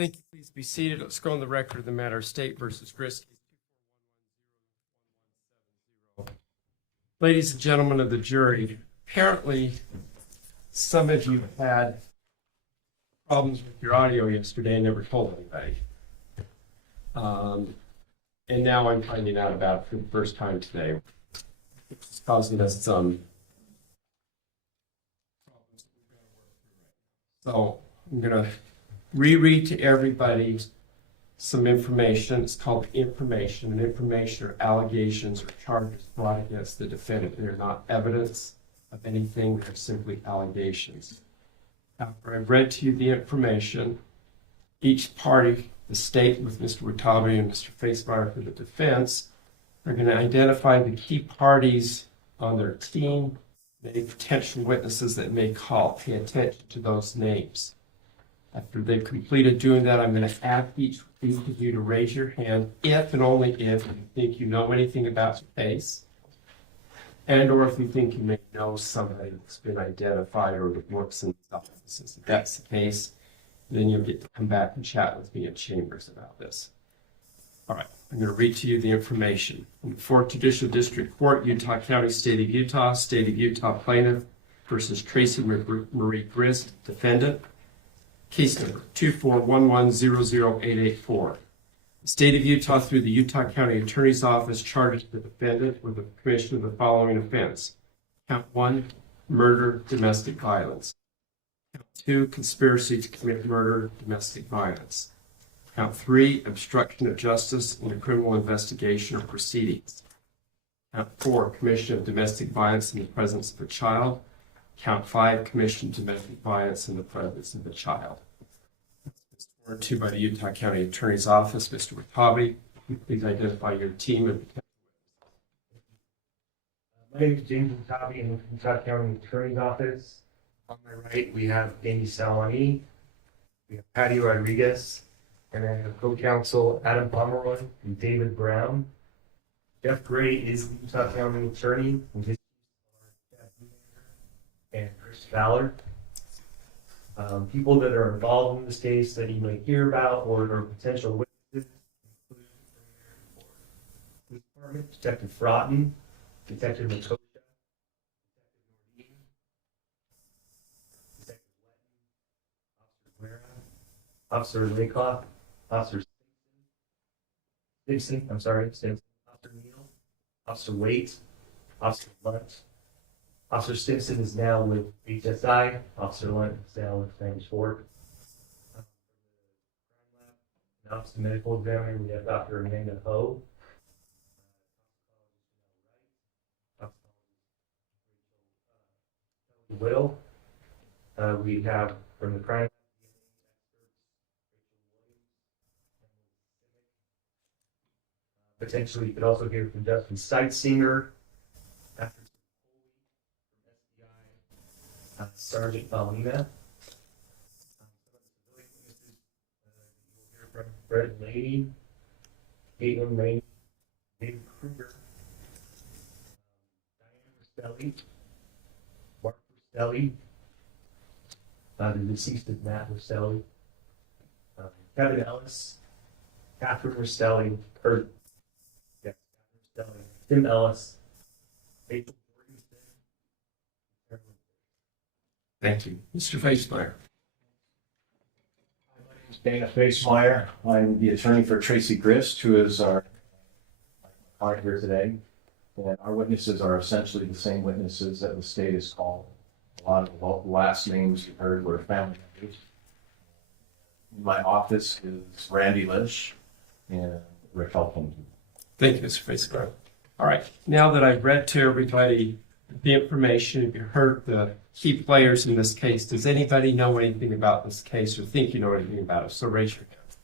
Thank you. Please be seated. Let's go on the record of the matter. State versus Grist. Ladies and gentlemen of the jury, apparently some of you had problems with your audio yesterday and never told anybody. And now I'm finding out about it for the first time today. It's causing us some problems that we've got to work through right now. So I'm going to reread to everybody some information. It's called information, and information are allegations or charges brought against the defendant. They're not evidence of anything, they're simply allegations. After I've read to you the information, each party, the state with Mr. Watabe and Mr. Facemeyer for the defense, are going to identify the key parties on their team, any potential witnesses that may call. Pay attention to those names. After they've completed doing that, I'm going to ask each of you to raise your hand if and only if you think you know anything about the case, and or if you think you may know somebody that's been identified or that works in the offices. If that's the case, then you'll get to come back and chat with me at Chambers about this. All right, I'm going to read to you the information. From the 4th Judicial District Court, Utah County, State of Utah plaintiff versus Tracey Marie Grist, defendant. Case number 241100884. The State of Utah, through the Utah County Attorney's Office, charges the defendant with the commission of the following offense. Count 1, murder, domestic violence. Count 2, conspiracy to commit murder, domestic violence. Count 3, obstruction of justice in a criminal investigation or proceedings. Count 4, commission of domestic violence in the presence of a child. Count 5, commission of domestic violence in the presence of a child. Sworn to by the Utah County Attorney's Office, Mr. Watabe. Please identify your team. And my name is James Watabe in the Utah County Attorney's Office. On my right, we have Amy Salani, we have Patty Rodriguez, and I have co-counsel Adam Pomeroy and David Brown. Jeff Gray is the Utah County Attorney, and his and Chris Fowler. People that are involved in this case that you may hear about or are potential witnesses include Police Department, Detective Frotton, Detective Makosha, Detective Letton, Officer Laycock, Officer Simpson, Officer Neal, Officer Waite, Officer Lunt. Officer Simpson is now with HSI. Officer Lunt is now with Spanish Fork. Officer Medical Examiner, we have Dr. Amanda Ho. Will. We have from the crime potentially you could also hear from Justin Sightseer. Sergeant Paulina. You'll hear from Fred Laney, Caitlin Laney, David Kruger, Diane Restelli, Mark Restelli, the deceased is Matt Restelli, Kevin Ellis, Kathryn Restelli, Tim Ellis, Rachel. thank you. Mr. Facemeyer. My name is Dana Facemeyer. I'm the attorney for Tracey Grist, who is our client here today. And our witnesses are essentially the same witnesses that the state has called. A lot of the last names you heard were family members. In my office is Randy Lish and Rick Helpman. Thank you, Mr. Facemeyer. All right, now that I've read to everybody the information, you heard the key players in this case. Does anybody know anything about this case or think you know anything about it? So raise your hand.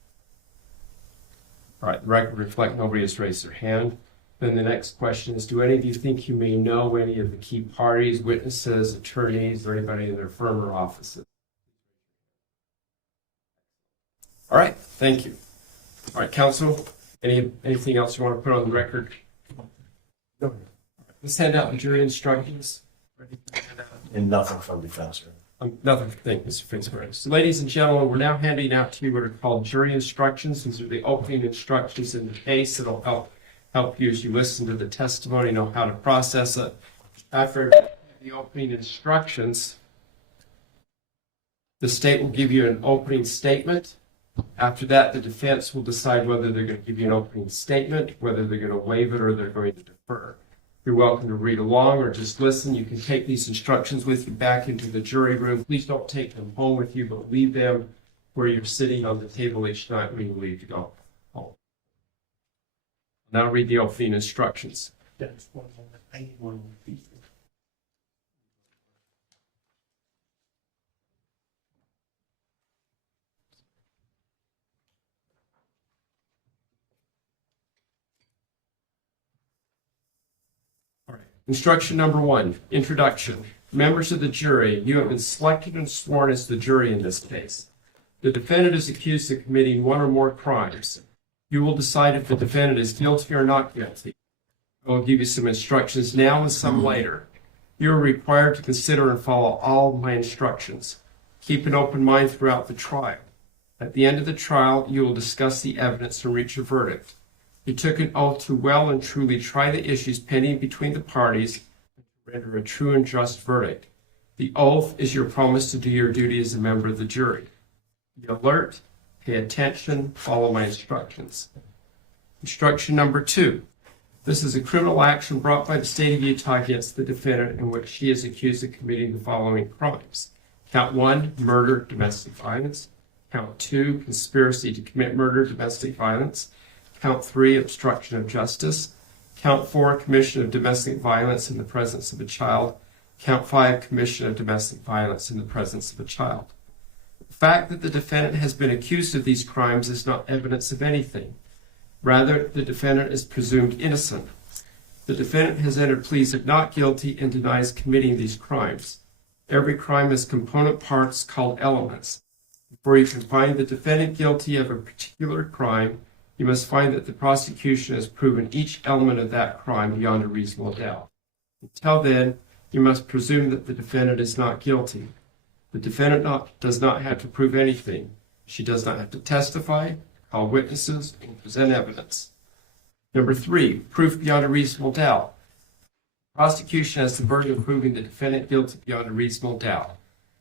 All right, the record reflect nobody has raised their hand. Then the next question is, do any of you think you may know any of the key parties, witnesses, attorneys, or anybody in their firm or offices? All right, thank you. All right, counsel, anything else you want to put on the record? No. Let's hand out the jury instructions. Ready to hand out. and nothing from defense. Nothing to thank Mr. Fitzgerald. So ladies and gentlemen, we're now handing out to you what are called jury instructions. These are the opening instructions in the case that'll help you as you listen to the testimony, know how to process it. After the opening instructions, the state will give you an opening statement. After that, the defense will decide whether they're going to give you an opening statement, whether they're going to waive it or they're going to defer. You're welcome to read along or just listen. You can take these instructions with you back into the jury room. Please don't take them home with you, but leave them where you're sitting on the table each night when you leave to go home. Now read the opening instructions. That's one moment. I need one more piece. All right. Instruction number 1, introduction. Members of the jury, you have been selected and sworn as the jury in this case. The defendant is accused of committing one or more crimes. You will decide if the defendant is guilty or not guilty. I will give you some instructions now and some later. You are required to consider and follow all my instructions. Keep an open mind throughout the trial. At the end of the trial, you will discuss the evidence and reach a verdict. You took an oath to well and truly try the issues pending between the parties and to render a true and just verdict. The oath is your promise to do your duty as a member of the jury. Be alert, pay attention, follow my instructions. Instruction number 2. This is a criminal action brought by the state of Utah against the defendant in which she is accused of committing the following crimes. Count 1, murder, domestic violence. Count 2, conspiracy to commit murder, domestic violence. Count 3, obstruction of justice. Count 4, commission of domestic violence in the presence of a child. Count 5, commission of domestic violence in the presence of a child. The fact that the defendant has been accused of these crimes is not evidence of anything. Rather, the defendant is presumed innocent. The defendant has entered pleas of not guilty and denies committing these crimes. Every crime has component parts called elements. Before you can find the defendant guilty of a particular crime, you must find that the prosecution has proven each element of that crime beyond a reasonable doubt. Until then, you must presume that the defendant is not guilty. The defendant does not have to prove anything. She does not have to testify, call witnesses, and present evidence. Number 3, proof beyond a reasonable doubt. The prosecution has the burden of proving the defendant guilty beyond a reasonable doubt.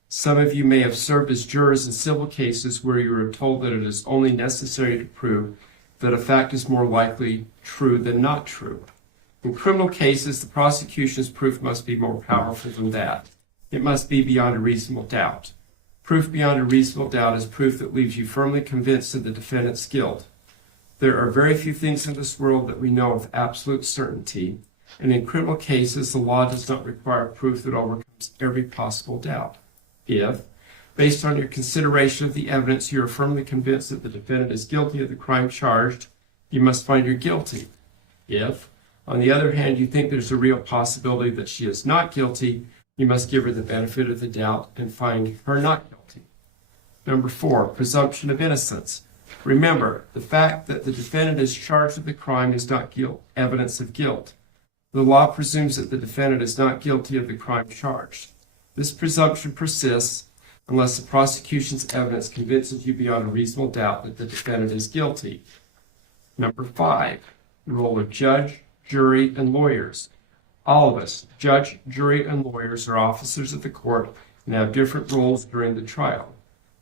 Some of you may have served as jurors in civil cases where you are told that it is only necessary to prove that a fact is more likely true than not true. In criminal cases, the prosecution's proof must be more powerful than that. It must be beyond a reasonable doubt. Proof beyond a reasonable doubt is proof that leaves you firmly convinced of the defendant's guilt. There are very few things in this world that we know with absolute certainty, and in criminal cases, the law does not require proof that overcomes every possible doubt. If, based on your consideration of the evidence, you are firmly convinced that the defendant is guilty of the crime charged, you must find her guilty. If, on the other hand, you think there's a real possibility that she is not guilty, you must give her the benefit of the doubt and find her not guilty. Number 4, presumption of innocence. Remember, the fact that the defendant is charged with the crime is not evidence of guilt. The law presumes that the defendant is not guilty of the crime charged. This presumption persists unless the prosecution's evidence convinces you beyond a reasonable doubt that the defendant is guilty. Number 5, the role of judge, jury, and lawyers. All of us, judge, jury, and lawyers, are officers of the court and have different roles during the trial.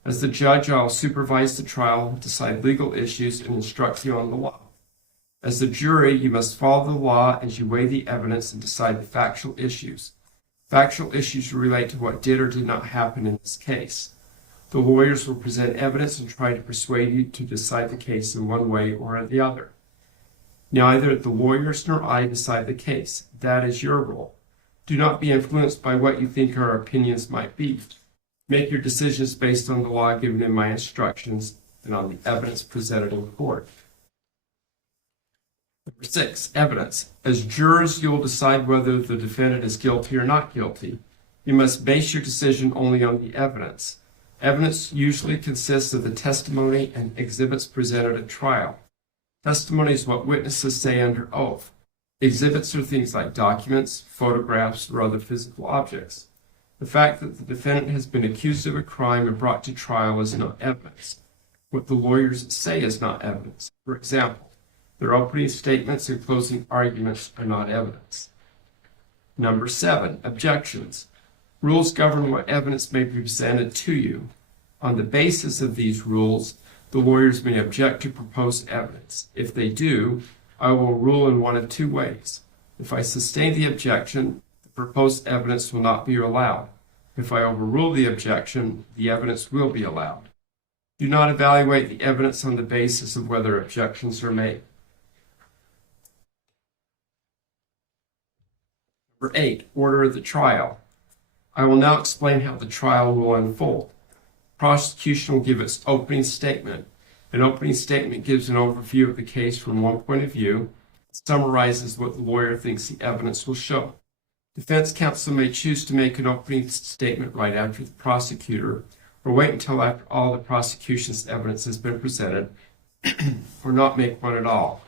As the judge, I will supervise the trial, decide legal issues, and instruct you on the law. As the jury, you must follow the law as you weigh the evidence and decide the factual issues. Factual issues relate to what did or did not happen in this case. The lawyers will present evidence and try to persuade you to decide the case in one way or the other. Neither the lawyers nor I decide the case. That is your role. Do not be influenced by what you think our opinions might be. Make your decisions based on the law given in my instructions and on the evidence presented in court. Number 6, evidence. As jurors, you will decide whether the defendant is guilty or not guilty. You must base your decision only on the evidence. Evidence usually consists of the testimony and exhibits presented at trial. Testimony is what witnesses say under oath. Exhibits are things like documents, photographs, or other physical objects. The fact that the defendant has been accused of a crime and brought to trial is not evidence. What the lawyers say is not evidence. For example, their opening statements and closing arguments are not evidence. Number 7, objections. Rules govern what evidence may be presented to you. On the basis of these rules, the lawyers may object to proposed evidence. If they do, I will rule in one of two ways. If I sustain the objection, the proposed evidence will not be allowed. If I overrule the objection, the evidence will be allowed. Do not evaluate the evidence on the basis of whether objections are made. Number 8, order of the trial. I will now explain how the trial will unfold. Prosecution will give its opening statement. An opening statement gives an overview of the case from one point of view, summarizes what the lawyer thinks the evidence will show. Defense counsel may choose to make an opening statement right after the prosecutor, or wait until after all the prosecution's evidence has been presented, or not make one at all.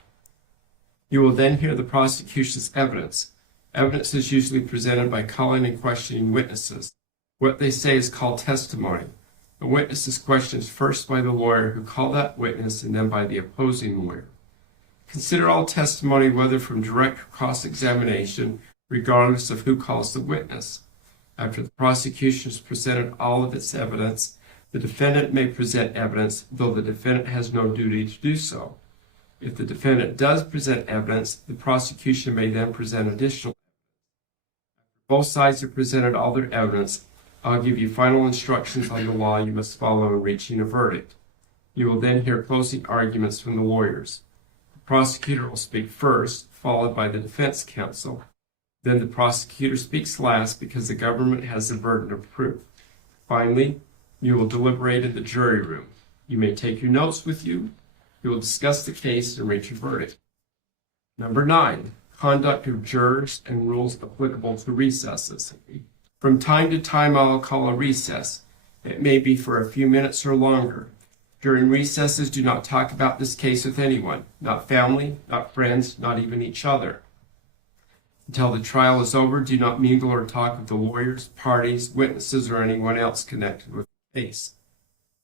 You will then hear the prosecution's evidence. Evidence is usually presented by calling and questioning witnesses. What they say is called testimony. A witness is questioned first by the lawyer who called that witness and then by the opposing lawyer. Consider all testimony, whether from direct cross-examination, regardless of who calls the witness. After the prosecution has presented all of its evidence, the defendant may present evidence, though the defendant has no duty to do so. If the defendant does present evidence, the prosecution may then present additional evidence. After both sides have presented all their evidence, I'll give you final instructions on the law you must follow in reaching a verdict. You will then hear closing arguments from the lawyers. The prosecutor will speak first, followed by the defense counsel. Then the prosecutor speaks last because the government has the burden of proof. Finally, you will deliberate in the jury room. You may take your notes with you. You will discuss the case and reach a verdict. Number 9, conduct of jurors and rules applicable to recesses. From time to time, I'll call a recess. It may be for a few minutes or longer. During recesses, do not talk about this case with anyone, not family, not friends, not even each other. Until the trial is over, do not mingle or talk with the lawyers, parties, witnesses, or anyone else connected with the case.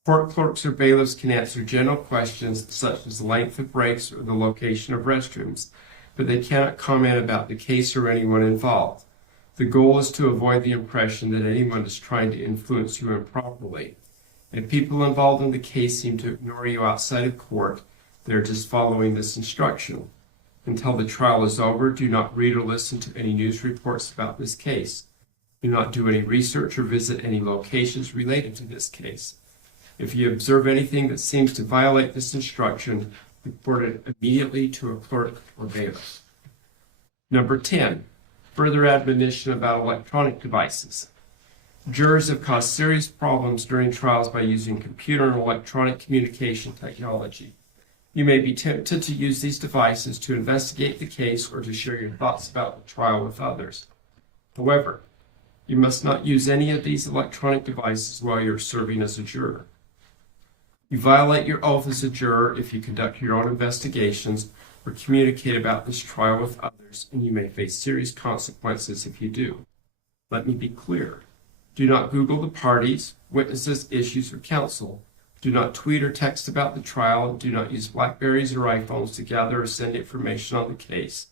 Court clerks or bailiffs can answer general questions such as the length of breaks or the location of restrooms, but they cannot comment about the case or anyone involved. The goal is to avoid the impression that anyone is trying to influence you improperly. If people involved in the case seem to ignore you outside of court, they're just following this instruction. Until the trial is over, do not read or listen to any news reports about this case. Do not do any research or visit any locations related to this case. If you observe anything that seems to violate this instruction, report it immediately to a clerk or bailiff. Number 10, further admonition about electronic devices. Jurors have caused serious problems during trials by using computer and electronic communication technology. You may be tempted to use these devices to investigate the case or to share your thoughts about the trial with others. However, you must not use any of these electronic devices while you're serving as a juror. You violate your oath as a juror if you conduct your own investigations or communicate about this trial with others, and you may face serious consequences if you do. Let me be clear. Do not Google the parties, witnesses, issues, or counsel. Do not tweet or text about the trial. Do not use Blackberries or iPhones to gather or send information on the case.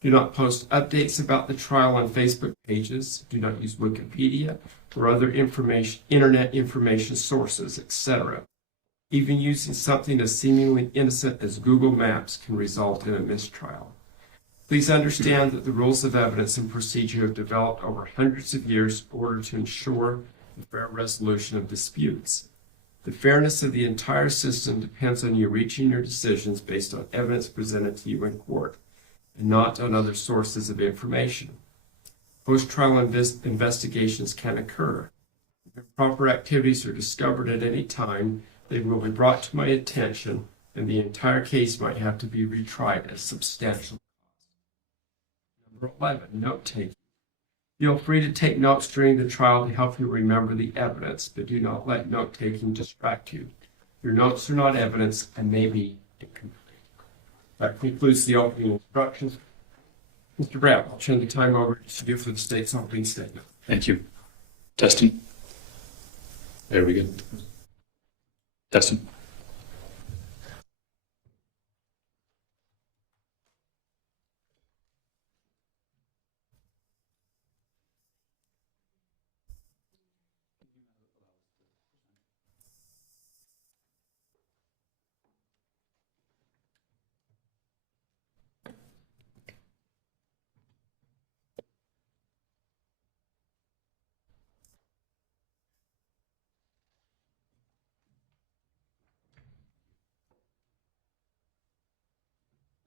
Do not post updates about the trial on Facebook pages. Do not use Wikipedia or other internet information sources, etc. Even using something as seemingly innocent as Google Maps can result in a mistrial. Please understand that the rules of evidence and procedure have developed over hundreds of years in order to ensure the fair resolution of disputes. The fairness of the entire system depends on you reaching your decisions based on evidence presented to you in court, and not on other sources of information. Post-trial investigations can occur. If improper activities are discovered at any time, they will be brought to my attention, and the entire case might have to be retried at substantial cost. Number 11, note-taking. Feel free to take notes during the trial to help you remember the evidence, but do not let note-taking distract you. Your notes are not evidence and may be incomplete. That concludes the opening instructions. Mr. Brown, I'll turn the time over to you for the state's opening statement. Thank you. Testing. There we go. Testing.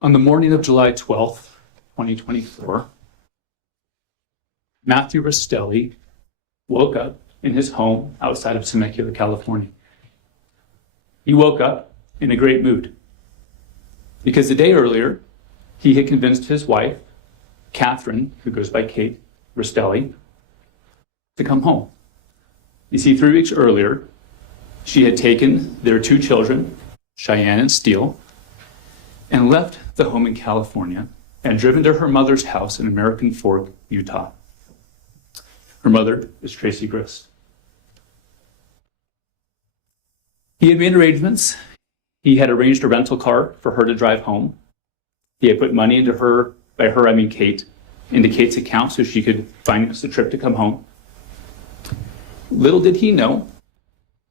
On the morning of July 12th, 2024, Matthew Restelli woke up in his home outside of Temecula, California. He woke up in a great mood because the day earlier, he had convinced his wife, Kathryn, who goes by Kate Restelli, to come home. You see, 3 weeks earlier, she had taken their 2 children, Cheyenne and Steele, and left the home in California and driven to her mother's house in American Fork, Utah. Her mother is Tracey Grist. He had made arrangements. He had arranged a rental car for her to drive home. He had put money into her, by her I mean Kate, into Kate's account so she could finance the trip to come home. Little did he know,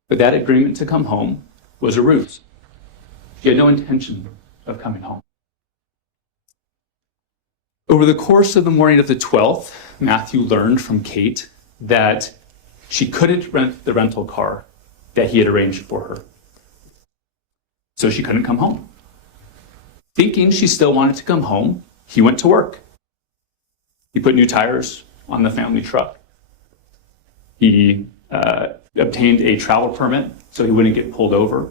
but that agreement to come home was a ruse. She had no intention of coming home. Over the course of the morning of the 12th, Matthew learned from Kate that she couldn't rent the rental car that he had arranged for her. So she couldn't come home. Thinking she still wanted to come home, he went to work. He put new tires on the family truck. He obtained a travel permit so he wouldn't get pulled over.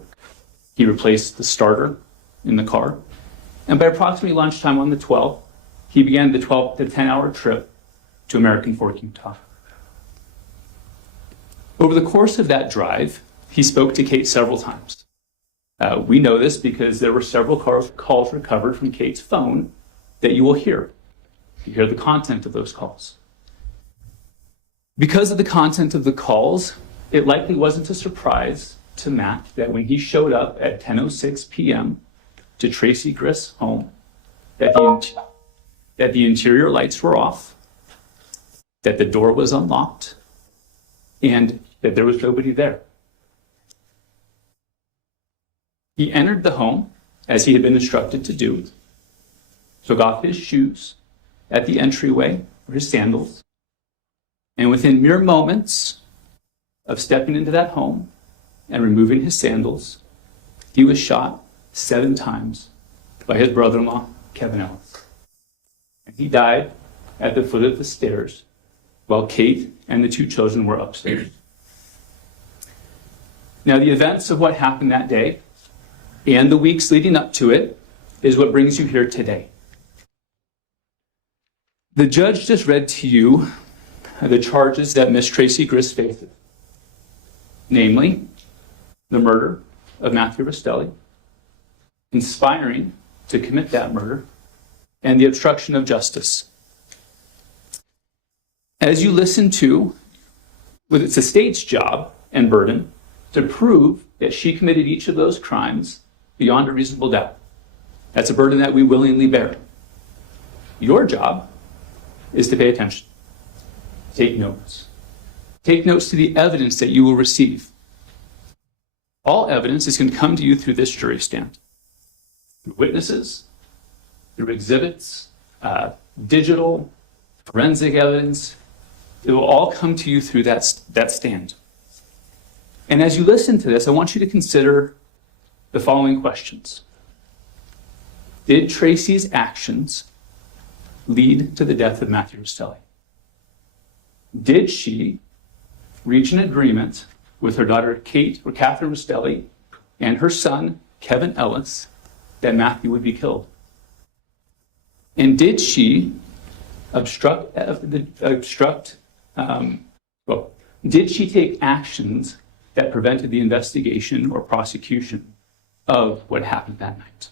He replaced the starter in the car. And by approximately lunchtime on the 12th, he began the 10-hour trip to American Fork, Utah. Over the course of that drive, he spoke to Kate several times. We know this because there were several calls recovered from Kate's phone that you will hear. You hear the content of those calls. Because of the content of the calls, it likely wasn't a surprise to Matt that when he showed up at 10:06 p.m. to Tracey Grist's home, that the interior lights were off, that the door was unlocked, and that there was nobody there. He entered the home as he had been instructed to do, took off his shoes at the entryway, or his sandals, and within mere moments of stepping into that home and removing his sandals, he was shot 7 times by his brother-in-law, Kevin Ellis. And he died at the foot of the stairs while Kate and the 2 children were upstairs. Now, the events of what happened that day and the weeks leading up to it is what brings you here today. The judge just read to you the charges that Miss Tracey Grist faces, namely the murder of Matthew Restelli, conspiring to commit that murder, and the obstruction of justice. As you listen to, it's the state's job and burden to prove that she committed each of those crimes beyond a reasonable doubt. That's a burden that we willingly bear. Your job is to pay attention. Take notes. Take notes to the evidence that you will receive. All evidence is going to come to you through this jury stand. Through witnesses, through exhibits, digital, forensic evidence. It will all come to you through that stand. And as you listen to this, I want you to consider the following questions. Did Tracey's actions lead to the death of Matthew Restelli? Did she reach an agreement with her daughter Kate or Kathryn Restelli and her son Kevin Ellis that Matthew would be killed? And did she did she take actions that prevented the investigation or prosecution of what happened that night?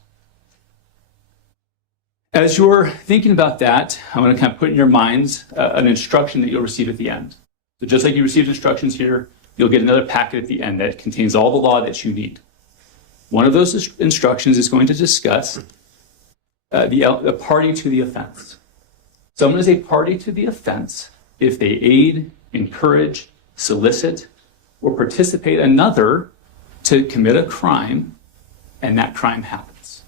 As you're thinking about that, I want to kind of put in your minds an instruction that you'll receive at the end. So just like you received instructions here, you'll get another packet at the end that contains all the law that you need. One of those instructions is going to discuss the party to the offense. Someone is a party to the offense if they aid, encourage, solicit, or participate another to commit a crime, and that crime happens.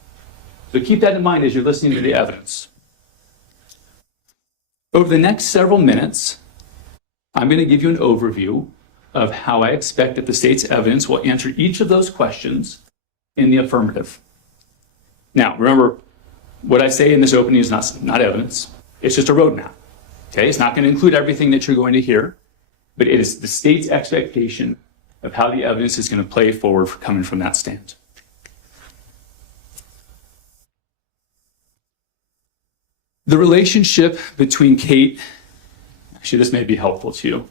So keep that in mind as you're listening to the evidence. Over the next several minutes, I'm going to give you an overview of how I expect that the state's evidence will answer each of those questions in the affirmative. Now, remember, what I say in this opening is not evidence. It's just a roadmap. Okay? It's not going to include everything that you're going to hear, but it is the state's expectation of how the evidence is going to play forward coming from that stand. The relationship between Kate, actually this may be helpful to you.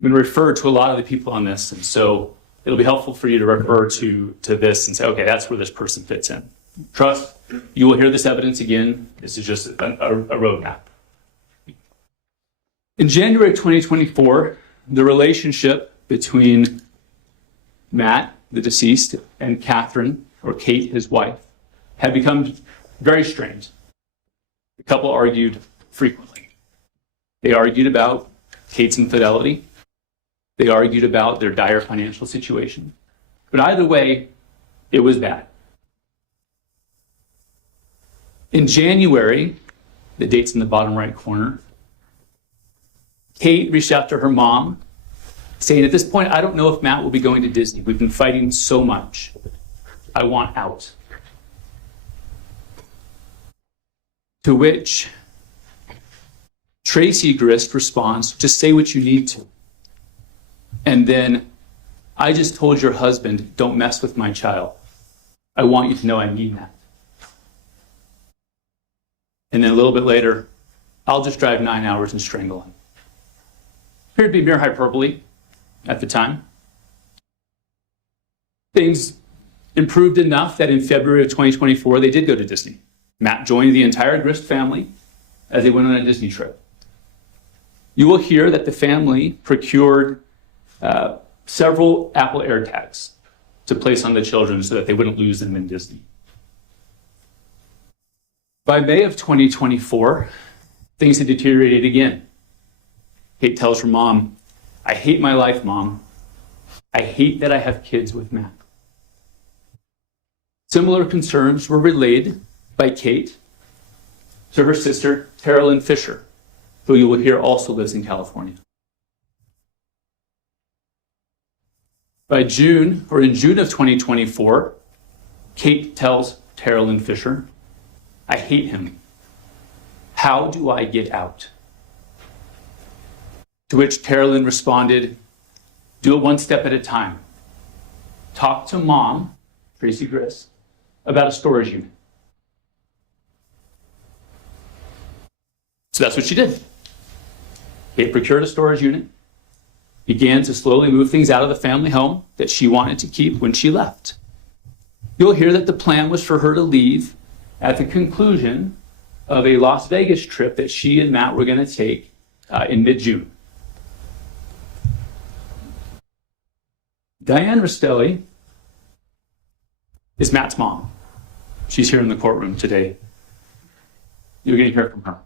I'm going to refer to a lot of the people on this, and so it'll be helpful for you to refer to this and say, okay, that's where this person fits in. Trust, you will hear this evidence again. This is just a roadmap. In January 2024, the relationship between Matt, the deceased, and Kathryn, or Kate, his wife, had become very strained. The couple argued frequently. They argued about Kate's infidelity. They argued about their dire financial situation. But either way, it was bad. In January, the date's in the bottom right corner, Kate reached out to her mom, saying, at this point, I don't know if Matt will be going to Disney. We've been fighting so much. I want out. To which Tracey Grist responds, just say what you need to. And then, I just told your husband, don't mess with my child. I want you to know I mean that. And then a little bit later, I'll just drive 9 hours and strangle him. Appeared to be mere hyperbole at the time. Things improved enough that in February of 2024, they did go to Disney. Matt joined the entire Grist family as they went on a Disney trip. You will hear that the family procured several Apple AirTags to place on the children so that they wouldn't lose them in Disney. By May of 2024, things had deteriorated again. Kate tells her mom, I hate my life, Mom. I hate that I have kids with Matt. Similar concerns were relayed by Kate to her sister, Carolyn Fisher, who you will hear also lives in California. In June of 2024, Kate tells Carolyn Fisher, I hate him. How do I get out? To which Carolyn responded, do it one step at a time. Talk to Mom, Tracey Grist, about a storage unit. So that's what she did. Kate procured a storage unit, began to slowly move things out of the family home that she wanted to keep when she left. You'll hear that the plan was for her to leave at the conclusion of a Las Vegas trip that she and Matt were going to take in mid-June. Diane Restelli is Matt's mom. She's here in the courtroom today. You're going to hear from her.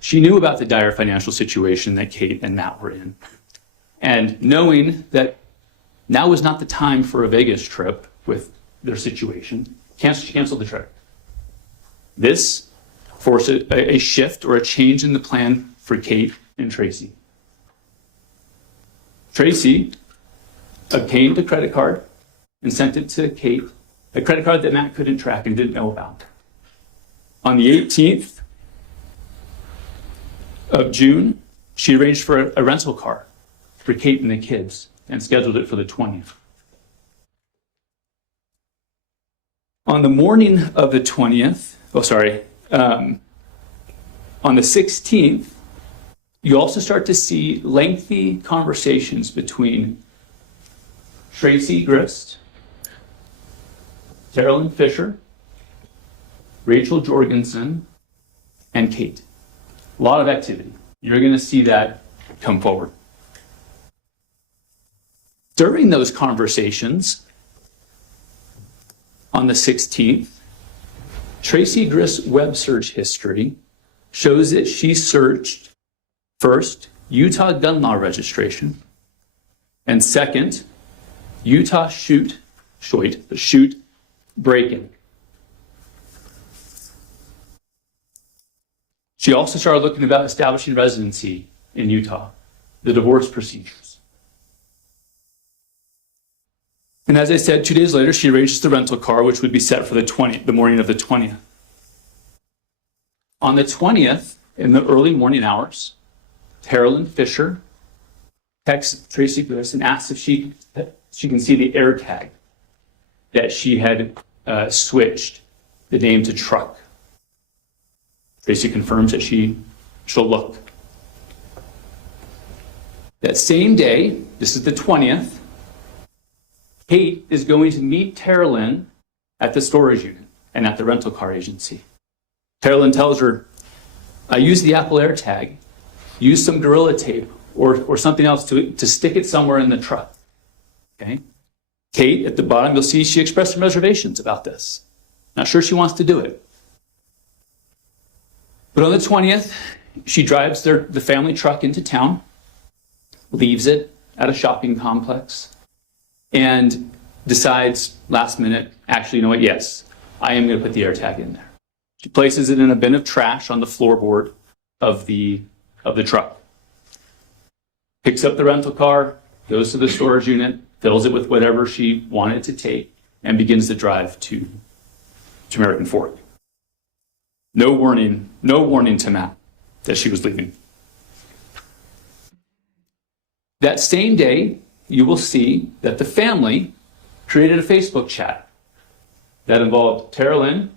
She knew about the dire financial situation that Kate and Matt were in. And knowing that now was not the time for a Vegas trip with their situation, she canceled the trip. This forced a shift or a change in the plan for Kate and Tracey. Tracey obtained a credit card and sent it to Kate, a credit card that Matt couldn't track and didn't know about. On the 18th of June, she arranged for a rental car for Kate and the kids and scheduled it for the 20th. On the morning of the 20th, on the 16th, you also start to see lengthy conversations between Tracey Grist Carolyn Fisher, Rachel Jorgensen, and Kate. A lot of activity. You're going to see that come forward. During those conversations, on the 16th, Tracey Grist's web search history shows that she searched first, Utah gun law registration, and second, Utah shoot break-in. She also started looking about establishing residency in Utah, the divorce procedures. And as I said, 2 days later, she arranges the rental car, which would be set for the morning of the 20th. On the 20th, in the early morning hours, Carolyn Fisher texts Tracey Grist and asks if she can see the AirTag that she had switched the name to Truck. Tracey confirms that she'll look. That same day, this is the 20th, Kate is going to meet Carolyn at the storage unit and at the rental car agency. Carolyn tells her, I used the Apple AirTag, use some Gorilla Tape or something else to stick it somewhere in the truck. Okay? Kate, at the bottom, you'll see she expressed some reservations about this. Not sure she wants to do it. But on the 20th, she drives the family truck into town, leaves it at a shopping complex, and decides last minute, actually, you know what, yes, I am going to put the AirTag in there. She places it in a bin of trash on the floorboard of the truck. Picks up the rental car, goes to the storage unit, fills it with whatever she wanted to take, and begins to drive to American Fork. No warning to Matt that she was leaving. That same day, you will see that the family created a Facebook chat that involved Carolyn,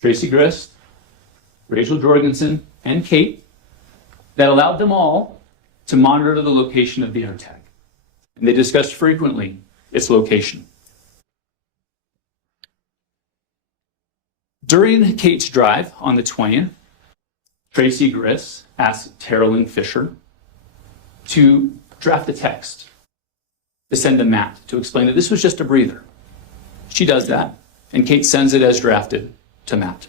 Tracey Grist, Rachel Jorgensen, and Kate that allowed them all to monitor the location of the AirTag. And they discussed frequently its location. During Kate's drive on the 20th, Tracey Grist asked Carolyn Fisher to draft a text to send to Matt to explain that this was just a breather. She does that, and Kate sends it as drafted to Matt.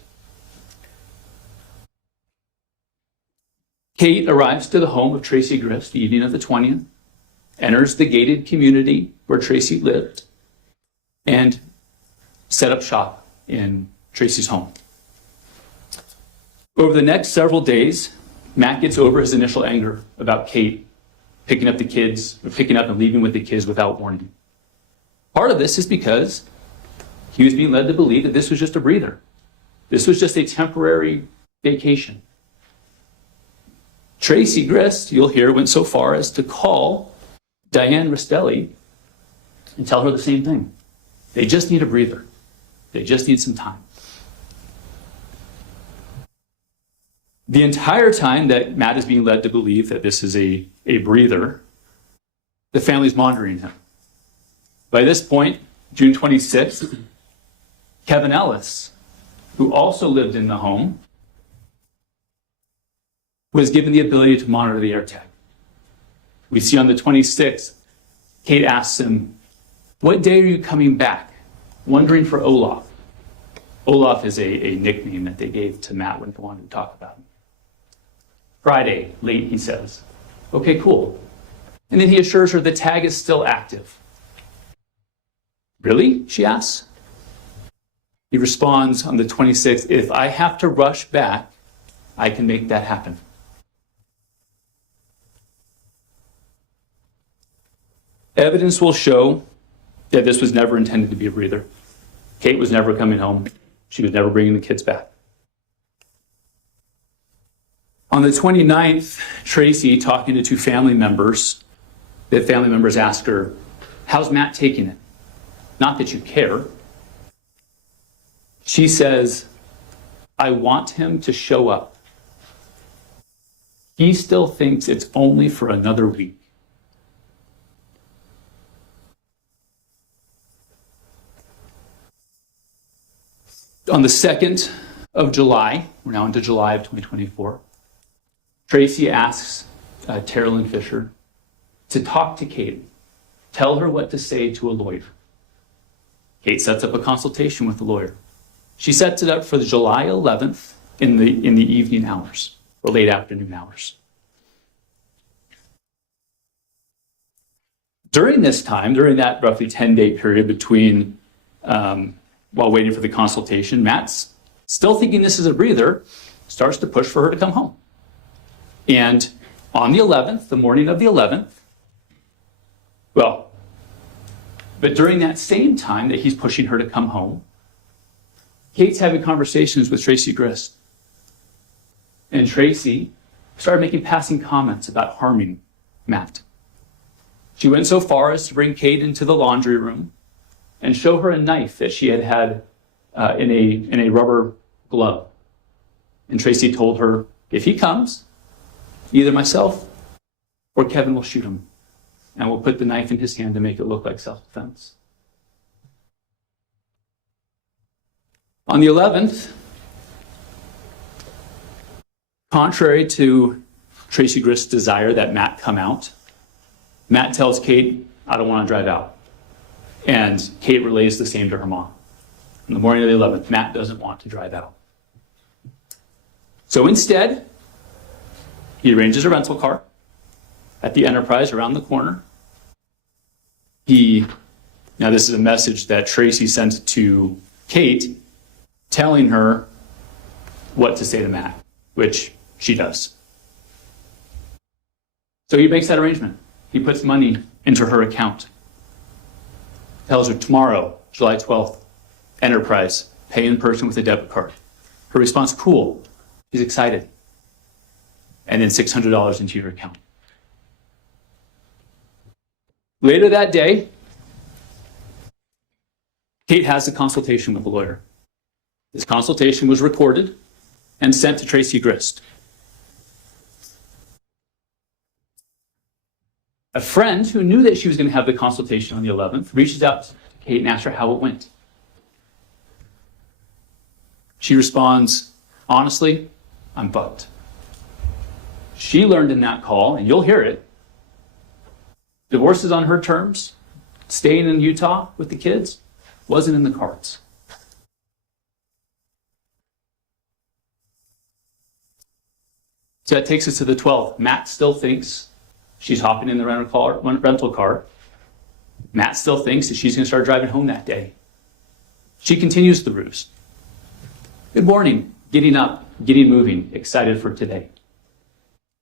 Kate arrives to the home of Tracey Grist the evening of the 20th, enters the gated community where Tracey lived, and set up shop in Tracey's home. Over the next several days, Matt gets over his initial anger about Kate picking up and leaving with the kids without warning. Part of this is because he was being led to believe that this was just a breather. This was just a temporary vacation. Tracey Grist, you'll hear, went so far as to call Diane Restelli and tell her the same thing. They just need a breather. They just need some time. The entire time that Matt is being led to believe that this is a breather, the family's monitoring him. By this point, June 26th, Kevin Ellis, who also lived in the home, was given the ability to monitor the AirTag. We see on the 26th, Kate asks him, what day are you coming back? Wondering for Olaf. Olaf is a nickname that they gave to Matt when they wanted to talk about him. Friday, late, he says. Okay, cool. And then he assures her the tag is still active. Really? She asks. He responds on the 26th, if I have to rush back, I can make that happen. Evidence will show that this was never intended to be a breather. Kate was never coming home. She was never bringing the kids back. On the 29th, Tracey, talking to two family members, the family members ask her, how's Matt taking it? Not that you care. She says, I want him to show up. He still thinks it's only for another week. On the 2nd of July, we're now into July of 2024, Tracey asks Terrell Fisher to talk to Kate, tell her what to say to a lawyer. Kate sets up a consultation with the lawyer. She sets it up for the July 11th in the evening hours or late afternoon hours. During this time, during that roughly 10-day period between while waiting for the consultation, Matt's still thinking this is a breather, starts to push for her to come home. And on the 11th, the morning of the 11th, but during that same time that he's pushing her to come home, Kate's having conversations with Tracey Grist. And Tracey started making passing comments about harming Matt. She went so far as to bring Kate into the laundry room and show her a knife that she had in a rubber glove. And Tracey told her, if he comes, either myself or Kevin will shoot him. And we'll put the knife in his hand to make it look like self-defense. On the 11th, contrary to Tracey Grist's desire that Matt come out, Matt tells Kate, I don't want to drive out. And Kate relays the same to her mom. On the morning of the 11th, Matt doesn't want to drive out. So instead, he arranges a rental car at the Enterprise around the corner. Now this is a message that Tracey sent to Kate, telling her what to say to Matt, which she does. So he makes that arrangement. He puts money into her account. Tells her tomorrow, July 12th, Enterprise, pay in person with a debit card. Her response, cool. She's excited. And then $600 into your account. Later that day, Kate has a consultation with the lawyer. This consultation was recorded and sent to Tracey Grist. A friend who knew that she was going to have the consultation on the 11th reaches out to Kate and asks her how it went. She responds, honestly, I'm bugged. She learned in that call, and you'll hear it, divorce is on her terms, staying in Utah with the kids wasn't in the cards. So that takes us to the 12th. Matt still thinks she's hopping in the rental car. Matt still thinks that she's going to start driving home that day. She continues the ruse. Good morning, getting up, getting moving, excited for today.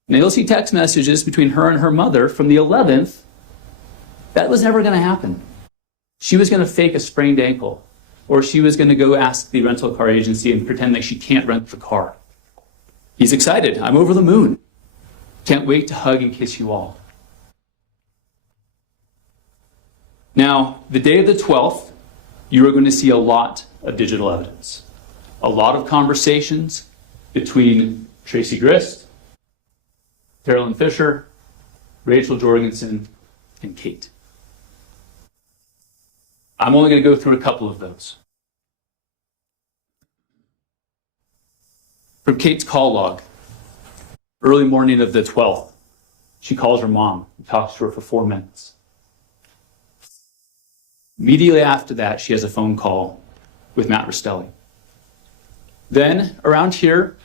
Now you'll see text messages between her and her mother from the 11th. That was never going to happen. She was going to fake a sprained ankle, or she was going to go ask the rental car agency and pretend like she can't rent the car. He's excited. I'm over the moon. Can't wait to hug and kiss you all. Now, the day of the 12th, you are going to see a lot of digital evidence. A lot of conversations between Tracey Grist, Terrell Fisher, Rachel Jorgensen, and Kate. I'm only going to go through a couple of those. From Kate's call log, early morning of the 12th, she calls her mom and talks to her for 4 minutes. Immediately after that, she has a phone call with Matt Restelli. Then, around here,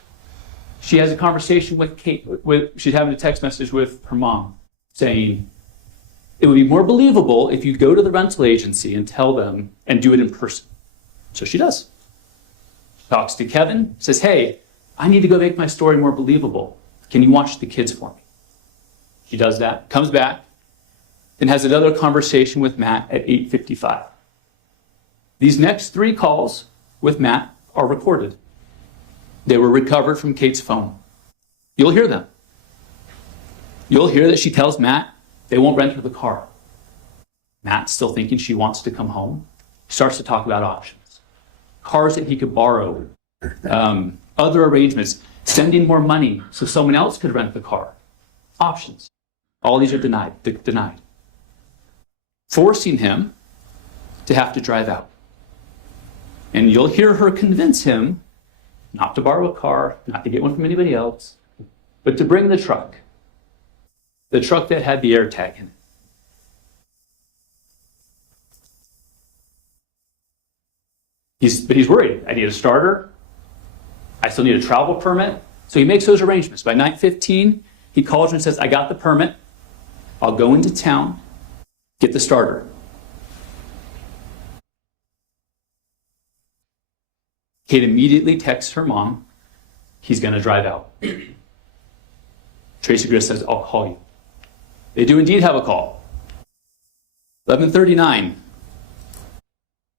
she has a conversation with Kate. She's having a text message with her mom saying, it would be more believable if you go to the rental agency and tell them and do it in person. So she does. She talks to Kevin, says, hey, I need to go make my story more believable. Can you watch the kids for me? She does that, comes back, and has another conversation with Matt at 8:55. These next 3 calls with Matt are recorded. They were recovered from Kate's phone. You'll hear them. You'll hear that she tells Matt they won't rent her the car. Matt's still thinking she wants to come home. He starts to talk about options. Cars that he could borrow. Other arrangements. Sending more money so someone else could rent the car. Options. All these are denied. Forcing him to have to drive out. And you'll hear her convince him not to borrow a car, not to get one from anybody else, but to bring the truck that had the AirTag in it. But he's worried. I need a starter. I still need a travel permit. So he makes those arrangements. By 9:15, he calls her and says, I got the permit. I'll go into town, get the starter. Kate immediately texts her mom, he's going to drive out. Tracey Grist says, I'll call you. They do indeed have a call. 11:39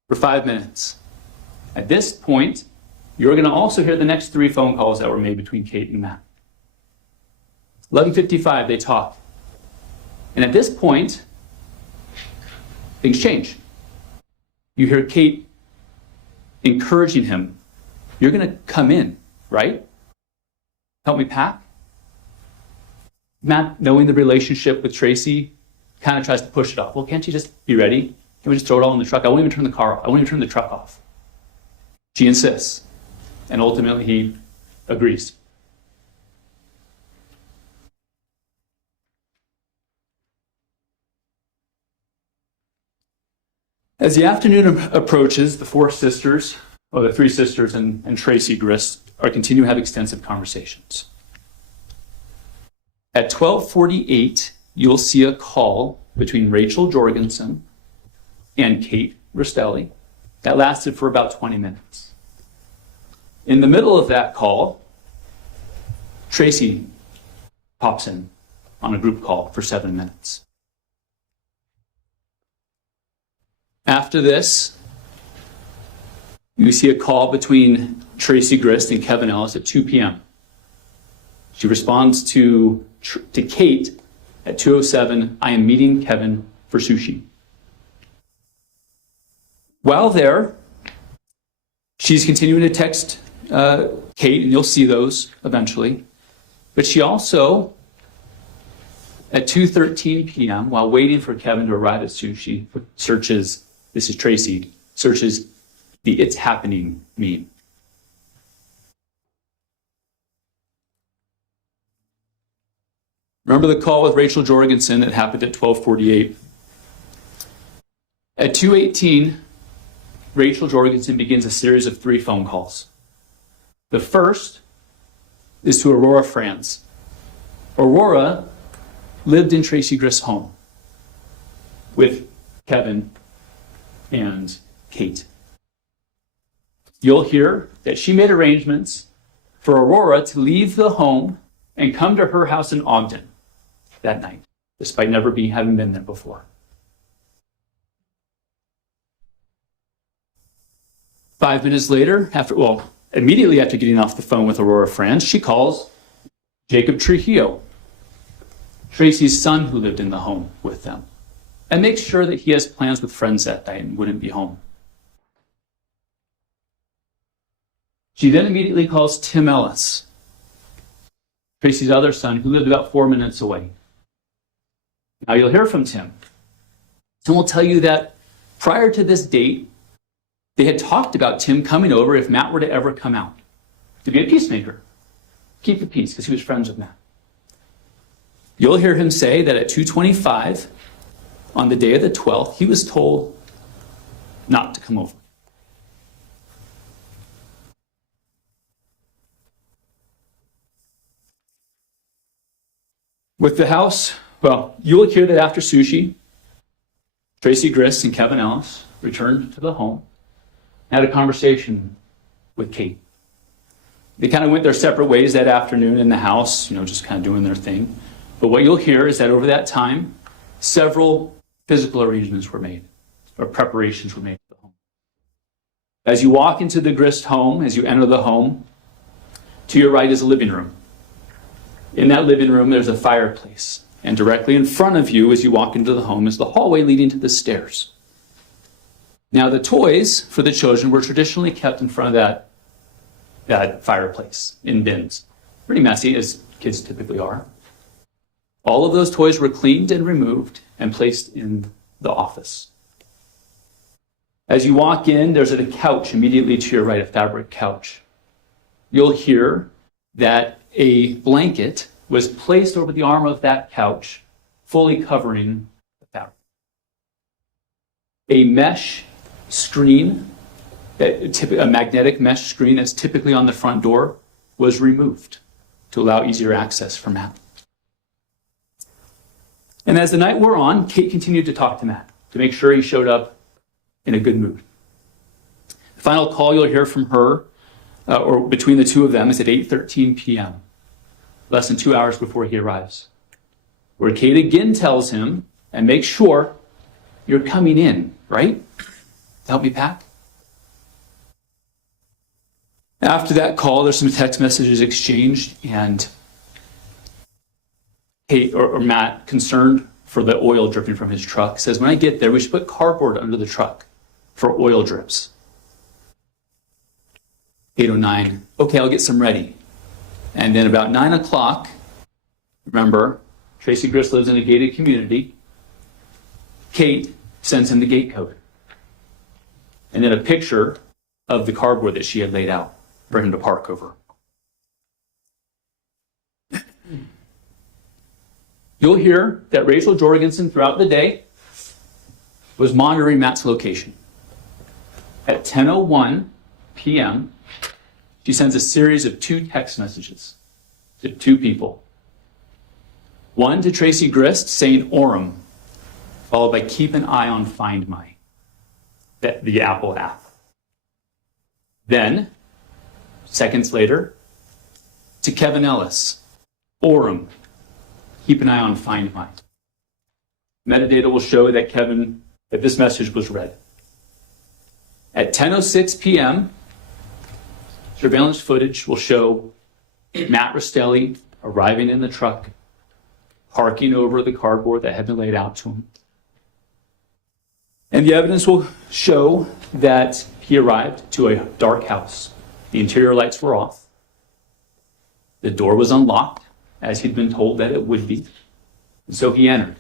for 5 minutes. At this point, you're going to also hear the next 3 phone calls that were made between Kate and Matt. 11:55, they talk. And at this point, things change. You hear Kate encouraging him, you're going to come in, right? Help me pack? Matt, knowing the relationship with Tracey, kind of tries to push it off. Well, can't you just be ready? Can we just throw it all in the truck? I won't even turn the car off. I won't even turn the truck off. She insists. And ultimately, he agrees. As the afternoon approaches, the 3 sisters and Tracey Grist are continuing to have extensive conversations. At 12:48, you'll see a call between Rachel Jorgensen and Kate Restelli that lasted for about 20 minutes. In the middle of that call, Tracey pops in on a group call for 7 minutes. After this, you see a call between Tracey Grist and Kevin Ellis at 2 p.m. She responds to Kate at 2:07, I am meeting Kevin for sushi. While there, she's continuing to text Kate, and you'll see those eventually. But she also, at 2:13 p.m., while waiting for Kevin to arrive at sushi, searches, this is Tracey, searches the "It's Happening" meme. Remember the call with Rachel Jorgensen that happened at 12:48? At 2:18, Rachel Jorgensen begins a series of 3 phone calls. The first is to Aurora Franz. Aurora lived in Tracey Grist's home with Kevin and Kate. You'll hear that she made arrangements for Aurora to leave the home and come to her house in Ogden that night, despite never having been there before. 5 minutes later, immediately after getting off the phone with Aurora Franz, she calls Jacob Trujillo, Tracey's son who lived in the home with them, and makes sure that he has plans with friends that night and wouldn't be home. She then immediately calls Tim Ellis, Tracey's other son, who lived about 4 minutes away. Now you'll hear from Tim. Tim will tell you that prior to this date, they had talked about Tim coming over if Matt were to ever come out, to be a peacemaker, keep the peace, because he was friends with Matt. You'll hear him say that at 2:25, on the day of the 12th, he was told not to come over. With the house, you will hear that after sushi, Tracey Grist and Kevin Ellis returned to the home and had a conversation with Kate. They kind of went their separate ways that afternoon in the house, just kind of doing their thing. But what you'll hear is that over that time, several physical arrangements were made, or preparations were made for the home. As you walk into the Grist home, as you enter the home, to your right is a living room. In that living room, there's a fireplace. And directly in front of you, as you walk into the home, is the hallway leading to the stairs. Now, the toys for the children were traditionally kept in front of that fireplace in bins. Pretty messy, as kids typically are. All of those toys were cleaned and removed and placed in the office. As you walk in, there's a couch immediately to your right, a fabric couch. You'll hear that a blanket was placed over the arm of that couch, fully covering the fabric. A mesh screen, a magnetic mesh screen that's typically on the front door, was removed to allow easier access for Matt. And as the night wore on, Kate continued to talk to Matt to make sure he showed up in a good mood. The final call you'll hear from her, or between the two of them, is at 8:13 p.m., less than 2 hours before he arrives, where Kate again tells him, and make sure you're coming in, right? To help me pack? After that call, there's some text messages exchanged, and Kate or Matt, concerned for the oil dripping from his truck, says, when I get there, we should put cardboard under the truck for oil drips. 8:09, okay, I'll get some ready. And then about 9 o'clock, remember, Tracey Grist lives in a gated community. Kate sends him the gate code. And then a picture of the cardboard that she had laid out for him to park over. You'll hear that Rachel Jorgensen throughout the day was monitoring Matt's location. At 10:01 p.m., she sends a series of 2 text messages to 2 people. One to Tracey Grist saying Orem, followed by keep an eye on Find My, the Apple app. Then, seconds later, to Kevin Ellis, Orem, keep an eye on Find My. Metadata will show that this message was read. At 10:06 p.m., surveillance footage will show Matt Restelli arriving in the truck, parking over the cardboard that had been laid out to him. And the evidence will show that he arrived to a dark house. The interior lights were off. The door was unlocked, as he'd been told that it would be. And so he entered,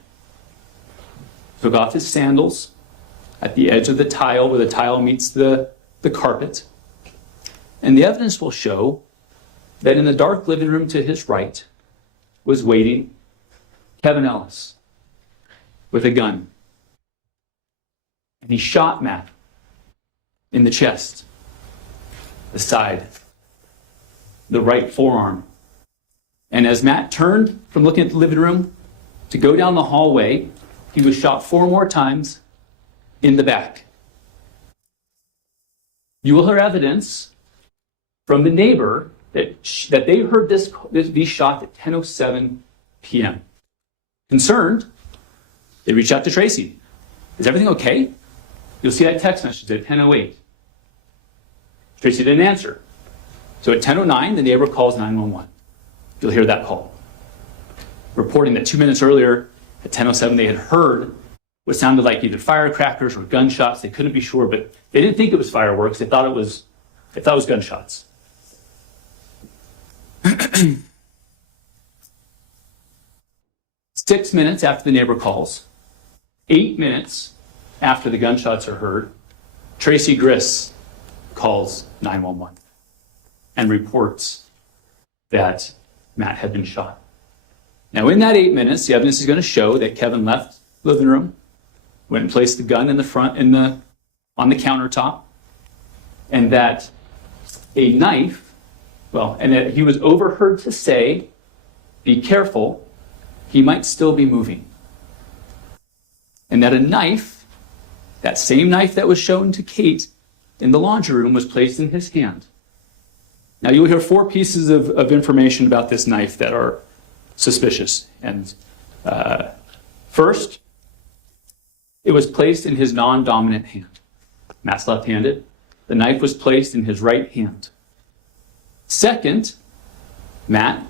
took off his sandals at the edge of the tile where the tile meets the carpet. And the evidence will show that in the dark living room to his right was waiting Kevin Ellis with a gun. And he shot Matt in the chest, the side, the right forearm. And as Matt turned from looking at the living room to go down the hallway, he was shot 4 more times in the back. You will hear evidence from the neighbor that they heard these shots at 10:07 p.m. Concerned, they reached out to Tracey. Is everything okay? You'll see that text message at 10:08. Tracey didn't answer. So at 10:09, the neighbor calls 911. You'll hear that call, reporting that 2 minutes earlier at 10:07, they had heard what sounded like either firecrackers or gunshots. They couldn't be sure, but they didn't think it was fireworks. They thought it was gunshots. 6 minutes after the neighbor calls, 8 minutes after the gunshots are heard, Tracey Grist calls 911 and reports that Matt had been shot. Now, in that 8 minutes, the evidence is going to show that Kevin left the living room, went and placed the gun in the front on the countertop, and that a knife, and that he was overheard to say, "Be careful, he might still be moving." And that a knife, that same knife that was shown to Kate in the laundry room, was placed in his hand. Now, you'll hear 4 pieces of information about this knife that are suspicious. And first, it was placed in his non-dominant hand. Matt's left-handed. The knife was placed in his right hand. Second, the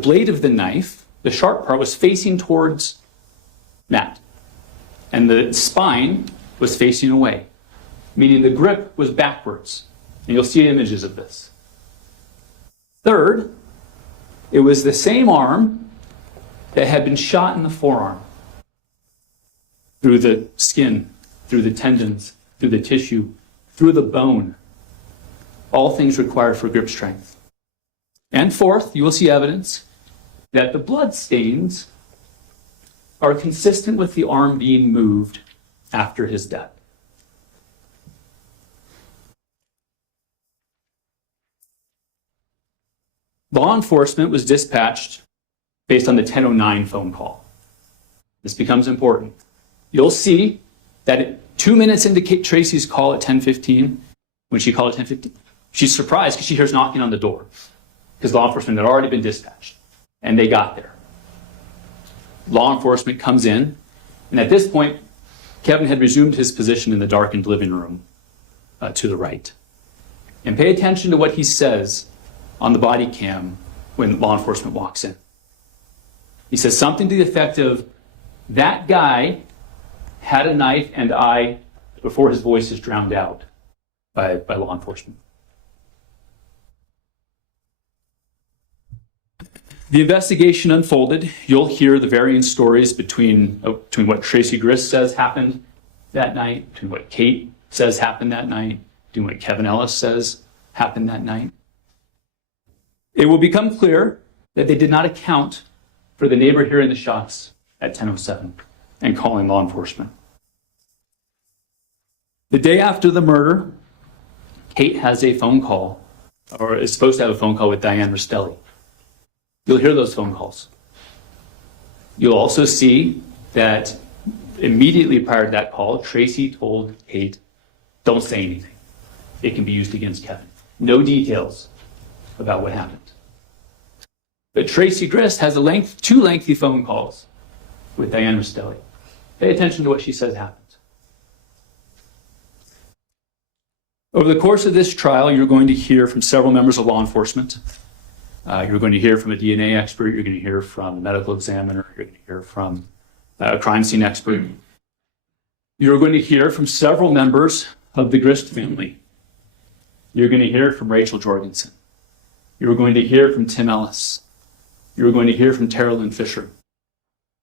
blade of the knife, the sharp part, was facing towards Matt, and the spine was facing away, meaning the grip was backwards. And you'll see images of this. Third, it was the same arm that had been shot in the forearm. through the skin, through the tendons, through the tissue, through the bone. All things required for grip strength. And fourth, you will see evidence that the blood stains are consistent with the arm being moved after his death. Law enforcement was dispatched based on the 10:09 phone call. This becomes important. You'll see that 2 minutes into Tracey's call at 10:15, when she called at 10:15, she's surprised because she hears knocking on the door because law enforcement had already been dispatched, and they got there. Law enforcement comes in, and at this point, Kevin had resumed his position in the darkened living room to the right. And pay attention to what he says on the body cam when law enforcement walks in. He says something to the effect of, "That guy had a knife and I," before his voice is drowned out by law enforcement. The investigation unfolded. You'll hear the varying stories between what Tracey Grist says happened that night, between what Kate says happened that night, between what Kevin Ellis says happened that night. It will become clear that they did not account for the neighbor hearing the shots at 10:07 and calling law enforcement. The day after the murder, Kate has a phone call, or is supposed to have a phone call with Kathryn Restelli. You'll hear those phone calls. You'll also see that immediately prior to that call, Tracey told Kate, "Don't say anything. It can be used against Kevin." No details about what happened. But Tracey Grist has two lengthy phone calls with Kathryn Restelli. Pay attention to what she says happened. Over the course of this trial, you're going to hear from several members of law enforcement. You're going to hear from a DNA expert. You're going to hear from a medical examiner. You're going to hear from a crime scene expert. You're going to hear from several members of the Grist family. You're going to hear from Rachel Jorgensen. You're going to hear from Tim Ellis. You're going to hear from Terrell Fisher.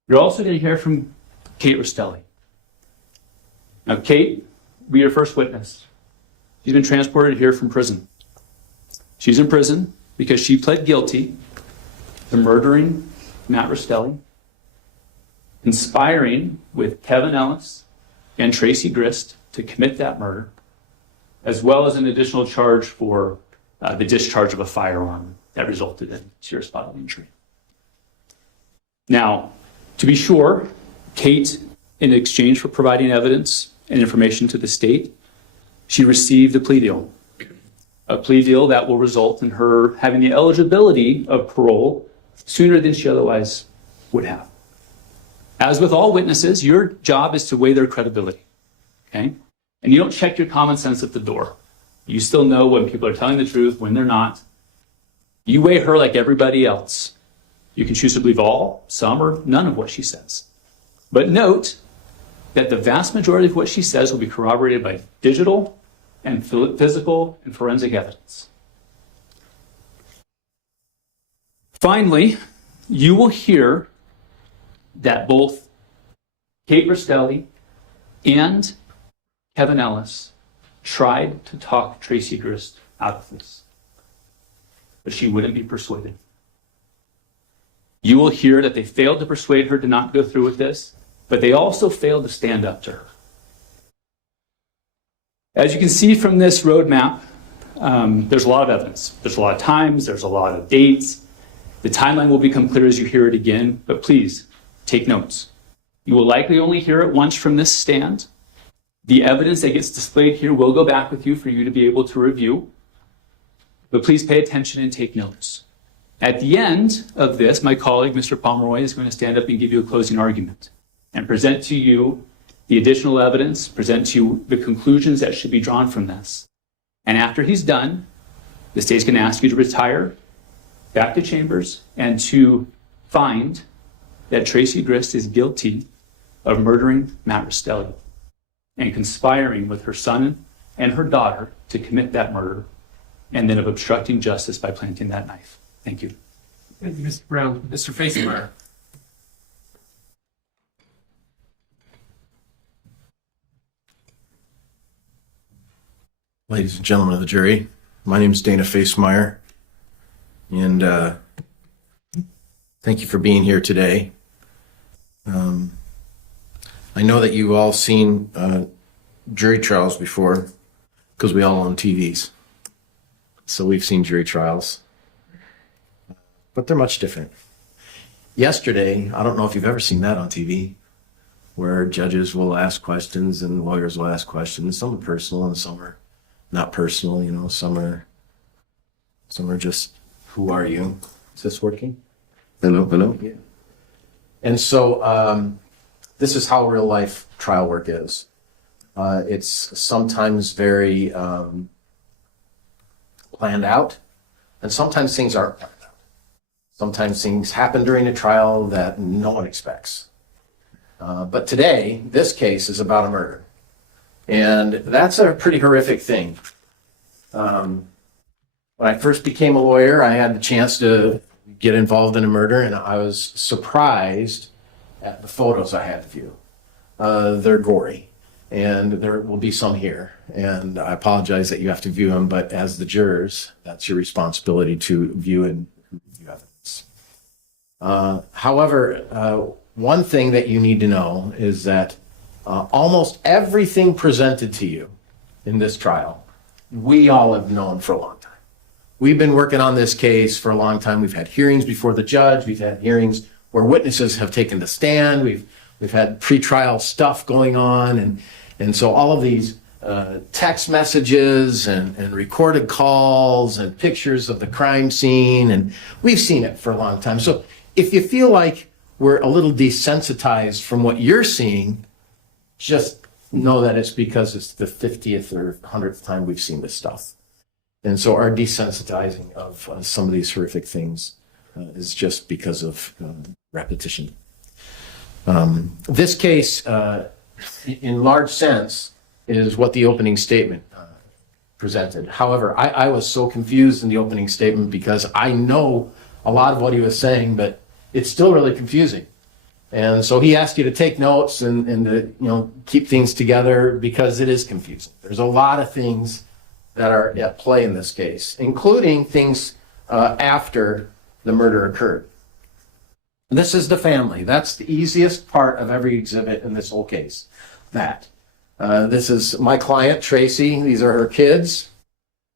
You're also going to hear from Kate Restelli. Now, Kate will be your first witness. She's been transported here from prison. She's in prison because she pled guilty to murdering Matt Restelli, conspiring with Kevin Ellis and Tracey Grist to commit that murder, as well as an additional charge for the discharge of a firearm that resulted in serious bodily injury. Now, to be sure, Kate, in exchange for providing evidence and information to the state, she received a plea deal that will result in her having the eligibility of parole sooner than she otherwise would have. As with all witnesses, your job is to weigh their credibility, okay? And you don't check your common sense at the door. You still know when people are telling the truth, when they're not. You weigh her like everybody else. You can choose to believe all, some, or none of what she says. But note that the vast majority of what she says will be corroborated by digital and physical and forensic evidence. Finally, you will hear that both Kate Restelli and Kevin Ellis tried to talk Tracey Grist out of this, but she wouldn't be persuaded. You will hear that they failed to persuade her to not go through with this, but they also failed to stand up to her. As you can see from this roadmap, there's a lot of evidence. There's a lot of times, there's a lot of dates. The timeline will become clear as you hear it again, but please take notes. You will likely only hear it once from this stand. The evidence that gets displayed here will go back with you for you to be able to review, but please pay attention and take notes. At the end of this, my colleague, Mr. Pomeroy, is going to stand up and give you a closing argument and present to you the additional evidence, present to you the conclusions that should be drawn from this. And after he's done, the state's going to ask you to retire back to chambers and to find that Tracey Grist is guilty of murdering Matt Restelli and conspiring with her son and her daughter to commit that murder, and then of obstructing justice by planting that knife. Thank you. Thank you, Mr. Brown. Mr. Facemeyer. Ladies and gentlemen of the jury, my name is Dana Facemeyer, and thank you for being here today. I know that you've all seen jury trials before because we all own TVs. So we've seen jury trials, but they're much different. Yesterday, I don't know if you've ever seen that on TV, where judges will ask questions and lawyers will ask questions. Some are personal and some are not personal, you know, some are just, who are you? Is this working? Hello? Yeah. And so this is how real life trial work is. It's sometimes very planned out, and sometimes things aren't planned out. Sometimes things happen during a trial that no one expects. But today, this case is about a murder. And that's a pretty horrific thing. When I first became a lawyer, I had the chance to get involved in a murder, and I was surprised at the photos I had to view. They're gory, and there will be some here. And I apologize that you have to view them, but as the jurors, that's your responsibility to view and review evidence. However, one thing that you need to know is that almost everything presented to you in this trial, we all have known for a long time. We've been working on this case for a long time. We've had hearings before the judge. We've had hearings where witnesses have taken the stand. We've had pretrial stuff going on. And so all of these text messages and recorded calls and pictures of the crime scene, and we've seen it for a long time. So if you feel like we're a little desensitized from what you're seeing, just know that it's because it's the 50th or 100th time we've seen this stuff. And so our desensitizing of some of these horrific things is just because of repetition. This case, in large sense, is what the opening statement presented. However, I was so confused in the opening statement because I know a lot of what he was saying, but it's still really confusing. And so he asked you to take notes and to keep things together because it is confusing. There's a lot of things that are at play in this case, including things after the murder occurred. This is the family. That's the easiest part of every exhibit in this whole case. This is my client, Tracey. These are her kids.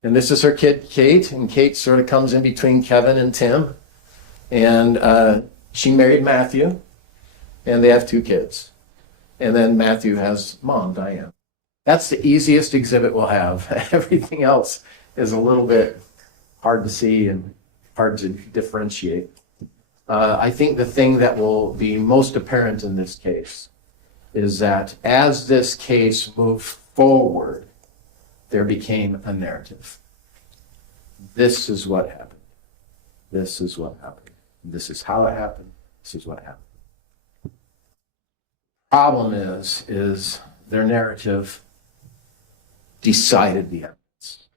And this is her kid, Kate. And Kate sort of comes in between Kevin and Tim. And she married Matthew. And they have 2 kids. And then Matthew has mom, Diane. That's the easiest exhibit we'll have. Everything else is a little bit hard to see and hard to differentiate. I think the thing that will be most apparent in this case is that as this case moved forward, there became a narrative. This is what happened. This is what happened. This is how it happened. This is what happened. Problem is their narrative decided the evidence.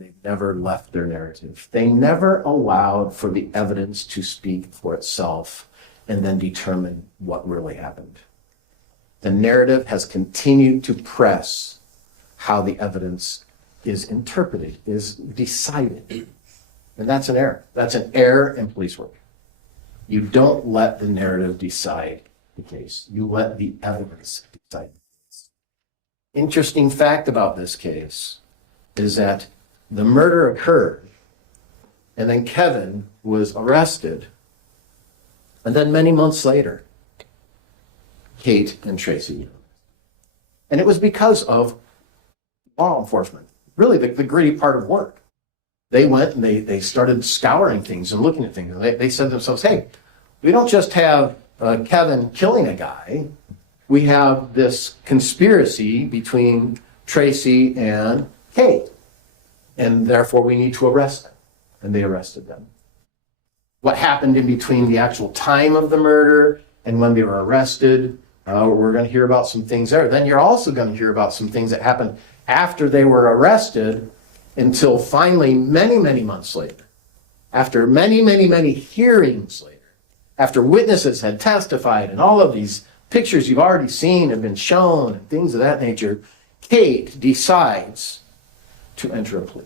They never left their narrative. They never allowed for the evidence to speak for itself and then determine what really happened. The narrative has continued to press how the evidence is interpreted, is decided. And that's an error. That's an error in police work. You don't let the narrative decide the case. You let the evidence decide the case. Interesting fact about this case is that the murder occurred, and then Kevin was arrested, and then many months later, Kate and Tracey. And it was because of law enforcement, really the gritty part of work. They went and they started scouring things and looking at things. And they said to themselves, hey, we don't just have Kevin killing a guy. We have this conspiracy between Tracey and Kate. And therefore we need to arrest them. And they arrested them. What happened in between the actual time of the murder and when they were arrested, we're going to hear about some things there. Then you're also going to hear about some things that happened after they were arrested until finally many, many months later, after many, many, many hearings later, after witnesses had testified and all of these pictures you've already seen have been shown and things of that nature, Kate decides to enter a plea.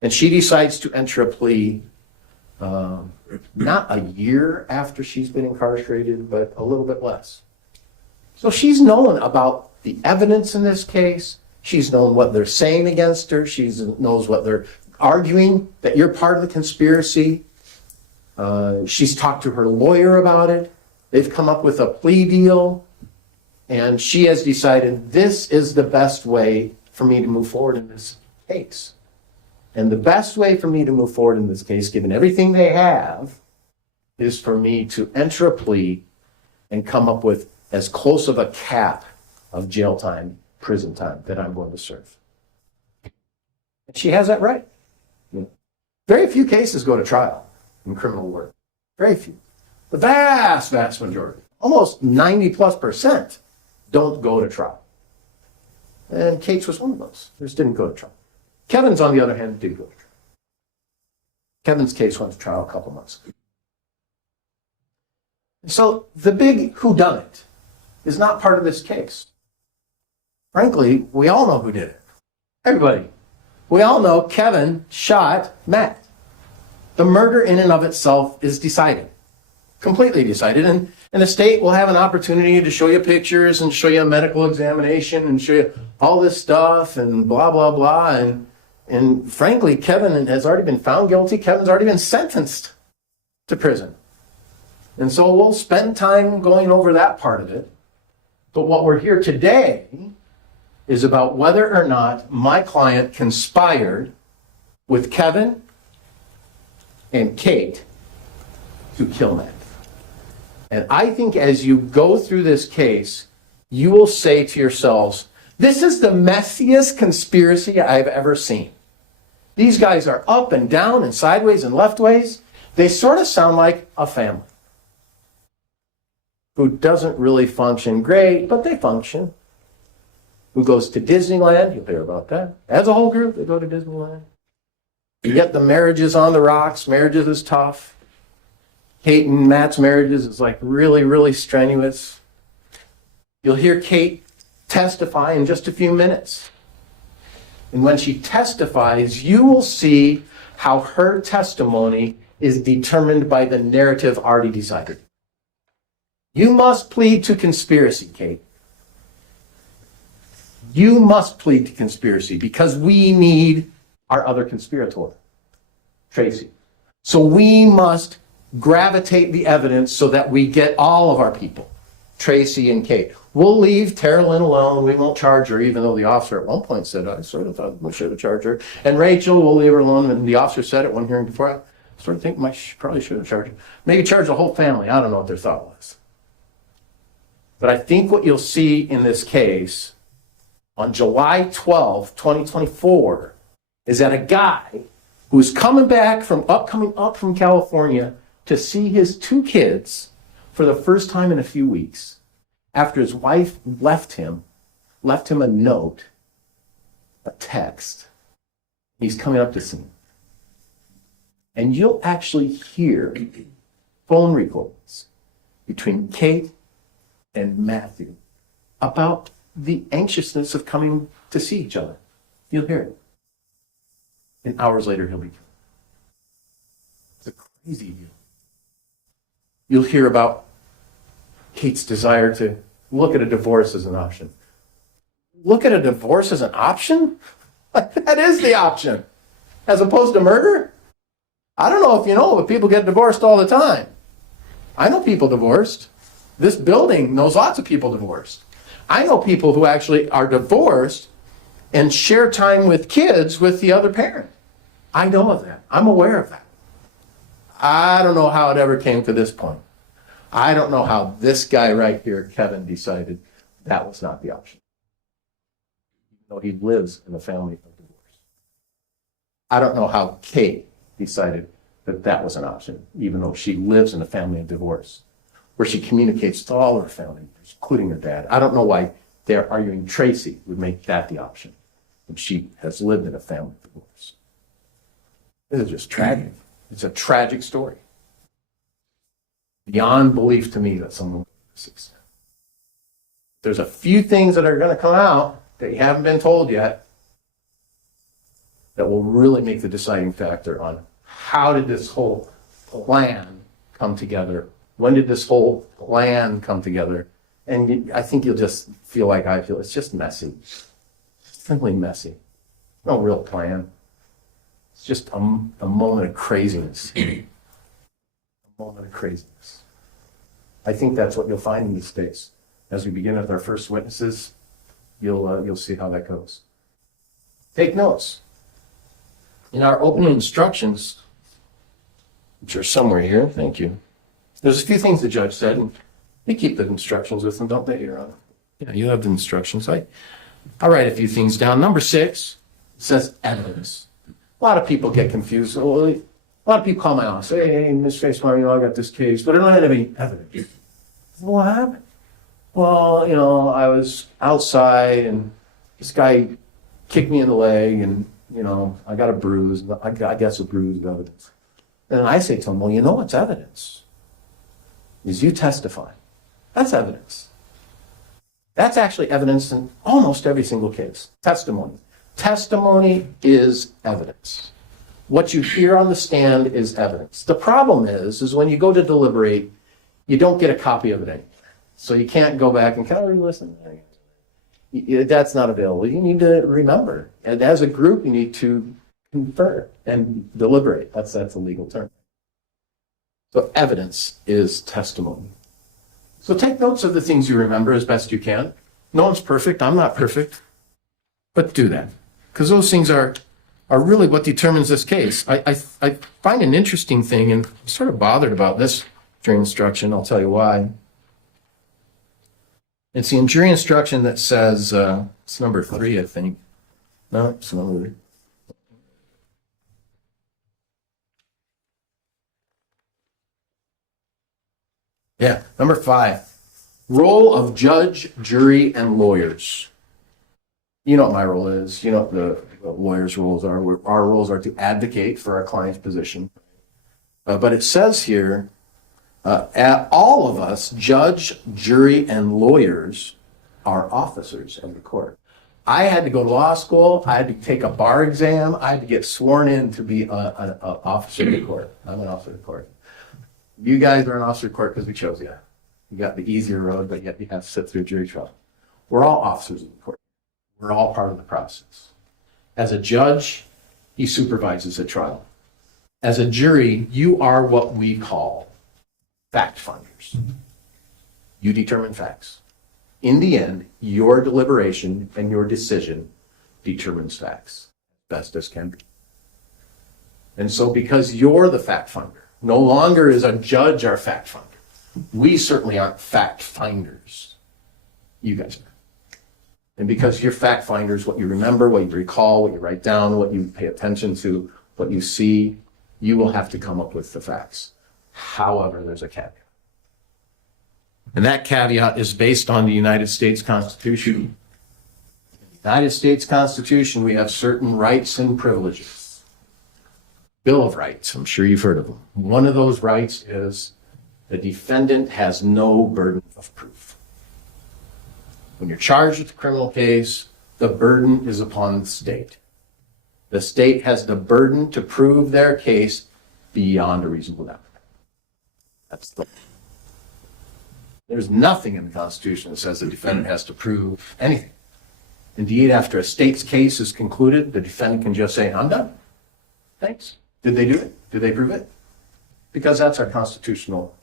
And she decides to enter a plea not a year after she's been incarcerated, but a little bit less. So she's known about the evidence in this case. She's known what they're saying against her. She knows what they're arguing, that you're part of the conspiracy. She's talked to her lawyer about it. They've come up with a plea deal. And she has decided this is the best way for me to move forward in this case. And the best way for me to move forward in this case, given everything they have, is for me to enter a plea and come up with as close of a cap of jail time, prison time that I'm going to serve. And she has that right. Very few cases go to trial in criminal work. Very few. The vast, vast majority, almost 90+%, don't go to trial. And Kate's was one of those. Just didn't go to trial. Kevin's, on the other hand, did go to trial. Kevin's case went to trial a couple months ago. So the big whodunit is not part of this case. Frankly, we all know who did it. Everybody. We all know Kevin shot Matt. The murder in and of itself is decided. Completely decided. And the state will have an opportunity to show you pictures and show you a medical examination and show you all this stuff and blah, blah, blah. And frankly, Kevin has already been found guilty. Kevin's already been sentenced to prison. And so we'll spend time going over that part of it. But what we're here today is about whether or not my client conspired with Kevin and Kate to kill Matt. And I think as you go through this case, you will say to yourselves, this is the messiest conspiracy I've ever seen. These guys are up and down and sideways and leftways. They sort of sound like a family who doesn't really function great, but they function. Who goes to Disneyland, you'll hear about that. As a whole group, they go to Disneyland. Yet the marriage is on the rocks, marriages is tough. Kate and Matt's marriages is like really, really strenuous. You'll hear Kate testify in just a few minutes. And when she testifies, you will see how her testimony is determined by the narrative already decided. You must plead to conspiracy, Kate. You must plead to conspiracy because we need our other conspirator, Tracey. So we must gravitate the evidence so that we get all of our people, Tracey and Kate. We'll leave Terralyn alone. We won't charge her, even though the officer at one point said, I sort of thought we should have charged her. And Rachel, we'll leave her alone. And the officer said at one hearing before, I sort of think probably should have charged her. Maybe charge the whole family. I don't know what their thought was. But I think what you'll see in this case on July 12, 2024, is that a guy who's coming up from California to see his two kids for the first time in a few weeks, after his wife left him a note, a text. He's coming up to see him. And you'll actually hear phone recordings between Kate and Matthew about the anxiousness of coming to see each other. You'll hear it. And hours later, he'll be killed. It's a crazy deal. You'll hear about Kate's desire to look at a divorce as an option. Look at a divorce as an option? That is the option. As opposed to murder? I don't know if you know, but people get divorced all the time. I know people divorced. This building knows lots of people divorced. I know people who actually are divorced and share time with kids with the other parent. I know of that. I'm aware of that. I don't know how it ever came to this point. I don't know how this guy right here, Kevin, decided that was not the option. Even though he lives in a family of divorce. I don't know how Kate decided that that was an option, even though she lives in a family of divorce, where she communicates to all her family, including her dad. I don't know why they're arguing Tracey would make that the option when she has lived in a family of divorce. This is just tragic. It's a tragic story. Beyond belief to me that someone would succeed. there's a few things that are going to come out that you haven't been told yet that will really make the deciding factor on how did this whole plan come together? When did this whole plan come together? And I think you'll just feel like I feel. It's just messy. Simply messy. No real plan. It's just a moment of craziness. A moment of craziness. I think that's what you'll find in these days. As we begin with our first witnesses, you'll see how that goes. Take notes. In our opening instructions, which are somewhere here, thank you. There's a few things the judge said, and they keep the instructions with them, don't they, Your Honor? Yeah, you have the instructions. I write a few things down. Number 6 says evidence. A lot of people get confused. Well, a lot of people call my office, hey, Ms. Facemeyer, I got this case, but I don't have any evidence. What happened? Well, I was outside and this guy kicked me in the leg and, I got a bruise. I guess a bruise of evidence. And I say to him, well, what's evidence? Is you testify. That's evidence. That's actually evidence in almost every single case. Testimony. Testimony is evidence. What you hear on the stand is evidence. The problem is when you go to deliberate, you don't get a copy of it anymore. So you can't go back and kind of re-listen. That's not available. You need to remember. And as a group, you need to confer and deliberate. That's a legal term. So evidence is testimony. So take notes of the things you remember as best you can. No one's perfect. I'm not perfect. But do that. Because those things are really what determines this case. I find an interesting thing, and I'm sort of bothered about this jury instruction. I'll tell you why. It's the jury instruction that says, it's number 3, I think. No, it's number. Yeah, number 5. Role of judge, jury, and lawyers. You know what my role is. You know what the lawyers' roles are. Our roles are to advocate for our client's position. But it says here, all of us, judge, jury, and lawyers, are officers of the court. I had to go to law school. I had to take a bar exam. I had to get sworn in to be an officer of the court. I'm an officer of the court. You guys are an officer of the court because we chose you. You got the easier road, but yet you have to sit through a jury trial. We're all officers of the court. We're all part of the process. As a judge, he supervises a trial. As a jury, you are what we call fact finders. You determine facts. In the end, your deliberation and your decision determines facts, best as can be. And so because you're the fact finder, no longer is a judge our fact finder. We certainly aren't fact finders. You guys are. And because you're fact finders, what you remember, what you recall, what you write down, what you pay attention to, what you see, you will have to come up with the facts. However, there's a caveat. And that caveat is based on the United States Constitution. In the United States Constitution, we have certain rights and privileges. Bill of Rights, I'm sure you've heard of them. One of those rights is the defendant has no burden of proof. When you're charged with a criminal case, the burden is upon the state. The state has the burden to prove their case beyond a reasonable doubt. That's the. There's nothing in the Constitution that says the defendant has to prove anything. Indeed, after a state's case is concluded, the defendant can just say, I'm done. Thanks. Did they do it? Did they prove it? Because that's our constitutional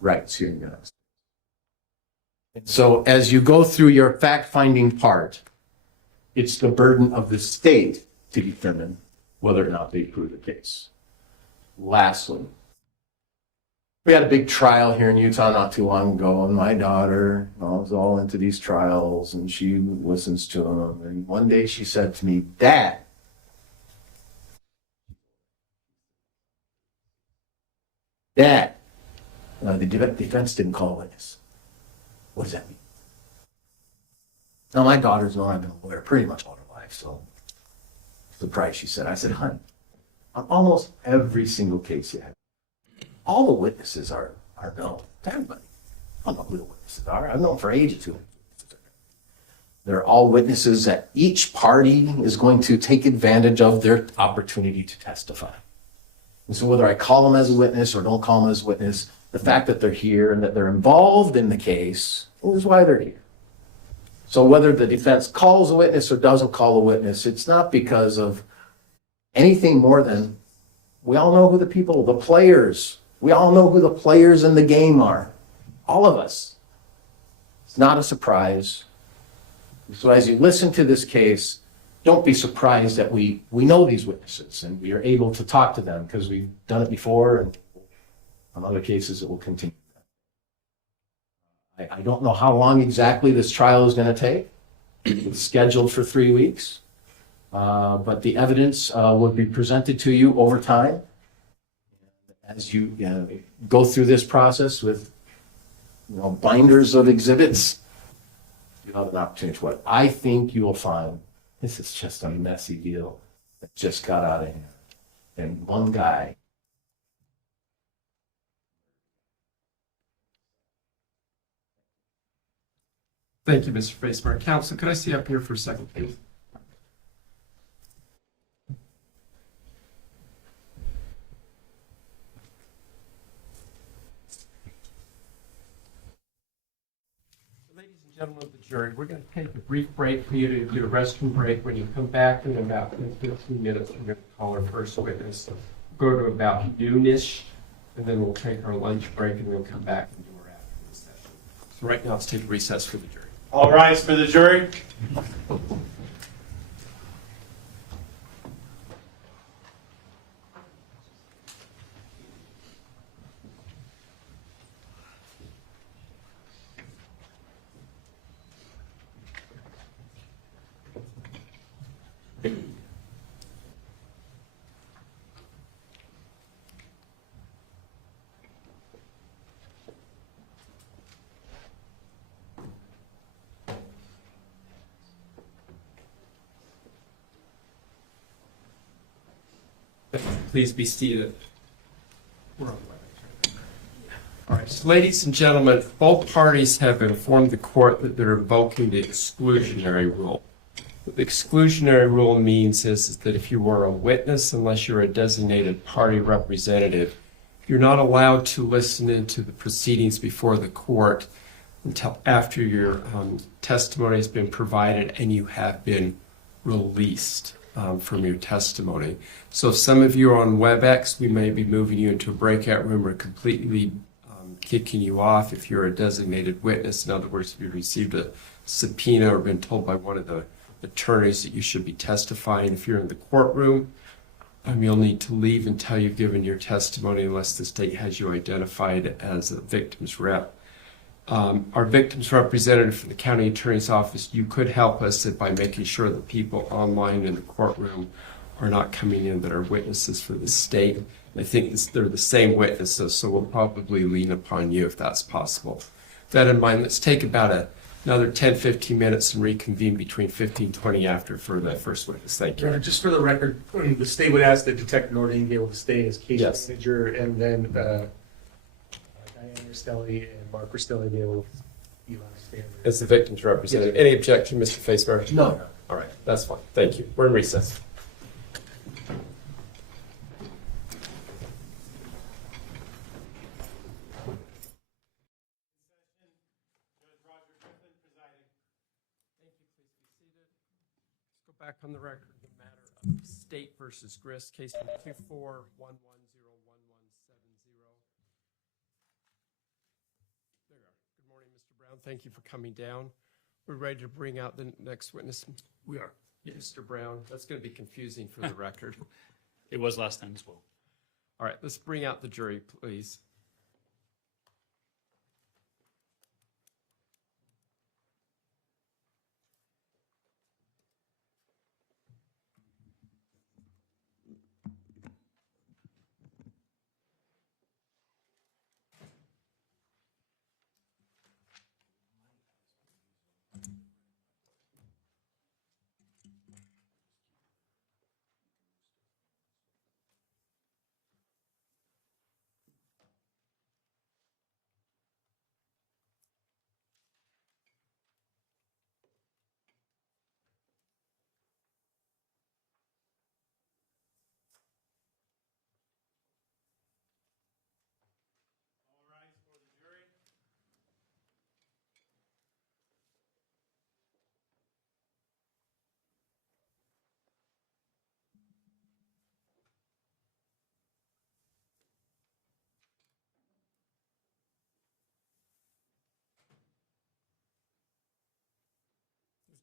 rights here in the United States. And so as you go through your fact-finding part, it's the burden of the state to determine whether or not they prove the case. Lastly, we had a big trial here in Utah not too long ago, and my daughter was all into these trials, and she listens to them. And one day she said to me, Dad, the defense didn't call a witness. What does that mean? Now, my daughter's known I've been a lawyer pretty much all her life, so surprised she said. I said, honey, on almost every single case you have, all the witnesses are known to everybody. I don't know who the witnesses are. I've known for ages who. They're all witnesses that each party is going to take advantage of their opportunity to testify. And so whether I call them as a witness or don't call them as a witness, the fact that they're here and that they're involved in the case is why they're here. So whether the defense calls a witness or doesn't call a witness, it's not because of anything more than we all know who the people, the players, we all know who the players in the game are. All of us. It's not a surprise. So as you listen to this case, don't be surprised that we know these witnesses and we are able to talk to them because we've done it before, and on other cases it will continue. I don't know how long exactly this trial is going to take. It's scheduled for 3 weeks, but the evidence will be presented to you over time. As you go through this process with binders of exhibits, you have an opportunity to what I think you will find. This is just a messy deal that just got out of hand. And one guy. Thank you, Mr. Faceberg. Counsel, could I see up here for a second, please? Ladies and gentlemen of the jury, we're going to take a brief break for you to get a restroom break. When you come back in about 15 minutes, we're going to call our first witness. Go to about noonish, and then we'll take our lunch break, and we'll come back and do our afternoon session. So right now, let's take a recess for the jury. All rise for the jury. Please be seated. We're on the way. All right, so ladies and gentlemen, both parties have informed the court that they're invoking the exclusionary rule. What the exclusionary rule means is that if you were a witness, unless you're a designated party representative, you're not allowed to listen into the proceedings before the court until after your testimony has been provided and you have been released from your testimony. So if some of you are on WebEx, we may be moving you into a breakout room or completely kicking you off if you're a designated witness. In other words, if you received a subpoena or been told by one of the attorneys that you should be testifying. If you're in the courtroom, you'll need to leave until you've given your testimony unless the state has you identified as a victim's rep. Our victims representative from the county attorney's office, you could help us by making sure that people online in the courtroom are not coming in that are witnesses for the state. I think they're the same witnesses, so we'll probably lean upon you if that's possible. With that in mind, let's take about another 10-15 minutes and reconvene between 15-20 after for the first witness. Thank you. Just for the record, the state would ask that Detective Norton be able to stay as case Yes. manager, and then Diane Restelli and Mark Restelli be able to be on stand. As the victim's representative. Any objection, Mr. Faceberg? No. All right, that's fine. Thank you. We're in recess. Back on the record, the matter of State versus Grist, case number 241101170. There you are. Good morning, Mr. Brown. Thank you for coming down. We're ready to bring out the next witness. We are. Mr. Brown, that's going to be confusing for the record. It was last time as well. All right, let's bring out the jury, please.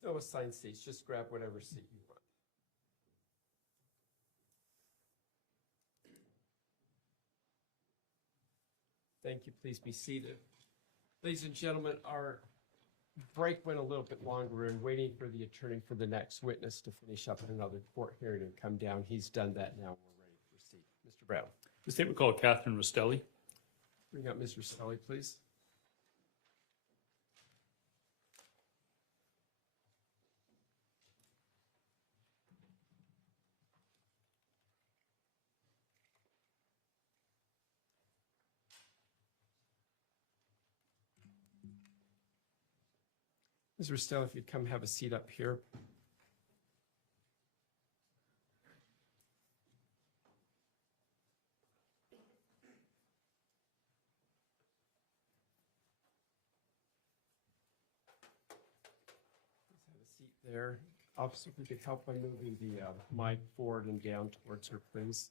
No assigned seats, just grab whatever seat you want. Thank you, please be seated. Ladies and gentlemen, our break went a little bit longer. We're waiting for the attorney for the next witness to finish up another court hearing and come down. He's done that now. We're ready to proceed. Mr. Brown, The state would call Kathryn Restelli. bring up Ms. Restelli, please. Ms. Restelli, if you'd come have a seat up here. Please have a seat there. Officer, if you could help by moving the mic forward and down towards her, please.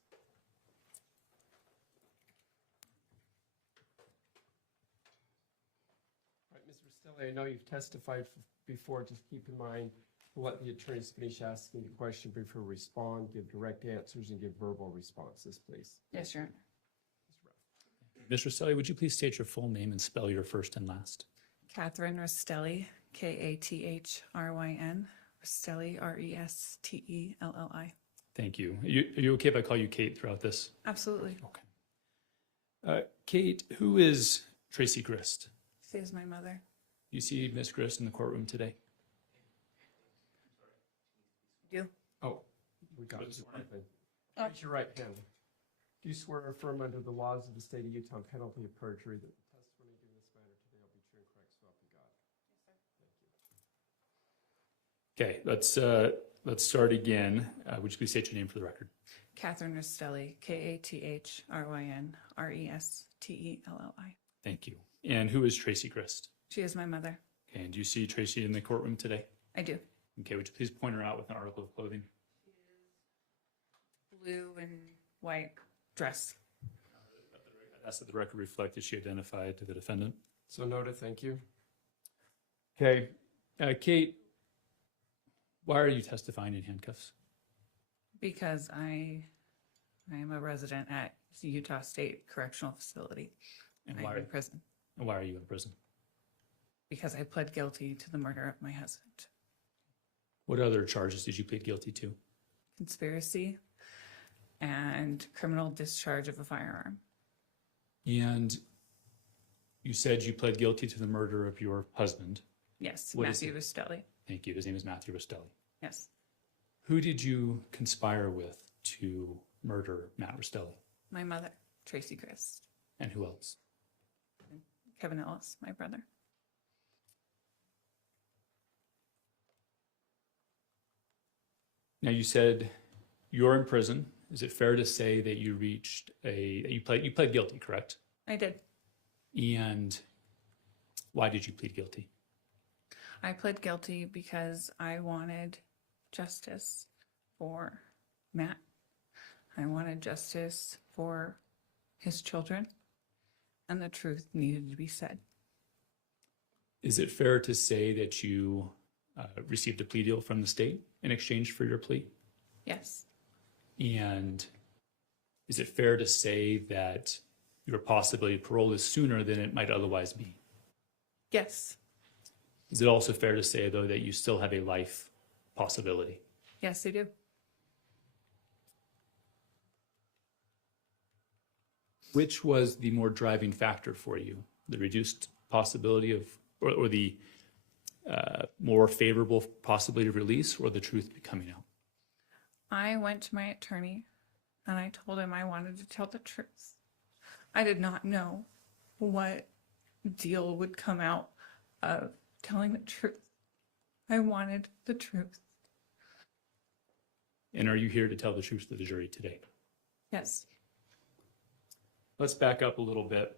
All right, Ms. Restelli, I know you've testified before. Just keep in mind, we'll let the attorneys finish asking the question before we respond, give direct answers, and give verbal responses, please. Yes, Your Honor. Ms. Ruff. Ms. Restelli, would you please state your full name and spell your first and last? Kathryn Restelli, Kathryn, Restelli, Restelli. Thank you. Are you okay if I call you Kate throughout this? Absolutely. Okay. Kate, who is Tracey Grist? She is my mother. You see Ms. Grist in the courtroom today? You? Oh, we got Good you. morning. Raise your right hand. Do you swear or affirm under the laws of the state of Utah, on penalty of perjury, that the testimony you give in this matter today will be true and correct, so help you God? Thank you. Okay, let's start again. Would you please state your name for the record? Kathryn Restelli, Kathryn, Restelli. Thank you. And who is Tracey Grist? She is my mother. Okay, and do you see Tracey in the courtroom today? I do. Okay, would you please point her out with an article of clothing? Blue and white dress. Ask that the record reflect that she identified to the defendant. So noted, thank you. Okay, Kate, why are you testifying in handcuffs? Because I am a resident at the Utah State Correctional Facility. And I'm why, in prison why are you in prison? because I pled guilty to the murder of my husband. What other charges did you plead guilty to? Conspiracy and criminal discharge of a firearm. And you said you pled guilty to the murder of your husband. Yes, What is Matthew Restelli. Thank you. His name is Matthew Restelli. Yes. Who did you conspire with to murder Matt Restelli? My mother, Tracey Grist. And who else? Kevin Ellis, my brother. Now you said you're in prison. Is it fair to say that you pled guilty, correct? I did. And why did you plead guilty? I pled guilty because I wanted justice for Matt. I wanted justice for his children, and the truth needed to be said. Is it fair to say that you received a plea deal from the state in exchange for your plea? Yes. And is it fair to say that your possibility of parole is sooner than it might otherwise be? Yes. Is it also fair to say, though, that you still have a life possibility? Yes, I do. Which was the more driving factor for you? The reduced possibility of, or the more favorable possibility of release, or the truth coming out? I went to my attorney and I told him I wanted to tell the truth. I did not know what deal would come out of telling the truth. I wanted the truth. And are you here to tell the truth to the jury today? Yes. Let's back up a little bit.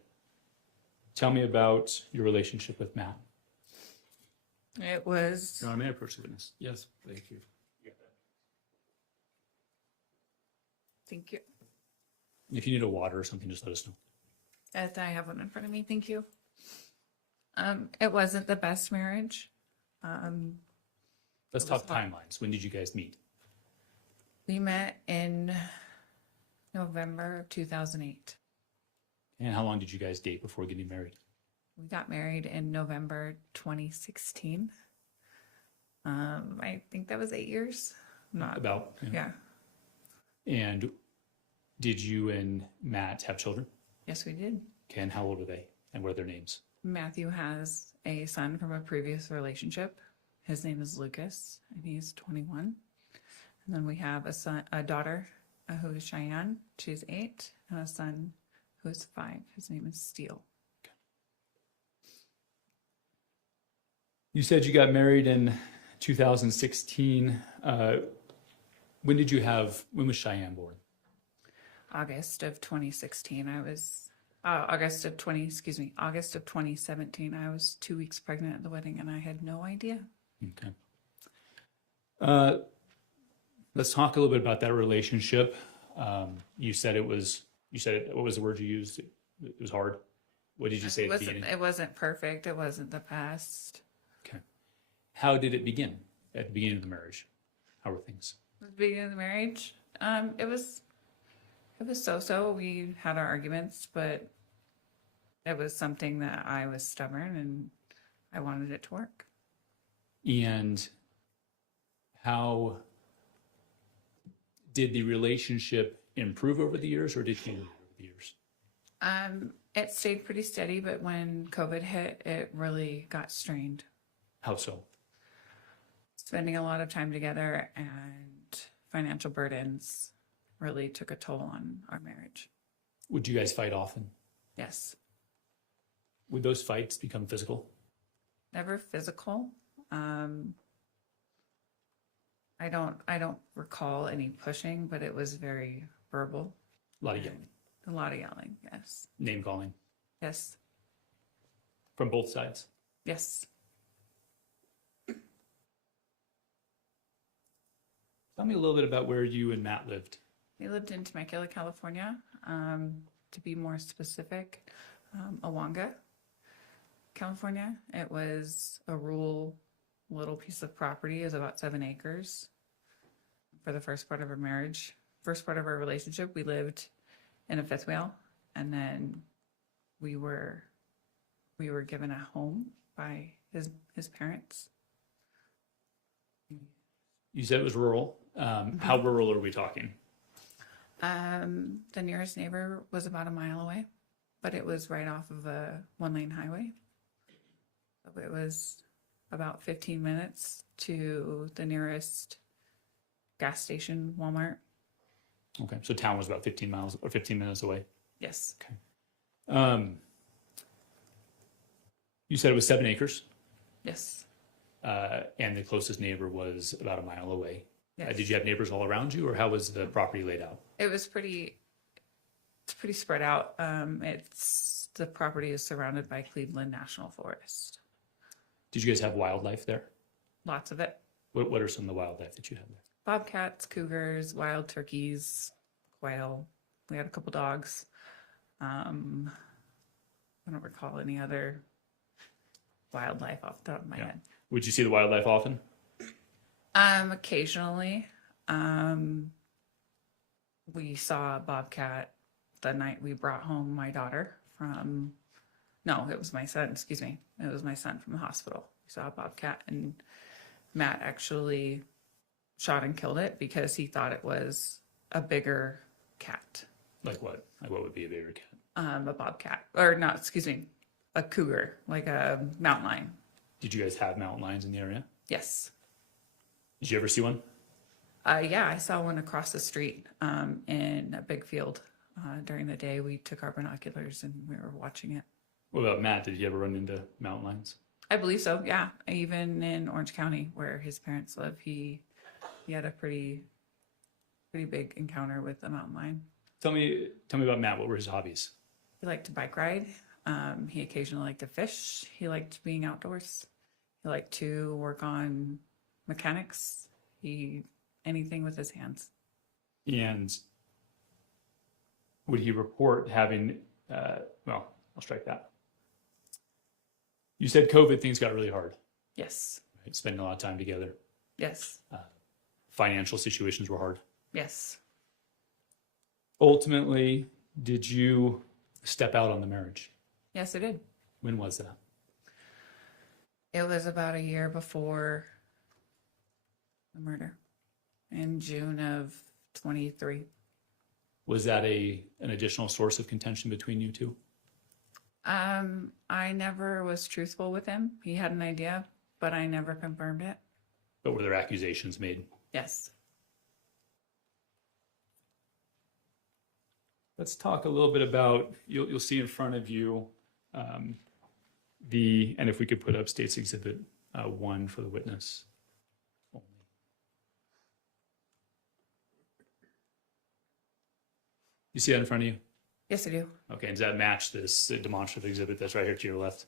Tell me about your relationship with Matt. It was, Your Honor, may I approach the witness? Yes, thank you. thank you. If you need a water or something, just let us know. I have one in front of me. Thank you. It wasn't the best marriage. Let's It was talk hard. timelines. When did you guys meet? We met in November of 2008. And how long did you guys date before getting married? We got married in November 2016. I think that was 8 years. Not About. yeah. And did you and Matt have children? Yes, we did. Okay, and how old are they? And what are their names? Matthew has a son from a previous relationship. His name is Lucas, and he's 21. And then we have a daughter who is Cheyenne. She's 8, and a son who is 5. His name is Steele. You said you got married in 2016. When was Cheyenne born? August of 2016. August of 2017. I was 2 weeks pregnant at the wedding, and I had no idea. Okay. Let's talk a little bit about that relationship. What was the word you used? It was hard. What did you say at the beginning? It wasn't perfect. It wasn't the best. Okay. How did it begin at the beginning of the marriage? How were things? The beginning of the marriage, it was so-so. We had our arguments, but it was something that I was stubborn and I wanted it to work. And how did the relationship improve over the years, or did it change over the years? It stayed pretty steady, but when COVID hit, it really got strained. How so? Spending a lot of time together and financial burdens really took a toll on our marriage. Would you guys fight often? Yes. Would those fights become physical? Never physical. I don't recall any pushing, but it was very verbal. A lot of yelling, A lot of yelling. Yes. name calling Yes. from both sides. Yes. Tell me a little bit about where you and Matt lived. We lived in Temecula, California. To be more specific, Awanga, California. It was a rural little piece of property. It was about 7 acres. For the first part of our marriage, first part of our relationship, we lived in a fifth wheel, and then we were given a home by his parents. You said it was rural. How rural are we talking? The nearest neighbor was about a mile away, but it was right off of a 1-lane highway. So it was about 15 minutes to the nearest gas station, Walmart. Okay, so town was about 15 miles or 15 minutes away. Yes. You said it was 7 acres, Yes. and the closest neighbor was about a mile away. Yes. Did you have neighbors all around you, or how was the property laid out? It was it's pretty spread out. The property is surrounded by Cleveland National Forest. Did you guys have wildlife there? Lots of it. What are some of the wildlife that you had there? Bobcats, cougars, wild turkeys, quail. We had a couple dogs. I don't recall any other wildlife off the top of my head. Would you see the wildlife often? Occasionally. We saw a bobcat the night we brought home my daughter from, no, it was my son, excuse me. It was my son from the hospital. We saw a bobcat, and Matt actually shot and killed it because he thought it was a bigger cat. Like what? Like what would be a bigger cat? A bobcat, or not, excuse me, a cougar, like a mountain lion. Did you guys have mountain lions in the area? Yes. Did you ever see one? Yeah, I saw one across the street in a big field. During the day, we took our binoculars and we were watching it. What about Matt? Did you ever run into mountain lions? I believe so, yeah. Even in Orange County, where his parents live, he had a pretty big encounter with a mountain lion. Tell me about Matt. What were his hobbies? He liked to bike ride. He occasionally liked to fish. He liked being outdoors. He liked to work on mechanics. Anything with his hands. And would he report having, well, I'll strike that. You said COVID, things got really hard, Yes. right? Spending a lot of time together. Yes. Financial situations were hard. Yes. Ultimately, did you step out on the marriage? Yes, I did. When was that? It was about a year before the murder in June of 23. Was that an additional source of contention between you two? I never was truthful with him. He had an idea, but I never confirmed it. But were there accusations made? Yes. Let's talk a little bit about, you'll see in front of you, and if we could put up State's Exhibit 1 for the witness. You see that in front of you? Yes, I do. Okay, and does that match this demonstrative exhibit that's right here to your left?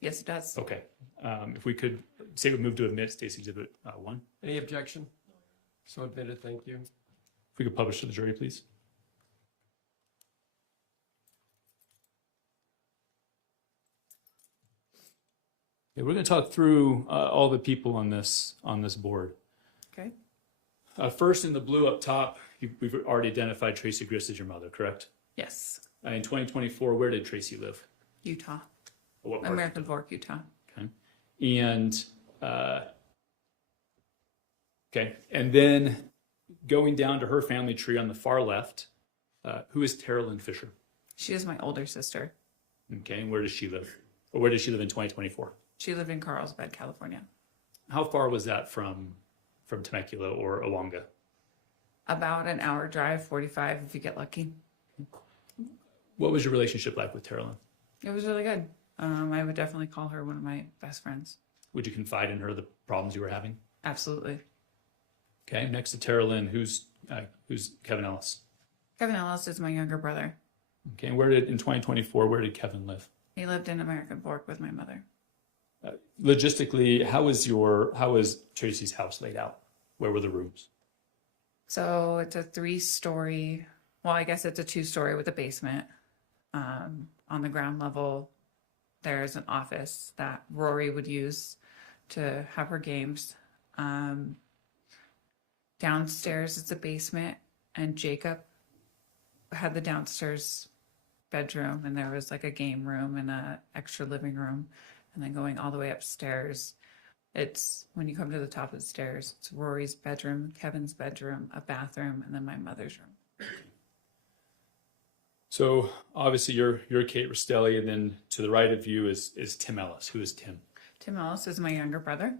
Yes, it does. Okay. If we could say we move to admit State's Exhibit 1. Any objection? So admitted, thank you. If we could publish to the jury, please. Okay, we're going to talk through all the people on this board. Okay. First, in the blue up top, we've already identified Tracey Grist as your mother, correct? Yes. In 2024, where did Tracey live? Utah. What part? American Fork, Utah. Okay. And then going down to her family tree on the far left, who is Tara Lynn Fisher? She is my older sister. Okay, and where does she live? Or where did she live in 2024? She lived in Carlsbad, California. How far was that from Temecula or Awanga? About an hour drive, 45 if you get lucky. What was your relationship like with Tara Lynn? It was really good. I would definitely call her one of my best friends. Would you confide in her the problems you were having? Absolutely. Okay, next to Tara Lynn, who's Kevin Ellis? Kevin Ellis is my younger brother. Okay, and in 2024, where did Kevin live? He lived in American Fork with my mother. Logistically, how was Tracy's house laid out? Where were the rooms? So it's a 3-story, well, I guess it's a 2-story with a basement. On the ground level, there's an office that Rory would use to have her games. Downstairs is a basement, and Jacob had the downstairs bedroom, and there was like a game room and a extra living room. And then going all the way upstairs, it's when you come to the top of the stairs, it's Rory's bedroom, Kevin's bedroom, a bathroom, and then my mother's room. So obviously you're Kate Restelli, and then to the right of you is Tim Ellis. Who is Tim? Tim Ellis is my younger brother.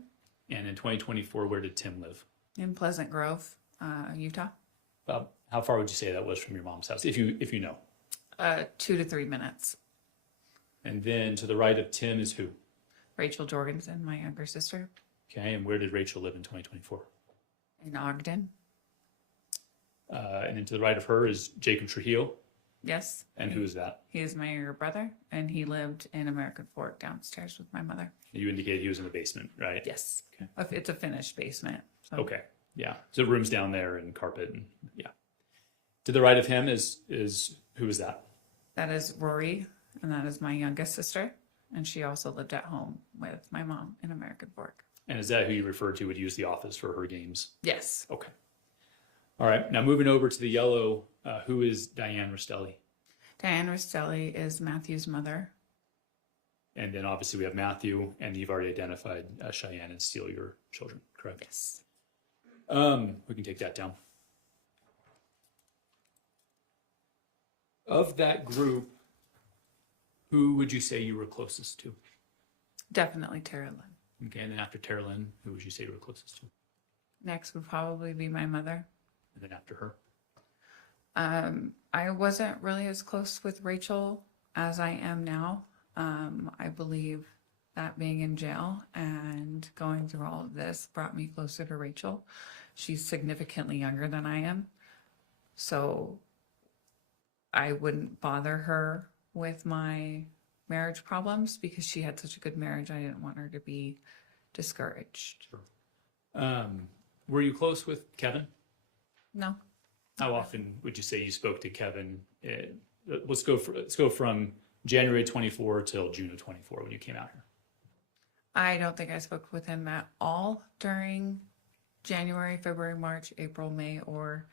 And in 2024, where did Tim live? In Pleasant Grove, Utah. How far would you say that was from your mom's house, if you know? 2 to 3 minutes. And then to the right of Tim is who? Rachel Jorgensen, my younger sister. Okay, and where did Rachel live in 2024? In Ogden. And then to the right of her is Jacob Trujillo. Yes. And who is that? He is my younger brother, and he lived in American Fork downstairs with my mother. You indicated he was in the basement, right? Yes. Okay. It's a finished basement. So. Okay, yeah. So rooms down there and carpet and yeah. To the right of him is who is that? That is Rory, and that is my youngest sister. And she also lived at home with my mom in American Fork. And is that who you referred to would use the office for her games? Yes. Okay. All right. Now moving over to the yellow, who is Diane Restelli? Diane Restelli is Matthew's mother. And then obviously we have Matthew, and you've already identified Cheyenne and Steele, your children, correct? Yes. We can take that down. Of that group, who would you say you were closest to? Definitely Tara Lynn. Okay, and then after Tara Lynn, who would you say you were closest to? Next would probably be my mother. And then after her? I wasn't really as close with Rachel as I am now. I believe that being in jail and going through all of this brought me closer to Rachel. She's significantly younger than I am. So I wouldn't bother her with my marriage problems because she had such a good marriage. I didn't want her to be discouraged. Sure. Were you close with Kevin? No. How often would you say you spoke to Kevin? Let's go from January 24 till June of 24 when you came out here. I don't think I spoke with him at all during January, February, March, April, May, or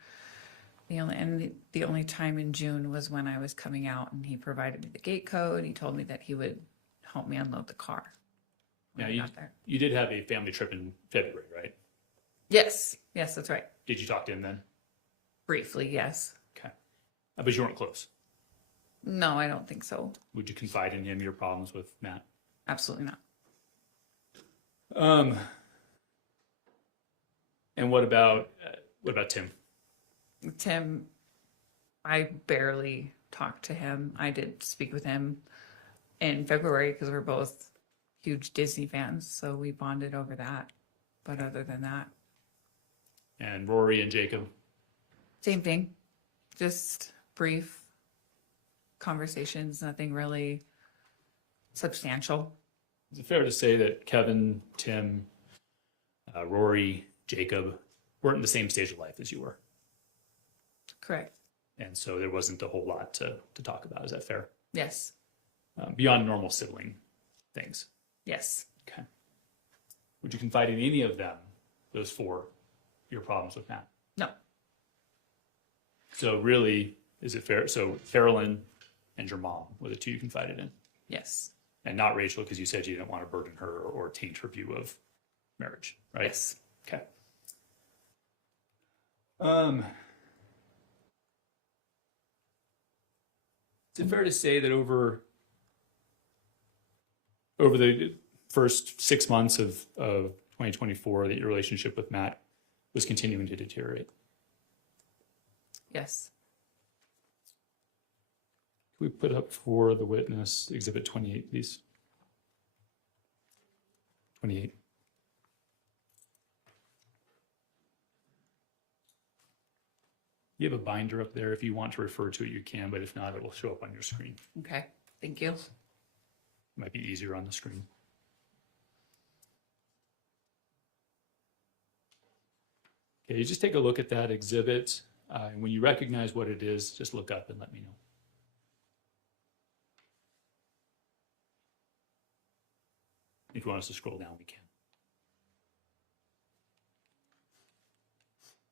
the only time in June was when I was coming out, and he provided me the gate code. He told me that he would help me unload the car. when Now, I you, got there. you did have a family trip in February, right? Yes, that's right. Did you talk to him then? Briefly, yes. Okay. But you weren't close. No, I don't think so. Would you confide in him your problems with Matt? Absolutely not. And what about Tim? Tim, I barely talked to him. I did speak with him in February because we're both huge Disney fans, so we bonded over that. But other than that, And Rory and Jacob? same thing. Just brief conversations, nothing really substantial. Is it fair to say that Kevin, Tim, Rory, Jacob weren't in the same stage of life as you were? Correct. And so there wasn't a whole lot to talk about. Is that fair? Yes. Beyond normal sibling things. Yes. Okay. Would you confide in any of them, those four, your problems with Matt? No. So really, is it fair? So Farrellyn and your mom were the two you confided in, Yes. and not Rachel, because you said you didn't want to burden her or taint her view of marriage, right? Yes. Okay. Is it fair to say that over the first 6 months of 2024, that your relationship with Matt was continuing to deteriorate? Yes. Can we put up for the witness Exhibit 28, please? 28. You have a binder up there. If you want to refer to it, you can, but if not, it will show up on your screen. Okay. Thank you. Might be easier on the screen. Okay, you just take a look at that exhibit. And when you recognize what it is, just look up and let me know. If you want us to scroll down, we can.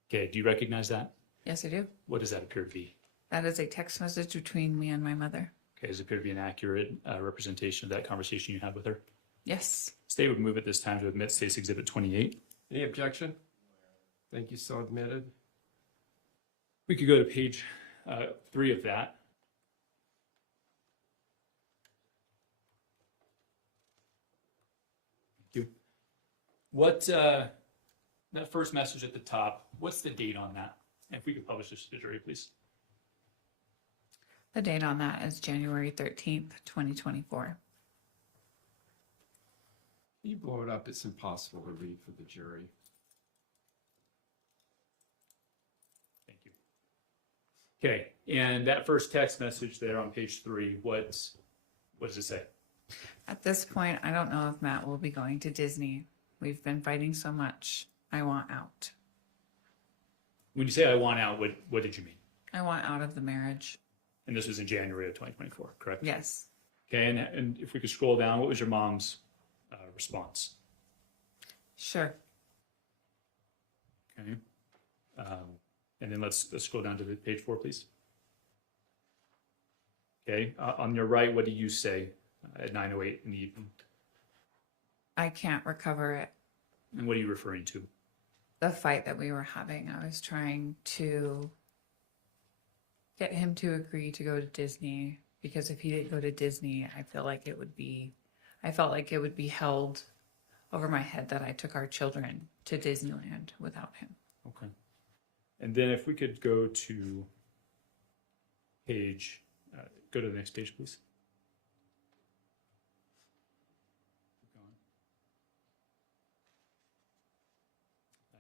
Okay, do you recognize that? Yes, I do. What does that appear to be? That is a text message between me and my mother. Okay, does it appear to be an accurate representation of that conversation you had with her? Yes. State would move at this time to admit State's Exhibit 28. Any objection? Thank you, so admitted. We could go to page 3 of that. Thank you. What, that first message at the top, what's the date on that? And if we could publish this to the jury, please. The date on that is January 13th, 2024. You blow it up, it's impossible to read for the jury. Thank you. Okay, and that first text message there on page 3, what does it say? At this point, I don't know if Matt will be going to Disney. We've been fighting so much. I want out. When you say I want out, what did you mean? I want out of the marriage. And this was in January of 2024, correct? Yes. Okay, and if we could scroll down, what was your mom's response? Sure. Okay. And then let's scroll down to page 4, please. Okay, on your right, what do you say at 9:08 in the evening? I can't recover it. And what are you referring to? The fight that we were having, I was trying to get him to agree to go to Disney, because if he didn't go to Disney, I felt like it would be held over my head that I took our children to Disneyland without him. Okay. And then if we could go to go to the next page, please. Keep going.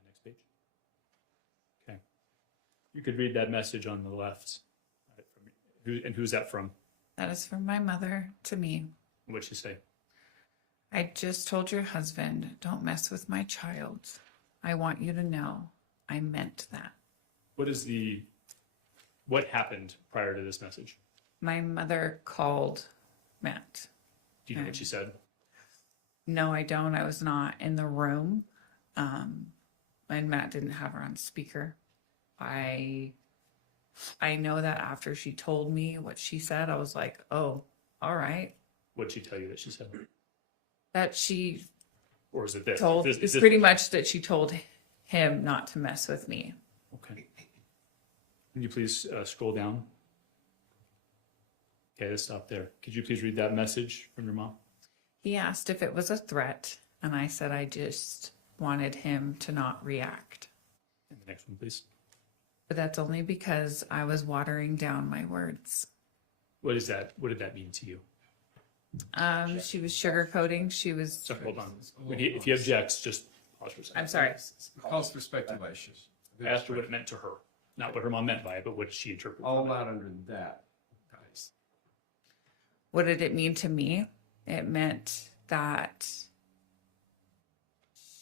Next page. Okay. You could read that message on the left. Who's that from? That is from my mother to me. What'd she say? I just told your husband, don't mess with my child. I want you to know I meant that. What happened prior to this message? My mother called Matt. Do you know what she said? No, I don't. I was not in the room. and Matt didn't have her on speaker. I know that after she told me what she said, I was like, oh, all right. What'd she tell you that she said? That she Or is it this? told, Is it's this- pretty much that she told him not to mess with me. Okay. Can you please scroll down? Okay, let's stop there. Could you please read that message from your mom? He asked if it was a threat, and I said I just wanted him to not react. And the next one, please. But that's only because I was watering down my words. What is that? What did that mean to you? She was sugarcoating. She was. Sorry, hold on. If he objects, just pause for a second. I'm sorry. It calls for speculation. I asked her what it meant to her. Not what her mom meant by it, but what she interpreted. All not under that, guys. What did it mean to me? It meant that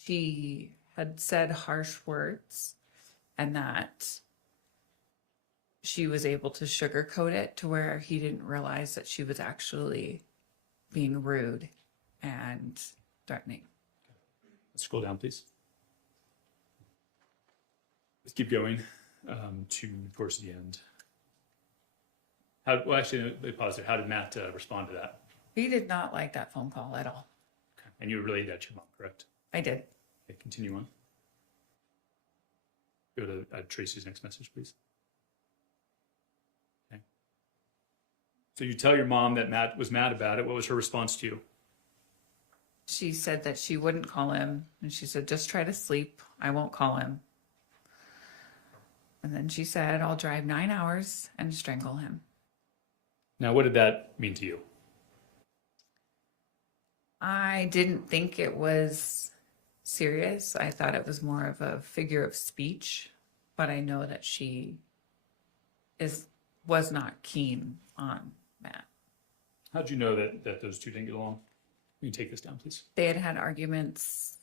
she had said harsh words and that she was able to sugarcoat it to where he didn't realize that she was actually being rude and threatening. Let's scroll down, please. Let's keep going towards the end. Well, actually, let me pause there. How did Matt respond to that? He did not like that phone call at all. Okay. And you relayed that to your mom, correct? I did. Okay, continue on. Go to Tracy's next message, please. Okay. So you tell your mom that Matt was mad about it. What was her response to you? She said that she wouldn't call him, and she said, just try to sleep. I won't call him. And then she said, I'll drive 9 hours and strangle him. Now, what did that mean to you? I didn't think it was serious. I thought it was more of a figure of speech, but I know that she was not keen on Matt. How'd you know that those two didn't get along? You can take this down, please. They had had arguments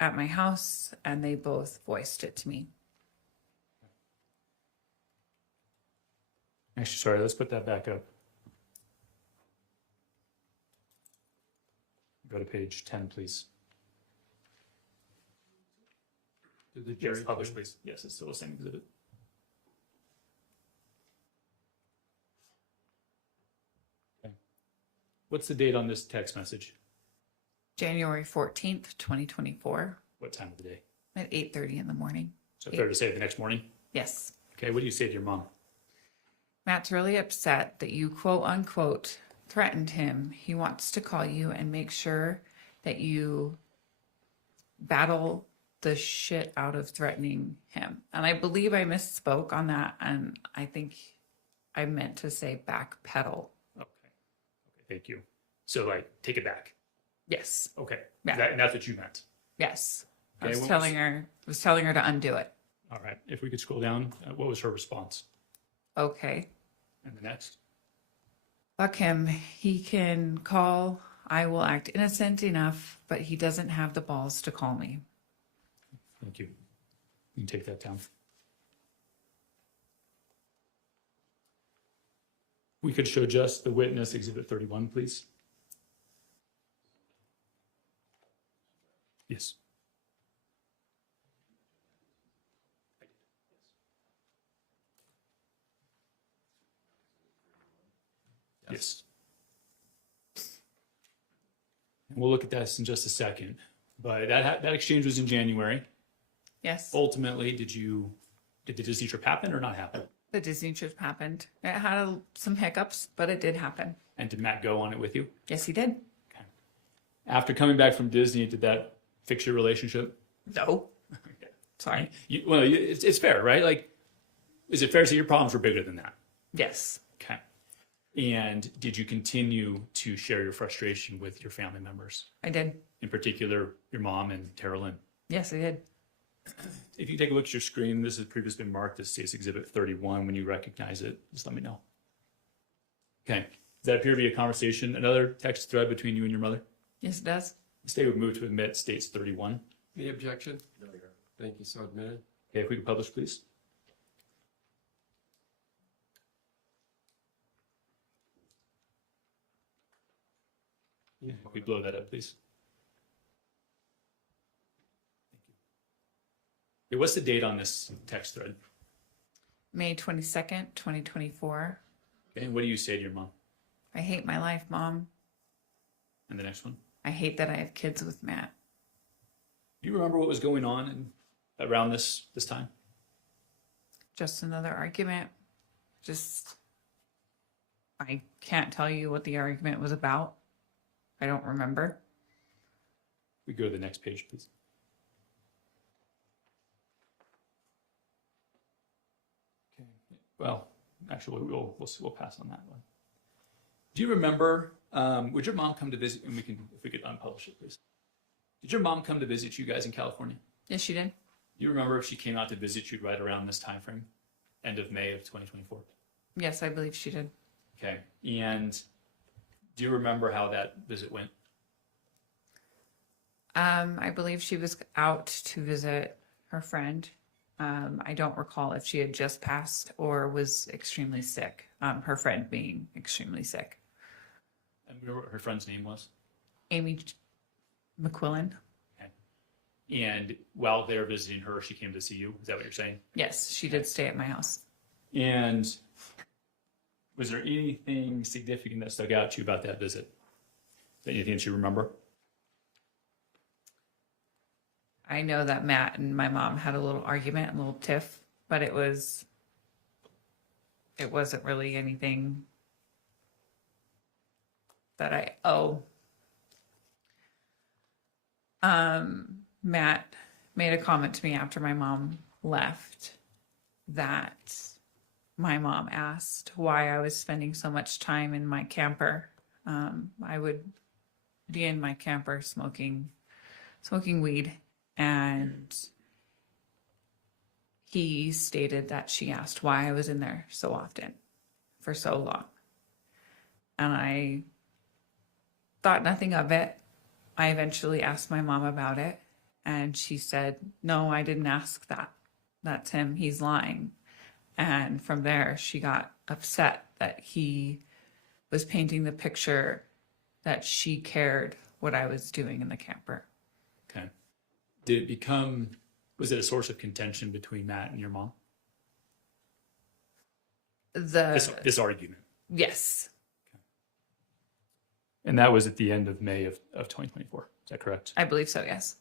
at my house, and they both voiced it to me. Actually, sorry, let's put that back up. Go to page 10, please. Did the Yes, jury publish, please. Yes, it's still the same exhibit. Okay. What's the date on this text message? January 14th, 2024, What time of the day? at 8:30 in the morning. So fair to say the next morning? Yes. Okay, what do you say to your mom? Matt's really upset that you quote unquote threatened him. He wants to call you and make sure that you battle the shit out of threatening him. And I believe I misspoke on that. And I think I meant to say backpedal. Okay, thank you. So like, take it back. Yes. Okay, Yeah. And that's what you meant. Yes. I Okay, was what telling her to undo it. All right, if we could scroll down, what was her response? Okay. And the next? Fuck him. He can call. I will act innocent enough, but he doesn't have the balls to call me. Thank you. You can take that down. We could show just the witness, Exhibit 31, please. Yes. Yes. And we'll look at this in just a second. But that exchange was in January. Yes. Ultimately, did the Disney trip happen or not happen? The Disney trip happened. It had some hiccups, but it did happen. And did Matt go on it with you? Yes, he did. Okay. After coming back from Disney, did that fix your relationship? No. Okay. Sorry. It's fair, right? Like, is it fair to say your problems were bigger than that? Yes. Okay. And did you continue to share your frustration with your family members? I did. In particular, your mom and Tara Lynn? Yes, I did. If you take a look at your screen, this has previously been marked as states Exhibit 31. When you recognize it, just let me know. Okay. Does that appear to be a conversation, another text thread between you and your mother? Yes, it does. The state would move to admit states 31. Any objection? No, Your Honor. Thank you, so admitted. Okay, if we could publish, please. Yeah, if we blow that up, please. Okay, what's the date on this text thread? May 22nd, 2024. Okay, and what do you say to your mom? I hate my life, Mom. And the next one? I hate that I have kids with Matt. Do you remember what was going on around this time? Just another argument. Just, I can't tell you what the argument was about. I don't remember. We go to the next page, please. Okay. Well, actually, we'll pass on that one. Do you remember? Would your mom come to visit? And if we could unpublish it, please. Did your mom come to visit you guys in California? Yes, she did. Do you remember if she came out to visit you right around this time frame, end of May of 2024? Yes, I believe she did. Okay. And do you remember how that visit went? I believe she was out to visit her friend. I don't recall if she had just passed or was extremely sick. Her friend being extremely sick. And remember what her friend's name was? Amy McQuillan. Okay. And while they're visiting her, she came to see you. Is that what you're saying? Yes, she did stay at my house. And was there anything significant that stuck out to you about that visit? Anything that you remember? I know that Matt and my mom had a little argument, a little tiff, but it wasn't really anything that I owe. Matt made a comment to me after my mom left that my mom asked why I was spending so much time in my camper. I would be in my camper smoking weed, and he stated that she asked why I was in there so often for so long. And I thought nothing of it. I eventually asked my mom about it, and she said, "No, I didn't ask that. That's him. He's lying." And from there, she got upset that he was painting the picture that she cared what I was doing in the camper. Okay. Was it a source of contention between Matt and your mom? This argument. Yes. And that was at the end of May of 2024. Is that correct? I believe so, yes.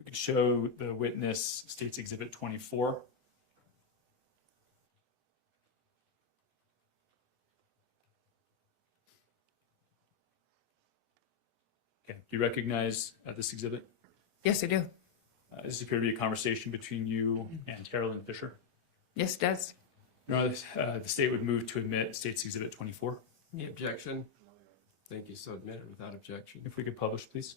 We could show the witness State's Exhibit 24. Okay. Do you recognize this exhibit? Yes, I do. This appears to be a conversation between you and Carolyn Fisher. Yes, it does. No, the state would move to admit State's Exhibit 24. Any objection? Thank you. So admitted without objection. If we could publish, please.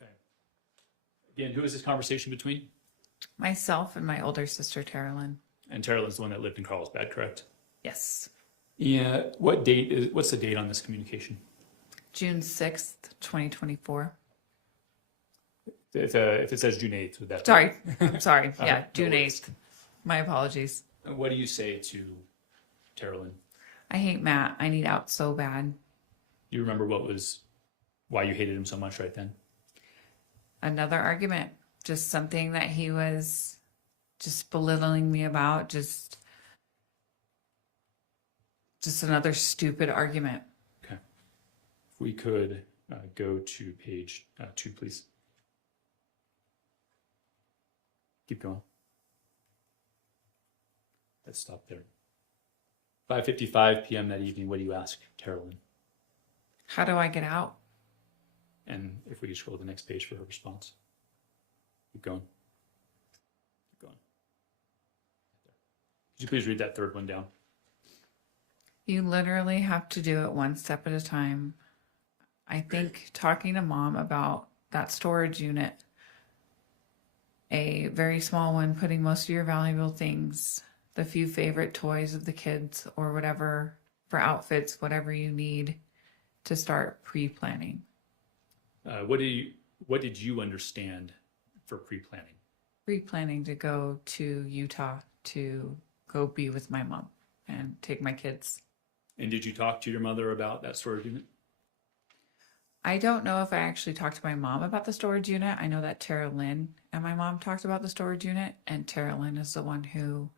Okay. Again, who is this conversation between? Myself and my older sister, Carolyn. And Carolyn's the one that lived in Carlsbad, correct? Yes. Yeah. What's the date on this communication? June 6th, 2024. If it says June 8th, would that be? Sorry. I'm sorry. Yeah, No June worries. 8th. My apologies. What do you say to Carolyn? I hate Matt. I need out so bad. Do you remember why you hated him so much right then? Another argument. Just something that he was just belittling me about. Just another stupid argument. Okay. If we could go to page 2, please. Keep going. Let's stop there. 5:55 p.m. that evening, what do you ask Carolyn? How do I get out? And if we could scroll to the next page for her response. Keep going. Keep going. Could you please read that third one down? You literally have to do it one step at a time. I think talking to Mom about that storage unit, a very small one, putting most of your valuable things, the few favorite toys of the kids or whatever for outfits, whatever you need to start pre-planning. What did you understand for pre-planning? Pre-planning to go to Utah to go be with my mom and take my kids. And did you talk to your mother about that storage unit? I don't know if I actually talked to my mom about the storage unit. I know that Tara Lynn and my mom talked about the storage unit, and Tara Lynn is the one who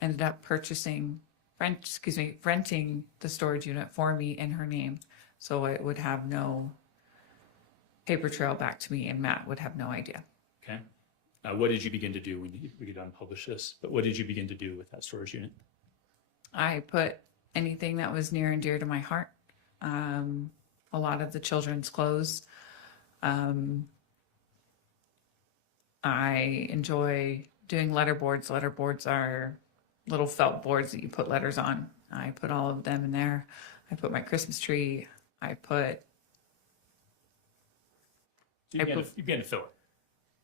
ended up renting the storage unit for me in her name. So it would have no paper trail back to me, and Matt would have no idea. Okay. What did you begin to do when we could unpublish this? But what did you begin to do with that storage unit? I put anything that was near and dear to my heart. A lot of the children's clothes. I enjoy doing letterboards. Letterboards are little felt boards that you put letters on. I put all of them in there. I put my Christmas tree. You began to fill it.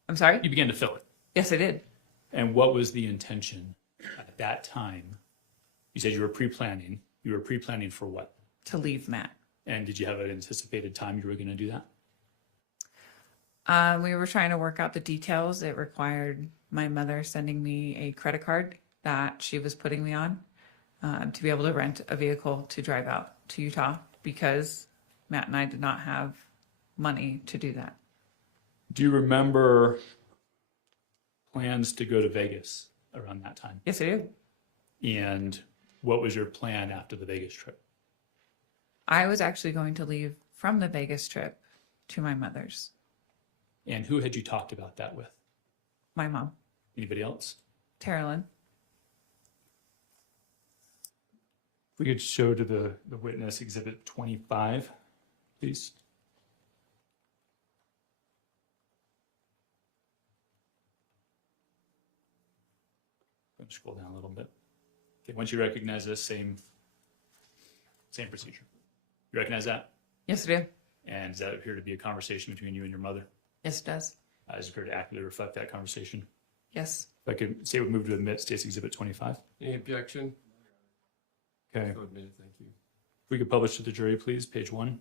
I'm sorry? You began to fill it. Yes, I did. And what was the intention at that time? You said you were pre-planning. You were pre-planning for what? To leave Matt. And did you have an anticipated time you were going to do that? We were trying to work out the details. It required my mother sending me a credit card that she was putting me on to be able to rent a vehicle to drive out to Utah, because Matt and I did not have money to do that. Do you remember plans to go to Vegas around that time? Yes, I do. And what was your plan after the Vegas trip? I was actually going to leave from the Vegas trip to my mother's. And who had you talked about that with? My mom, Anybody else? Tara Lynn. If we could show to the witness Exhibit 25, please. Scroll down a little bit. Okay, once you recognize this, same procedure. You recognize that? Yes, I do. And does that appear to be a conversation between you and your mother? Yes, it does. Does it appear to accurately reflect that conversation? Yes. If I could say we move to admit State's Exhibit 25. Any objection? Okay. So admitted, thank you. If we could publish to the jury, please, page 1.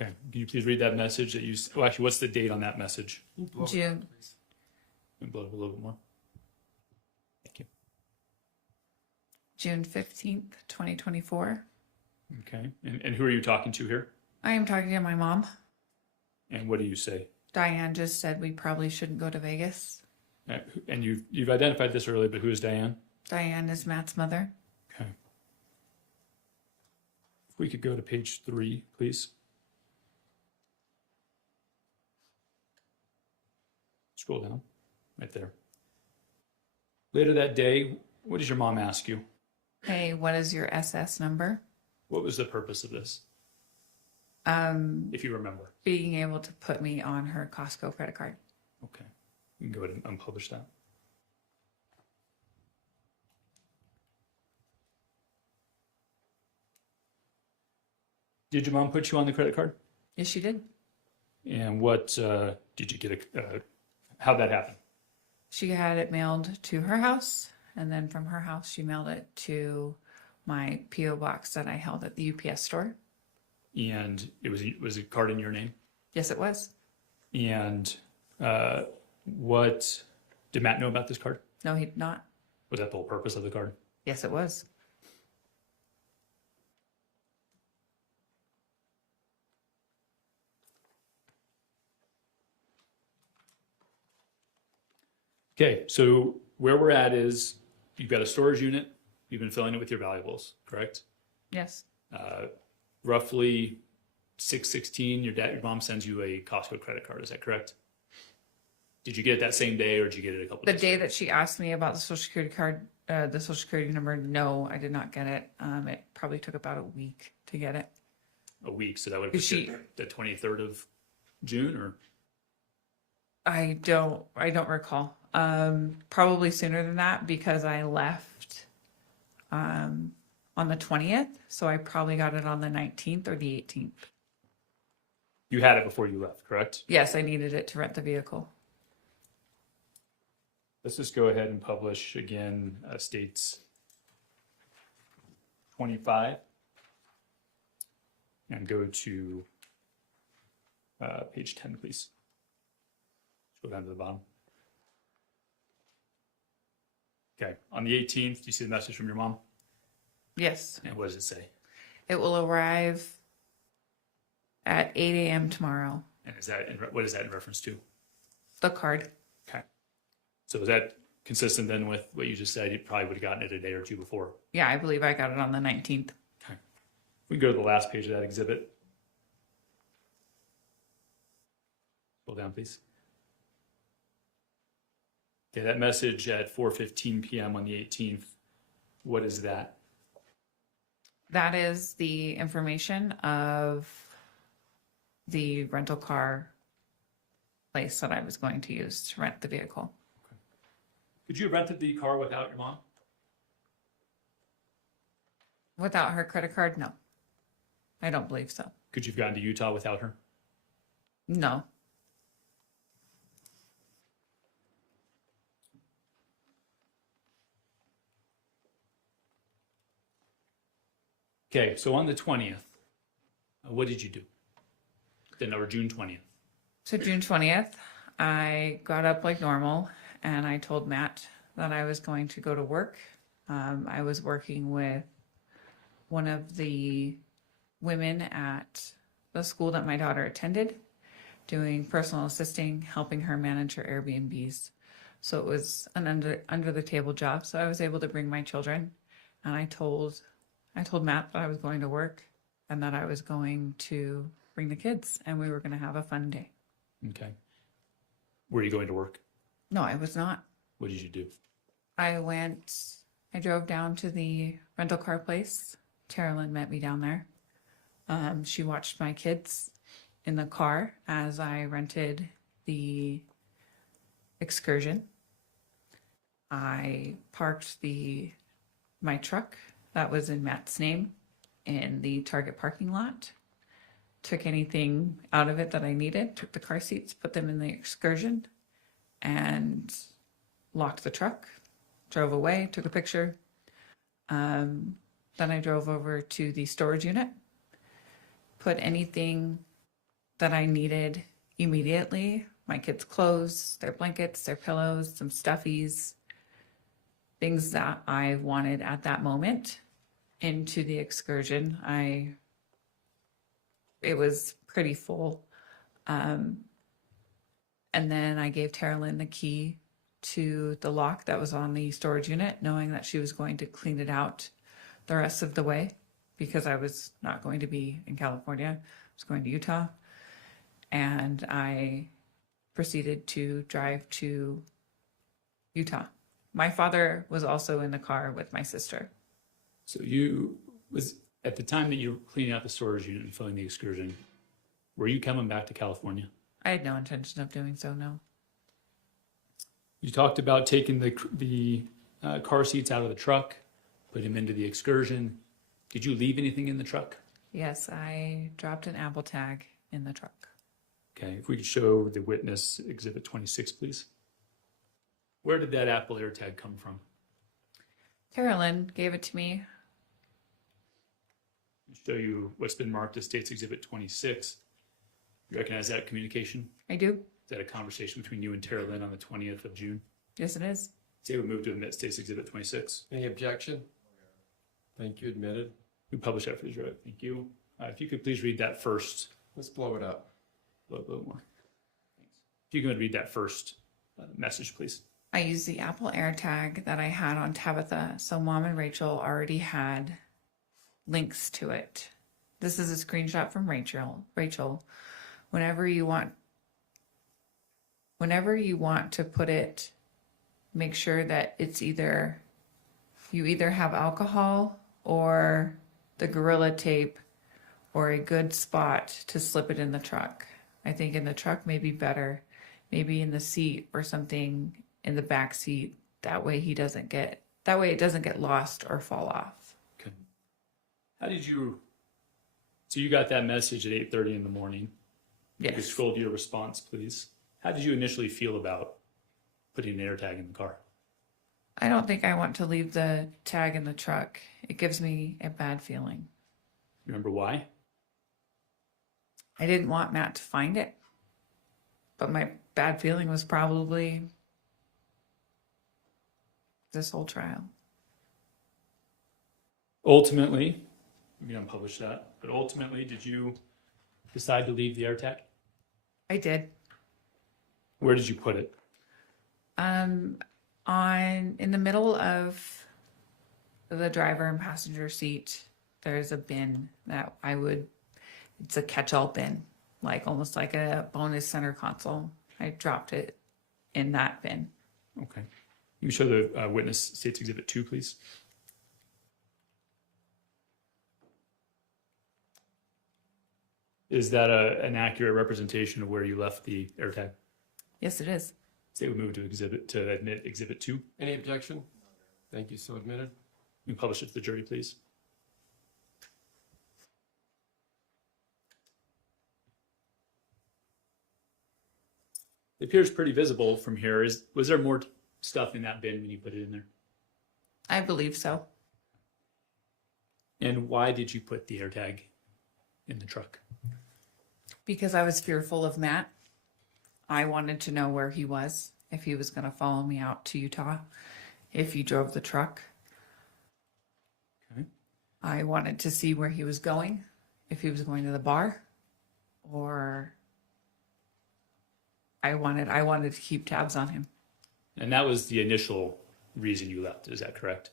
Okay, can you please read that message that you, well, actually, what's the date on that message? June. And blow it a little bit more. Thank you. June 15th, 2024. Okay, and who are you talking to here? I am talking to my mom. And what do you say? Diane just said we probably shouldn't go to Vegas. And you've identified this earlier, but who is Diane? Diane is Matt's mother. Okay. If we could go to page 3, please. Scroll down, right there. Later that day, what did your mom ask you? Hey, what is your SS number? What was the purpose of this, if you remember? Being able to put me on her Costco credit card. Okay, you can go ahead and unpublish that. Did your mom put you on the credit card? Yes, she did. And what did you get? How'd that happen? She had it mailed to her house, and then from her house, she mailed it to my P.O. box that I held at the UPS store. And was a card in your name? Yes, it was. And what did Matt know about this card? No, he did not. Was that the whole purpose of the card? Yes, it was. Okay, so where we're at is you've got a storage unit. You've been filling it with your valuables, correct? Yes. Roughly 6/16, your mom sends you a Costco credit card. Is that correct? Did you get it that same day, or did you get it a couple The days? day that she asked me about the Social Security card, the Social Security number, no, I did not get it. It probably took about a week to get it. A week, so that would be the 23rd of June, or? I don't recall. Probably sooner than that, because I left on the 20th, so I probably got it on the 19th or the 18th. You had it before you left, correct? Yes, I needed it to rent the vehicle. Let's just go ahead and publish again, States 25. And go to page 10, please. Go down to the bottom. Okay. On the 18th, do you see the message from your mom? Yes. And what does it say? It will arrive at 8 a.m. tomorrow. And is that what is that in reference to? The card. Okay. So is that consistent then with what you just said? You probably would have gotten it a day or two before. Yeah, I believe I got it on the 19th. Okay. We can go to the last page of that exhibit. Scroll down, please. Okay, that message at 4:15 p.m. on the 18th. What is that? That is the information of the rental car place that I was going to use to rent the vehicle. Could you have rented the car without your mom? Without her credit card, no. I don't believe so. Could you have gotten to Utah without her? No. Okay, so on the 20th, what did you do? Then, or June 20th. So June 20th, I got up like normal and I told Matt that I was going to go to work. I was working with one of the women at the school that my daughter attended, doing personal assisting, helping her manage her Airbnbs. So it was an under the table job. So I was able to bring my children, and I told Matt that I was going to work and that I was going to bring the kids and we were going to have a fun day. Okay. Were you going to work? No, I was not. What did you do? I drove down to the rental car place. Carolyn met me down there. She watched my kids in the car as I rented the excursion. I parked my truck that was in Matt's name in the Target parking lot. Took anything out of it that I needed, took the car seats, put them in the excursion, and locked the truck, drove away, took a picture. Then I drove over to the storage unit, put anything that I needed immediately, my kids' clothes, their blankets, their pillows, some stuffies, things that I wanted at that moment, into the excursion. It was pretty full. And then I gave Carolyn the key to the lock that was on the storage unit, knowing that she was going to clean it out the rest of the way because I was not going to be in California. I was going to Utah. And I proceeded to drive to Utah. My father was also in the car with my sister. So at the time that you were cleaning out the storage unit and filling the excursion, were you coming back to California? I had no intention of doing so, no. You talked about taking the car seats out of the truck, put them into the excursion. Did you leave anything in the truck? Yes, I dropped an Apple tag in the truck. Okay, if we could show the witness exhibit 26, please. Where did that Apple AirTag come from? Carolyn gave it to me. Show you what's been marked as State's Exhibit 26. You recognize that communication? I do. Is that a conversation between you and Tara Lynn on the 20th of June? Yes, it is. Say we move to admit State's Exhibit 26. Any objection? Thank you, admitted. We published that for the record. Thank you. If you could please read that first. Let's blow it up. A little more. Thanks. If you could read that first message, please. I used the Apple AirTag that I had on Tabitha, so Mom and Rachel already had links to it. This is a screenshot from Rachel. Whenever you want to put it, make sure that it's you either have alcohol or the Gorilla Tape or a good spot to slip it in the truck. I think in the truck may be better, maybe in the seat or something in the back seat. That way it doesn't get lost or fall off. Okay. So you got that message at 8:30 in the morning. You could Yes. scroll to your response, please. How did you initially feel about putting an AirTag in the car? I don't think I want to leave the tag in the truck. It gives me a bad feeling. Remember why? I didn't want Matt to find it, but bad feeling was probably this whole trial. Ultimately, we can unpublish that, but ultimately, did you decide to leave the AirTag? I did. Where did you put it? In the middle of the driver and passenger seat, there's a bin that it's a catch-all bin, like almost like a bonus center console. I dropped it in that bin. Okay. You can show the witness State's Exhibit 2, please. Is that an accurate representation of where you left the AirTag? Yes, it is. State would move to admit Exhibit 2. Any objection? Thank you, so admitted. You can publish it to the jury, please. It appears pretty visible from here. Was there more stuff in that bin when you put it in there? I believe so. And why did you put the AirTag in the truck? Because I was fearful of Matt. I wanted to know where he was, if he was going to follow me out to Utah, if he drove the truck. Okay. I wanted to see where he was going, if he was going to the bar, or I wanted to keep tabs on him. And that was the initial reason you left, is that correct?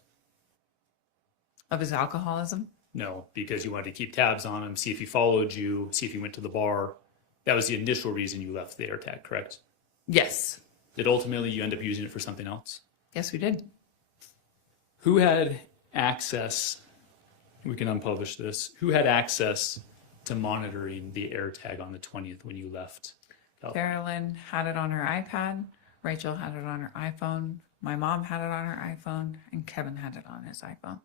Of his alcoholism? No, because you wanted to keep tabs on him, see if he followed you, see if he went to the bar. That was the initial reason you left the AirTag, correct? Yes. Did ultimately you end up using it for something else? Yes, we did. Who had access, we can unpublish this, who had access to monitoring the AirTag on the 20th when you left? Carolyn had it on her iPad. Rachel had it on her iPhone. My mom had it on her iPhone. And Kevin had it on his iPhone.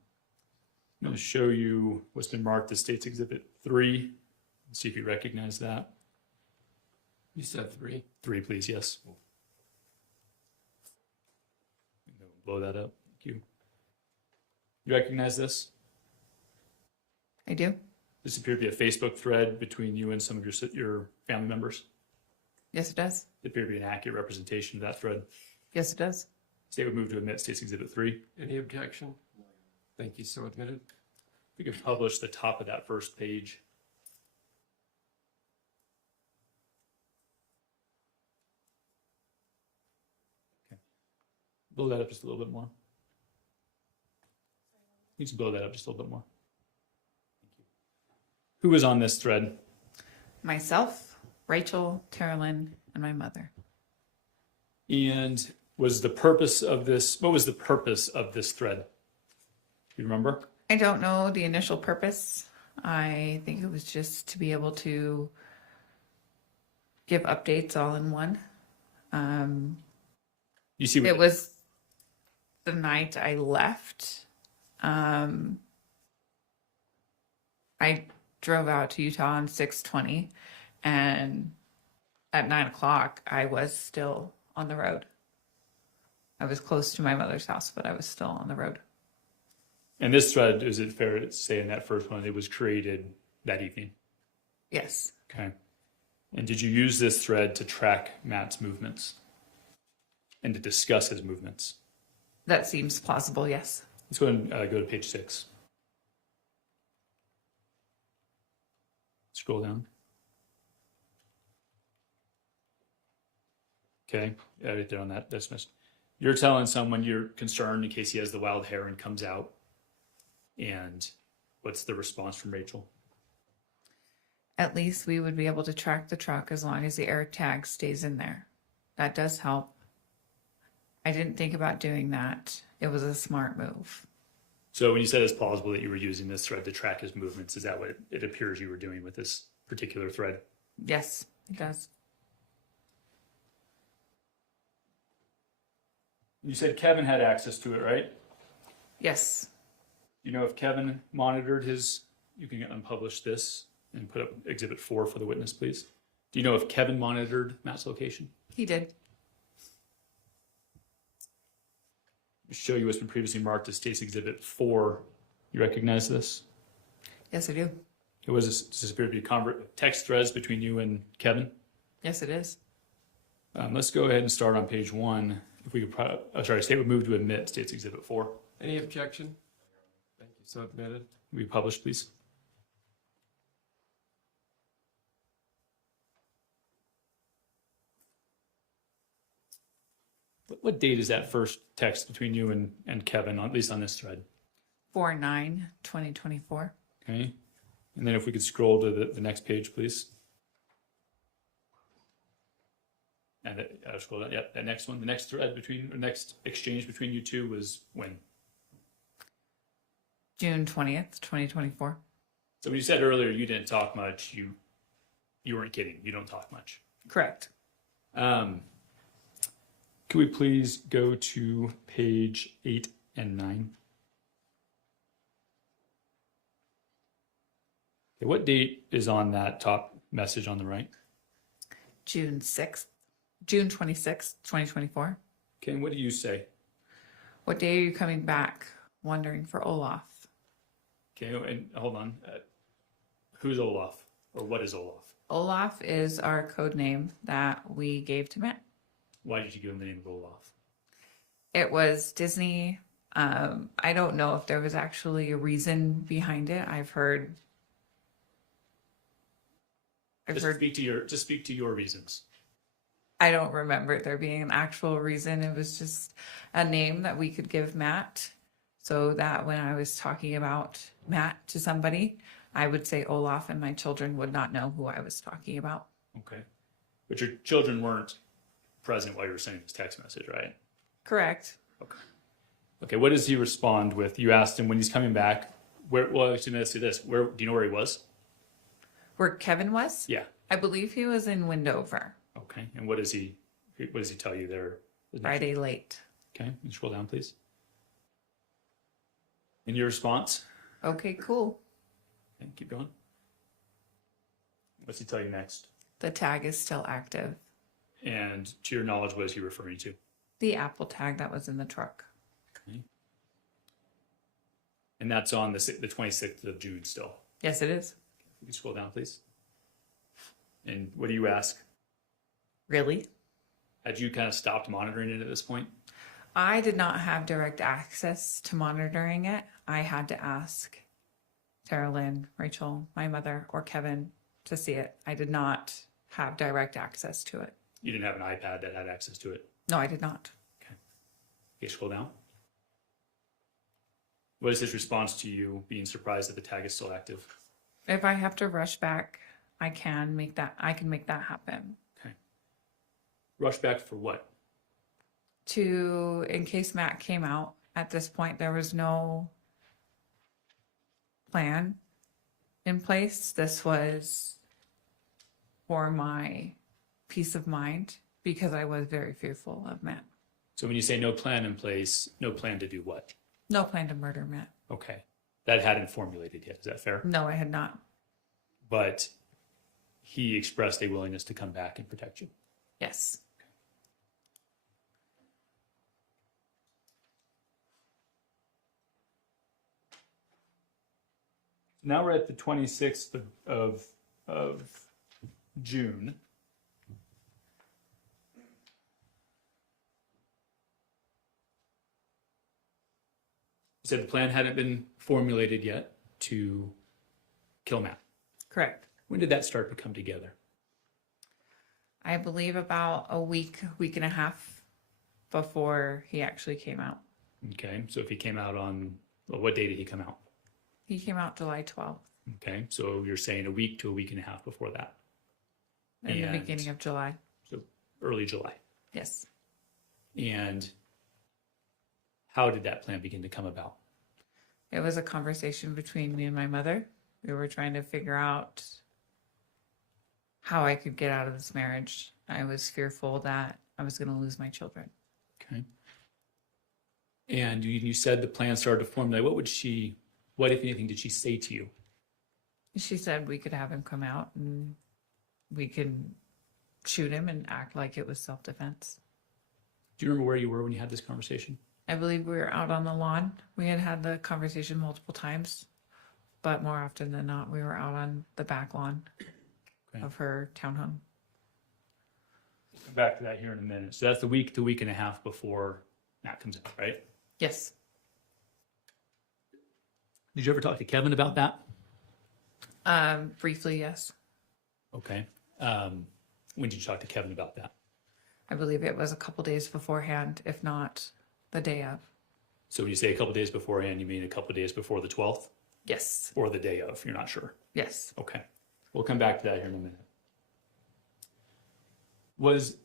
I'm going to show you what's been marked as State's Exhibit 3. See if you recognize that. You said 3. 3, please, yes. Blow that up. Thank you. You recognize this? I do. This appeared to be a Facebook thread between you and some of your family members. Yes, it does. It appeared to be an accurate representation of that thread. Yes, it does. State would move to admit State's Exhibit 3. Any objection? Thank you, so admitted. We could publish the top of that first page. Okay. Blow that up just a little bit more. You can blow that up just a little bit more. Thank you. Who was on this thread? Myself, Rachel, Carolyn, and my mother. And was the purpose of this, what was the purpose of this thread? Do you remember? I don't know the initial purpose. I think it was just to be able to give updates all in one. You see what It was the night I left. I drove out to Utah on 6/20, and at 9 o'clock, I was still on the road. I was close to my mother's house, but I was still on the road. And this thread, is it fair to say in that first one, it was created that evening? Yes. Okay. And did you use this thread to track Matt's movements and to discuss his movements? That seems plausible, yes. Let's go and go to page 6. Scroll down. Okay, right there on that dismissed. You're telling someone you're concerned in case he has the wild hair and comes out. And what's the response from Rachel? At least we would be able to track the truck as long as the AirTag stays in there. That does help. I didn't think about doing that. It was a smart move. So when you said it's plausible that you were using this thread to track his movements, is that what it appears you were doing with this particular thread? Yes, it does. You said Kevin had access to it, right? Yes. You know if Kevin monitored his, you can unpublish this and put up Exhibit 4 for the witness, please. Do you know if Kevin monitored Matt's location? He did. Show you what's been previously marked as State's Exhibit 4. You recognize this? Yes, I do. It was this appear to be text threads between you and Kevin. Yes, it is. Let's go ahead and start on page 1. If we could, state would move to admit State's Exhibit 4. Any objection? Thank you, so admitted. Will you publish, please? What date is that first text between you and Kevin, at least on this thread? 4/9/2024. Okay. And then if we could scroll to the next page, please. And scroll down. Yep, that next one. The next thread the next exchange between you two was when? June 20th, 2024. So when you said earlier you didn't talk much, you weren't kidding. You don't talk much. Correct. Can we please go to page 8 and 9? Okay, what date is on that top message on the right? June 26th, 2024. Okay, and what do you say? What day are you coming back? Wondering for Olaf. Okay, and hold on. Who's Olaf? Or what is Olaf? Olaf is our code name that we gave to Matt. Why did you give him the name of Olaf? It was Disney. I don't know if there was actually a reason behind it. I've heard. Speak to your reasons. I don't remember there being an actual reason. It was just a name that we could give Matt so that when I was talking about Matt to somebody, I would say Olaf and my children would not know who I was talking about. Okay. But your children weren't present while you were sending this text message, right? Correct. Okay. Okay, what does he respond with? You asked him when he's coming back. Actually, let's do this. Do you know where he was? Where Kevin was? Yeah. I believe he was in Wendover. Okay. And what does he tell you there? Friday late. Okay. You scroll down, please. And your response? Okay, cool. Okay, keep going. What's he tell you next? The tag is still active. And to your knowledge, what is he referring to? The Apple tag that was in the truck. Okay. And that's on the 26th of June still. Yes, it is. You can scroll down, please. And what do you ask? Really? Had you kind of stopped monitoring it at this point? I did not have direct access to monitoring it. I had to ask Sarah Lynn, Rachel, my mother, or Kevin to see it. I did not have direct access to it. You didn't have an iPad that had access to it? No, I did not. Okay, scroll down. What is his response to you being surprised that the tag is still active? If I have to rush back, I can make that happen. Okay. Rush back for what? In case Matt came out, at this point, there was no plan in place. This was for my peace of mind because I was very fearful of Matt. So when you say no plan in place, no plan to do what? No plan to murder Matt. Okay. That hadn't formulated yet. Is that fair? No, I had not. But he expressed a willingness to come back and protect you. Yes. Now we're at the 26th of June. You said the plan hadn't been formulated yet to kill Matt. Correct. When did that start to come together? I believe about a week and a half before he actually came out. Okay, so if he came out what day did he come out? He came out July 12th. Okay, so you're saying a week to a week and a half before that. In the And- beginning of July. So early July. Yes. And how did that plan begin to come about? It was a conversation between me and my mother. We were trying to figure out how I could get out of this marriage. I was fearful that I was going to lose my children. Okay. And you said the plan started to formulate. What, if anything, did she say to you? She said we could have him come out and we could shoot him and act like it was self-defense. Do you remember where you were when you had this conversation? I believe we were out on the lawn. We had the conversation multiple times, but more often than not, we were out on the back lawn Okay. of her townhome. Come back to that here in a minute. So that's the week to week and a half before Matt comes in, right? Yes. Did you ever talk to Kevin about that? Briefly, yes. Okay. When did you talk to Kevin about that? I believe it was a couple days beforehand, if not the day of. So when you say a couple days beforehand, you mean a couple days before the 12th Yes. or the day of? You're not sure. Yes. Okay. We'll come back to that here in a minute. Was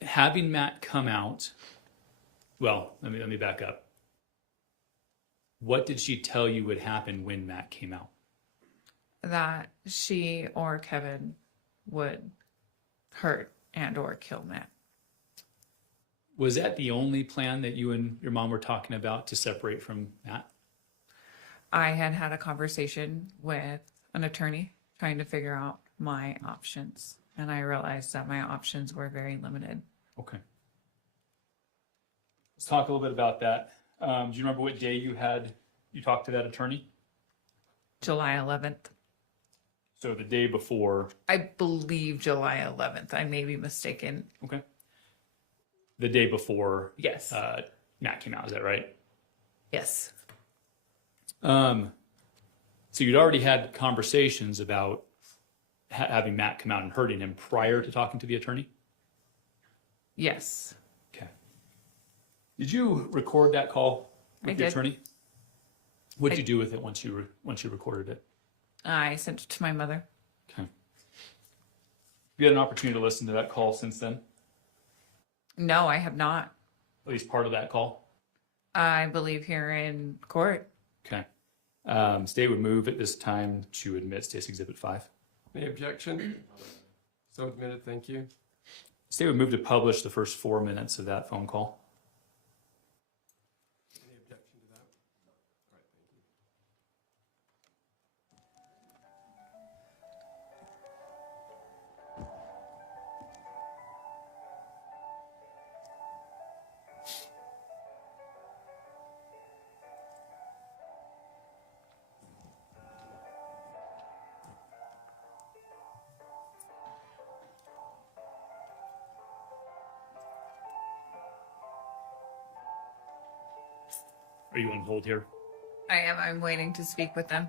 having Matt come out, well, let me back up. What did she tell you would happen when Matt came out? That she or Kevin would hurt and or kill Matt. Was that the only plan that you and your mom were talking about to separate from Matt? I had had a conversation with an attorney trying to figure out my options, and I realized that my options were very limited. Okay. Let's talk a little bit about that. Do you remember what day you talked to that attorney? July 11th. So the day before. I believe July 11th. I may be mistaken. Okay. The day before. Yes. Matt came out. Is that right? Yes. So you'd already had conversations about having Matt come out and hurting him prior to talking to the attorney? Yes. Okay. Did you record that call with I the did. attorney? What did you do with it once you recorded it? I sent it to my mother. Okay. Have you had an opportunity to listen to that call since then? No, I have not. At least part of that call? I believe here in court. Okay. State would move at this time to admit State's Exhibit 5. Any objection? So admitted, thank you. State would move to publish the first 4 minutes of that phone call. Any objection to that? All right, thank you. Are you on hold here? I am. I'm waiting to speak with them.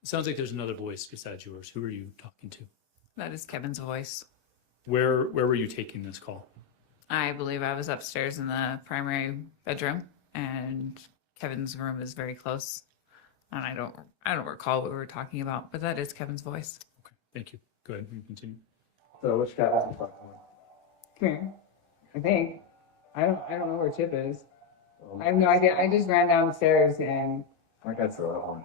It sounds like there's another voice besides yours. Who are you talking to? That is Kevin's voice. Where were you taking this call? I believe I was upstairs in the primary bedroom, and Kevin's room is very close. And I don't recall what we were talking about, but that is Kevin's voice. Okay, thank you. Go ahead and continue. So which guy was the fucking one? Come here. I think. I don't know where Chip is. I have no idea. I just ran down the stairs and I got through that one.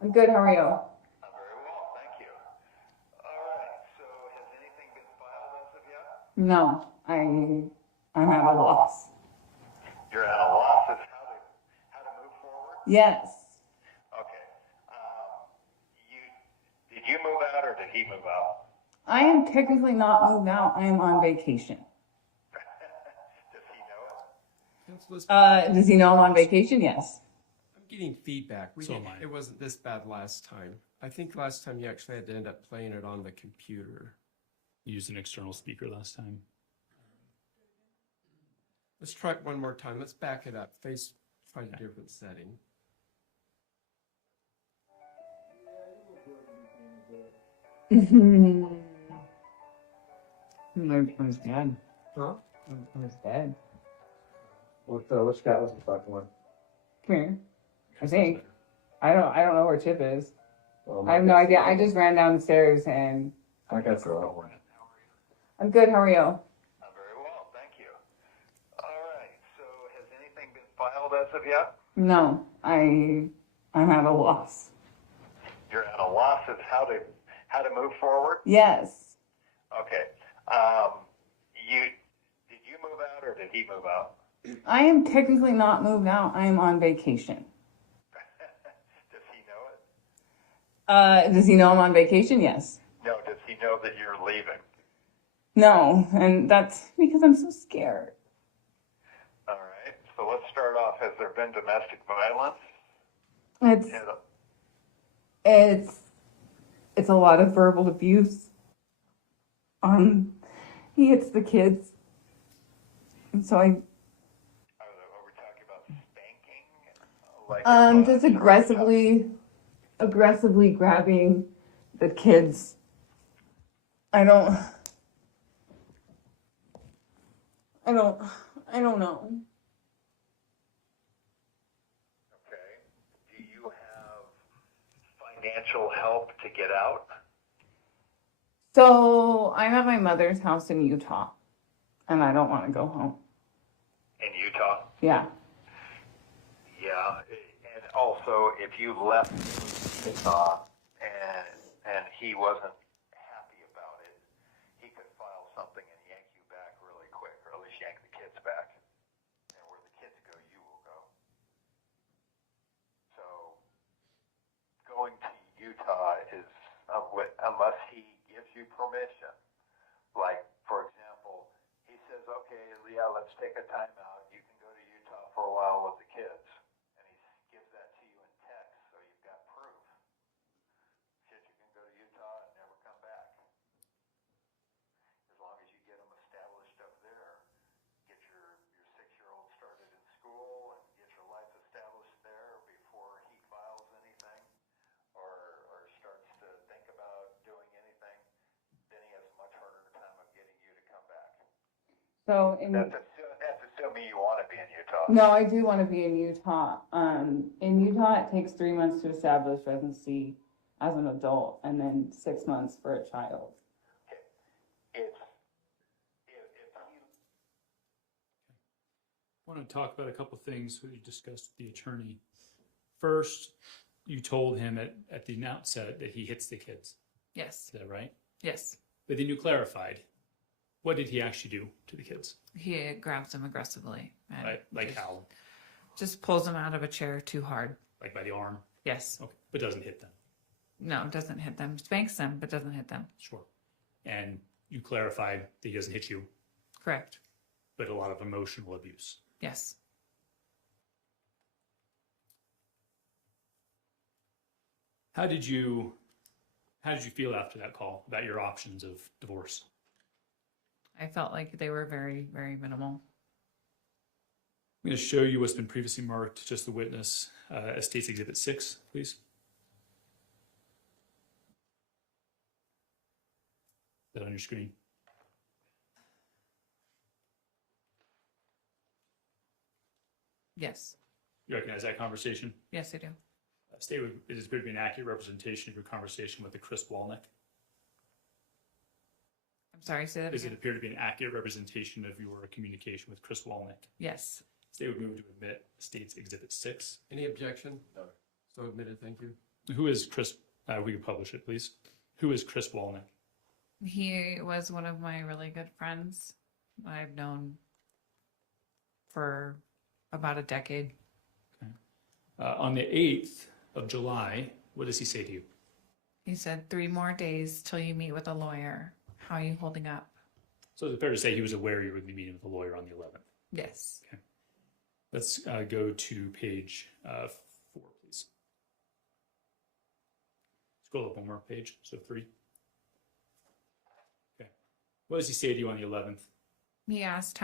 I'm good. How are you? I'm very well, thank you. All right, so has anything been filed as of yet? No, I'm at a loss. You're at a loss as how to move forward? Yes. Okay. Did you move out or did he move out? I am technically not moved out. I am on vacation. Does he know it? Councilors, Does he know I'm on vacation? Yes. I'm getting feedback. So am I. It wasn't this bad last time. I think last time you actually had to end up playing it on the computer. You used an external speaker last time. Let's try it one more time. Let's back it up. Try a different setting. My phone's dead. Huh? My phone's dead. Which guy was the fucking one? Come here. I think. I don't know where Chip is. I have no idea. I just ran down the stairs and I got thrown over. I'm good. How are you? I'm very well, thank you. All right, so has anything been filed as of yet? No, I'm at a loss. You're at a loss as how to move forward? Yes. Okay. Did you move out or did he move out? I am technically not moved out. I am on vacation. Does he know it? Does he know I'm on vacation? Yes. No, does he know that you're leaving? No, and that's because I'm so scared. All right, so let's start off. Has there been domestic violence? It's a lot of verbal abuse. He hits the kids. And so Are we talking about spanking? just aggressively grabbing the kids. I don't know. Okay. Do you have financial help to get out? So I'm at my mother's house in Utah, and I don't want to go home. In Utah? Yeah. Yeah, and also if you left Utah and he wasn't happy about it, he could file something and yank you back really quick, or at least yank the kids back. And where the kids go, you will go. So going to Utah is unless he gives you permission. Like for example, he says, "Okay, yeah, let's take a time out. You can go to Utah for a while with the kids." Gives that to you in text, so you've got proof. Shit, you can go to Utah and never come back. As long as you get them established up there, get your 6-year-old started in school and get your life established there before he files anything or starts to think about doing anything, then he has a much harder time of getting you to come back. So That's assuming you want to be in Utah. no, I do want to be in Utah. In Utah, it takes 3 months to establish residency as an adult, and then 6 months for a child. If he I want to talk about a couple things we discussed with the attorney. First, you told him at the outset that he hits the kids. Yes. Is that right? Yes. But then you clarified. What did he actually do to the kids? He grabs them aggressively. And Like just, how? Just pulls them out of a chair too hard. Like by the arm? Yes. Okay. But doesn't hit them. No, doesn't hit them. Spanks them, but doesn't hit them. Sure. And you clarified that he doesn't hit you, Correct. but a lot of emotional abuse. Yes. How did you feel after that call about your options of divorce? I felt like they were very, very minimal. I'm going to show you what's been previously marked, just the witness, as State's Exhibit 6, please. Is that on your screen? Yes. You recognize that conversation? Yes, I do. State, it is appear to be an accurate representation of your conversation with the Chris Walnick. I'm sorry, say that Does it again. appear to be an accurate representation of your communication with Chris Walnick? Yes. State would move to admit State's Exhibit 6. Any objection? No. So admitted, thank you. Who is Chris? We can publish it, please. Who is Chris Walnick? He was one of my really good friends I've known for about a decade. On the 8th of July, what does he say to you? He said, 3 more days till you meet with a lawyer. How are you holding up? So is it fair to say he was aware you were going to be meeting with a lawyer on the 11th? Yes. Okay. Let's go to page 4, please. Scroll up one more page, so 3. Okay. What does he say to you on the 11th? He asked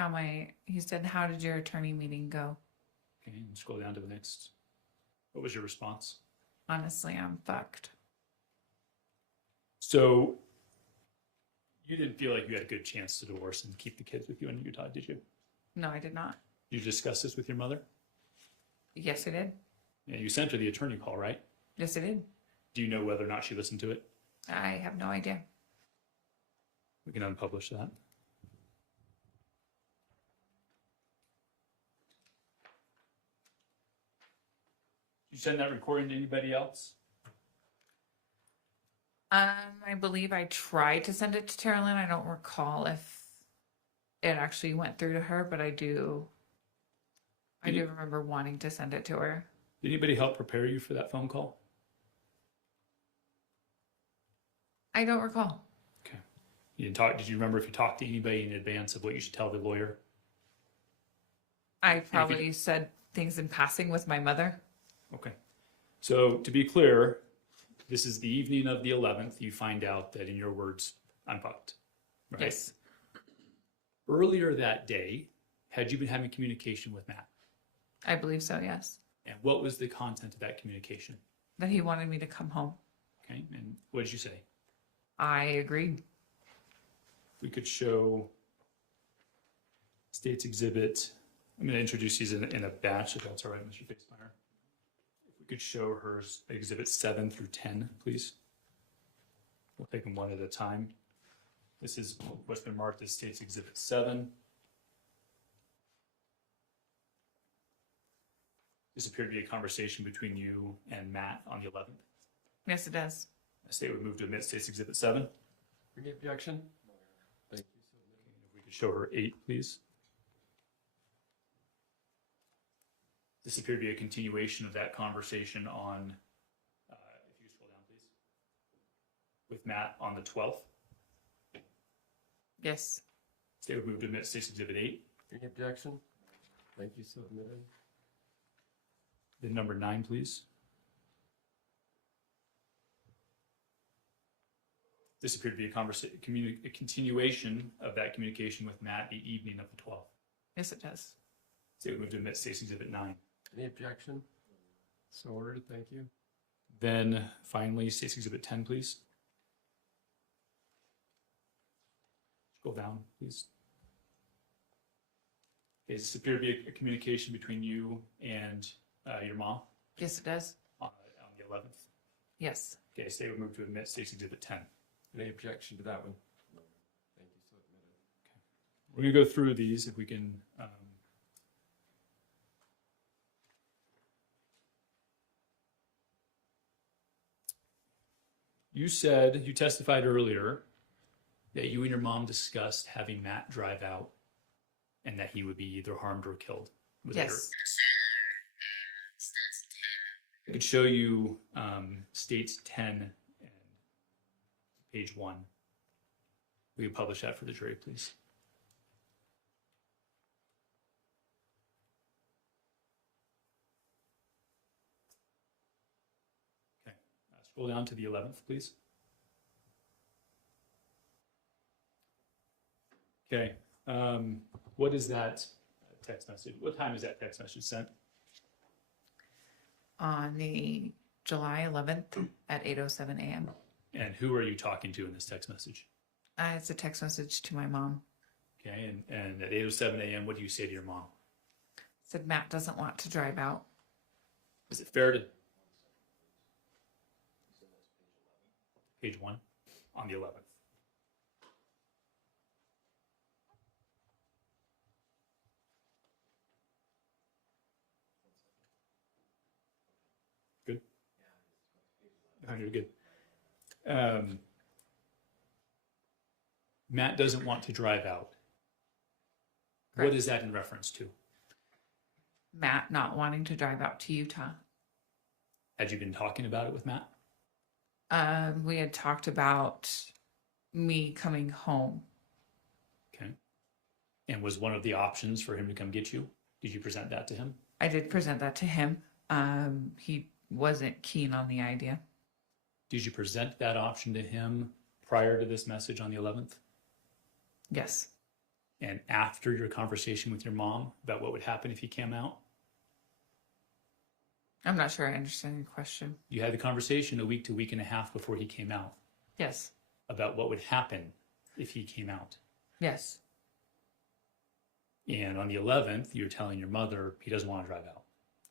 he said, how did your attorney meeting go? Okay, and scroll down to the next. What was your response? Honestly, I'm fucked. So you didn't feel like you had a good chance to divorce and keep the kids with you in Utah, did you? No, I did not. Did you discuss this with your mother? Yes, I did. Yeah, you sent her the attorney call, right? Yes, I did. Do you know whether or not she listened to it? I have no idea. We can unpublish that. Did you send that recording to anybody else? I believe I tried to send it to Carolyn. I don't recall if it actually went through to her, but I do remember wanting to send it to her. Did anybody help prepare you for that phone call? I don't recall. Okay. You didn't talk. Did you remember if you talked to anybody in advance of what you should tell the lawyer? I probably said things in passing with my mother. Okay. So to be clear, this is the evening of the 11th. You find out that, in your words, I'm fucked. Right? Yes. Earlier that day, had you been having communication with Matt? I believe so, yes. And what was the content of that communication? That he wanted me to come home. Okay. And what did you say? I agreed. We could show State's Exhibit. I'm going to introduce these in a batch, if that's all right, Mr. Facemeyer. If we could show her Exhibit 7 through 10, please. We'll take them one at a time. This is what's been marked as State's Exhibit 7. This appeared to be a conversation between you and Matt on the 11th. Yes, it does. The state would move to admit State's Exhibit 7. Any objection? Thank you. If we could show her 8, please. This appeared to be a continuation of that conversation on, if you scroll down, please, with Matt on the 12th. Yes. State would move to admit State's Exhibit 8. Any objection? Thank you, so admitted. Then number 9, please. This appeared to be a continuation of that communication with Matt the evening of the 12th. Yes, it does. State would move to admit State's Exhibit 9. Any objection? So ordered, thank you. Then finally, State's Exhibit 10, please. Scroll down, please. Okay, this appeared to be a communication between you and your mom Yes, it does. on the 11th. Yes. Okay, State would move to admit State's Exhibit 10. Any objection to that one? Thank you, so admitted. We're going to go through these if we can. You testified earlier that you and your mom discussed having Matt drive out and that he would be either harmed or killed. Was that Yes. I could show you States 10 and page 1. We could publish that for the jury, please. Okay, scroll down to the 11th, please. Okay, what is that text message? What time is that text message sent? On the July 11th at 8:07 a.m. And who are you talking to in this text message? It's a text message to my mom. Okay, and at 8:07 a.m., what do you say to your mom? Said Matt doesn't want to drive out. Is it fair to... Page 1 on the 11th. Good? Oh, you're good. Matt doesn't want to drive out. What Correct. is that in reference to? Matt not wanting to drive out to Utah. Had you been talking about it with Matt? We had talked about me coming home. Okay. And was one of the options for him to come get you? Did you present that to him? I did present that to him. He wasn't keen on the idea. Did you present that option to him prior to this message on the 11th? Yes. And after your conversation with your mom about what would happen if he came out? I'm not sure I understand your question. You had the conversation a week to week and a half before he came out Yes. about what would happen if he came out. Yes. And on the 11th, you're telling your mother he doesn't want to drive out.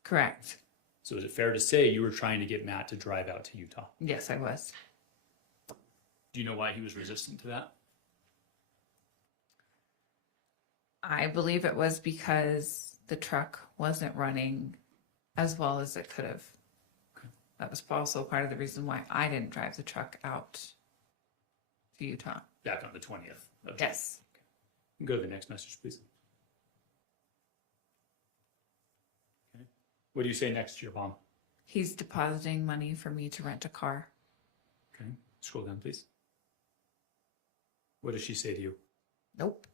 Correct. So is it fair to say you were trying to get Matt to drive out to Utah? Yes, I was. Do you know why he was resistant to that? I believe it was because the truck wasn't running as well as it could have. That was also part of the reason why I didn't drive the truck out to Utah. Back on the 20th. of June. Yes. Go to the next message, please. Okay. What do you say next to your mom? He's depositing money for me to rent a car. Okay. Scroll down, please. What does she say to you? Nope.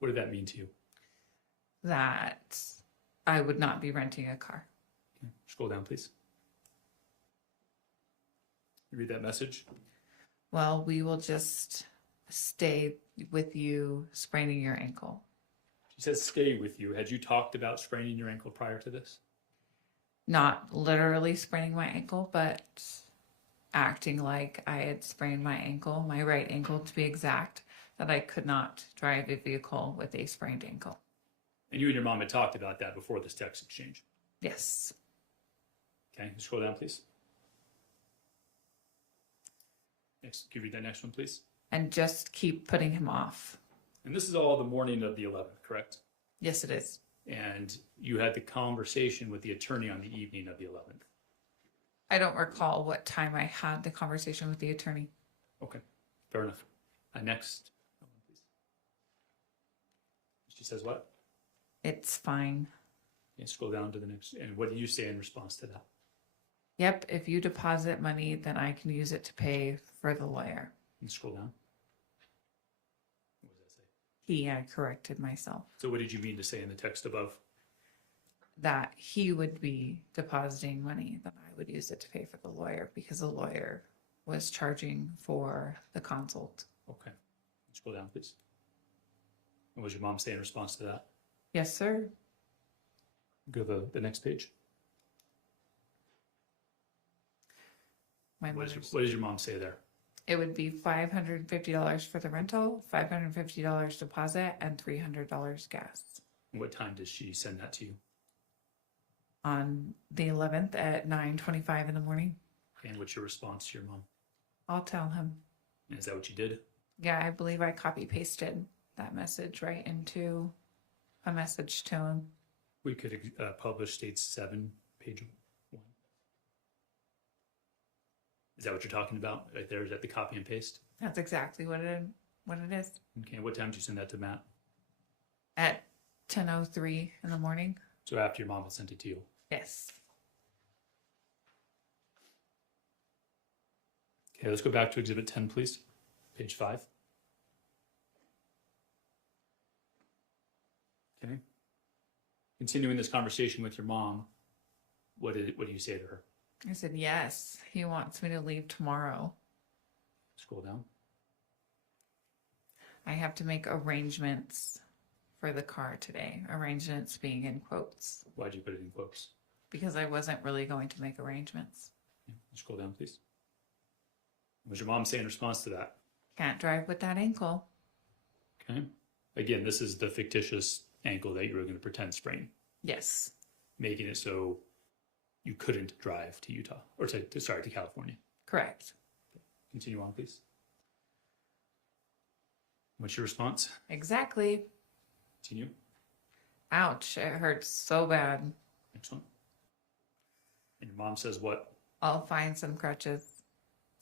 What did that mean to you? That I would not be renting a car. Okay. Scroll down, please. You read that message? Well, we will just stay with you spraining your ankle. She says stay with you. Had you talked about spraining your ankle prior to this? Not literally spraining my ankle, but acting like I had sprained my ankle, my right ankle to be exact, that I could not drive a vehicle with a sprained ankle. And you and your mom had talked about that before this text exchange. Yes. Okay, scroll down, please. Next, can you read that next one, please? And just keep putting him off. And this is all the morning of the 11th, correct? Yes, it is. And you had the conversation with the attorney on the evening of the 11th. I don't recall what time I had the conversation with the attorney. Okay, fair enough. Next, please. She says what? It's fine. Okay, scroll down to the next. And what do you say in response to that? Yep, if you deposit money, then I can use it to pay for the lawyer. And scroll down. What does that say? He, I corrected myself. So what did you mean to say in the text above? That he would be depositing money, then I would use it to pay for the lawyer because the lawyer was charging for the consult. Okay. Scroll down, please. And what did your mom say in response to that? Yes, sir. Go to the next page. My What mother's. does your mom say there? It would be $550 for the rental, $550 deposit, and $300 gas. And what time does she send that to you? On the 11th at 9:25 in the morning, And what's your response to your mom? I'll tell him. And is that what you did? Yeah, I believe I copy pasted that message right into a message to him. We could publish state 7, page 1. Is that what you're talking about right there? Is that the copy and paste? That's exactly what it is. Okay, what time did you send that to Matt? At 10:03 in the morning. So after your mom had sent it to you. Yes. Okay, let's go back to Exhibit 10, please. Page 5. Okay. Continuing this conversation with your mom, what do you say to her? I said, yes, he wants me to leave tomorrow. Scroll down. I have to make arrangements for the car today. Arrangements being in quotes. Why'd you put it in quotes? Because I wasn't really going to make arrangements. Yeah, scroll down, please. What does your mom say in response to that? Can't drive with that ankle. Okay. Again, this is the fictitious ankle that you were going to pretend sprain, Yes. making it so you couldn't drive to Utah or to California. Correct. Continue on, please. What's your response? Exactly. Continue. Ouch. It hurts so bad. Next one. And your mom says what? I'll find some crutches.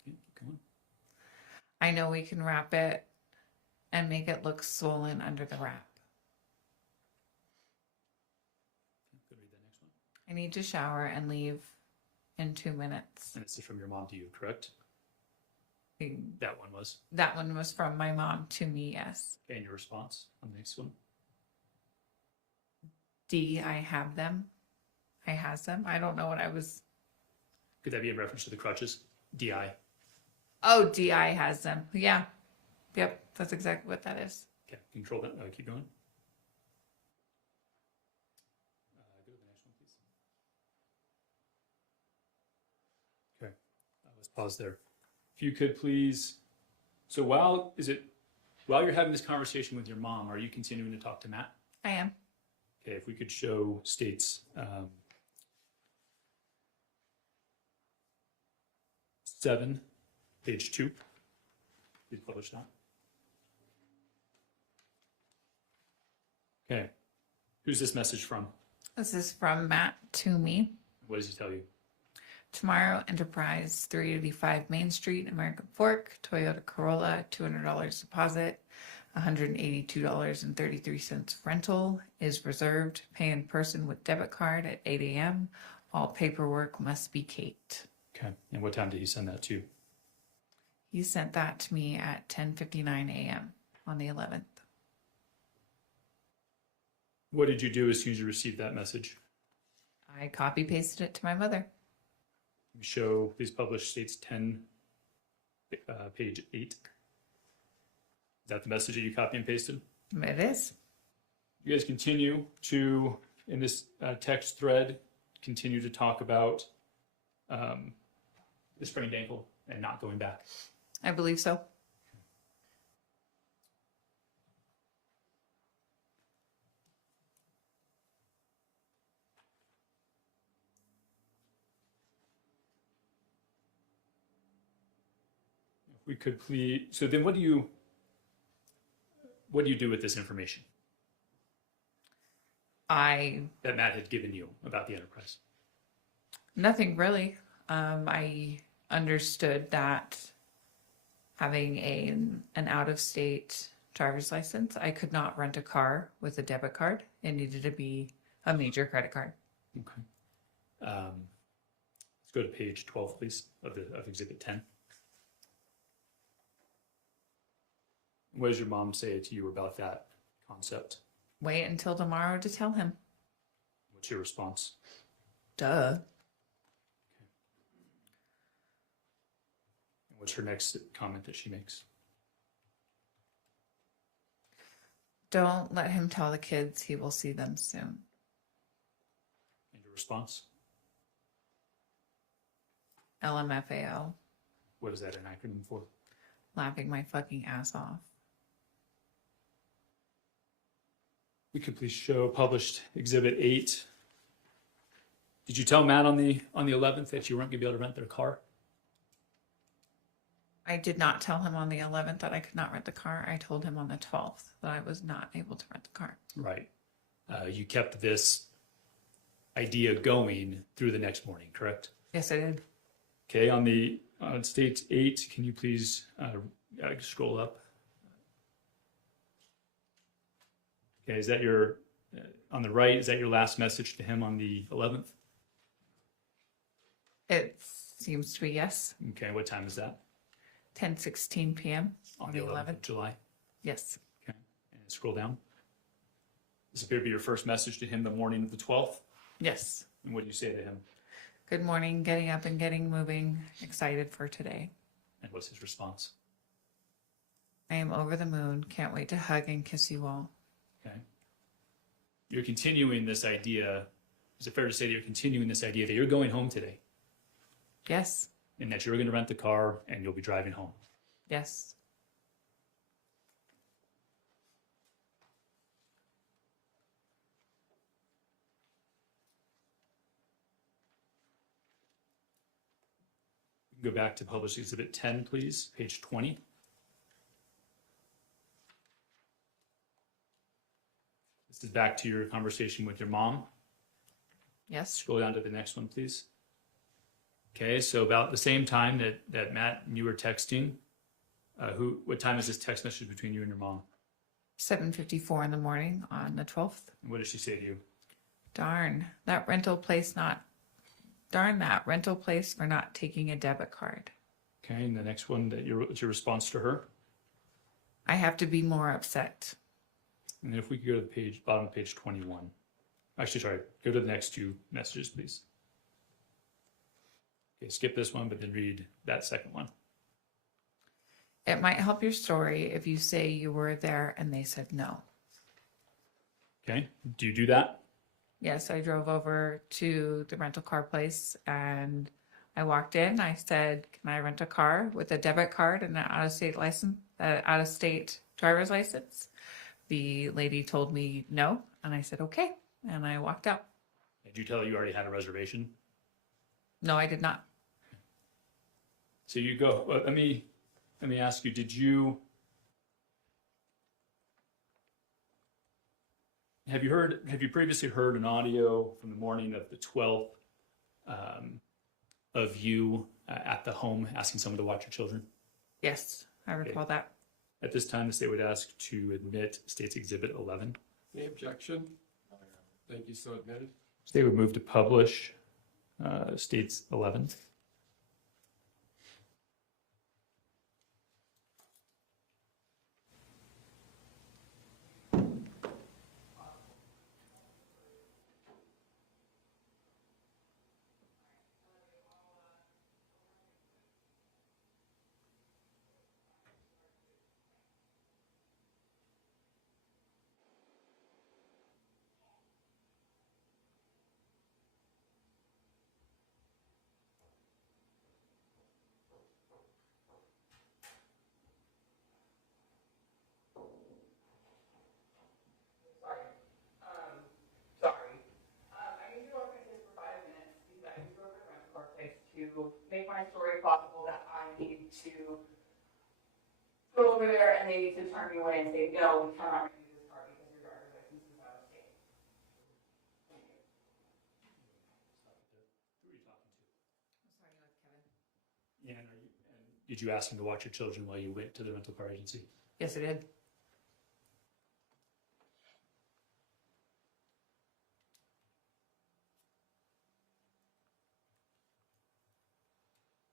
Okay, keep going. I know we can wrap it and make it look swollen under the wrap. Go read that next one. I need to shower and leave in 2 minutes. And this is from your mom to you, correct? Mm. That one was. That one was from my mom to me, yes. Okay, and your response on the next one? D, I have them. I has them. I don't know what I was. Could that be in reference to the crutches? DI. Oh, DI has them. Yeah. Yep. That's exactly what that is. Okay, control that. Keep going. Go to the next one, please. Okay, let's pause there. If you could please. So while you're having this conversation with your mom, are you continuing to talk to Matt? I am. Okay, if we could show states 7, page 2. Please publish that. Okay. Who's this message from? This is from Matt to me. What does he tell you? Tomorrow, Enterprise, 385 Main Street, American Fork, Toyota Corolla, $200 deposit, $182.33 rental is reserved. Pay in person with debit card at 8 a.m. All paperwork must be caped. Okay. And what time did he send that to you? He sent that to me at 10:59 a.m. on the 11th. What did you do as soon as you received that message? I copy pasted it to my mother. Show, please publish states 10, page 8. Is that the message that you copy and pasted? It is. You guys continue to, in this text thread, continue to talk about the sprained ankle and not going back. I believe so. If we could please, so then what do you do with this information that Matt had given you about the enterprise? Nothing really. I understood that having an out-of-state driver's license, I could not rent a car with a debit card. It needed to be a major credit card. Okay. Let's go to page 12, please, of Exhibit 10. What does your mom say to you about that concept? Wait until tomorrow to tell him. What's your response? Duh. And what's her next comment that she makes? Don't let him tell the kids. He will see them soon. And your response? LMFAO. What is that an acronym for? Laughing my fucking ass off. We could please show published Exhibit 8. Did you tell Matt on the 11th that you weren't going to be able to rent their car? I did not tell him on the 11th that I could not rent the car. I told him on the 12th that I was not able to rent the car. Right. You kept this idea going through the next morning, correct? Yes, I did. Okay, on state 8, can you please scroll up? Okay, is that your, on the right, is that your last message to him on the 11th? It seems to be yes. Okay, what time is that? 10:16 p.m. On the 11th of July? Yes. Okay, and scroll down. This appeared to be your first message to him the morning of the 12th? Yes. And what did you say to him? Good morning, getting up and getting moving. Excited for today. And what's his response? I am over the moon. Can't wait to hug and kiss you all. Okay. You're continuing this idea. Is it fair to say that you're continuing this idea that you're going home today Yes. and that you're going to rent the car and you'll be driving home? Yes. Go back to published Exhibit 10, please, page 20. This is back to your conversation with your mom. Yes. Scroll down to the next one, please. Okay, so about the same time that Matt and you were texting, what time is this text message between you and your mom? 7:54 in the morning on the 12th. And what did she say to you? Darn that rental place for not taking a debit card. Okay, and the next one, what's your response to her? I have to be more upset. And then if we could go to the page, bottom of page 21. Actually, sorry, go to the next two messages, please. Okay, skip this one, but then read that second one. It might help your story if you say you were there and they said no. Okay, do you do that? Yes, I drove over to the rental car place and I walked in. I said, "Can I rent a car with a debit card and an out-of-state driver's license?" The lady told me no, and I said okay, and I walked out. Did you tell her you already had a reservation? No, I did not. So you go, let me ask you, have you previously heard an audio from the morning of the 12th of you at the home asking someone to watch your children? Yes, I recall that. At this time, the state would ask to admit State's Exhibit 11. Any objection? Thank you, so admitted. State would move to publish State's 11. To make my story possible, that I need to go over there and they need to turn me away and say, no, we cannot renew this car because your driver's license is out of state. Who are you talking to? I'm sorry, you like Kevin? Yeah, and did you ask him to watch your children while you went to the rental car agency? Yes, I did.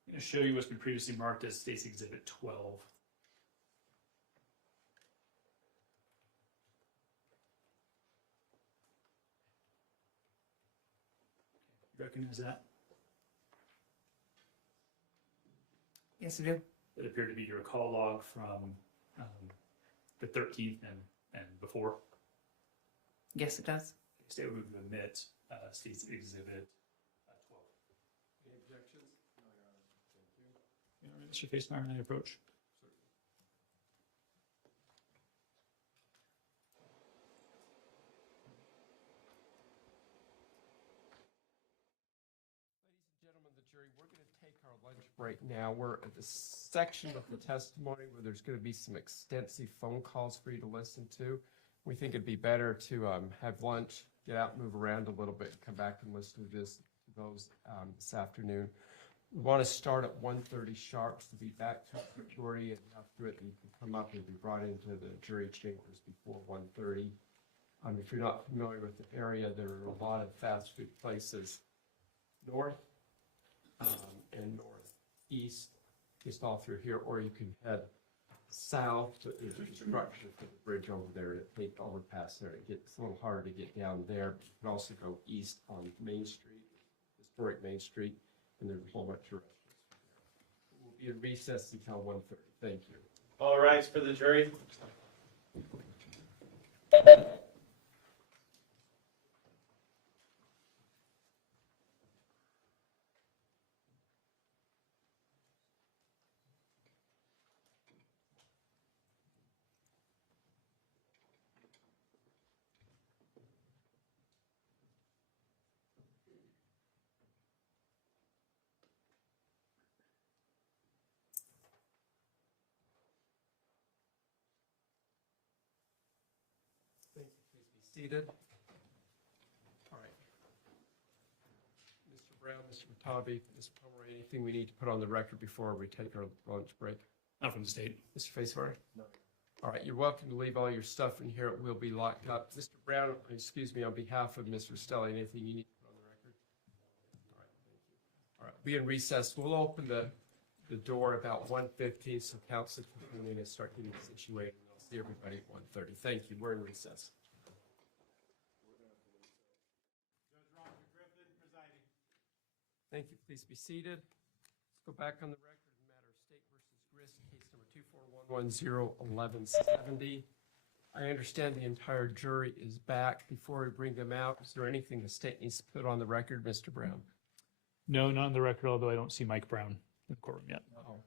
I'm going to show you what's been previously marked as State's Exhibit 12. You recognize that? Yes, I do. It appeared to be your call log from the 13th and before. Yes, it does. State would move to admit State's Exhibit 12. Any objections? No, Your Honor. Thank you. You know, Mr. Facemeyer, may I approach? Ladies and gentlemen of the jury, we're going to take our lunch break now. We're at the section of the testimony where there's going to be some extensive phone calls for you to listen to. We think it'd be better to have lunch, get out, move around a little bit, and come back and listen to those this afternoon. We want to start at 1:30 sharp to be back to the majority and after it, you can come up and be brought into the jury chambers before 1:30. If you're not familiar with the area, there are a lot of fast food places north and northeast, just all through here, or you can head south, but there's a construction for the bridge over there to take overpass there. It gets a little harder to get down there. You can also go east on Main Street, historic Main Street, and there's a whole bunch of restaurants. We'll be in recess until 1:30. Thank you. All rise for the jury. Thank you. Please be seated. All right. Mr. Brown, Mr. Matabi, Ms. Pomeroy, anything we need to put on the record before we take our lunch break? Not from the state. Mr. Facemeyer? No. All right, you're welcome to leave all your stuff in here. It will be locked up. Mr. Brown, excuse me, on behalf of Ms. Restelli, anything you need to put on the record? All right, thank you. All right, be in recess. We'll open the door about 1:15, so council can come in and start getting situated. And I'll see everybody at 1:30. Thank you. We're in recess. Thank you. Please be seated. Let's go back on the record in the matter of State versus Grist, case number 241101170. I understand the entire jury is back. Before we bring them out, is there anything the state needs to put on the record, Mr. Brown? No, not on the record, although I don't see Mike Brown in the courtroom yet. Oh.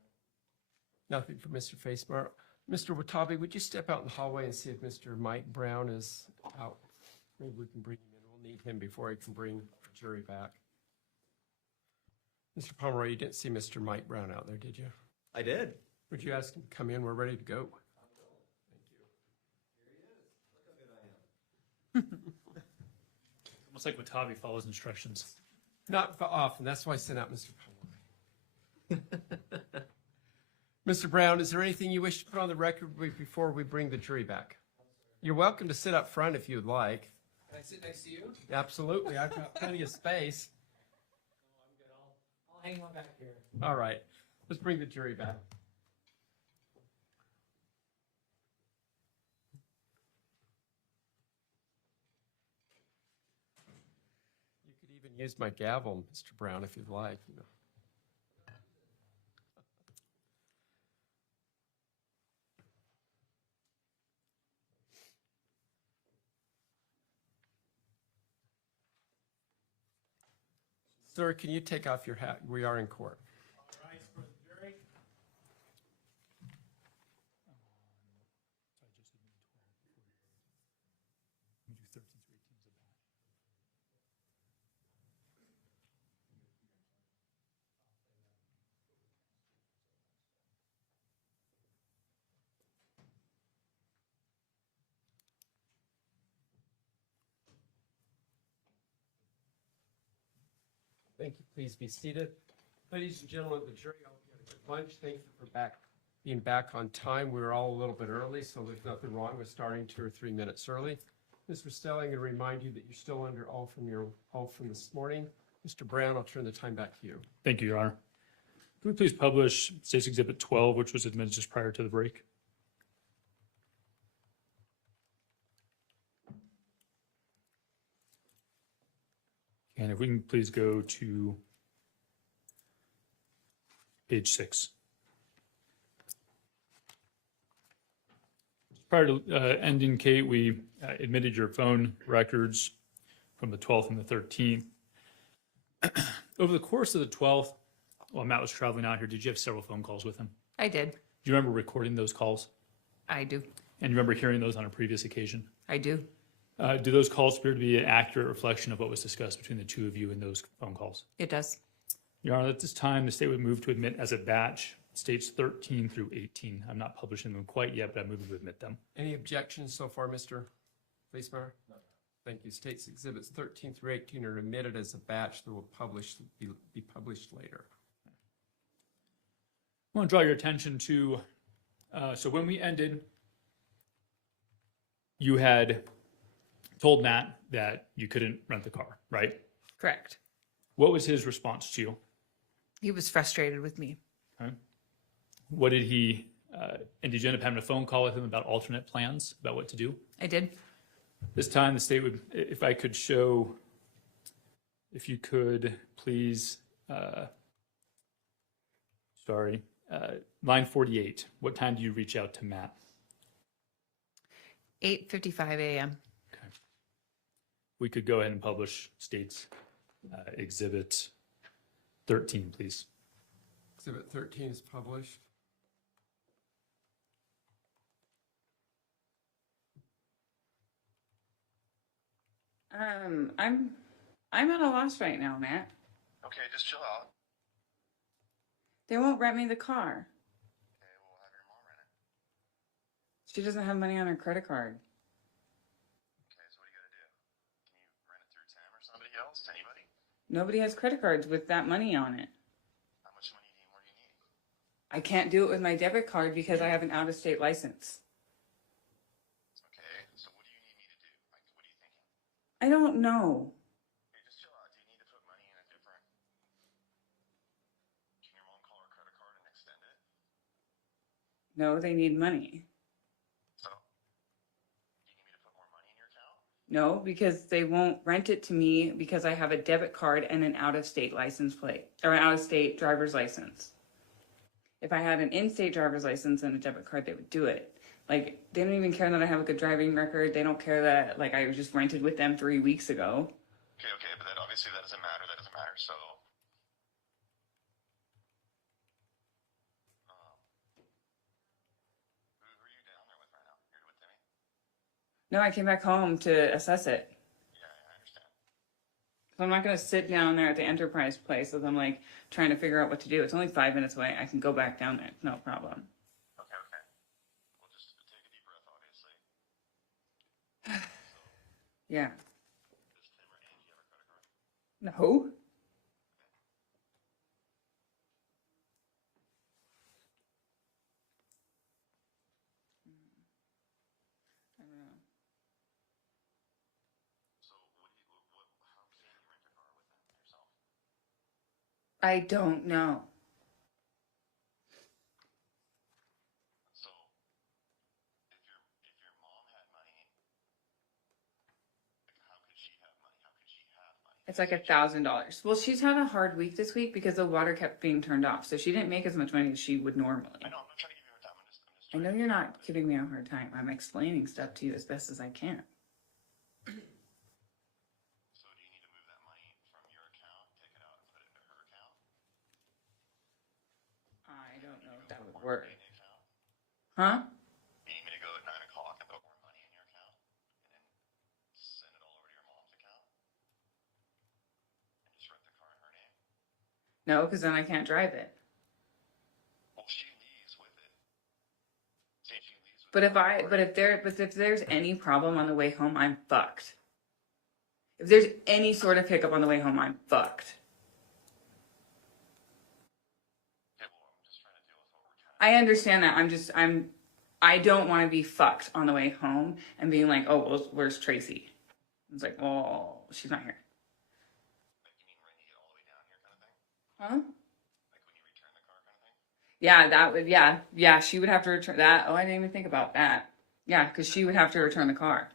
Nothing for Mr. Facemeyer. Mr. Watabe, would you step out in the hallway and see if Mr. Mike Brown is out? Maybe we can bring him in. We'll need him before he can bring the jury back. Mr. Pomeroy, you didn't see Mr. Mike Brown out there, did you? I did. Would you ask him to come in? We're ready to go. Almost like Watabi follows instructions. Not often. That's why I sent out Mr. Pomeroy. Mr. Brown, is there anything you wish to put on the record before we bring the jury back? You're welcome to sit up front if you'd like. Can I sit next to you? Absolutely. I've got plenty of space. I'm good. I'll hang on back here. All right. Let's bring the jury back. You could even use my gavel, Mr. Brown, if you'd like, you know. Sir, can you take off your hat? We are in court. All right, for the jury. We do 13 through 18 as a batch. Thank you. Please be seated. Ladies and gentlemen of the jury, I hope you had a good lunch. Thank you for being back on time. We were all a little bit early, so there's nothing wrong with starting 2 or 3 minutes early. Ms. Restelli, I'm going to remind you that you're still under oath from your oath from this morning. Mr. Brown, I'll turn the time back to you. Thank you, Your Honor. Could we please publish State's Exhibit 12, which was admitted just prior to the break? And if we can please go to page 6. Prior to ending, Kate, we admitted your phone records from the 12th and the 13th. Over the course of the 12th, while Matt was traveling out here, did you have several phone calls with him? I did. Do you remember recording those calls? I do. And you remember hearing those on a previous occasion? I do. Do those calls appear to be an accurate reflection of what was discussed between the two of you in those phone calls? It does. Your Honor, at this time, the state would move to admit as a batch states 13 through 18. I'm not publishing them quite yet, but I'm moving to admit them. Any objections so far, Mr. Fleesmeyer? No. Thank you. States Exhibits 13 through 18 are admitted as a batch that will be published later. I want to draw your attention to, so when we ended, you had told Matt that you couldn't rent the car, right? Correct. What was his response to you? He was frustrated with me. Okay. What did he, and did you end up having a phone call with him about alternate plans, about what to do? I did. This time the state would, if I could show, if you could please, line 48. What time do you reach out to Matt? 8:55 a.m. Okay. We could go ahead and publish state's Exhibit 13, please. Exhibit 13 is published. I'm at a loss right now, Matt. Okay, just chill out. They won't rent me the car. Okay, we'll have your mom rent it. She doesn't have money on her credit card. Okay, so what do you gotta do? Can you rent it through Tim or somebody else? Anybody? Nobody has credit cards with that money on it. How much money do you need? What do you need? I can't do it with my debit card because I have an out-of-state license. Okay, so what do you need me to do? Like, what are you thinking? I don't know. Okay, just chill out. Do you need to put money in a different... Can your mom call her credit card and extend it? No, they need money. So, do you need me to put more money in your account? No, because they won't rent it to me because I have a debit card and an out-of-state license plate, or an out-of-state driver's license. If I had an in-state driver's license and a debit card, they would do it. Like, they don't even care that I have a good driving record. They don't care that, like, I was just rented with them 3 weeks ago. Okay, but that obviously that doesn't matter. That doesn't matter. So, who are you down there with right now? You're with Timmy? No, I came back home to assess it. Yeah, I understand. So I'm not gonna sit down there at the Enterprise place as I'm like trying to figure out what to do. It's only 5 minutes away. I can go back down there. No problem. Okay, okay. We'll just take a deep breath, obviously. Yeah. Does Tim or Angie have a credit card? No. I don't know. So how can you rent a car with them yourself? I don't know. So if your mom had money, like, how could she have money? How could she have money? It's like $1,000. Well, she's had a hard week this week because the water kept being turned off. So she didn't make as much money as she would normally. I know, I'm not trying to give you a hard time. I'm just I know you're not giving me a hard time. I'm explaining stuff to you as best as I can. So do you need to move that money from your account, take it out and put it into her account? I don't know if Go that would more work. money in the account? Huh? You need me to go at 9 o'clock and put more money in your account? And then send it all over to your mom's account? And just rent the car in her name? No, because then I can't drive it. Well, she leaves with it. Say she leaves with But if there's any problem on the way home, I'm fucked. If there's any sort of hiccup on the way home, I'm fucked. Okay, well, I'm just trying to deal with what we're trying to I understand that. I don't want to be fucked on the way home and being like, oh, well, where's Tracy? It's like, well, she's not here. Like, you mean renting it all the way down here kind of thing? Huh? Like when you return the car kind of thing? Yeah, that would, yeah, she would have to return that. Oh, I didn't even think about that. Yeah, because she would have to return the car.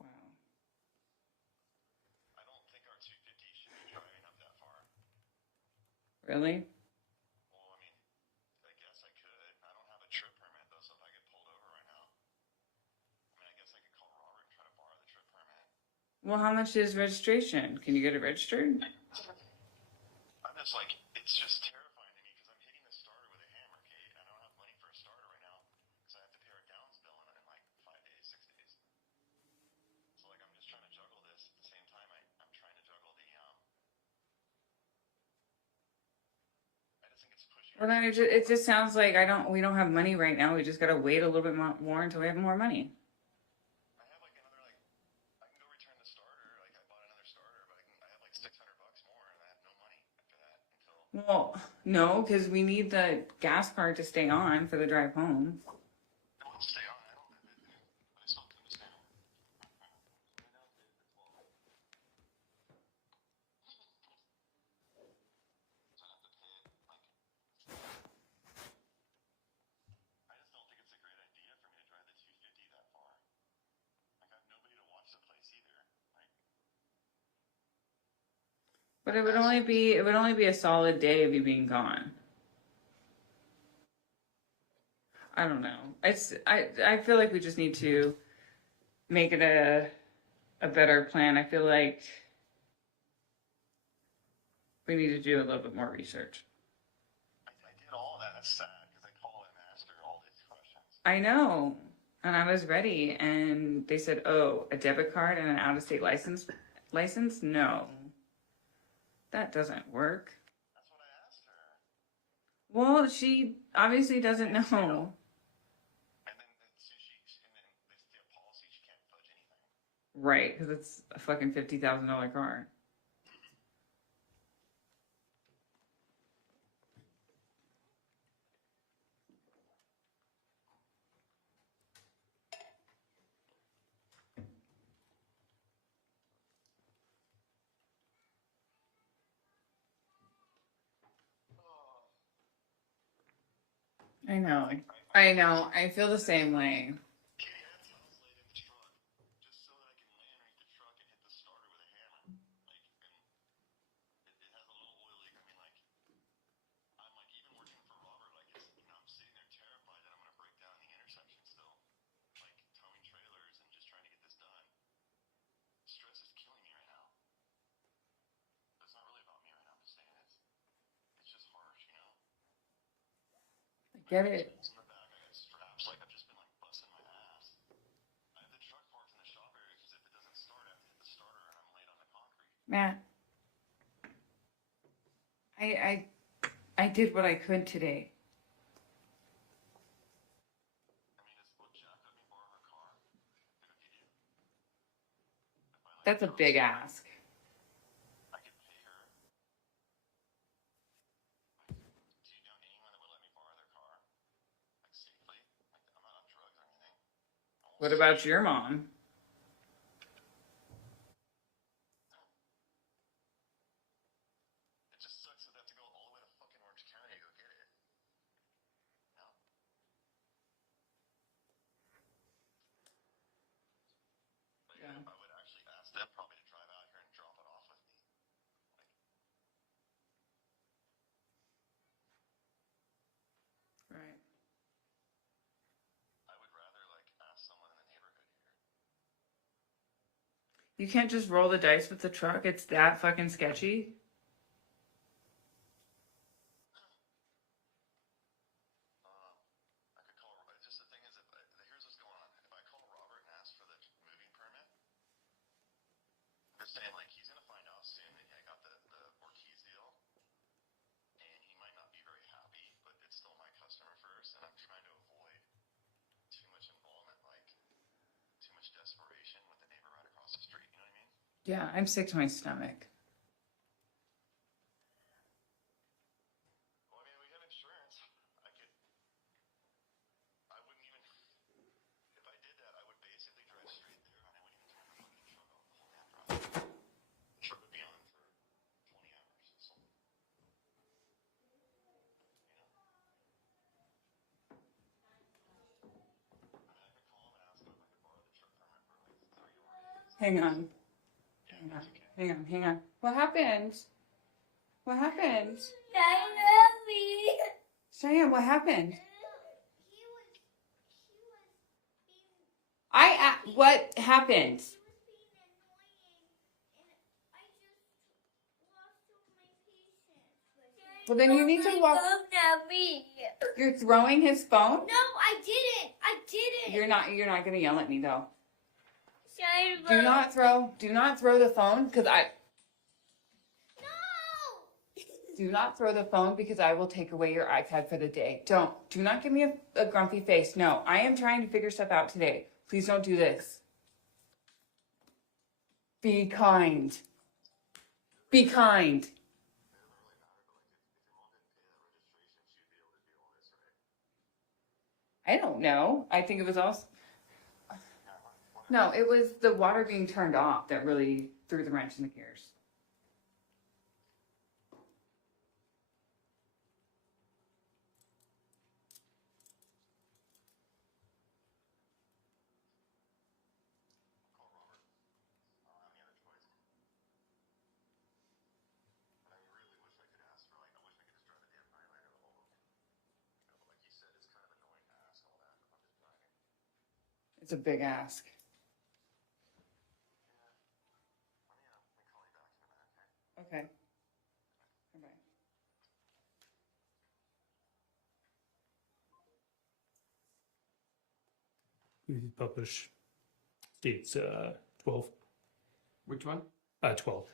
Wow. I don't think our 250 should be driving up that far. Really? Well, I mean, I guess I could. I don't have a trip permit though, so if I get pulled over right now, I mean, I guess I could call Robert and try to borrow the trip permit. Well, how much is registration? Can you get it registered? I'm just like, it's just terrifying to me because I'm hitting the starter with a hammer, Kate. I don't have money for a starter right now because I have to pay our gallons bill in like 5 days, 6 days. So like, I'm just trying to juggle this at the same time. I'm trying to juggle the I just think it's pushing. Well, then it just sounds like we don't have money right now. We just gotta wait a little bit more until we have more money. I have like another I can go return the starter. Like I bought another starter, but I have like $600 more, and I have no money after that until. Well, no, because we need the gas card to stay on for the drive home. I want to stay on. I don't. I just don't understand. I just don't think it's a great idea for me to drive the 250 that far. Like I have nobody to watch the place either. Like But it would only be a solid day of you being gone. I don't know. I feel like we just need to make it a better plan. I feel like we need to do a little bit more research. I did all that. That's sad because I called and asked her all these questions. I know. And I was ready and they said, "Oh, a debit card and an out-of-state license? No. That doesn't work." That's what I asked her. Well, she obviously doesn't know. And then the policy, she can't fudge anything. Right, because it's a fucking $50,000 car. I know. I feel the same way. Katie, I have tunnels laid in the truck just so that I can lay underneath the truck and hit the starter with a hammer. Like, and it has a little oil leak. I mean, like, I'm like, even working for Robert, like, I'm sitting there terrified that I'm going to break down the intersection still. Like, towing trailers and just trying to get this done. Stress is killing me right now. But it's not really about me right now. I'm just saying it's just harsh, you know? I get it. In the back, I got straps. Like, I've just been, like, busting my ass. Matt, I did what I could today. That's a big ask. What about your mom? Yeah. Right. You can't just roll the dice with the truck. It's that fucking sketchy. Yeah, I'm sick to my stomach. Hang on. Hang on. What happened? What happened? Cheyenne, what happened? What happened? Well, then you need to walk. You're throwing his phone? No, I didn't. You're not gonna yell at me though. Cheyenne, Do not throw the phone because I. No. Do not throw the phone because I will take away your iPad for the day. Do not give me a grumpy face. No, I am trying to figure stuff out today. Please don't do this. Be kind. Be kind. I don't know. I think it was also. No, it was the water being turned off that really threw the wrench in the gears. It's a big ask. Okay. Bye-bye. We publish states 12. Which one? 12.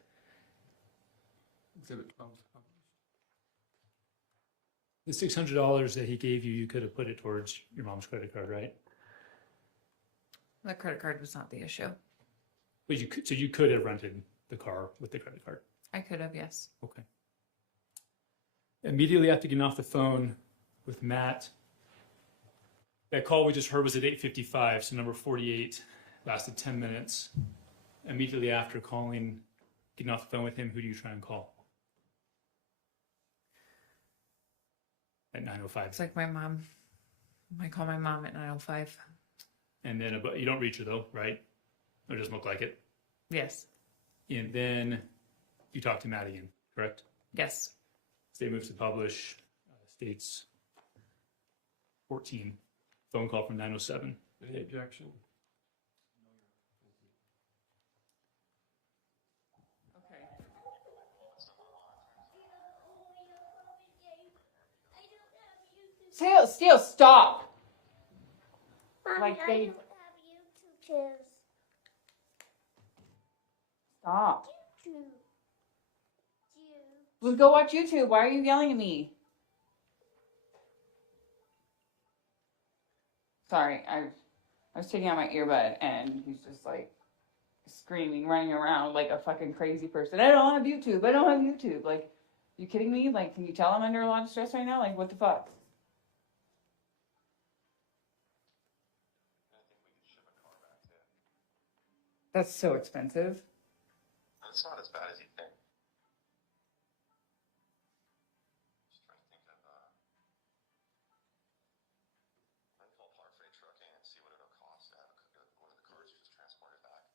Exhibit 12. The $600 that he gave you, you could have put it towards your mom's credit card, right? The credit card was not the issue. But you could have rented the car with the credit card. I could have, yes. Okay. Immediately after getting off the phone with Matt, that call we just heard was at 8:55, so number 48 lasted 10 minutes. Immediately after getting off the phone with him, who do you try and call? At 9:05. It's like my mom. I call my mom at 9:05. And then you don't reach her though, right? Or it doesn't look like it. Yes. And then you talk to Matt again, correct? Yes. State moves to publish. States 14. Phone call from 9:07. Any objection? Okay. Steele, stop. Mommy, Like I they- don't have YouTube channels. Stop. YouTube. Well, go watch YouTube. Why are you yelling at me? Sorry, I was taking out my earbud and he's just like screaming, running around like a fucking crazy person. I don't have YouTube. I don't have YouTube. Like, you kidding me? Like, can you tell I'm under a lot of stress right now? Like, what the fuck? That's so expensive. It's not as bad as you think. Just trying to think of, I can call Park Freight Trucking and see what it'll cost to have one of the cars just transported back.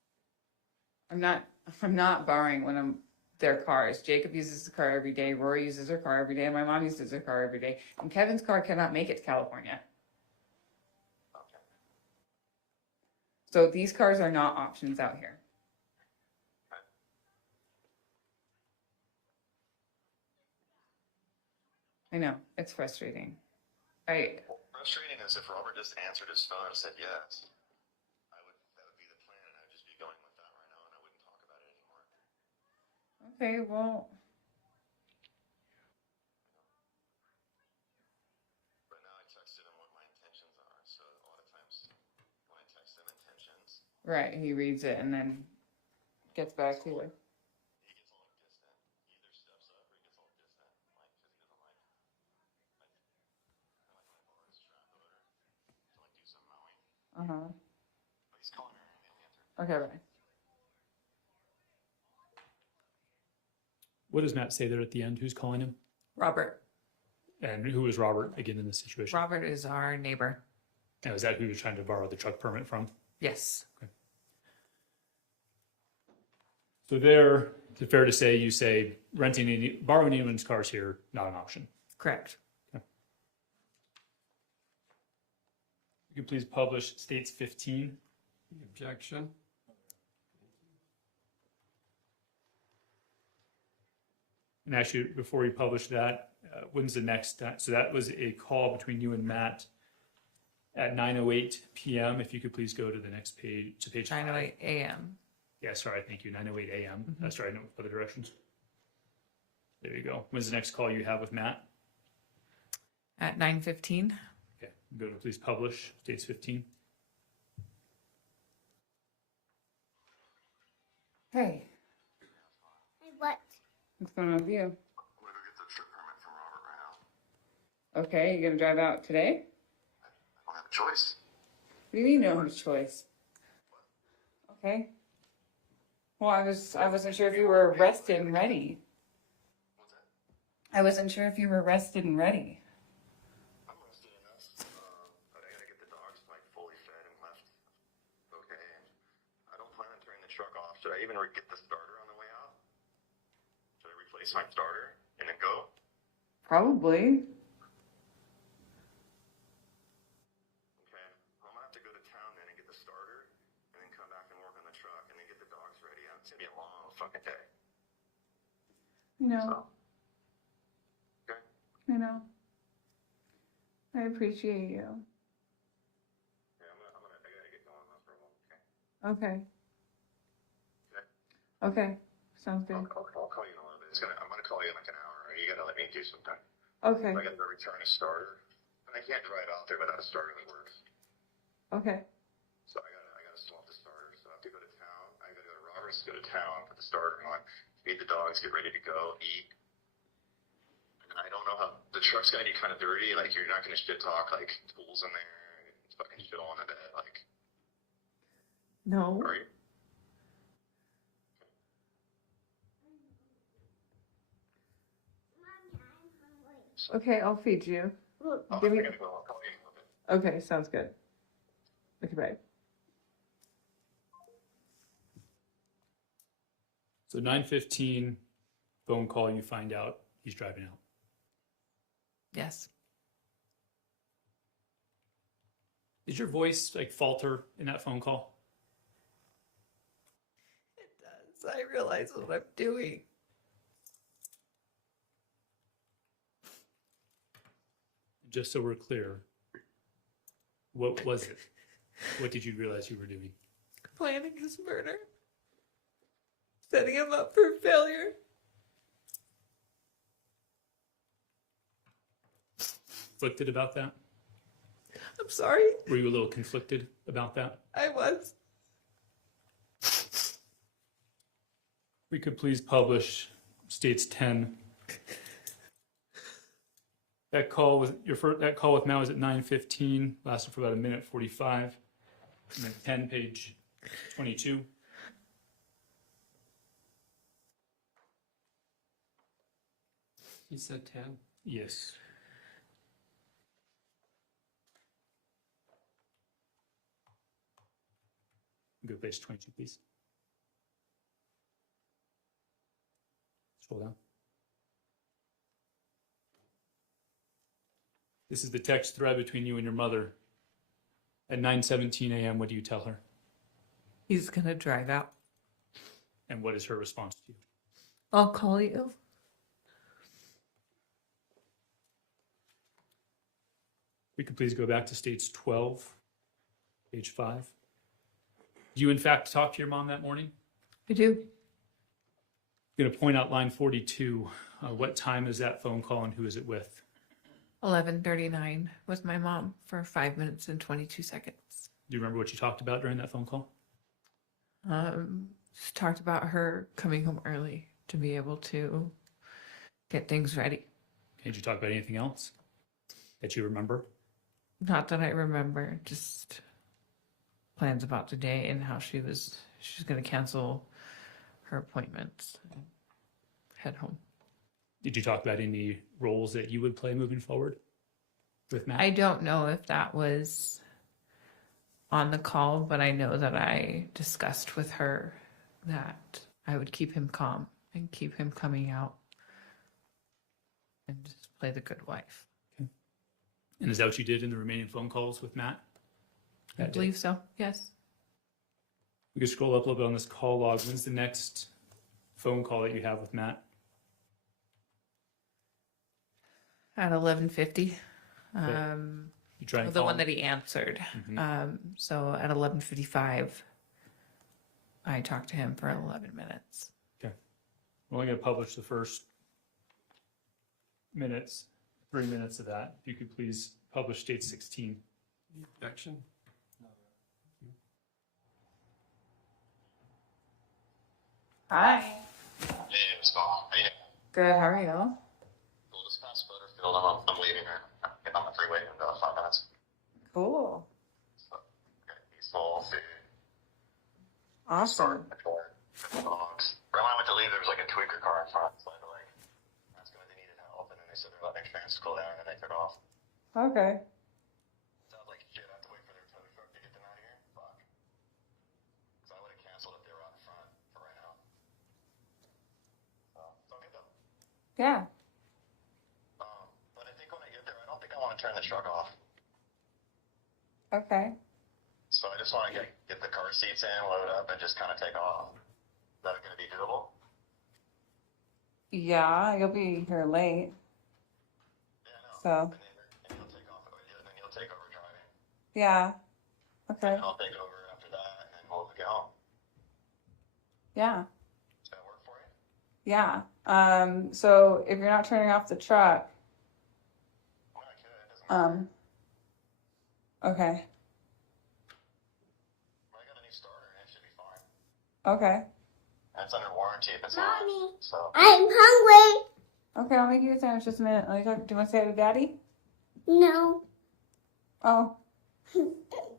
I'm not borrowing one of their cars. Jacob uses the car every day. Rory uses her car every day. And my mom uses her car every day. And Kevin's car cannot make it to California. Okay. So these cars are not options out here. I know, it's frustrating. Frustrating is if Robert just answered his phone and said yes, that would be the plan, and I'd just be going with that right now, and I wouldn't talk about it anymore. Okay, well, But now I texted him what my intentions are, so a lot of times when I text him intentions, right, he reads it and then gets back to it. he gets all distant. He either steps up or he gets all distant, like, because he doesn't like my board's trap odor to like do some mowing. Uh-huh. But he's calling her and he'll answer. Okay, bye. What does Matt say there at the end? Who's calling him? Robert. And who is Robert again in this situation? Robert is our neighbor. Now, is that who you're trying to borrow the truck permit from? Yes. So there, is it fair to say you say borrowing anyone's cars here, not an option? Correct. You can please publish states 15. Objection. And actually, before we publish that, when's the next? So that was a call between you and Matt at 9:08 p.m. If you could please go to the next page, to page 9:08 a.m. Yeah, sorry, thank you. 9:08 a.m. That's right, no other directions. There you go. When's the next call you have with Matt? At 9:15. Okay, go to please publish states 15. Hey, Hey, what? what's going on with you? I'm gonna go get the trip permit from Robert right now. Okay, you gonna drive out today? I don't have a choice. What do you mean no have a choice? Okay. Well, I wasn't sure if you were rested and ready. What's that? I wasn't sure if you were rested and ready. I'm rested enough, but I gotta get the dogs like fully fed and left. Okay, and I don't plan on turning the truck off. Should I even get the starter on the way out? Should I replace my starter and then go? Probably. Okay, I'm gonna have to go to town then and get the starter, and then come back and work on the truck, and then get the dogs ready. It's gonna be a long fucking day. I know. So, okay. I know. I appreciate you. Yeah, I gotta get going though for a while. Okay. Okay. Okay. Sounds good. I'll call you in a little bit. I'm gonna call you in like an hour. You gotta let me do some time. Okay. I gotta go return a starter. And I can't drive out there without a starter that works. Okay. So I gotta swap the starter. So I have to go to town. I gotta go to Robert's, go to town, put the starter on, feed the dogs, get ready to go, eat. And I don't know how the truck's gonna be kind of dirty. Like you're not gonna shit talk like tools in there and fucking shit on the bed. Like, No. are you? Mommy, I'm hungry. Okay, I'll feed you. Oh, Give me- I gotta go. I'll call you in a little bit. Okay, sounds good. Okay, bye. So 9:15 phone call, you find out he's driving out. Yes. Did your voice like falter in that phone call? It does. I realize what I'm doing. Just so we're clear, what was it? What did you realize you were doing? Planning his murder. Setting him up for failure. conflicted about that? I'm sorry. Were you a little conflicted about that? I was. We could please publish states 10. That call with Matt was at 9:15, lasted for about a minute 45. And then 10, page 22. You said 10? Yes. Go to page 22, please. Scroll down. This is the text thread between you and your mother. At 9:17 a.m., what do you tell her? He's going to drive out. And what is her response to you? I'll call you. We could please go back to states 12, page 5. Do you, in fact, talk to your mom that morning? I do. I'm going to point out line 42. What time is that phone call and who is it with? 11:39 with my mom for 5 minutes and 22 seconds. Do you remember what you talked about during that phone call? She talked about her coming home early to be able to get things ready. Okay, did you talk about anything else that you remember? Not that I remember, just plans about the day and how she's going to cancel her appointments and head home. Did you talk about any roles that you would play moving forward with Matt? I don't know if that was on the call, but I know that I discussed with her that I would keep him calm and keep him coming out and just play the good wife. And is that what you did in the remaining phone calls with Matt? I believe so, yes. We could scroll up a little bit on this call log. When's the next phone call that you have with Matt? At 11:50. You try and The call one him? that he answered. Mhm. So at 11:55, I talked to him for 11 minutes. Okay. We're only going to publish the first 3 minutes of that. If you could please publish state 16. Any objection? Hi. Hey, what's going on? Hey, Good, how are you? cool. Just past Butterfield. I'm leaving her. I'm getting on the freeway in about 5 minutes. Cool. So, got peaceful food. Awesome. Dogs. Right when I went to leave, there was like a tweaker car in front. So I had to like ask them if they needed help, and then they said they're letting fans cool down, and then they took off. Okay. Sounds like shit. I have to wait for their tow truck to get them out of here. Fuck. Because I would have canceled if they were out in front for right now. So it's all good though. Yeah. But I think when I get there, I don't think I want to turn the truck off. Okay. So I just want to get the car seats in, load up, and just kind of take off. Is that going to be doable? Yeah, you'll be here late. Yeah, no. So, And then you'll take off with you, and then you'll take over driving. yeah. Okay. And I'll take over after that, and then we'll get home. Yeah. Does that work for you? Yeah. So if you're not turning off the truck, Well, I could. It doesn't matter. Okay. I got a new starter, and it should be fine. Okay. And it's under warranty if it's not. Mommy, So, I'm hungry. Okay, I'll make you a sandwich just a minute. Let me talk. Do you want to say hi to Daddy? No. Oh.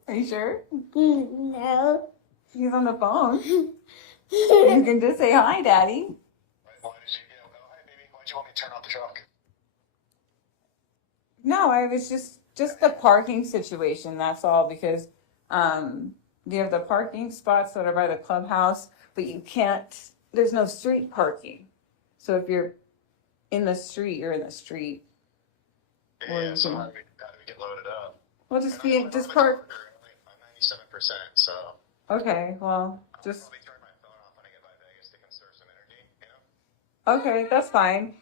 Are you sure? No. He's on the phone. You can just say hi, Daddy. why did you, oh, hey, baby, why'd you want me to turn off the truck? No, I was just the parking situation. That's all because you have the parking spots that are by the clubhouse, but you can't. There's no street parking. So if you're in the street, you're in the street. Or Yeah, you so can- how do we get loaded up? Well, just And be just park. I'm 97%, so Okay, well, I'll just probably turn my phone off when I get by Vegas to conserve some energy, you know? okay. That's fine.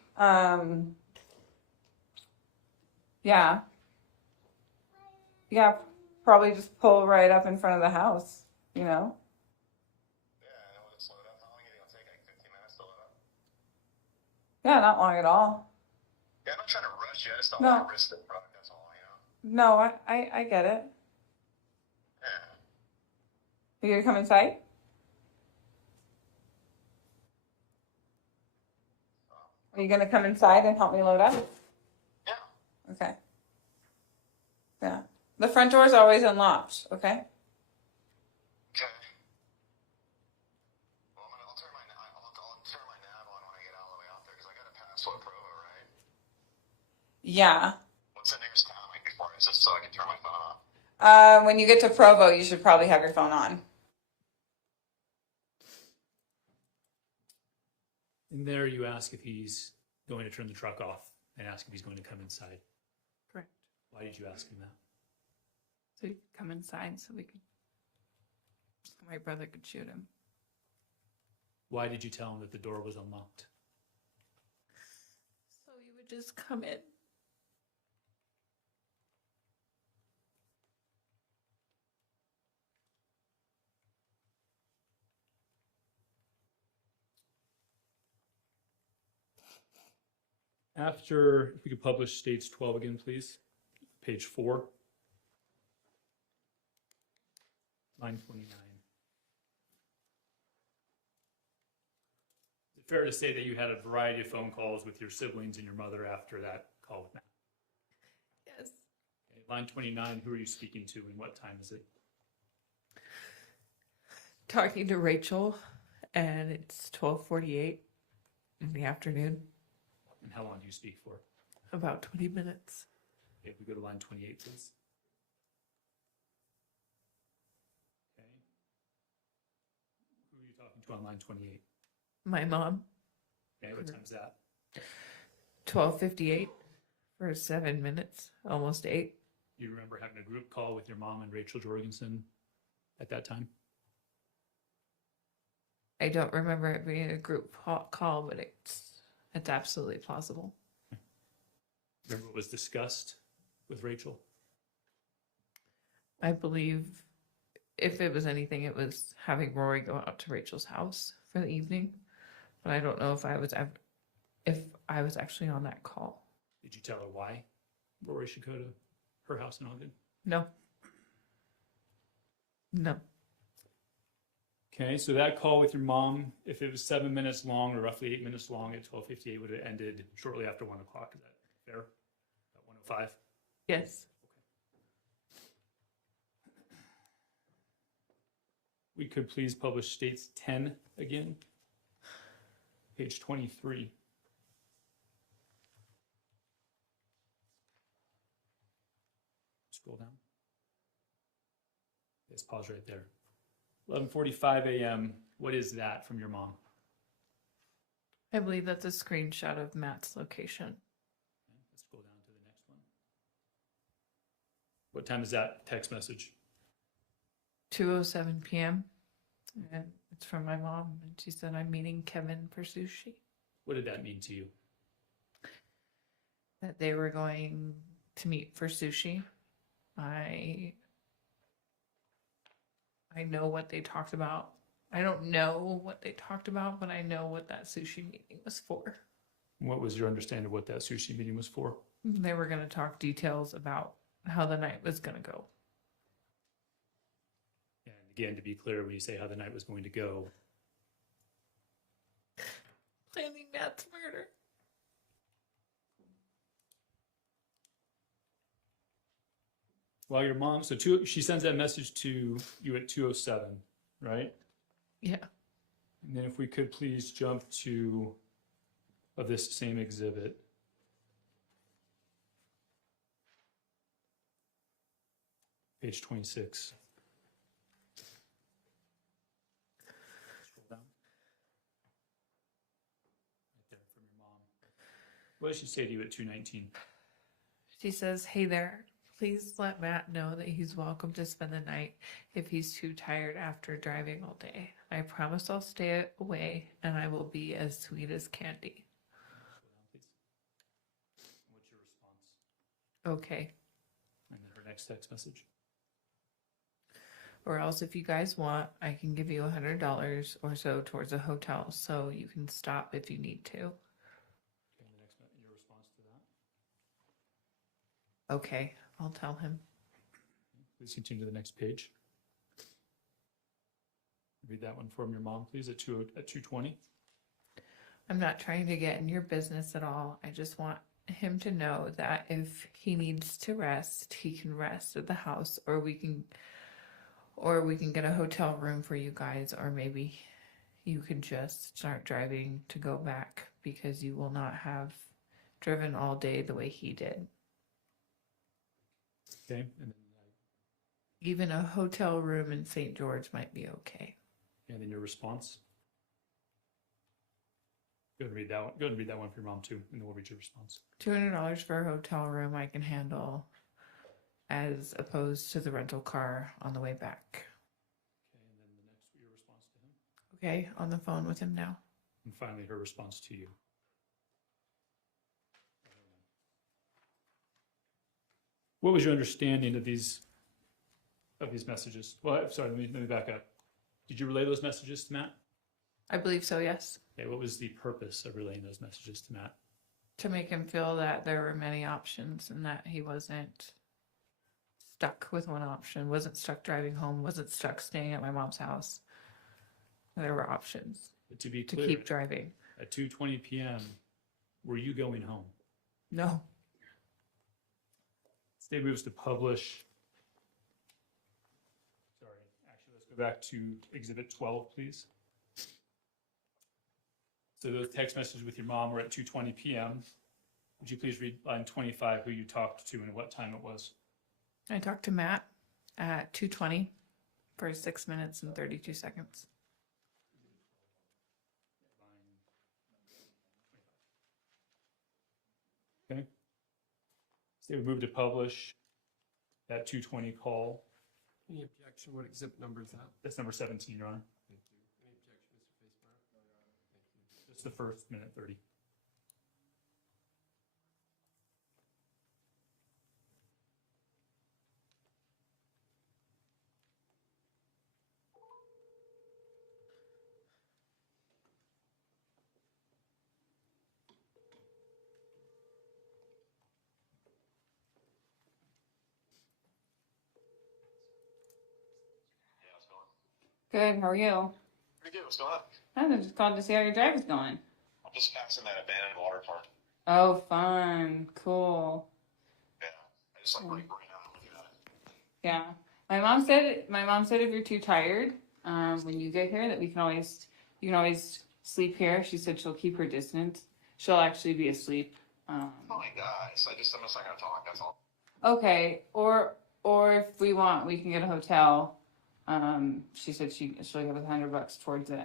Yeah. Yeah, probably just pull right up in front of the house. You know. Yeah, and then we'll just load up. How long is it going to take? Like 15 minutes to load up? Yeah, not long at all. Yeah, I'm not trying to rush you. I just don't No. want to risk the product, that's all. No, I get it. You gonna come inside? Are you gonna come inside and help me load up? Yeah. Okay. Yeah. The front door is always unlocked, okay? Okay. Well, I'll turn my nav on when I get all the way out there because I got to pass what Provo, right? Yeah. What's the nearest town like before? Is this so I can turn my phone off? When you get to Provo, you should probably have your phone on. In there, you ask if he's going to turn the truck off and ask if he's going to come inside. Correct. Why did you ask him that? So you could come inside so my brother could shoot him. Why did you tell him that the door was unlocked? So you would just come in. After, if we could publish states 12 again, please. Page 4. Line 29. Is it fair to say that you had a variety of phone calls with your siblings and your mother after that call with Matt? Yes. Okay, line 29, who are you speaking to and what time is it? Talking to Rachel, and it's 12:48 in the afternoon. And how long do you speak for? About 20 minutes. Okay, if we go to line 28, please. Okay. Who are you talking to on line 28? My mom, Okay, what time is that? 12:58 for 7 minutes, almost 8. Do you remember having a group call with your mom and Rachel Jorgensen at that time? I don't remember it being a group call, but it's absolutely plausible. Remember what was discussed with Rachel? I believe if it was anything, it was having Rory go out to Rachel's house for the evening. But I don't know if I was actually on that call. Did you tell her why Rory should go to her house in Ogden? No. No. Okay, so that call with your mom, if it was 7 minutes long or roughly 8 minutes long at 12:58, would have ended shortly after 1 o'clock. Is that fair? About 1:05? Yes. We could please publish states 10 again. Page 23. Scroll down. Just pause right there. 11:45 a.m. What is that from your mom? I believe that's a screenshot of Matt's location. Okay, let's scroll down to the next one. What time is that text message? 2:07 p.m. And it's from my mom, and she said, I'm meeting Kevin for sushi. What did that mean to you? That they were going to meet for sushi. I know what they talked about. I don't know what they talked about, but I know what that sushi meeting was for. What was your understanding of what that sushi meeting was for? They were going to talk details about how the night was going to go. And again, to be clear, when you say how the night was going to go, Planning Matt's murder. while your mom, she sends that message to you at 2:07, right? Yeah. And then if we could please jump to of this same exhibit. Page 26. Scroll down. Right there from your mom. What did she say to you at 2:19? She says, hey there, please let Matt know that he's welcome to spend the night if he's too tired after driving all day. I promise I'll stay away and I will be as sweet as candy. Scroll down, please. What's your response? Okay. And then her next text message. Or else if you guys want, I can give you $100 or so towards a hotel so you can stop if you need to. Okay, your response to that. Okay. I'll tell him. Please continue to the next page. Read that one from your mom, please, at 2:20. I'm not trying to get in your business at all. I just want him to know that if he needs to rest, he can rest at the house, or we can get a hotel room for you guys, or maybe you could just start driving to go back because you will not have driven all day the way he did. Okay, and then, Even a hotel room in St. George might be okay. and then your response. Go ahead and read that one. Go ahead and read that one for your mom too, and then we'll read your response. $200 for a hotel room I can handle, as opposed to the rental car on the way back. Okay, and then the next, your response to him. Okay, on the phone with him now. And finally, her response to you. What was your understanding of these messages? Well, sorry, let me back up. Did you relay those messages to Matt? I believe so, yes. Okay, what was the purpose of relaying those messages to Matt? To make him feel that there were many options and that he wasn't stuck with one option, wasn't stuck driving home, wasn't stuck staying at my mom's house. There were options But to be to clear, keep driving. at 2:20 p.m., were you going home? No. State moves to publish. Sorry, actually, let's go back to Exhibit 12, please. So those text messages with your mom were at 2:20 p.m. Would you please read line 25, who you talked to and what time it was? I talked to Matt at 2:20 for 6 minutes and 32 seconds. Okay. State would move to publish that 2:20 call. Any objection? What exhibit number is that? That's number 17, Your Honor. Thank you. Any objection, Mr. Facemeyer? No, Your Honor. Thank you. It's the first minute 30. Yeah, what's going on? Good. How are you? Pretty good. What's going on? I just called to see how your drive is going. I'm just passing that abandoned water park. Oh, fun. Cool. Yeah. I just like right now looking at it. Yeah. My mom said if you're too tired, when you get here that you can always sleep here. She said she'll keep her distance. She'll actually be asleep. Oh my guys. I'm just not gonna talk, that's all. Okay. Or if we want, we can get a hotel. She said she'll give us $100 towards it. No,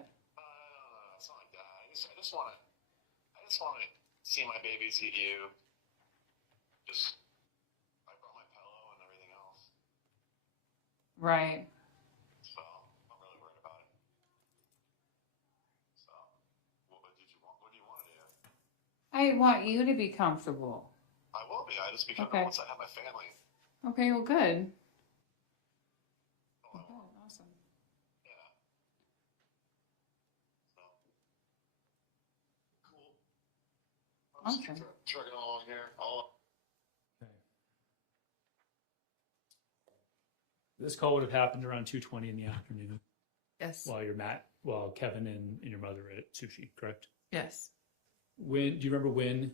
it's not like that. I just wanna see my baby, see you. I brought my pillow and everything else. Right. So I'm not really worried about it. So what do you want to do? I want you to be comfortable. I will be. I just become Okay. once I have my family. Okay. Well, good. Oh, I will. Awesome. Yeah. So cool. I'll just keep Awesome. trucking along here. Okay. This call would have happened around 2:20 in the afternoon Yes. while Kevin and your mother were at sushi, correct? Yes. Do you remember when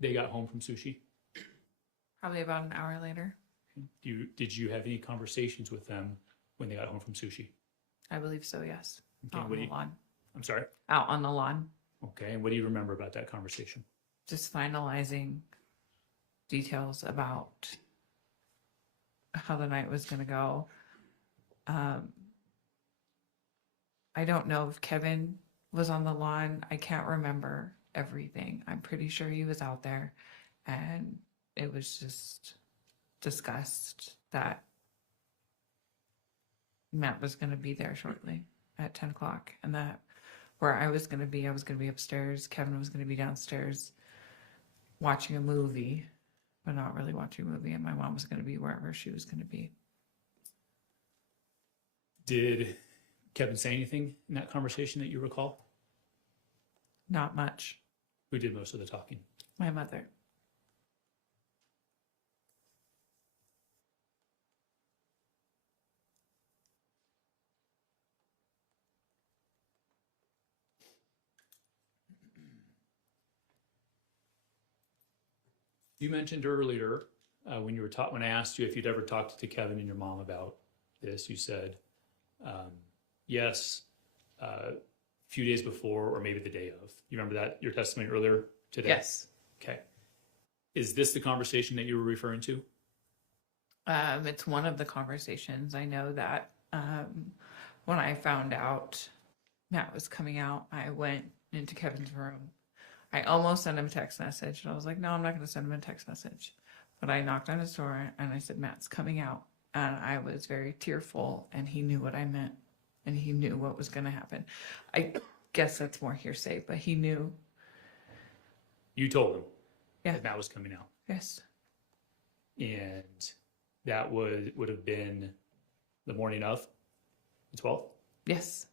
they got home from sushi? Probably about an hour later. Did you have any conversations with them when they got home from sushi? I believe so, yes. Okay, Out on what do the you- lawn. I'm sorry? Out on the lawn. Okay, and what do you remember about that conversation? Just finalizing details about how the night was going to go. I don't know if Kevin was on the lawn. I can't remember everything. I'm pretty sure he was out there, and it was just discussed that Matt was going to be there shortly at 10 o'clock, and that where I was going to be upstairs. Kevin was going to be downstairs watching a movie, but not really watching a movie, and my mom was going to be wherever she was going to be. Did Kevin say anything in that conversation that you recall? Not much. Who did most of the talking? My mother. You mentioned earlier when you were when I asked you if you'd ever talked to Kevin and your mom about this, you said yes, a few days before or maybe the day of. You remember that your testimony earlier today? Yes. Okay. Is this the conversation that you were referring to? It's one of the conversations. I know that when I found out Matt was coming out, I went into Kevin's room. I almost sent him a text message, and I was like, no, I'm not going to send him a text message. But I knocked on his door, and I said, Matt's coming out. And I was very tearful, and he knew what I meant, and he knew what was going to happen. I guess that's more hearsay, but he knew. You told him Yeah. that Matt was coming out. Yes. And that would have been the morning of the 12th? Yes.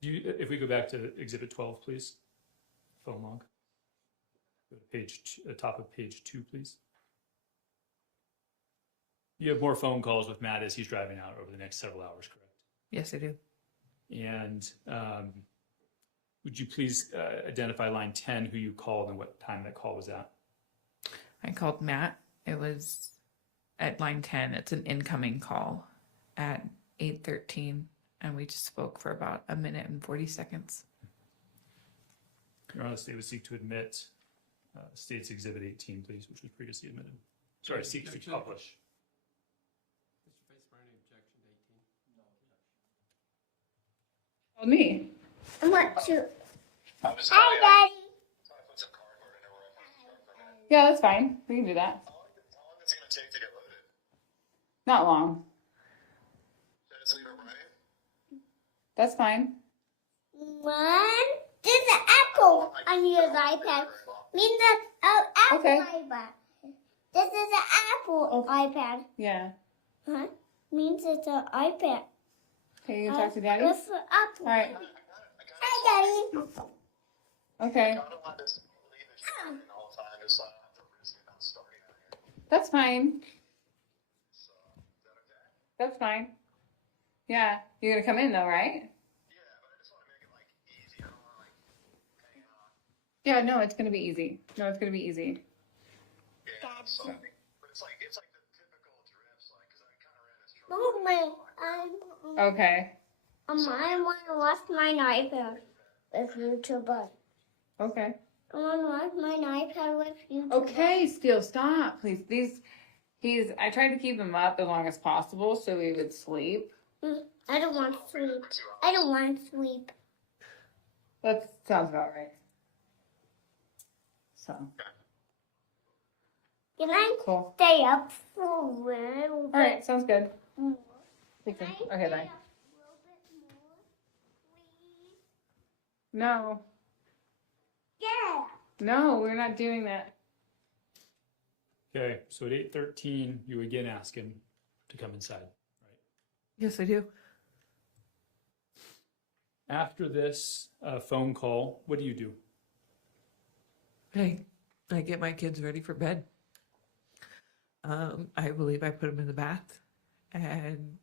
If we go back to Exhibit 12, please. Phone log. Go to page top of page 2, please. You have more phone calls with Matt as he's driving out over the next several hours, correct? Yes, I do. And would you please identify line 10, who you called and what time that call was at? I called Matt. It was at line 10. It's an incoming call at 8:13, and we just spoke for about a minute and 40 seconds. Your Honor, the state would seek to admit State's Exhibit 18, please, which was previously admitted. Sorry, seeks to publish. Mr. Vice President, objection to 18? No objection. Told me. I want to. I was Hi, Daddy. So I put some cardboard in there where I put some cardboard in. Yeah, that's fine. We can do that. How long is it gonna take to get loaded? Not long. Should I just leave it running? That's fine. One. There's an apple on your iPad. Means that apple Okay. iPad. This is an apple iPad. Yeah. Huh? Means it's an iPad. Okay, you can talk to Daddy? It's for apple. All right. Hi, Daddy. Okay. I don't want this leave this running all the time, just so I don't have to risk it not starting out here. That's fine. So, is that okay? That's fine. Yeah. You're going to come in, though, right? Yeah, but I just want to make it like easy. I don't want to like hang on. Yeah, no, it's going to be easy. No, it's going to be easy. Yeah, so, but it's like the typical drifts, like, because I kind of ran this truck. Okay. I want to watch my iPad with YouTuber. Okay. I want to watch my iPad with YouTuber. Okay, Steele, stop, please. I tried to keep him up as long as possible so he would sleep. I don't want to sleep. I don't want to sleep. That sounds about right. So, Can I cool. stay up for a little bit? All right, sounds good. more? Take Can I care. Okay, stay bye. up a little bit more, please? No, Yeah. No, we're not doing that. Okay, so at 8:13, you again ask him to come inside, right? Yes, I do. After this phone call, what do you do? Hey, I get my kids ready for bed. I believe I put them in the bath, and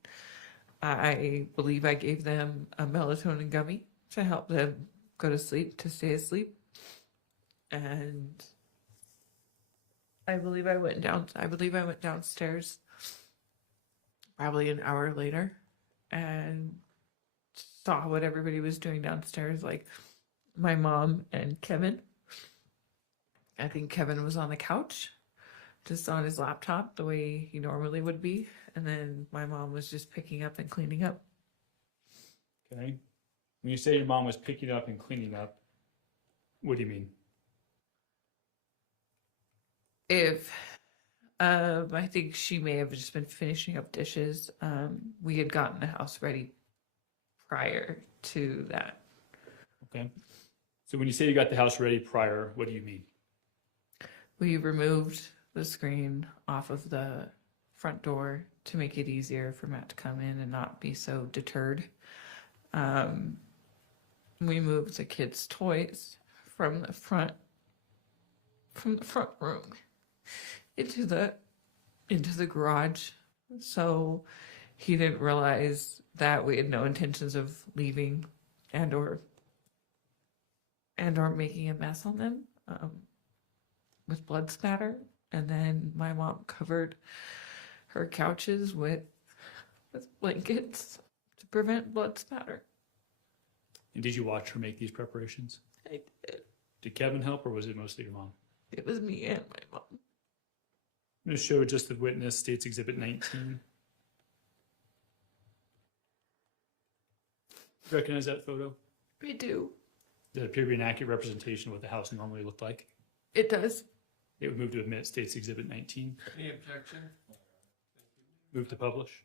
I believe I gave them a melatonin gummy to help them go to sleep, to stay asleep. And I believe I went downstairs probably an hour later and saw what everybody was doing downstairs, like my mom and Kevin. I think Kevin was on the couch, just on his laptop, the way he normally would be. And then my mom was just picking up and cleaning up. Okay. When you say your mom was picking up and cleaning up, what do you mean? I think she may have just been finishing up dishes. We had gotten the house ready prior to that. Okay. So when you say you got the house ready prior, what do you mean? We removed the screen off of the front door to make it easier for Matt to come in and not be so deterred. We moved the kids' toys from the front room into the garage. So he didn't realize that we had no intentions of leaving and or making a mess on them with blood spatter. And then my mom covered her couches with blankets to prevent blood spatter. And did you watch her make these preparations? I did. Did Kevin help, or was it mostly your mom? It was me and my mom. I'm going to show just the witness, State's Exhibit 19. Recognize that photo? We do. Does it appear to be an accurate representation of what the house normally looked like? It does. It would move to admit State's Exhibit 19. Any objection? Move to publish.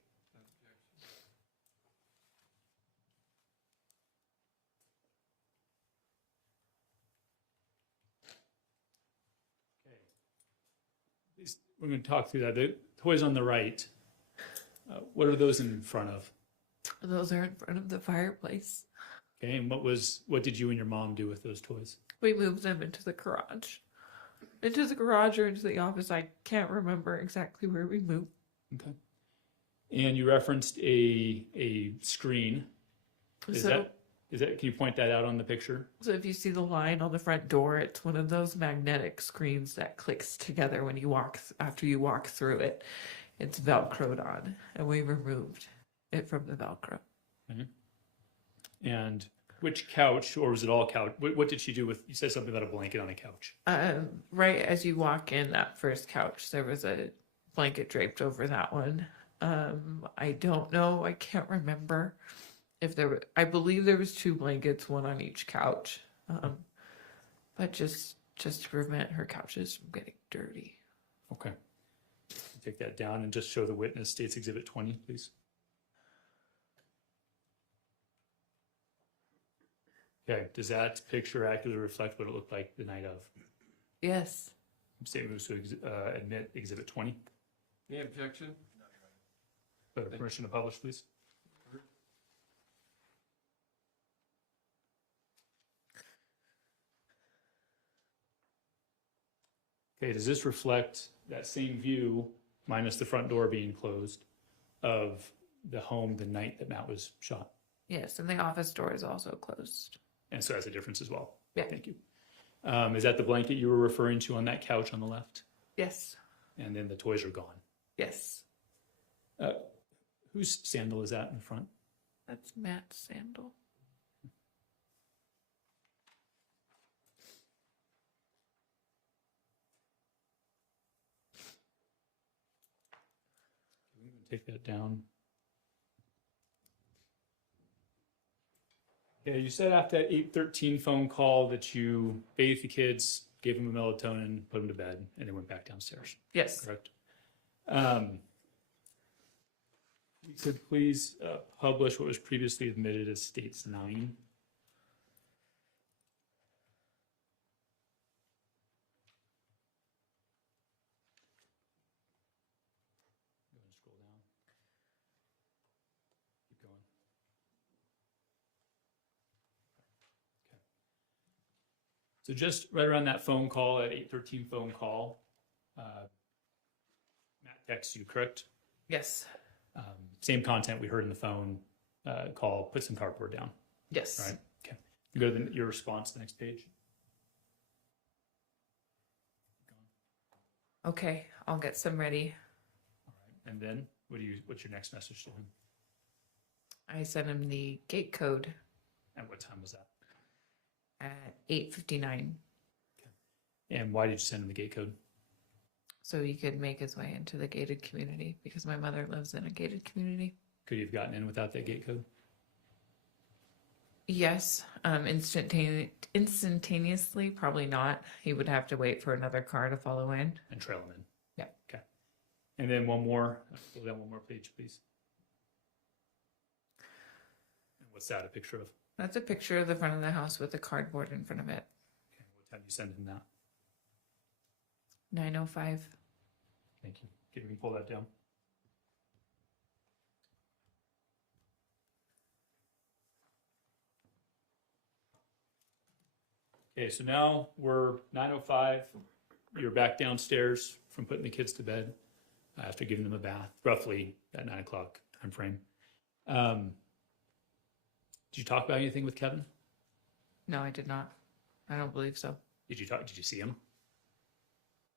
We're going to talk through that. The toys on the right, what are those in front of? Those are in front of the fireplace. Okay, and what did you and your mom do with those toys? We moved them into the garage. Into the garage or into the office. I can't remember exactly where we moved. Okay. And you referenced a screen. Is that can you point that out on the picture? So if you see the line on the front door, it's one of those magnetic screens that clicks together when you after you walk through it. It's Velcroed on, and we removed it from the Velcro. Mm-hmm. And which couch, or was it all couch? What did she do with? You said something about a blanket on a couch. Right as you walk in that first couch, there was a blanket draped over that one. I don't know. I can't remember if there were. I believe there was 2 blankets, one on each couch. But just to prevent her couches from getting dirty. Okay. Take that down and just show the witness State's Exhibit 20, please. Okay. Does that picture accurately reflect what it looked like the night of? Yes. State moves to admit Exhibit 20. Any objection? Permission to publish, please. Okay, does this reflect that same view, minus the front door being closed, of the home the night that Matt was shot? Yes, and the office door is also closed. And so that's a difference as well. Yeah. Thank you. Is that the blanket you were referring to on that couch on the left? Yes. And then the toys are gone. Yes. Whose sandal is that in front? That's Matt's sandal. Take that down. Yeah, you said after that 8:13 phone call that you bathed the kids, gave them a melatonin, put them to bed, and then went back downstairs. Yes. Correct. You said please publish what was previously admitted as States 9. Go ahead and scroll down. Keep going. Okay. So just right around that phone call, that 8:13 phone call, Matt texts you, correct? Yes. Same content we heard in the phone call, put some cardboard down. Yes. All right. Okay. You go to your response, the next page. Okay, I'll get some ready. All right. And then what's your next message to him? I sent him the gate code And what time was that? at 8:59, And why did you send him the gate code? so he could make his way into the gated community because my mother lives in a gated community. Could you have gotten in without that gate code? Yes, instantaneously, probably not. He would have to wait for another car to follow in. And trail him in? Yeah. Okay. And then one more, go down one more page, please. And what's that a picture of? That's a picture of the front of the house with a cardboard in front of it. Okay. What time you send him that? 9:05. Thank you. Okay, we can pull that down. Okay, so now we're 9:05. You're back downstairs from putting the kids to bed after giving them a bath, roughly at 9 o'clock time frame. Did you talk about anything with Kevin? No, I did not. I don't believe so. Did you see him?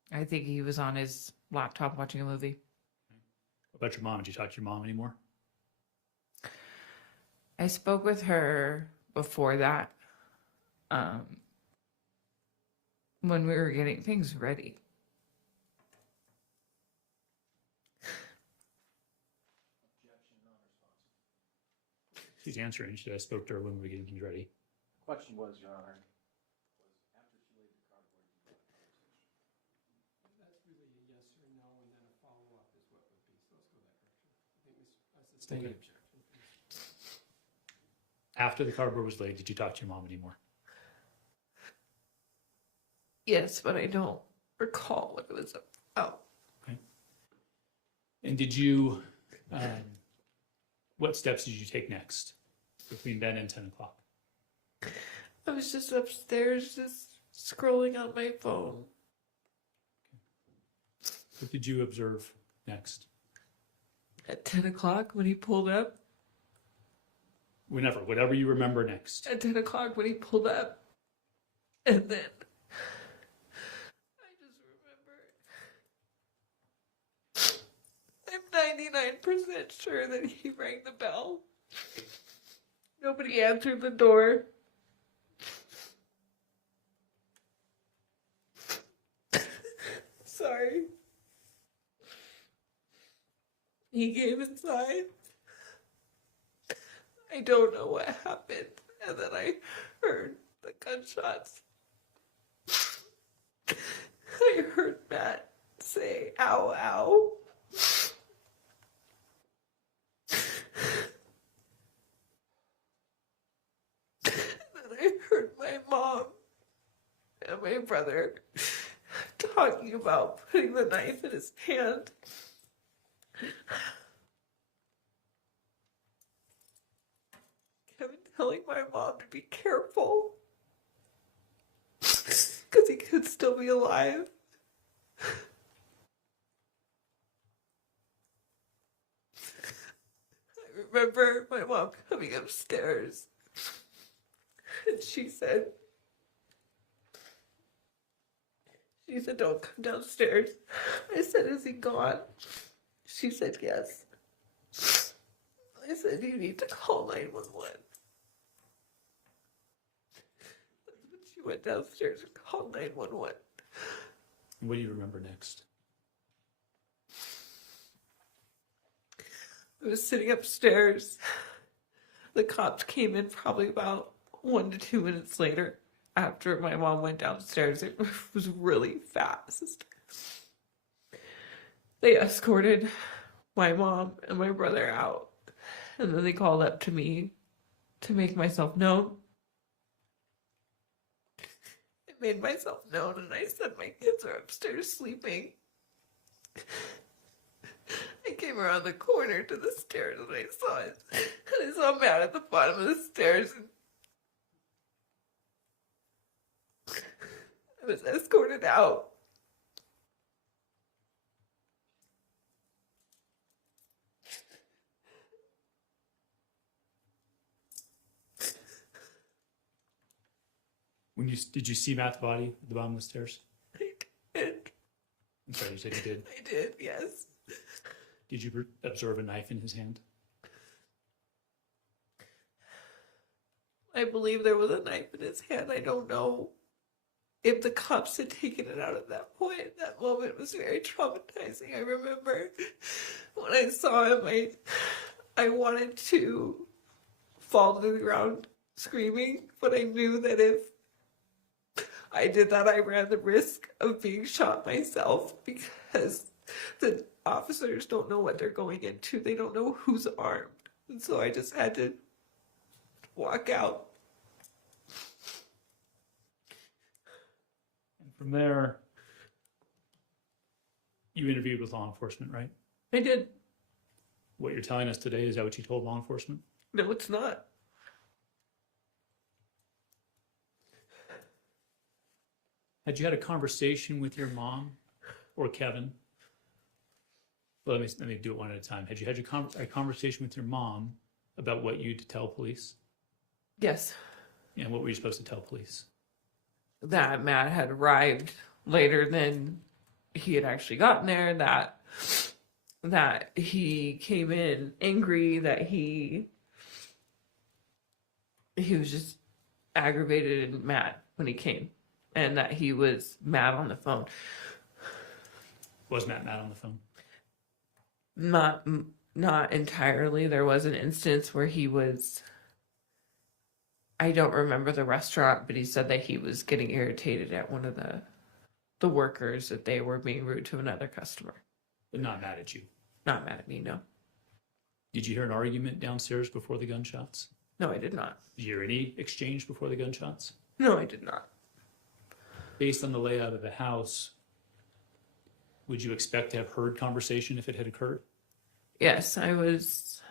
I think he was on his laptop watching a movie. What about your mom? Did you talk to your mom anymore? I spoke with her before that, when we were getting things ready. She's answering. She said I spoke to her when we were getting things ready. Question was, Your Honor, was after she laid the cardboard, did you have a conversation? That's really a yes or no, and then a follow-up is what would be. So let's go that direction. I think we sustain the objection. After the cardboard was laid, did you talk to your mom anymore? Yes, but I don't recall what it was about. Okay. And did you, what steps did you take next between then and 10 o'clock? I was just upstairs, just scrolling on my phone. What did you observe next? At 10 o'clock when he pulled up. Whatever you remember next. At 10 o'clock when he pulled up. And then I just remember, I'm 99% sure that he rang the bell. Nobody answered the door. Sorry. He came inside. I don't know what happened. And then I heard the gunshots. I heard Matt say, ow, ow. And then I heard my mom and my brother talking about putting the knife in his hand. Kevin telling my mom to be careful because he could still be alive. I remember my mom coming upstairs and she said, don't come downstairs. I said, is he gone? She said, yes. I said, you need to call 911. That's when she went downstairs and called 911. What do you remember next? I was sitting upstairs. The cops came in probably about 1 to 2 minutes later after my mom went downstairs. It was really fast. They escorted my mom and my brother out. And then they called up to me to make myself known. I made myself known and I said my kids are upstairs sleeping. I came around the corner to the stairs and I saw it. And I saw Matt at the bottom of the stairs. And I was escorted out. Did you see Matt's body at the bottom of the stairs? I did. I'm sorry, you said you did. I did, yes. Did you observe a knife in his hand? I believe there was a knife in his hand. I don't know if the cops had taken it out at that point. That moment was very traumatizing. I remember when I saw him, I wanted to fall to the ground screaming, but I knew that if I did that, I ran the risk of being shot myself because the officers don't know what they're going into. They don't know who's armed. And so I just had to walk out. And from there, you interviewed with law enforcement, right? I did. What you're telling us today, is that what you told law enforcement? No, it's not. Had you had a conversation with your mom or Kevin? Well, let me do it one at a time. Had you had a conversation with your mom about what you'd tell police? Yes, And what were you supposed to tell police? that Matt had arrived later than he had actually gotten there, that he came in angry, that he was just aggravated and mad when he came, and that he was mad on the phone. Was Matt mad on the phone? Not entirely. There was an instance where he was, I don't remember the restaurant, but he said that he was getting irritated at one of the workers, that they were being rude to another customer. But not mad at you. Not mad at me, no. Did you hear an argument downstairs before the gunshots? No, I did not. Did you hear any exchange before the gunshots? No, I did not. Based on the layout of the house, would you expect to have heard conversation if it had occurred? Yes, I was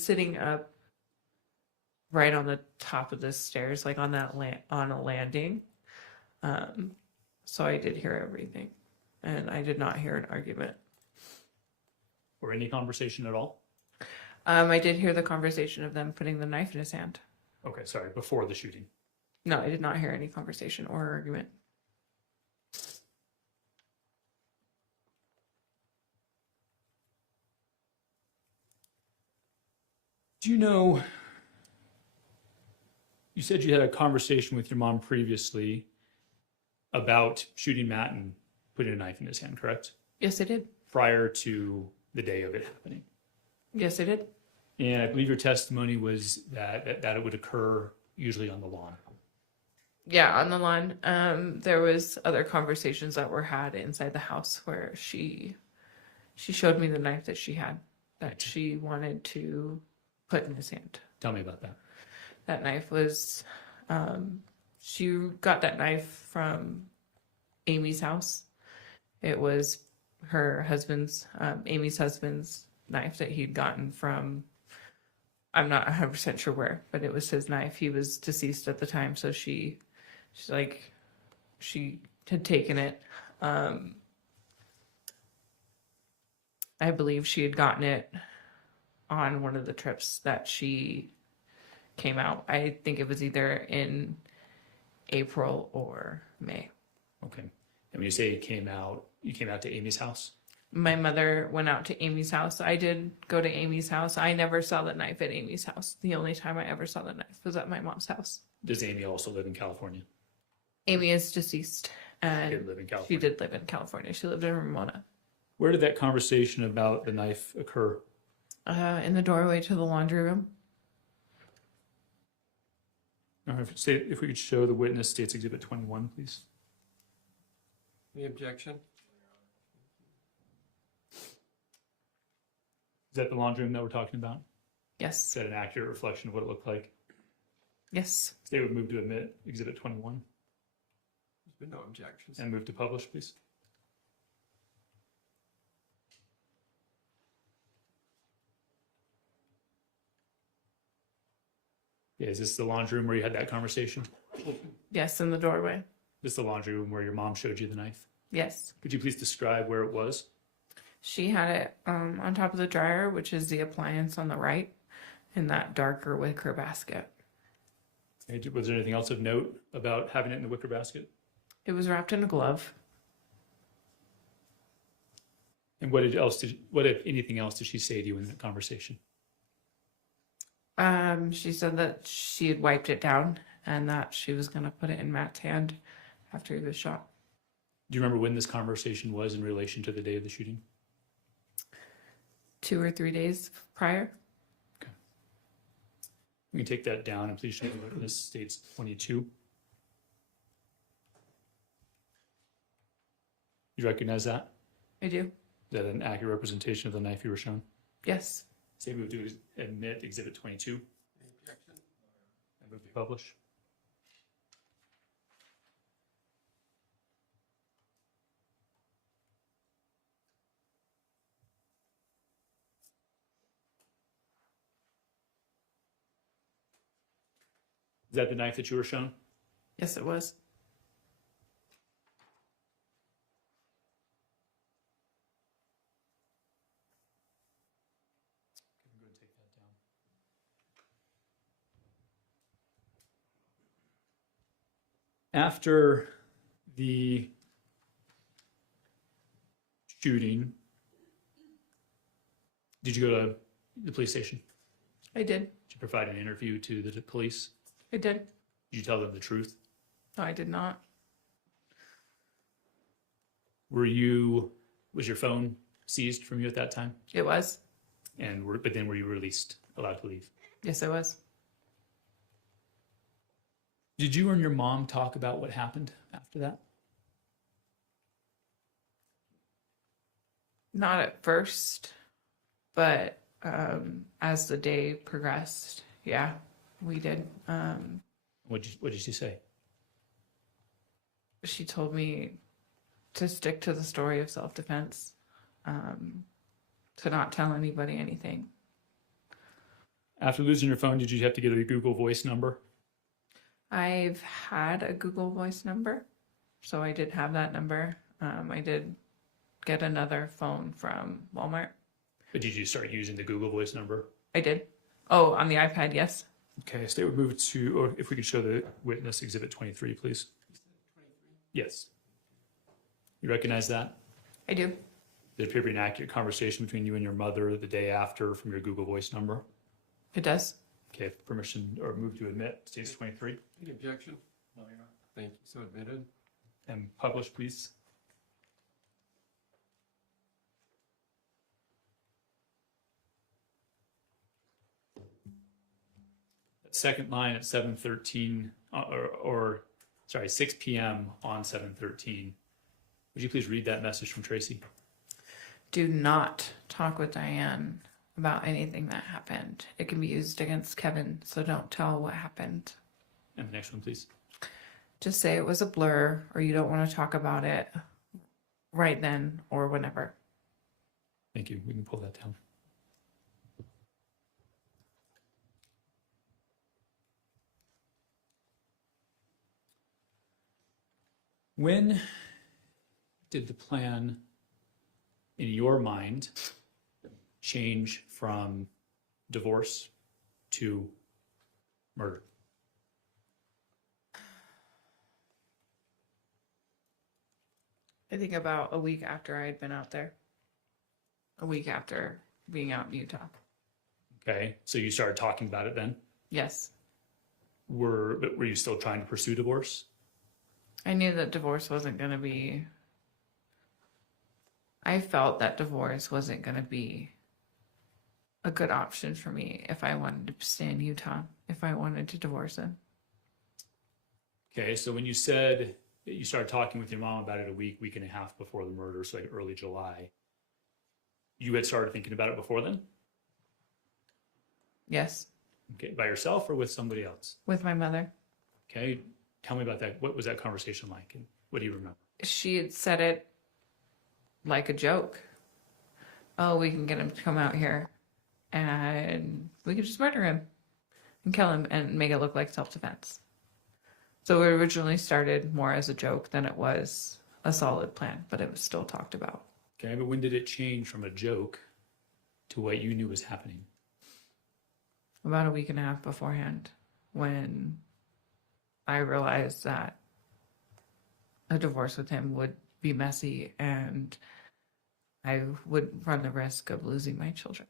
sitting up right on the top of the stairs, like on that on a landing. So I did hear everything, and I did not hear an argument. Or any conversation at all? I did hear the conversation of them putting the knife in his hand. Okay, sorry, before the shooting. No, I did not hear any conversation or argument. Do you know, you said you had a conversation with your mom previously about shooting Matt and putting a knife in his hand, correct? Yes, I did. Prior to the day of it happening. Yes, I did. And I believe your testimony was that it would occur usually on the lawn. Yeah, on the lawn. There was other conversations that were had inside the house where she showed me the knife that she had, that she wanted to put in his hand. Tell me about that. That knife was, she got that knife from Amy's house. It was her husband's, Amy's husband's knife that he'd gotten from, I'm not 100% sure where, but it was his knife. He was deceased at the time, so she had taken it. I believe she had gotten it on one of the trips that she came out. I think it was either in April or May. Okay. And when you say you came out to Amy's house? My mother went out to Amy's house. I did go to Amy's house. I never saw the knife at Amy's house. The only time I ever saw the knife was at my mom's house. Does Amy also live in California? Amy is deceased, and She did live in California. she did live in California. She lived in Ramona. Where did that conversation about the knife occur? In the doorway to the laundry room. If we could show the witness State's Exhibit 21, please. Any objection? Is that the laundry room that we're talking about? Yes. Is that an accurate reflection of what it looked like? Yes. State would move to admit Exhibit 21 There's been no objections. and move to publish, please. Yeah, is this the laundry room where you had that conversation? Yes, in the doorway. This is the laundry room where your mom showed you the knife? Yes. Could you please describe where it was? She had it on top of the dryer, which is the appliance on the right, in that darker wicker basket. Was there anything else of note about having it in the wicker basket? It was wrapped in a glove. And what if anything else did she say to you in that conversation? She said that she had wiped it down and that she was going to put it in Matt's hand after he was shot. Do you remember when this conversation was in relation to the day of the shooting? 2 or 3 days prior. We can take that down and please show me what this states 22. You recognize that? I do. Is that an accurate representation of the knife you were shown? Yes. Say move to admit Exhibit 22 Any objection? and move to publish. Is that the knife that you were shown? Yes, it was. After the shooting, did you go to the police station? I did. Did you provide an interview to the police? I did. Did you tell them the truth? No, I did not. Was your phone seized from you at that time? It was. But then were you released, allowed to leave? Yes, I was. Did you and your mom talk about what happened after that? Not at first, but as the day progressed, yeah, we did. What did she say? She told me to stick to the story of self-defense, to not tell anybody anything. After losing your phone, did you have to get a Google Voice number? I've had a Google Voice number, so I did have that number. I did get another phone from Walmart. But did you start using the Google Voice number? I did. Oh, on the iPad, yes. Okay, state would move to, or if we could show the witness Exhibit 23, please. Yes. You recognize that? I do. Did it appear to be an accurate conversation between you and your mother the day after from your Google Voice number? It does. Okay, permission or move to admit, states 23. Any objection? No, you're not. Thank you. So admitted. And publish, please. Second line at 7:13, sorry, 6 p.m. on 7:13. Would you please read that message from Tracey? Do not talk with Diane about anything that happened. It can be used against Kevin, so don't tell what happened. And the next one, please. Just say it was a blur, or you don't want to talk about it right then or whenever. Thank you. We can pull that down. When did the plan, in your mind, change from divorce to murder? I think about a week after I had been out there. A week after being out in Utah. Okay, so you started talking about it then? Yes. Were you still trying to pursue divorce? I knew that divorce wasn't going to be... I felt that divorce wasn't going to be a good option for me if I wanted to stay in Utah, if I wanted to divorce him. Okay, so when you said that you started talking with your mom about it a week and a half before the murder, so like early July, you had started thinking about it before then? Yes. Okay, by yourself or with somebody else? With my mother. Okay, tell me about that. What was that conversation like, and what do you remember? She had said it like a joke. Oh, we can get him to come out here and we could just murder him and kill him and make it look like self-defense. So it originally started more as a joke than it was a solid plan, but it was still talked about. Okay, but when did it change from a joke to what you knew was happening? About a week and a half beforehand, when I realized that a divorce with him would be messy and I would run the risk of losing my children.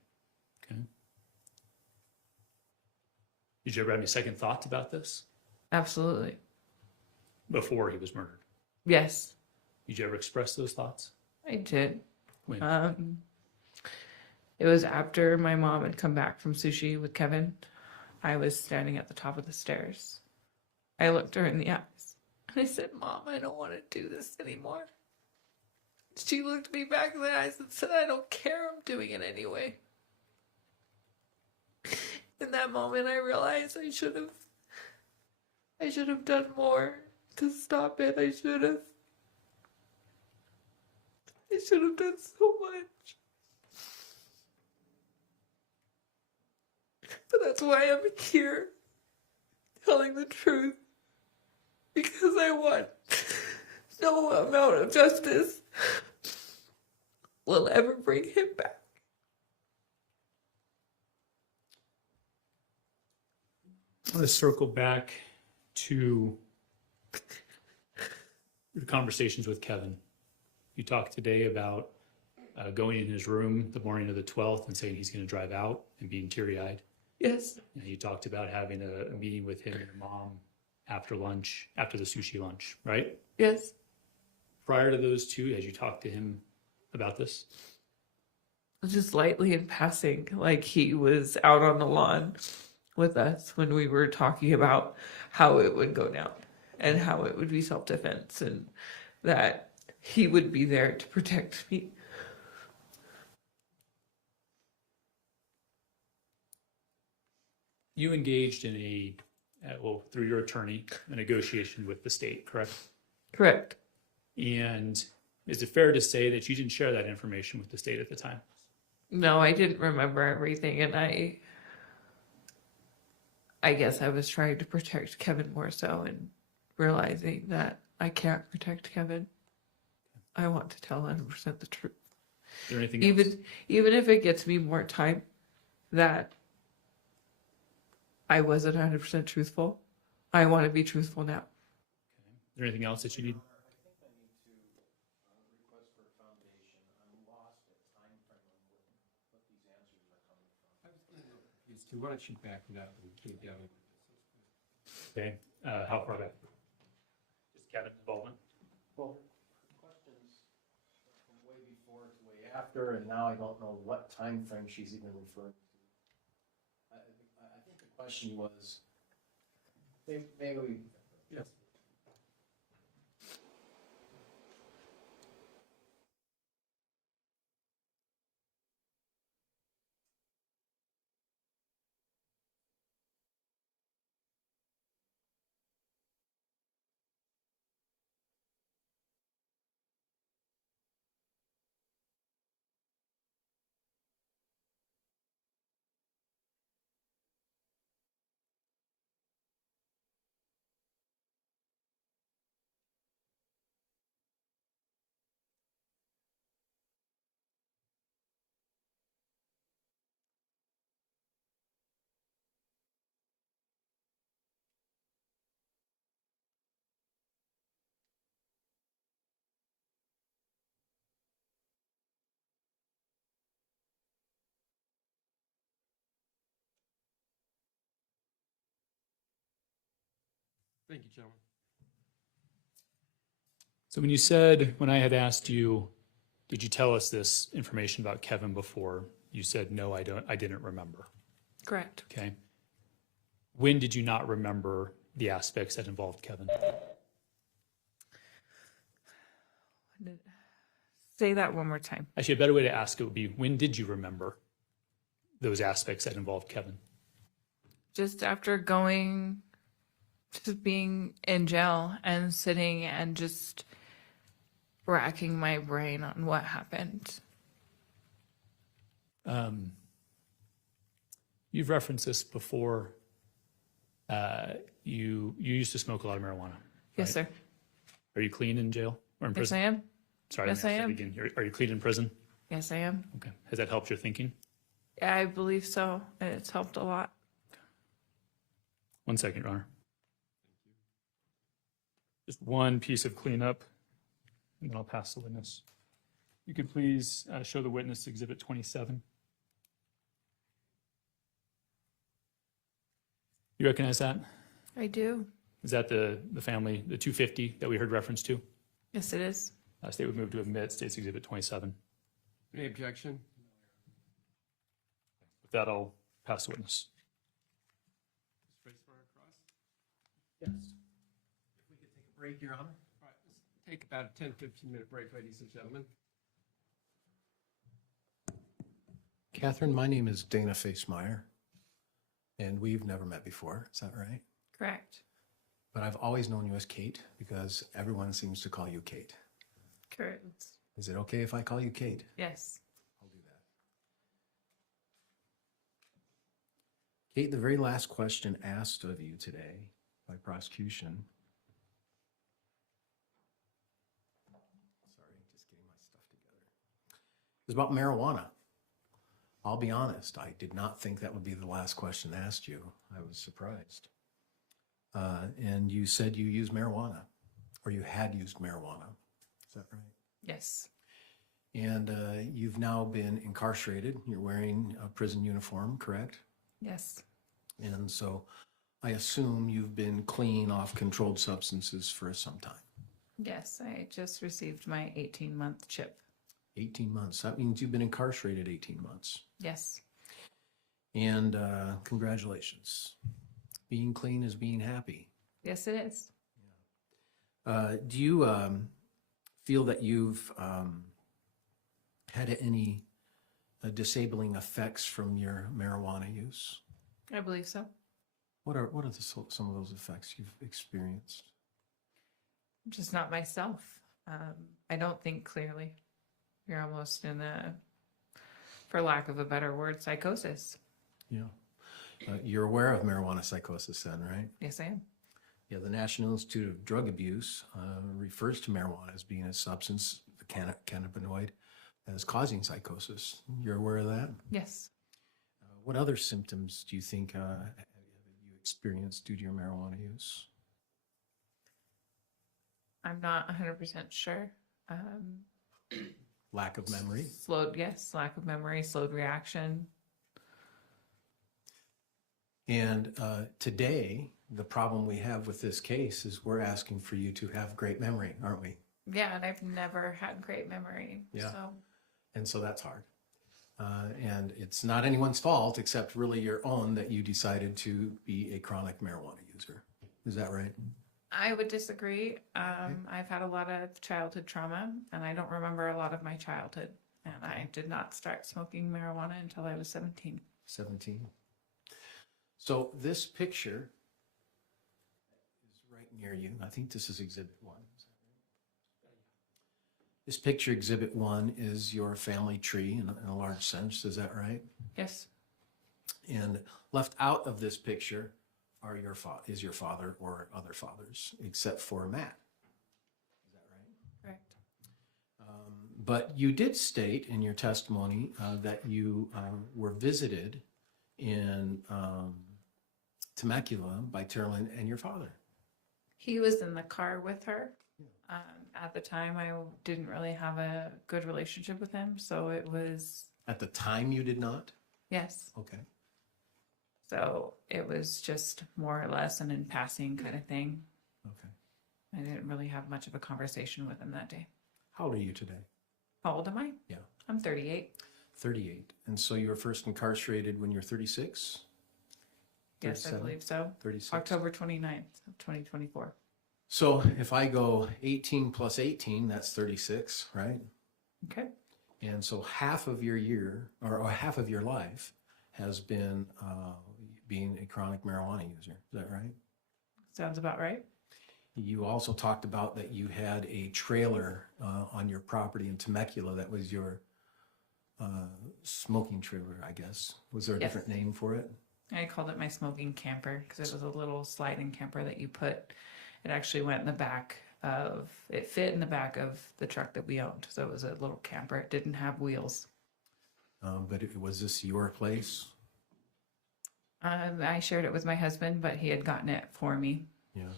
Okay. Did you ever have any second thoughts about this? Absolutely. Before he was murdered? Yes. Did you ever express those thoughts? I did. When? It was after my mom had come back from sushi with Kevin. I was standing at the top of the stairs. I looked her in the eyes and I said, Mom, I don't want to do this anymore. She looked me back in the eyes and said, I don't care, I'm doing it anyway. In that moment, I realized I should have done more to stop it. I should have done so much. But that's why I'm here, telling the truth. Because I want no amount of justice will ever bring him back. I want to circle back to your conversations with Kevin. You talked today about going in his room the morning of the 12th and saying he's going to drive out and being teary-eyed. Yes. And you talked about having a meeting with him and your mom after lunch, after the sushi lunch, right? Yes. Prior to those two, as you talked to him about this? Just lightly in passing, like he was out on the lawn with us when we were talking about how it would go down and how it would be self-defense and that he would be there to protect me. You engaged in well, through your attorney, a negotiation with the state, correct? Correct. And is it fair to say that you didn't share that information with the state at the time? No, I didn't remember everything, and I guess I was trying to protect Kevin more so and realizing that I can't protect Kevin. I want to tell 100% the truth. Is there anything else? Even if it gets me more time, that I wasn't 100% truthful. I want to be truthful now. Is there anything else that you need? I think I need to request for a foundation. I'm lost at time frame on what these answers are coming from. These two, why don't you back it up and keep going? Okay, how far back? Just Kevin's involvement? Well, questions from way before to way after, and now I don't know what time frame she's even referring to. I think the question was, maybe we. Yes. Thank you, gentlemen. So when I had asked you, did you tell us this information about Kevin before? You said, no, I didn't remember. Correct. Okay. When did you not remember the aspects that involved Kevin? Say that one more time. Actually, a better way to ask it would be, when did you remember those aspects that involved Kevin? Just after just being in jail and sitting and just racking my brain on what happened. You've referenced this before. You used to smoke a lot of marijuana. Yes, right? sir. Are you clean in jail or in Yes, prison? I am. Sorry, Yes, let me I ask that am. again. Are you clean in prison? Yes, I am. Okay. Has that helped your thinking? I believe so. And it's helped a lot. 1 second, Your Honor. Just one piece of cleanup, and then I'll pass the witness. You could please show the witness Exhibit 27. You recognize that? I do. Is that the family, the 250 that we heard reference to? Yes, it is. State would move to admit State's Exhibit 27. Any objection? With that, I'll pass the witness. Straight smart across. Yes. If we could take a break, Your Honor. All right, let's take about a 10-15-minute break, ladies and gentlemen. Kathryn, my name is Dana Facemeyer, and we've never met before. Is that right? Correct. But I've always known you as Kate because everyone seems to call you Kate. Correct. Is it okay if I call you Kate? Yes. I'll do that. Kate, the very last question asked of you today by prosecution. Sorry, just getting my stuff together. It was about marijuana. I'll be honest, I did not think that would be the last question asked you. I was surprised. And you said you use marijuana. or you had used marijuana. Is that right? Yes. And you've now been incarcerated. You're wearing a prison uniform, correct? Yes. And so I assume you've been clean off controlled substances for some time. Yes, I just received my 18-month chip. 18 months. That means you've been incarcerated 18 months. Yes. And congratulations. Being clean is being happy. Yes, it is. Do you feel that you've had any disabling effects from your marijuana use? I believe so. What are some of those effects you've experienced? Just not myself. I don't think clearly. You're almost in a, for lack of a better word, psychosis. Yeah. You're aware of marijuana psychosis then, right? Yes, I am. Yeah, the National Institute of Drug Abuse refers to marijuana as being a substance, the cannabinoid, as causing psychosis. You're aware of that? Yes. What other symptoms do you think you experienced due to your marijuana use? I'm not 100% sure. Lack of memory? Yes, lack of memory, slowed reaction. And today, the problem we have with this case is we're asking for you to have great memory, aren't we? Yeah, and I've never had great memory. Yeah. So. And so that's hard. And it's not anyone's fault except really your own that you decided to be a chronic marijuana user. Is that right? I would disagree. I've had a lot of childhood trauma, and I don't remember a lot of my childhood. And I did not start smoking marijuana until I was 17. 17. So this picture is right near you. I think this is Exhibit 1. Is that right? This picture, Exhibit 1, is your family tree in a large sense. Is that right? Yes. And left out of this picture are is your father or other fathers, except for Matt. Is that right? Correct. But you did state in your testimony that you were visited in Temecula by Terlin and your father. He was in the car with her. At the time, I didn't really have a good relationship with him, so it was... At the time you did not? Yes. Okay. So it was just more or less an in passing kind of thing. Okay. I didn't really have much of a conversation with him that day. How old are you today? How old am I? Yeah. I'm 38. 38. And so you were first incarcerated when you're 36? Yes, I 37? believe so. 36. October 29th of 2024. So if I go 18 plus 18, that's 36, right? Okay. And so half of your year or half of your life has been being a chronic marijuana user. Is that right? Sounds about right. You also talked about that you had a trailer on your property in Temecula that was your smoking trailer, I guess. Was there a Yes. different name for it? I called it my smoking camper because it was a little sliding camper that you put. It actually went in the back of, it fit in the back of the truck that we owned. So it was a little camper. It didn't have wheels. But was this your place? I shared it with my husband, but he had gotten it for me. Yeah.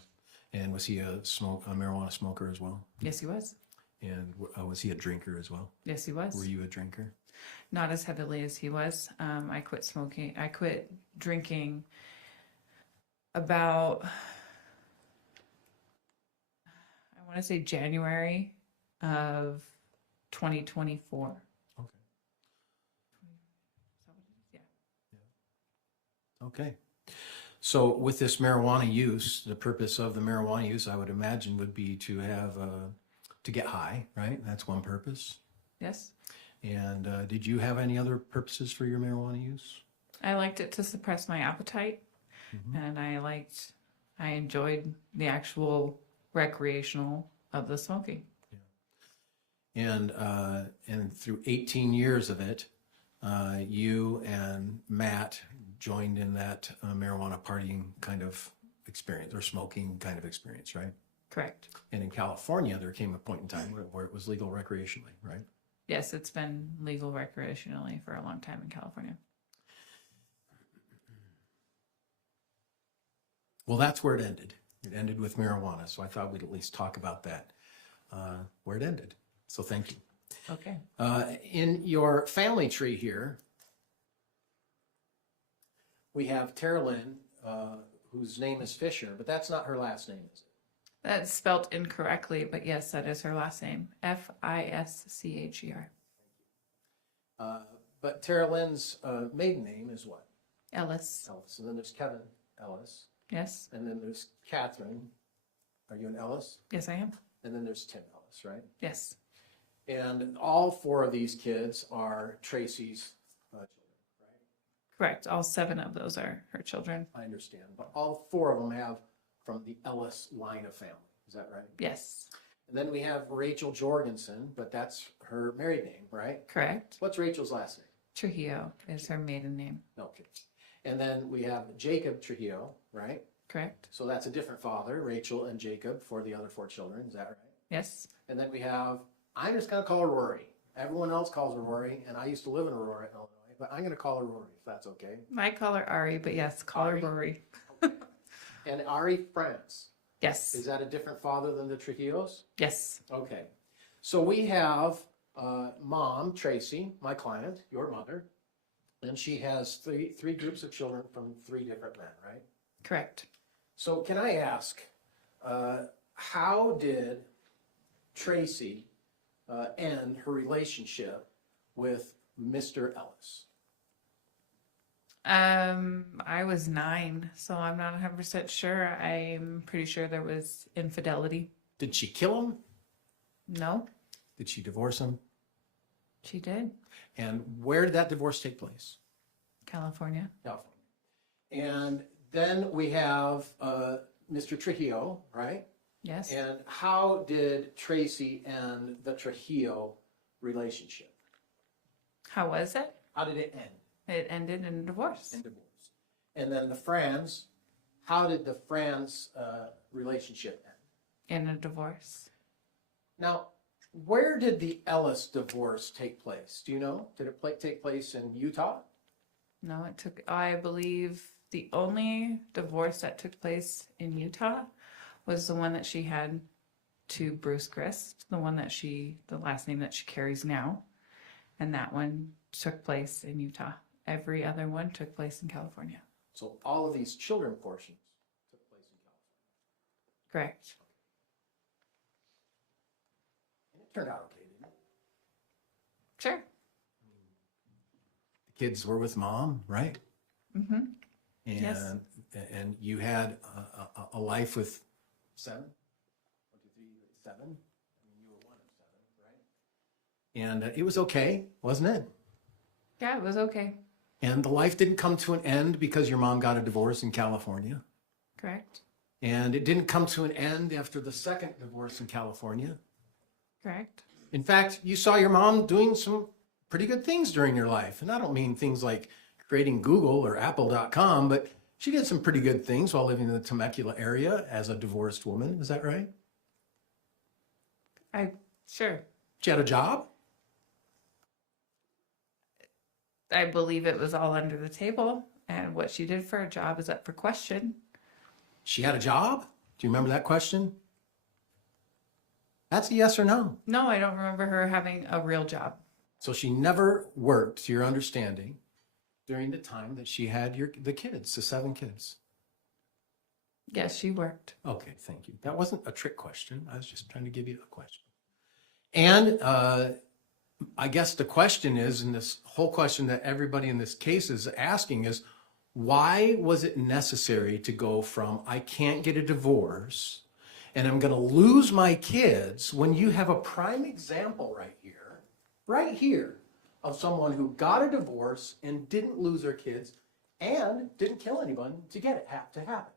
And was he a marijuana smoker as well? Yes, he was. And was he a drinker as well? Yes, he was. Were you a drinker? Not as heavily as he was. I quit smoking. I quit drinking about, I want to say January of 2024. Okay. Yeah. Okay. So with this marijuana use, the purpose of the marijuana use, I would imagine, would be to have, to get high, right? That's one purpose. Yes. And did you have any other purposes for your marijuana use? I liked it to suppress my appetite, and I enjoyed the actual recreational of the smoking. And through 18 years of it, you and Matt joined in that marijuana partying kind of experience or smoking kind of experience, right? Correct. And in California, there came a point in time where it was legal recreationally, right? Yes, it's been legal recreationally for a long time in California. Well, that's where it ended. It ended with marijuana, so I thought we'd at least talk about that, where it ended. So thank you. Okay. In your family tree here, we have Tara Lynn, whose name is Fisher, but that's not her last name, is it? That's spelled incorrectly, but yes, that is her last name. Fischer. But Tara Lynn's maiden name is what? Ellis. Ellis. And then there's Kevin Ellis. Yes. And then there's Kathryn. Are you an Ellis? Yes, I am. And then there's Tim Ellis, right? Yes. And all 4 of these kids are Tracey's children, right? Correct. All 7 of those are her children. I understand. But all 4 of them have from the Ellis line of family. Is that right? Yes. And then we have Rachel Jorgensen, but that's her married name, right? Correct. What's Rachel's last name? Trujillo is her maiden name. Okay. And then we have Jacob Trujillo, right? Correct. So that's a different father, Rachel and Jacob, for the other 4 children. Is that right? Yes. And then we have, I'm just going to call her Rory. Everyone else calls her Rory, and I used to live in Aurora, Illinois, but I'm going to call her Rory, if that's okay. I call her Ari, but yes, call Ari? her Rory. And Ari France. Yes. Is that a different father than the Trujillos? Yes. Okay. So we have Mom, Tracey, my client, your mother, and she has three groups of children from 3 different men, right? Correct. So can I ask, how did Tracey end her relationship with Mr. Ellis? I was 9, so I'm not 100% sure. I'm pretty sure there was infidelity. Did she kill him? No, Did she divorce him? she did. And where did that divorce take place? California. California. And then we have Mr. Trujillo, right? Yes. And how did Tracey end the Trujillo relationship? How was it? How did it end? It ended in a divorce. In divorce. And then the Franz, how did the Franz relationship end? In a divorce. Now, where did the Ellis divorce take place? Do you know? Did it take place in Utah? No, it took, I believe the only divorce that took place in Utah was the one that she had to Bruce Grist, the last name that she carries now. And that one took place in Utah. Every other one took place in California. So all of these children portions took place in California. Correct. And it turned out okay, didn't it? Sure. The kids were with mom, right? Mm-hmm. And, Yes. and you had a life with 7? 1, 2, 3, 7? I mean, you were one of 7, right? And it was okay, wasn't it? Yeah, it was okay. And the life didn't come to an end because your mom got a divorce in California. Correct. And it didn't come to an end after the second divorce in California. Correct. In fact, you saw your mom doing some pretty good things during your life. And I don't mean things like creating Google or Apple.com, but she did some pretty good things while living in the Temecula area as a divorced woman. Is that right? Sure. She had a job? I believe it was all under the table, and what she did for a job is up for question. She had a job? Do you remember that question? That's a yes or no. No, I don't remember her having a real job. So she never worked, to your understanding, during the time that she had the kids, the 7 kids. Yes, she worked. Okay, thank you. That wasn't a trick question. I was just trying to give you a question. And I guess the question is, and this whole question that everybody in this case is asking is, why was it necessary to go from I can't get a divorce and I'm going to lose my kids when you have a prime example right here, of someone who got a divorce and didn't lose their kids and didn't kill anyone to get it to happen?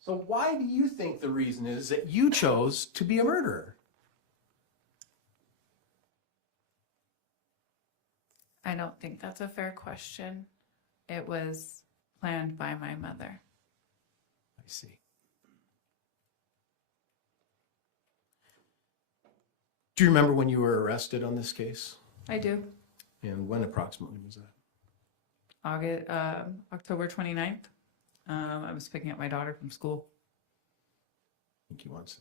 So why do you think the reason is that you chose to be a murderer? I don't think that's a fair question. It was planned by my mother. I see. Do you remember when you were arrested on this case? I do. And when approximately was that? October 29th. I was picking up my daughter from school. think he wants it.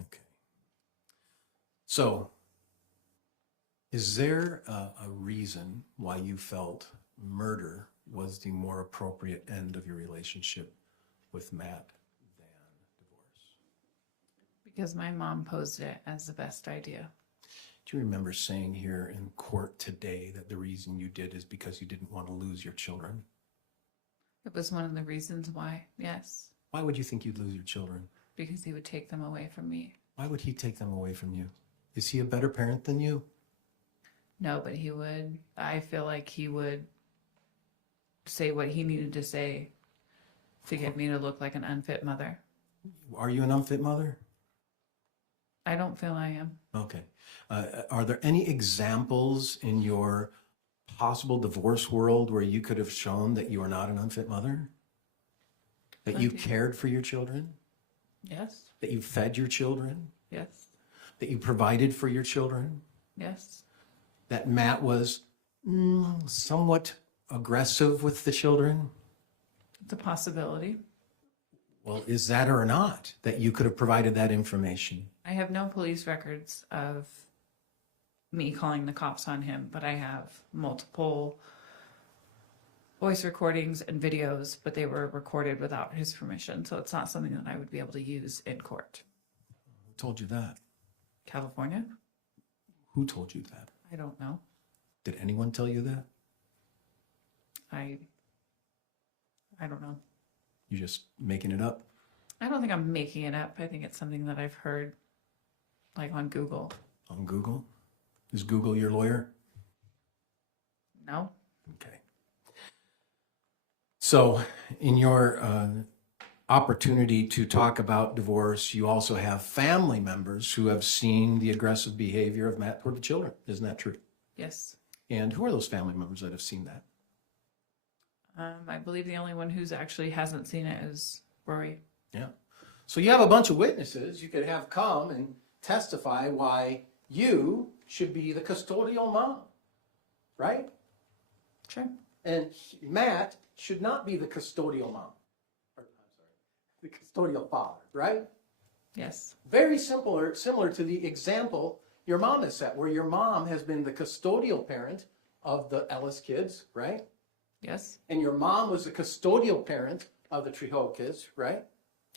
Okay. So, is there a reason why you felt murder was the more appropriate end of your relationship with Matt than divorce? Because my mom posed it as the best idea. Do you remember saying here in court today that the reason you did is because you didn't want to lose your children? It was one of the reasons why, yes. Why would you think you'd lose your children? Because he would take them away from me. Why would he take them away from you? Is he a better parent than you? No, but he would. I feel like he would say what he needed to say to get me to look like an unfit mother. Are you an unfit mother? I don't feel I am. Okay. Are there any examples in your possible divorce world where you could have shown that you are not an unfit mother? That you cared for your children? Yes. That you fed your children? Yes. That you provided for your children? Yes. That Matt was somewhat aggressive with the children? It's a possibility. Well, is that or not that you could have provided that information? I have no police records of me calling the cops on him, but I have multiple voice recordings and videos, but they were recorded without his permission. So it's not something that I would be able to use in court. Who told you that? California? Who told you that? I don't know. Did anyone tell you that? I don't know. You're just making it up? I don't think I'm making it up. I think it's something that I've heard like on Google. On Google? Is Google your lawyer? No. Okay. So in your opportunity to talk about divorce, you also have family members who have seen the aggressive behavior of Matt toward the children. Isn't that true? Yes. And who are those family members that have seen that? I believe the only one who's actually hasn't seen it is Rory. Yeah. So you have a bunch of witnesses you could have come and testify why you should be the custodial mom, right? Sure. And Matt should not be the custodial mom. Or, I'm sorry, the custodial father, right? Yes. Very similar to the example your mom has set, where your mom has been the custodial parent of the Ellis kids, right? Yes. And your mom was the custodial parent of the Trejo kids, right?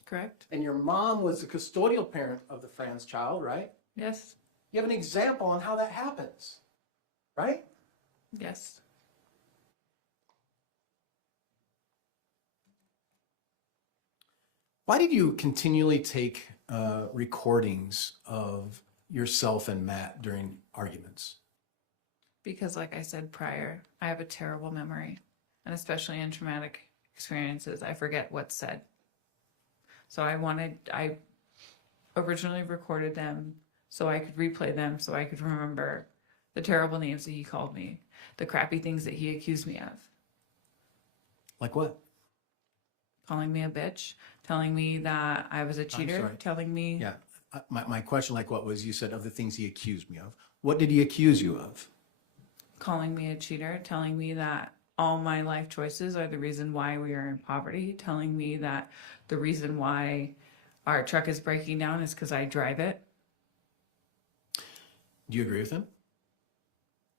Correct. And your mom was the custodial parent of the Franz child, right? Yes. You have an example on how that happens, right? Yes. Why did you continually take recordings of yourself and Matt during arguments? Because like I said prior, I have a terrible memory, and especially in traumatic experiences, I forget what's said. So I originally recorded them so I could replay them, so I could remember the terrible names that he called me, the crappy things that he accused me of. Like what? Calling me a bitch, telling me that I was a cheater, sorry. telling me... Yeah. My question, like what was, you said of the things he accused me of. What did he accuse you of? Calling me a cheater, telling me that all my life choices are the reason why we are in poverty, telling me that the reason why our truck is breaking down is because I drive it. Do you agree with him?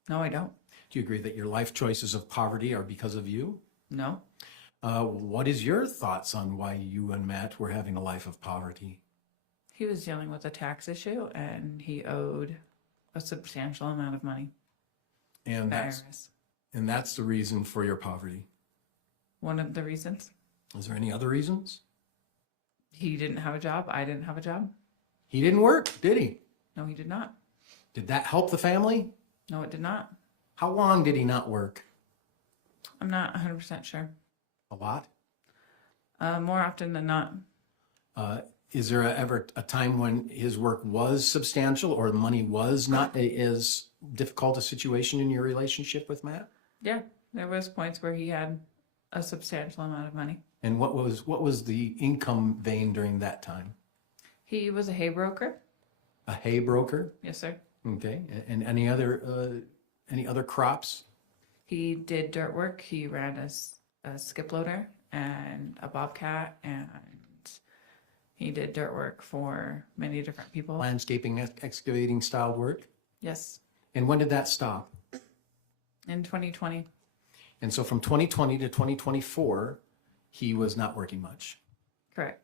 No, I don't. Do you agree that your life choices of poverty are because of you? No. What is your thoughts on why you and Matt were having a life of poverty? He was dealing with a tax issue and he owed a substantial amount of money. And to that's, IRS. and that's the reason for your poverty. One of the reasons. Is there any other reasons? He didn't have a job. I didn't have a job. He didn't work, did he? No, he did not. Did that help the family? No, it did not. How long did he not work? I'm not 100% sure. A lot? More often than not. Is there ever a time when his work was substantial or money was not as difficult a situation in your relationship with Matt? Yeah, there was points where he had a substantial amount of money. And what was the income vein during that time? He was a hay broker. A hay broker? Yes, sir. Okay. And any other crops? He did dirt work. He ran a skip loader and a bobcat, and he did dirt work for many different people. Landscaping, excavating style work? Yes, And when did that stop? in 2020. And so from 2020 to 2024, he was not working much. Correct.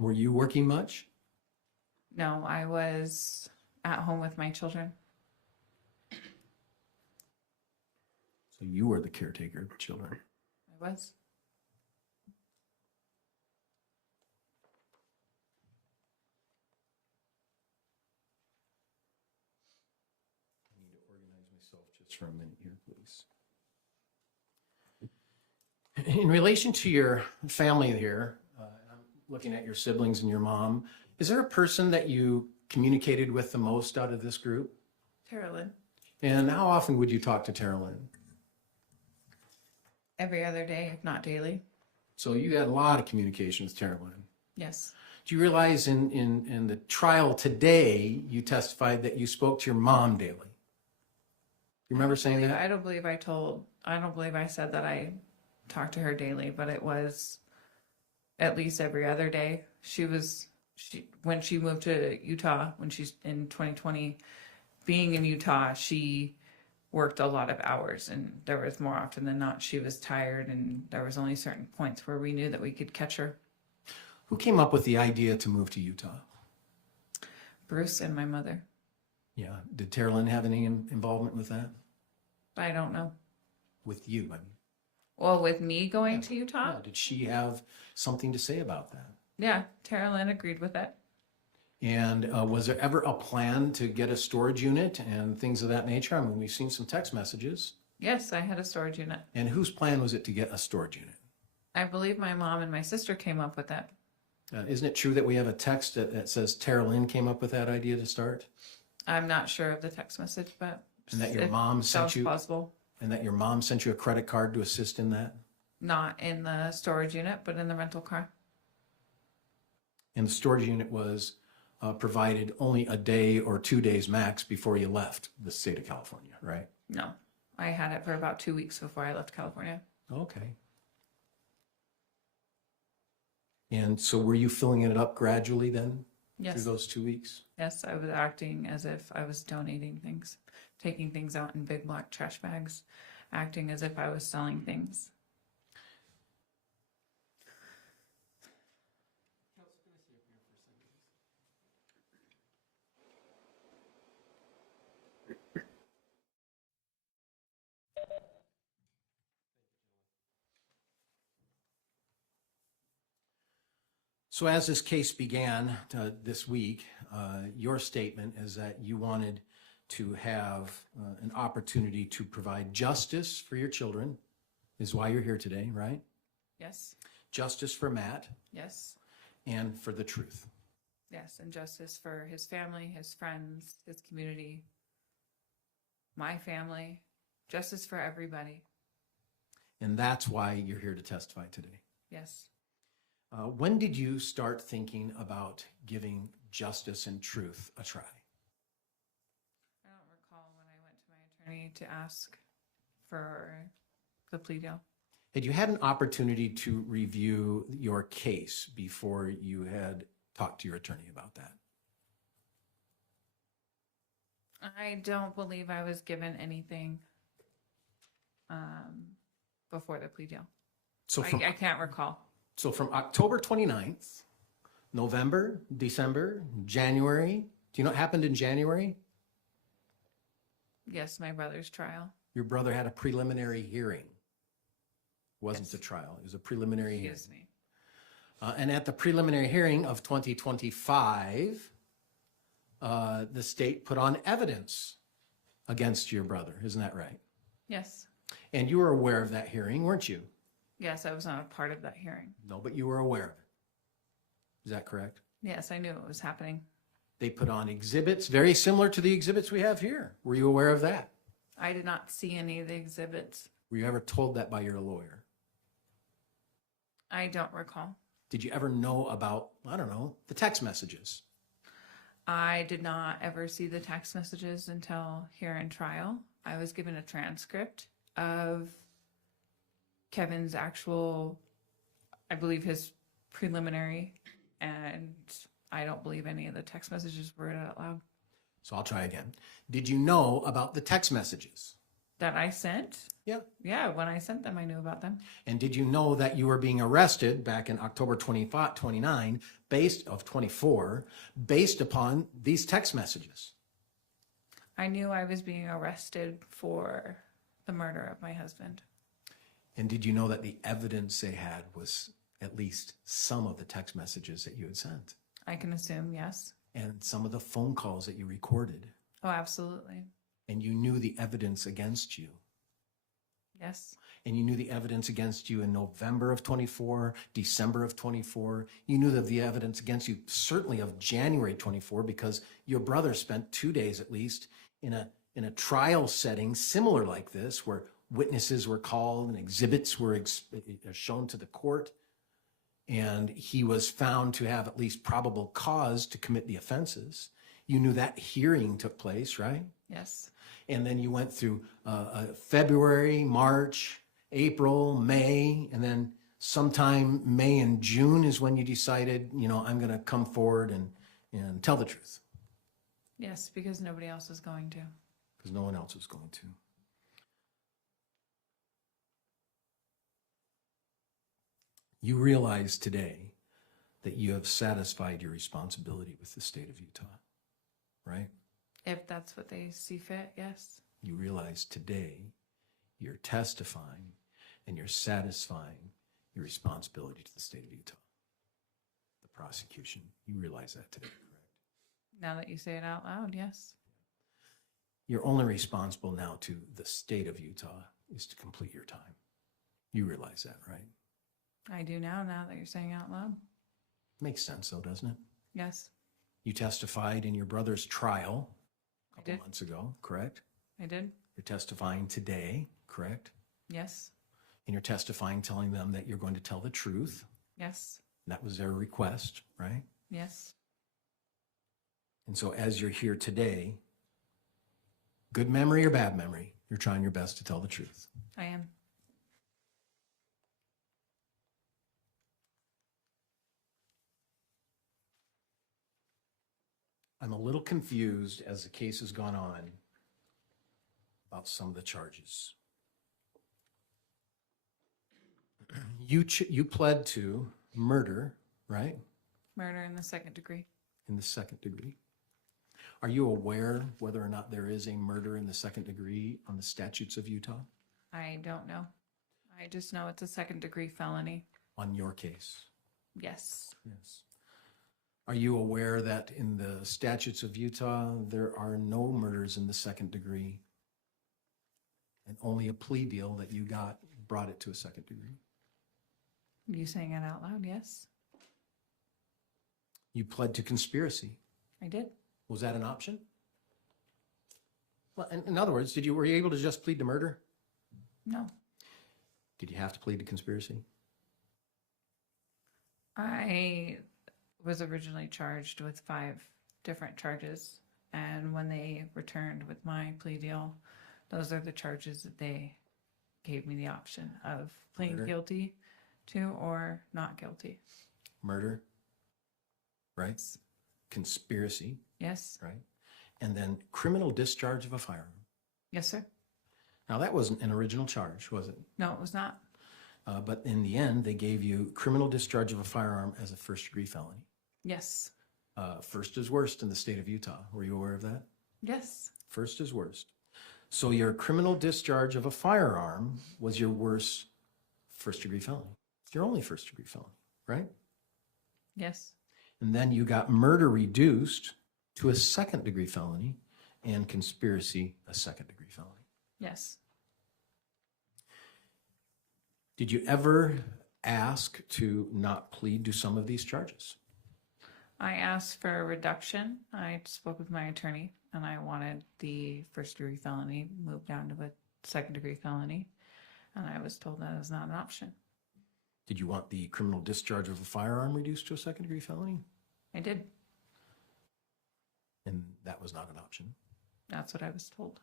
Were you working much? No, I was at home with my children. So you were the caretaker of the children. I was. I need to organize myself just for a minute here, please. In relation to your family here, I'm looking at your siblings and your mom. Is there a person that you communicated with the most out of this group? Carolyn. And how often would you talk to Tara Lynn? Every other day, if not daily. So you had a lot of communication with Tara Lynn. Yes. Do you realize in the trial today, you testified that you spoke to your mom daily? You remember saying that? I don't believe I said that I talked to her daily, but it was at least every other day. When she moved to Utah, when she's in 2020, being in Utah, she worked a lot of hours, and there was more often than not, she was tired, and there was only certain points where we knew that we could catch her. Who came up with the idea to move to Utah? Bruce and my mother. Yeah. Did Tara Lynn have any involvement with that? I don't know. With you, I mean. Well, with me going to Utah? Yeah. Did she have something to say about that? Yeah, Tara Lynn agreed with it. And was there ever a plan to get a storage unit and things of that nature? I mean, we've seen some text messages. Yes, I had a storage unit. And whose plan was it to get a storage unit? I believe my mom and my sister came up with that. Isn't it true that we have a text that says Tara Lynn came up with that idea to start? I'm not sure of the text message, but And that your it mom sent sounds you, possible. and that your mom sent you a credit card to assist in that? Not in the storage unit, but in the rental car. And the storage unit was provided only a day or 2 days max before you left the state of California, right? No, I had it for about 2 weeks before I left California. Okay. And so were you filling it up gradually then? Yes. Through those 2 weeks? Yes, I was acting as if I was donating things, taking things out in big black trash bags, acting as if I was selling things. So as this case began this week, your statement is that you wanted to have an opportunity to provide justice for your children, is why you're here today, right? Yes, Justice for Matt yes, and for the truth. yes, and justice for his family, his friends, his community, my family, justice for everybody. And that's why you're here to testify today. Yes. When did you start thinking about giving justice and truth a try? I don't recall when I went to my attorney to ask for the plea deal. Had you had an opportunity to review your case before you had talked to your attorney about that? I don't believe I was given anything before the plea deal. So I can't recall. So from October 29th, November, December, January, do you know what happened in January? Yes, my brother's trial. Your brother had a preliminary hearing. Wasn't Yes. a trial, it was a preliminary hearing. Excuse me. And at the preliminary hearing of 2025, the state put on evidence against your brother, isn't that right? Yes. And you were aware of that hearing, weren't you? Yes, I was not a part of that hearing. No, but you were aware of it. Is that correct? Yes, I knew it was happening. They put on exhibits very similar to the exhibits we have here. Were you aware of that? I did not see any of the exhibits. Were you ever told that by your lawyer? I don't recall. Did you ever know about, I don't know, the text messages? I did not ever see the text messages until here in trial. I was given a transcript of Kevin's actual, I believe his preliminary, and I don't believe any of the text messages were read out loud. So I'll try again. Did you know about the text messages? That I sent? Yeah. Yeah, when I sent them, I knew about them. And did you know that you were being arrested back in October 29, of 24, based upon these text messages? I knew I was being arrested for the murder of my husband. And did you know that the evidence they had was at least some of the text messages that you had sent? I can assume, yes. And some of the phone calls that you recorded? Oh, absolutely. And you knew the evidence against you? Yes. And you knew the evidence against you in November of 24, December of 24. You knew the evidence against you certainly of January 24, because your brother spent 2 days at least in a trial setting similar like this, where witnesses were called and exhibits were shown to the court. And he was found to have at least probable cause to commit the offenses. You knew that hearing took place, right? Yes. And then you went through February, March, April, May, and then sometime May and June is when you decided, I'm going to come forward and tell the truth. Yes, because nobody else is going to. Because no one else was going to. You realize today that you have satisfied your responsibility with the state of Utah, right? If that's what they see fit, yes. You realize today you're testifying and you're satisfying your responsibility to the state of Utah, the prosecution. You realize that today, correct? Now that you say it out loud, yes. You're only responsible now to the state of Utah is to complete your time. You realize that, right? I do now that you're saying it out loud. Makes sense though, doesn't it? Yes. You testified in your brother's trial a couple did. months ago, correct? I did. You're testifying today, correct? Yes. And you're testifying, telling them that you're going to tell the truth. Yes. That was their request, right? Yes. And so as you're here today, good memory or bad memory, you're trying your best to tell the truth. I am. I'm a little confused as the case has gone on about some of the charges. You pled to murder, right? Murder in the second degree. In the second degree. Are you aware whether or not there is a murder in the second degree on the statutes of Utah? I don't know. I just know it's a second degree felony. On your case? Yes. Yes. Are you aware that in the statutes of Utah, there are no murders in the second degree, and only a plea deal that you got brought it to a second degree? You saying it out loud? Yes. You pled to conspiracy. I did. Was that an option? Well, in other words, were you able to just plead to murder? No. Did you have to plead to conspiracy? I was originally charged with 5 different charges, and when they returned with my plea deal, those are the charges that they gave me the option of pleading Murder. guilty to or not guilty. Murder, right? Conspiracy, Yes. right? And then criminal discharge of a firearm. Yes, sir. Now, that wasn't an original charge, was it? No, it was not. But in the end, they gave you criminal discharge of a firearm as a first-degree felony. Yes. First is worst in the state of Utah. Were you aware of that? Yes. First is worst. So your criminal discharge of a firearm was your worst first-degree felony. It's your only first-degree felony, right? Yes. And then you got murder reduced to a second-degree felony and conspiracy a second-degree felony. Yes. Did you ever ask to not plead to some of these charges? I asked for a reduction. I spoke with my attorney, and I wanted the first-degree felony moved down to a second-degree felony, and I was told that is not an option. Did you want the criminal discharge of a firearm reduced to a second-degree felony? I did. And that was not an option. That's what I was told.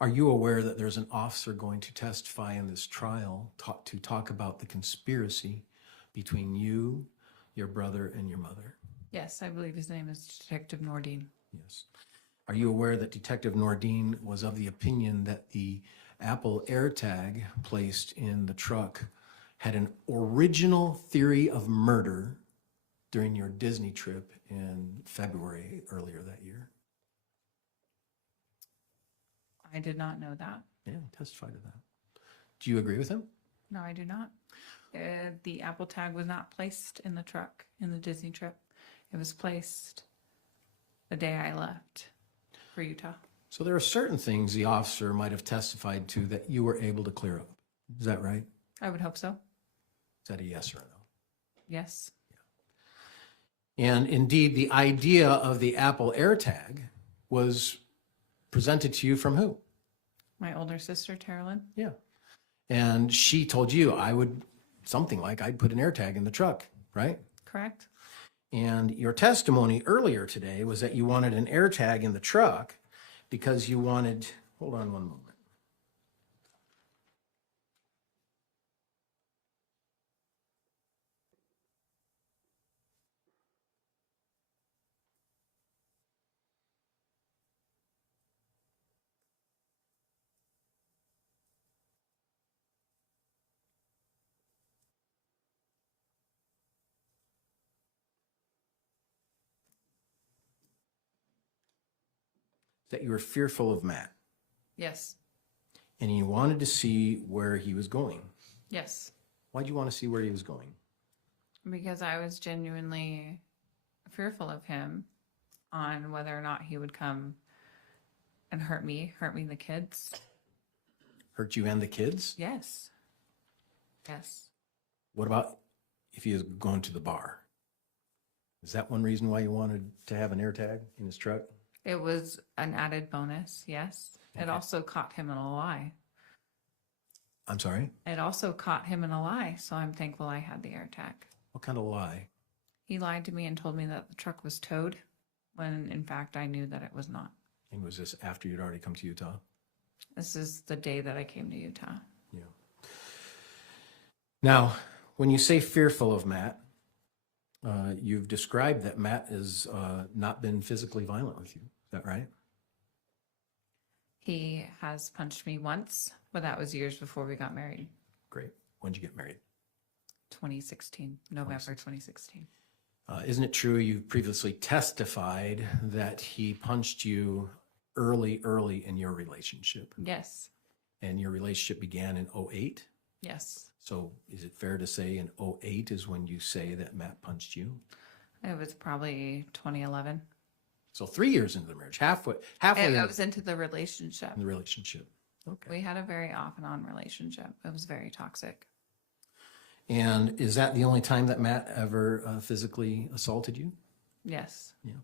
Are you aware that there's an officer going to testify in this trial to talk about the conspiracy between you, your brother, and your mother? Yes, I believe his name is Detective Nordine. Yes. Are you aware that Detective Nordine was of the opinion that the Apple AirTag placed in the truck had an original theory of murder during your Disney trip in February earlier that year? I did not know that. Yeah, testify to that. Do you agree with him? No, I do not. The Apple tag was not placed in the truck in the Disney trip. It was placed the day I left for Utah. So there are certain things the officer might have testified to that you were able to clear up. Is that right? I would hope so. Is that a yes or a no? Yes. And indeed, the idea of the Apple AirTag was presented to you from who? My older sister, Terrelyn. Yeah. And she told you I'd put an AirTag in the truck, right? Correct. And your testimony earlier today was that you wanted an AirTag in the truck because you wanted, hold on one moment. That you were fearful of Matt Yes. and you wanted to see where he was going. Yes. Why'd you want to see where he was going? Because I was genuinely fearful of him on whether or not he would come and hurt me and the kids. Hurt you and the kids? Yes. Yes. What about if he was going to the bar? Is that one reason why you wanted to have an AirTag in his truck? It was an added bonus, yes. It Okay. also caught him in a lie. I'm sorry? It also caught him in a lie, so I'm thankful I had the AirTag. What kind of lie? He lied to me and told me that the truck was towed, when in fact I knew that it was not. And was this after you'd already come to Utah? This is the day that I came to Utah. Yeah. Now, when you say fearful of Matt, you've described that Matt has not been physically violent with you. Is that right? He has punched me once, but that was years before we got married. Great. When'd you get married? 2016, November 2016. Isn't it true you previously testified that he punched you early in your relationship? Yes. And your relationship began in 2008? Yes. So is it fair to say in 2008 is when you say that Matt punched you? It was probably 2011. So 3 years into the marriage, halfway I was into the relationship. in the relationship. Okay. We had a very off and on relationship. It was very toxic. And is that the only time that Matt ever physically assaulted you? Yes. Yeah.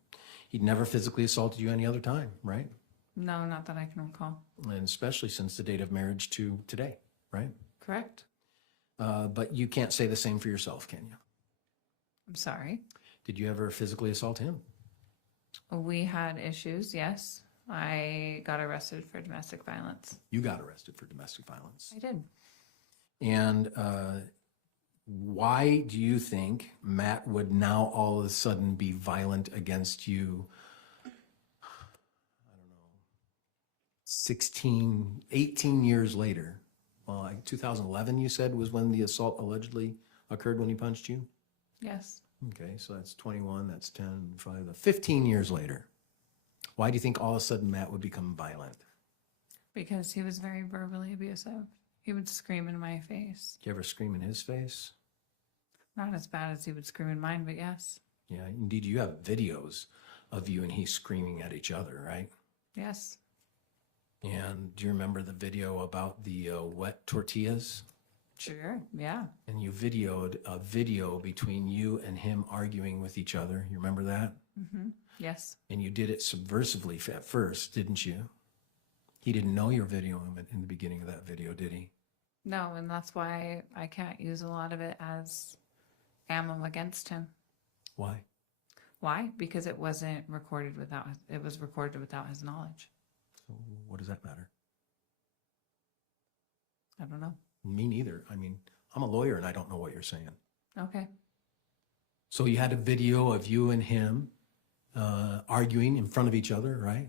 He'd never physically assaulted you any other time, right? No, not that I can recall. And especially since the date of marriage to today, right? Correct. But you can't say the same for yourself, can you? I'm sorry. Did you ever physically assault him? We had issues, yes. I got arrested for domestic violence. You got arrested for domestic violence. I did. And why do you think Matt would now all of a sudden be violent against you? I don't know, 18 years later. Well, like 2011, you said, was when the assault allegedly occurred when he punched you? Yes. Okay, so that's 21, that's 10, 5, 15 years later. Why do you think all of a sudden Matt would become violent? Because he was very verbally abusive. He would scream in my face. Did you ever scream in his face? Not as bad as he would scream in mine, but yes. Yeah, indeed, you have videos of you and he screaming at each other, right? Yes. And do you remember the video about the wet tortillas? Sure. Yeah. And you videoed a video between you and him arguing with each other. You remember that? Mm-hmm. Yes. And you did it subversively at first, didn't you? He didn't know you're videoing him in the beginning of that video, did he? No, and that's why I can't use a lot of it as ammo against him. Why? Why? Because it wasn't recorded without it was recorded without his knowledge. So what does that matter? I don't know. Me neither. I mean, I'm a lawyer and I don't know what you're saying. Okay. So you had a video of you and him arguing in front of each other, right?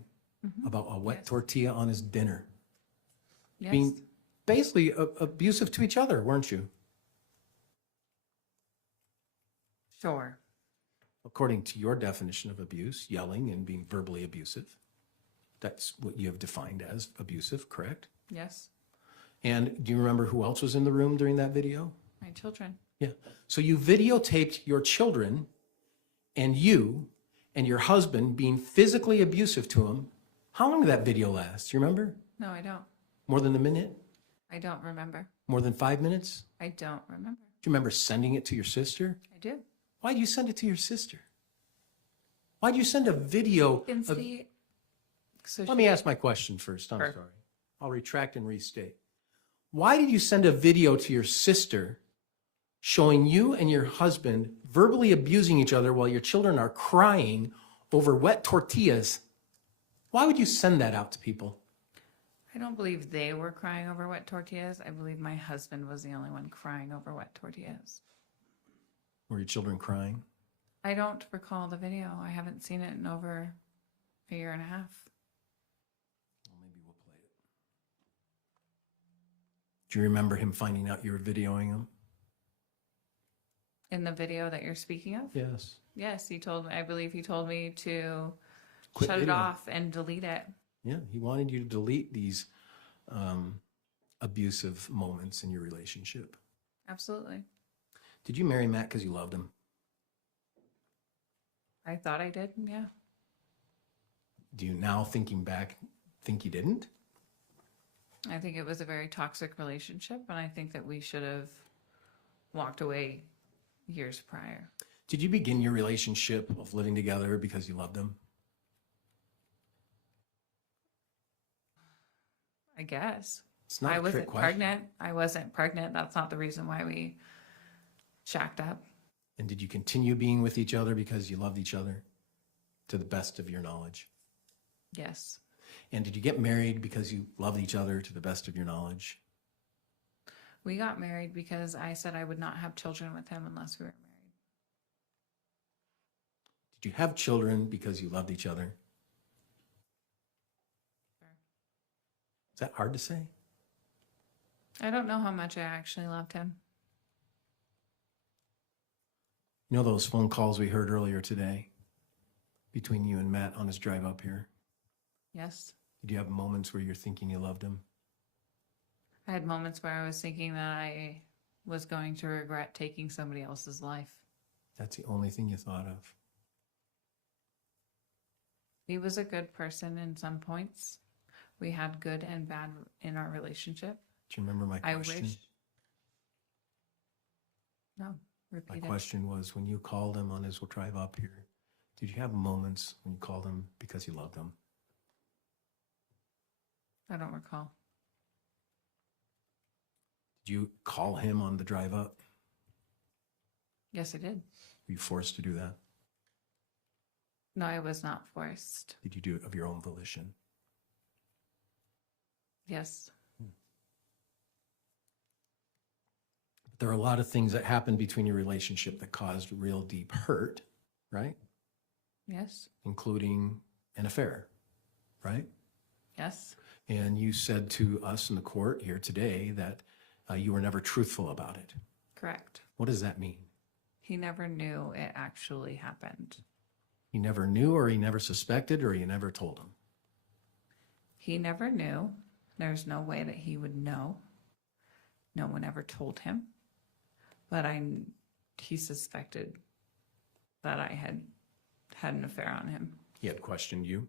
About a wet Yes. tortilla on his dinner. Yes. Being basically abusive to each other, weren't you? Sure. According to your definition of abuse, yelling and being verbally abusive. That's what you have defined as abusive, correct? Yes. And do you remember who else was in the room during that video? My children. Yeah. So you videotaped your children and you and your husband being physically abusive to him. How long did that video last? Do you remember? No, I don't. More than a minute? I don't remember. More than 5 minutes? I don't remember. Do you remember sending it to your sister? I do. Why did you send it to your sister? Why did you send a video? And Of, see, so let me ask my question first. I'm Sure. sorry. I'll retract and restate. Why did you send a video to your sister showing you and your husband verbally abusing each other while your children are crying over wet tortillas? Why would you send that out to people? I don't believe they were crying over wet tortillas. I believe my husband was the only one crying over wet tortillas. Were your children crying? I don't recall the video. I haven't seen it in over a year and a half. Well, maybe we'll play it. Do you remember him finding out you were videoing him? In the video that you're speaking of? Yes. Yes, he told me, I believe he told me to Quit shut it videoing. off and delete it. Yeah, he wanted you to delete these abusive moments in your relationship. Absolutely. Did you marry Matt because you loved him? I thought I did, yeah. Do you now, thinking back, think you didn't? I think it was a very toxic relationship, and I think that we should have walked away years prior. Did you begin your relationship of living together because you loved him? I guess. It's not I a trick wasn't question. pregnant. I wasn't pregnant. That's not the reason why we shacked up. And did you continue being with each other because you loved each other to the best of your knowledge? Yes. And did you get married because you loved each other to the best of your knowledge? We got married because I said I would not have children with him unless we were married. Did you have children because you loved each other? Sure. Is that hard to say? I don't know how much I actually loved him. You know those phone calls we heard earlier today between you and Matt on his drive up here? Yes. Did you have moments where you're thinking you loved him? I had moments where I was thinking that I was going to regret taking somebody else's life. That's the only thing you thought of. He was a good person in some points. We had good and bad in our relationship. Do you remember my I question? wish. No, My repeat it. question was, when you called him on his drive up here, did you have moments when you called him because you loved him? I don't recall. Did you call him on the drive up? Yes, I did. Were you forced to do that? No, I was not forced. Did you do it of your own volition? Yes. But there are a lot of things that happened between your relationship that caused real deep hurt, right? Yes. Including an affair, right? Yes. And you said to us in the court here today that you were never truthful about it. Correct. What does that mean? He never knew it actually happened. He never knew, or he never suspected, or you never told him? He never knew. There's no way that he would know. No one ever told him. But he suspected that I had an affair on him. He had questioned you?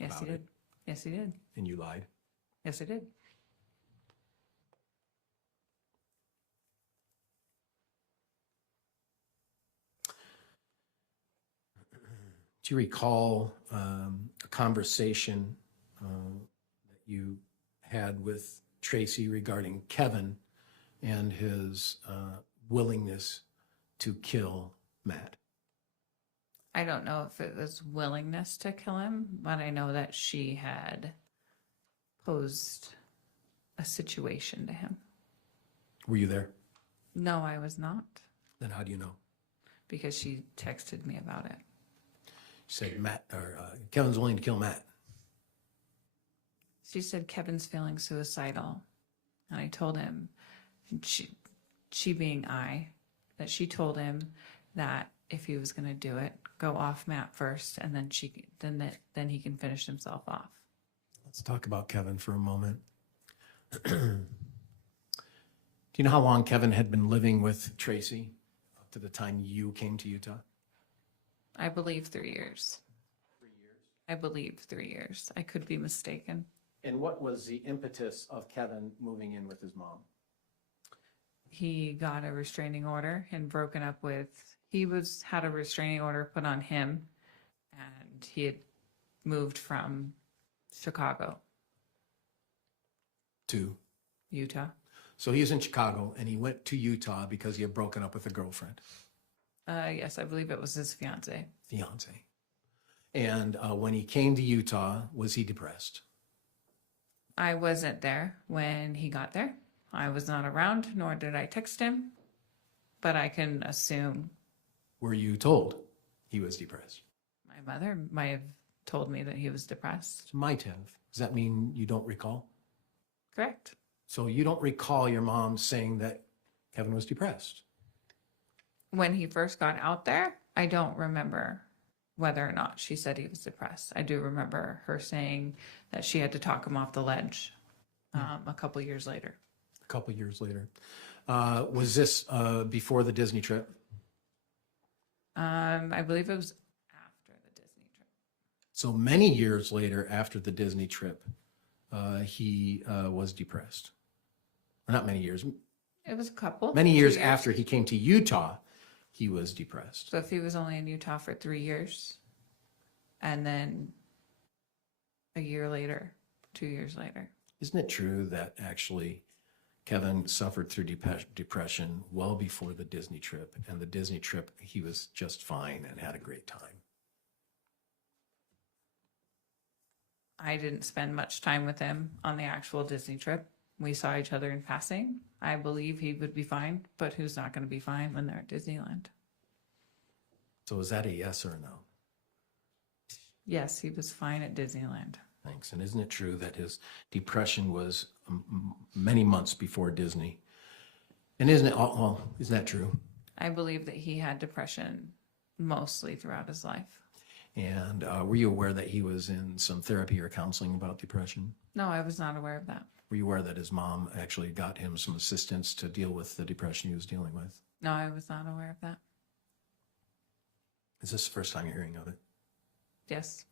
Yes, he About it. did. Yes, he did. And you lied? Yes, I did. Do you recall a conversation that you had with Tracey regarding Kevin and his willingness to kill Matt? I don't know if it was willingness to kill him, but I know that she had posed a situation to him. Were you there? No, I was not, Then how do you know? because she texted me about it. You said Matt or Kevin's willing to kill Matt. She said Kevin's feeling suicidal. And I told him, and she being I, that she told him that if he was going to do it, go off Matt first, and then then he can finish himself off. Let's talk about Kevin for a moment. Do you know how long Kevin had been living with Tracey up to the time you came to Utah? I believe 3 years. 3 years. I believe 3 years. I could be mistaken. And what was the impetus of Kevin moving in with his mom? He got a restraining order and broken up with. Had a restraining order put on him, and he had moved from Chicago, To. Utah. So he was in Chicago and he went to Utah because he had broken up with a girlfriend, Yes, I believe it was his fiance. fiance. And when he came to Utah, was he depressed? I wasn't there when he got there. I was not around, nor did I text him, but I can assume Were you told he was depressed? my mother might have told me that he was depressed. Might have. Does that mean you don't recall? Correct. So you don't recall your mom saying that Kevin was depressed? When he first got out there, I don't remember whether or not she said he was depressed. I do remember her saying that she had to talk him off the ledge a couple years later. A couple years later. Was this before the Disney trip? I believe it was after the Disney trip. So many years later, after the Disney trip, he was depressed. Or not many years. It was a couple. Many years 2 after he came to Utah, he was depressed. So if he was only in Utah for 3 years, and then a year later, 2 years later. Isn't it true that actually Kevin suffered through depression well before the Disney trip, and the Disney trip, he was just fine and had a great time? I didn't spend much time with him on the actual Disney trip. We saw each other in passing. I believe he would be fine, but who's not going to be fine when they're at Disneyland? So is that a yes or a no? Yes, he was fine at Disneyland. Thanks. And isn't it true that his depression was many months before Disney? And isn't it, well, isn't that true? I believe that he had depression mostly throughout his life. And were you aware that he was in some therapy or counseling about depression? No, I was not aware of that. Were you aware that his mom actually got him some assistance to deal with the depression he was dealing with? No, I was not aware of that. Is this the first time you're hearing of it? Yes.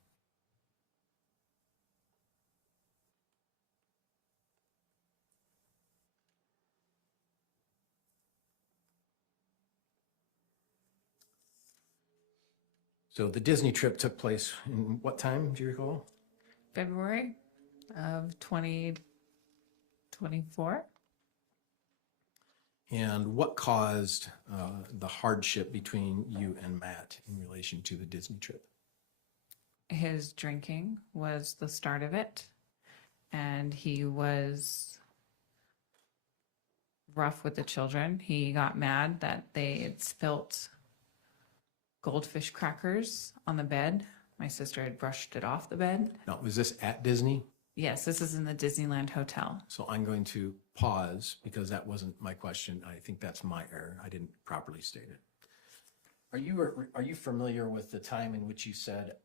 So the Disney trip took place in what time, do you recall? February of 2024. And what caused the hardship between you and Matt in relation to the Disney trip? His drinking was the start of it, and he was rough with the children. He got mad that they had spilt goldfish crackers on the bed. My sister had brushed it off the bed. Now, was this at Disney? Yes, this is in the Disneyland Hotel. So I'm going to pause because that wasn't my question. I think that's my error. I didn't properly state it. Are you familiar with the time in which you said,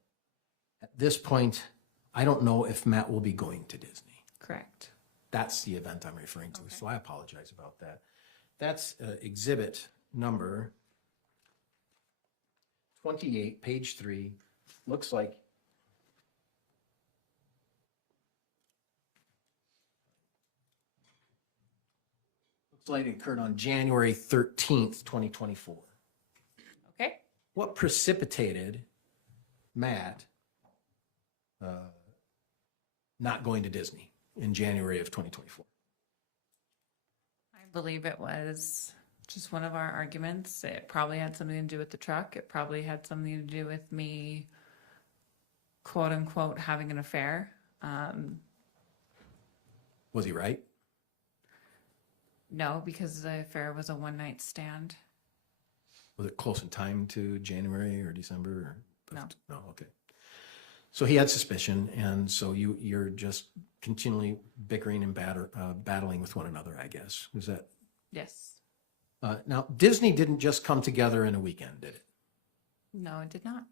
at this point, I don't know if Matt will be going to Disney? Correct. That's the event I'm referring to. Okay. So I apologize about that. That's exhibit number 28, page 3. Looks like it occurred on January 13th, 2024. Okay. What precipitated Matt not going to Disney? in January of 2024? I believe it was just one of our arguments. It probably had something to do with the truck. It probably had something to do with me, quote unquote, having an affair. Was he right? No, because the affair was a one night stand. Was it close in time to January or December? Or No. No, okay. So he had suspicion, and so you're just continually bickering and battling with one another, I guess. Was that? Yes. Now, Disney didn't just come together in a weekend, did it? No, it did not.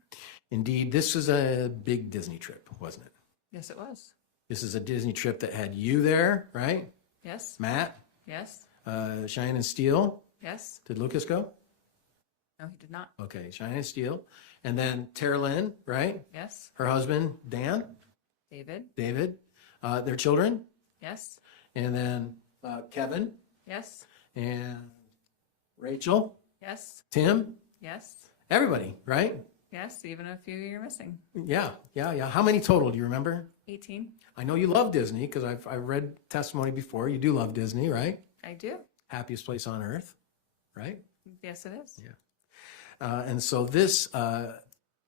Indeed, this was a big Disney trip, wasn't it? Yes, it was. This is a Disney trip that had you there, right? Yes. Matt, Yes. Cheyenne and Steele. Yes. Did Lucas go? No, he did not. Okay, Cheyenne and Steele. And then Tara Lynn, right? Yes. Her husband, Dan, David. David, their children, Yes. and then Kevin Yes. and Rachel, Yes. Tim, Yes. everybody, right? Yes. Even a few you're missing. Yeah. How many total, do you remember? 18. I know you love Disney because I've read testimony before. You do love Disney, right? I do. Happiest place on earth, right? Yes, it is. Yeah. And so this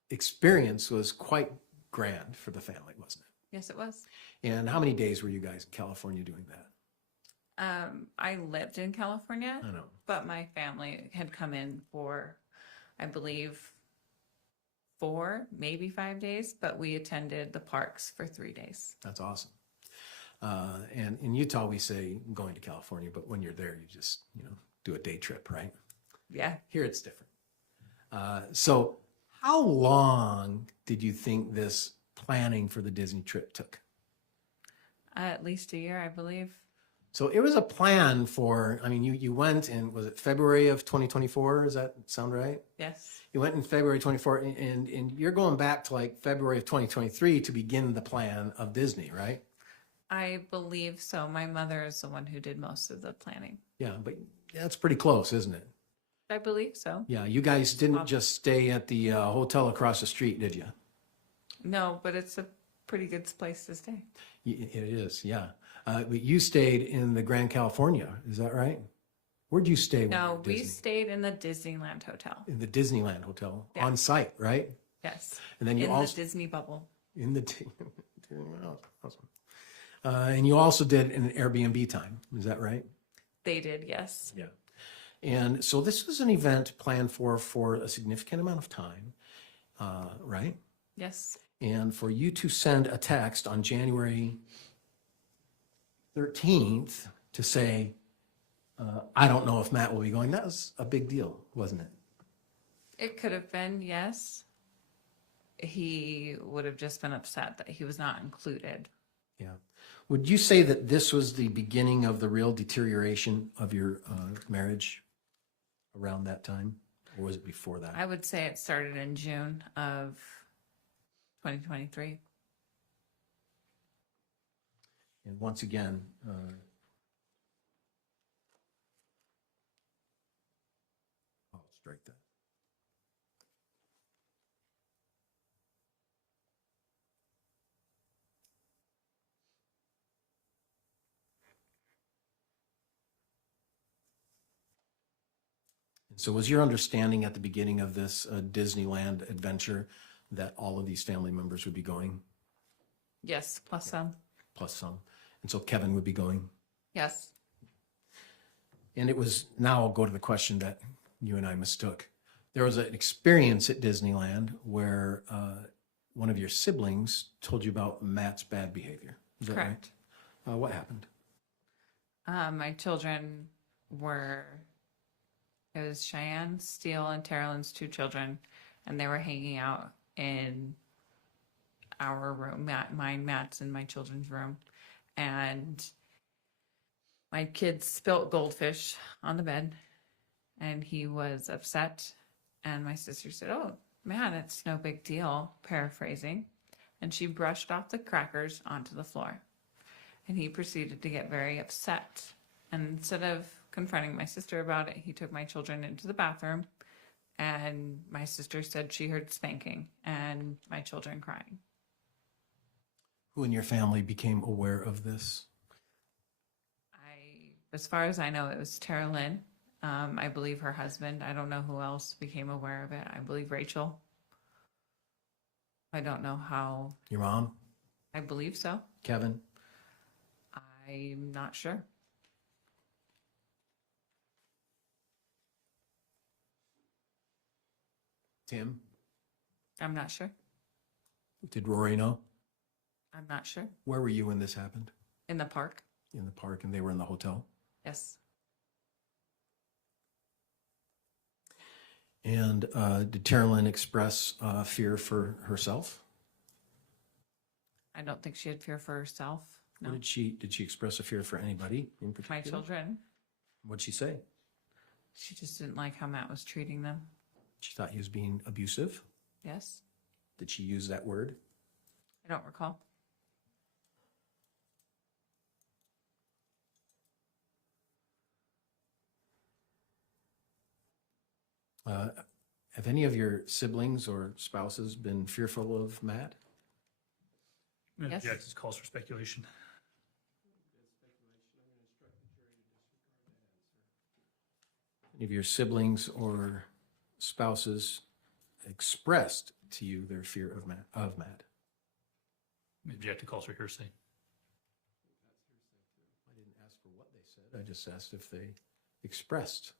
experience was quite grand for the family, wasn't it? Yes, it was. And how many days were you guys in California doing that? I lived in California, I know. but my family had come in for, I believe, 4, maybe 5 days, but we attended the parks for 3 days. That's awesome. And in Utah, we say going to California, but when you're there, you just, do a day trip, right? Yeah. Here it's different. So how long did you think this planning for the Disney trip took? At least a year, I believe. So it was a plan for, you went in, was it February of 2024? Does that sound right? Yes. You went in February 24, and you're going back to like February of 2023 to begin the plan of Disney, right? I believe so. My mother is the one who did most of the planning. Yeah, but that's pretty close, isn't it? I believe so. Yeah, you guys didn't just stay at the hotel across the street, did you? No, but it's a pretty good place to stay. It is, yeah. But you stayed in the Grand California, is that right? Where'd you stay? when you were No, at we Disney? stayed in the Disneyland Hotel. In the Disneyland Hotel, Yeah. on site, right? Yes. And then you in also the Disney bubble. in the awesome. And you also did an Airbnb time, is that right? They did, yes. Yeah. And so this was an event planned for a significant amount of time, right? Yes. And for you to send a text on January 13th to say, I don't know if Matt will be going, that was a big deal, wasn't it? It could have been, yes. He would have just been upset that he was not included. Yeah. Would you say that this was the beginning of the real deterioration of your marriage around that time? Or was it before that? I would say it started in June of 2023. And once again, I'll strike that. So was your understanding at the beginning of this Disneyland adventure that all of these family members would be going, Yes, plus some. plus some? And so Kevin would be going? Yes. And it was, now I'll go to the question that you and I mistook. There was an experience at Disneyland where one of your siblings told you about Matt's bad behavior. Is that Correct. right? What happened? My children were, it was Cheyenne, Steele, and Terrell's 2 children, and they were hanging out in our room, Matt's and my children's room. And my kids spilt goldfish on the bed, and he was upset. And my sister said, "Oh, Matt, it's no big deal," paraphrasing. And she brushed off the crackers onto the floor. And he proceeded to get very upset. And instead of confronting my sister about it, he took my children into the bathroom. And my sister said she heard spanking and my children crying. Who in your family became aware of this? As far as I know, it was Tara Lynn. I believe her husband. I don't know who else became aware of it. I believe Rachel. I don't know how. Your mom? I believe so. Kevin? I'm not sure. Tim? I'm not sure. Did Rory know? I'm not sure. Where were you when this happened? In the park? In the park, and they were in the hotel? Yes. And did Teralyn express fear for herself? I don't think she had fear for herself. No. What did she express a fear for anybody in particular? My children. What'd she say? She just didn't like how Matt was treating them. She thought he was being abusive. Yes. Did she use that word? I don't recall. Have any of your siblings or spouses been fearful of Matt? Yes. This calls for speculation. Any of your siblings or spouses expressed to you their fear of Matt? Objective calls for hearsay. I didn't ask for what they said. I just asked if they expressed.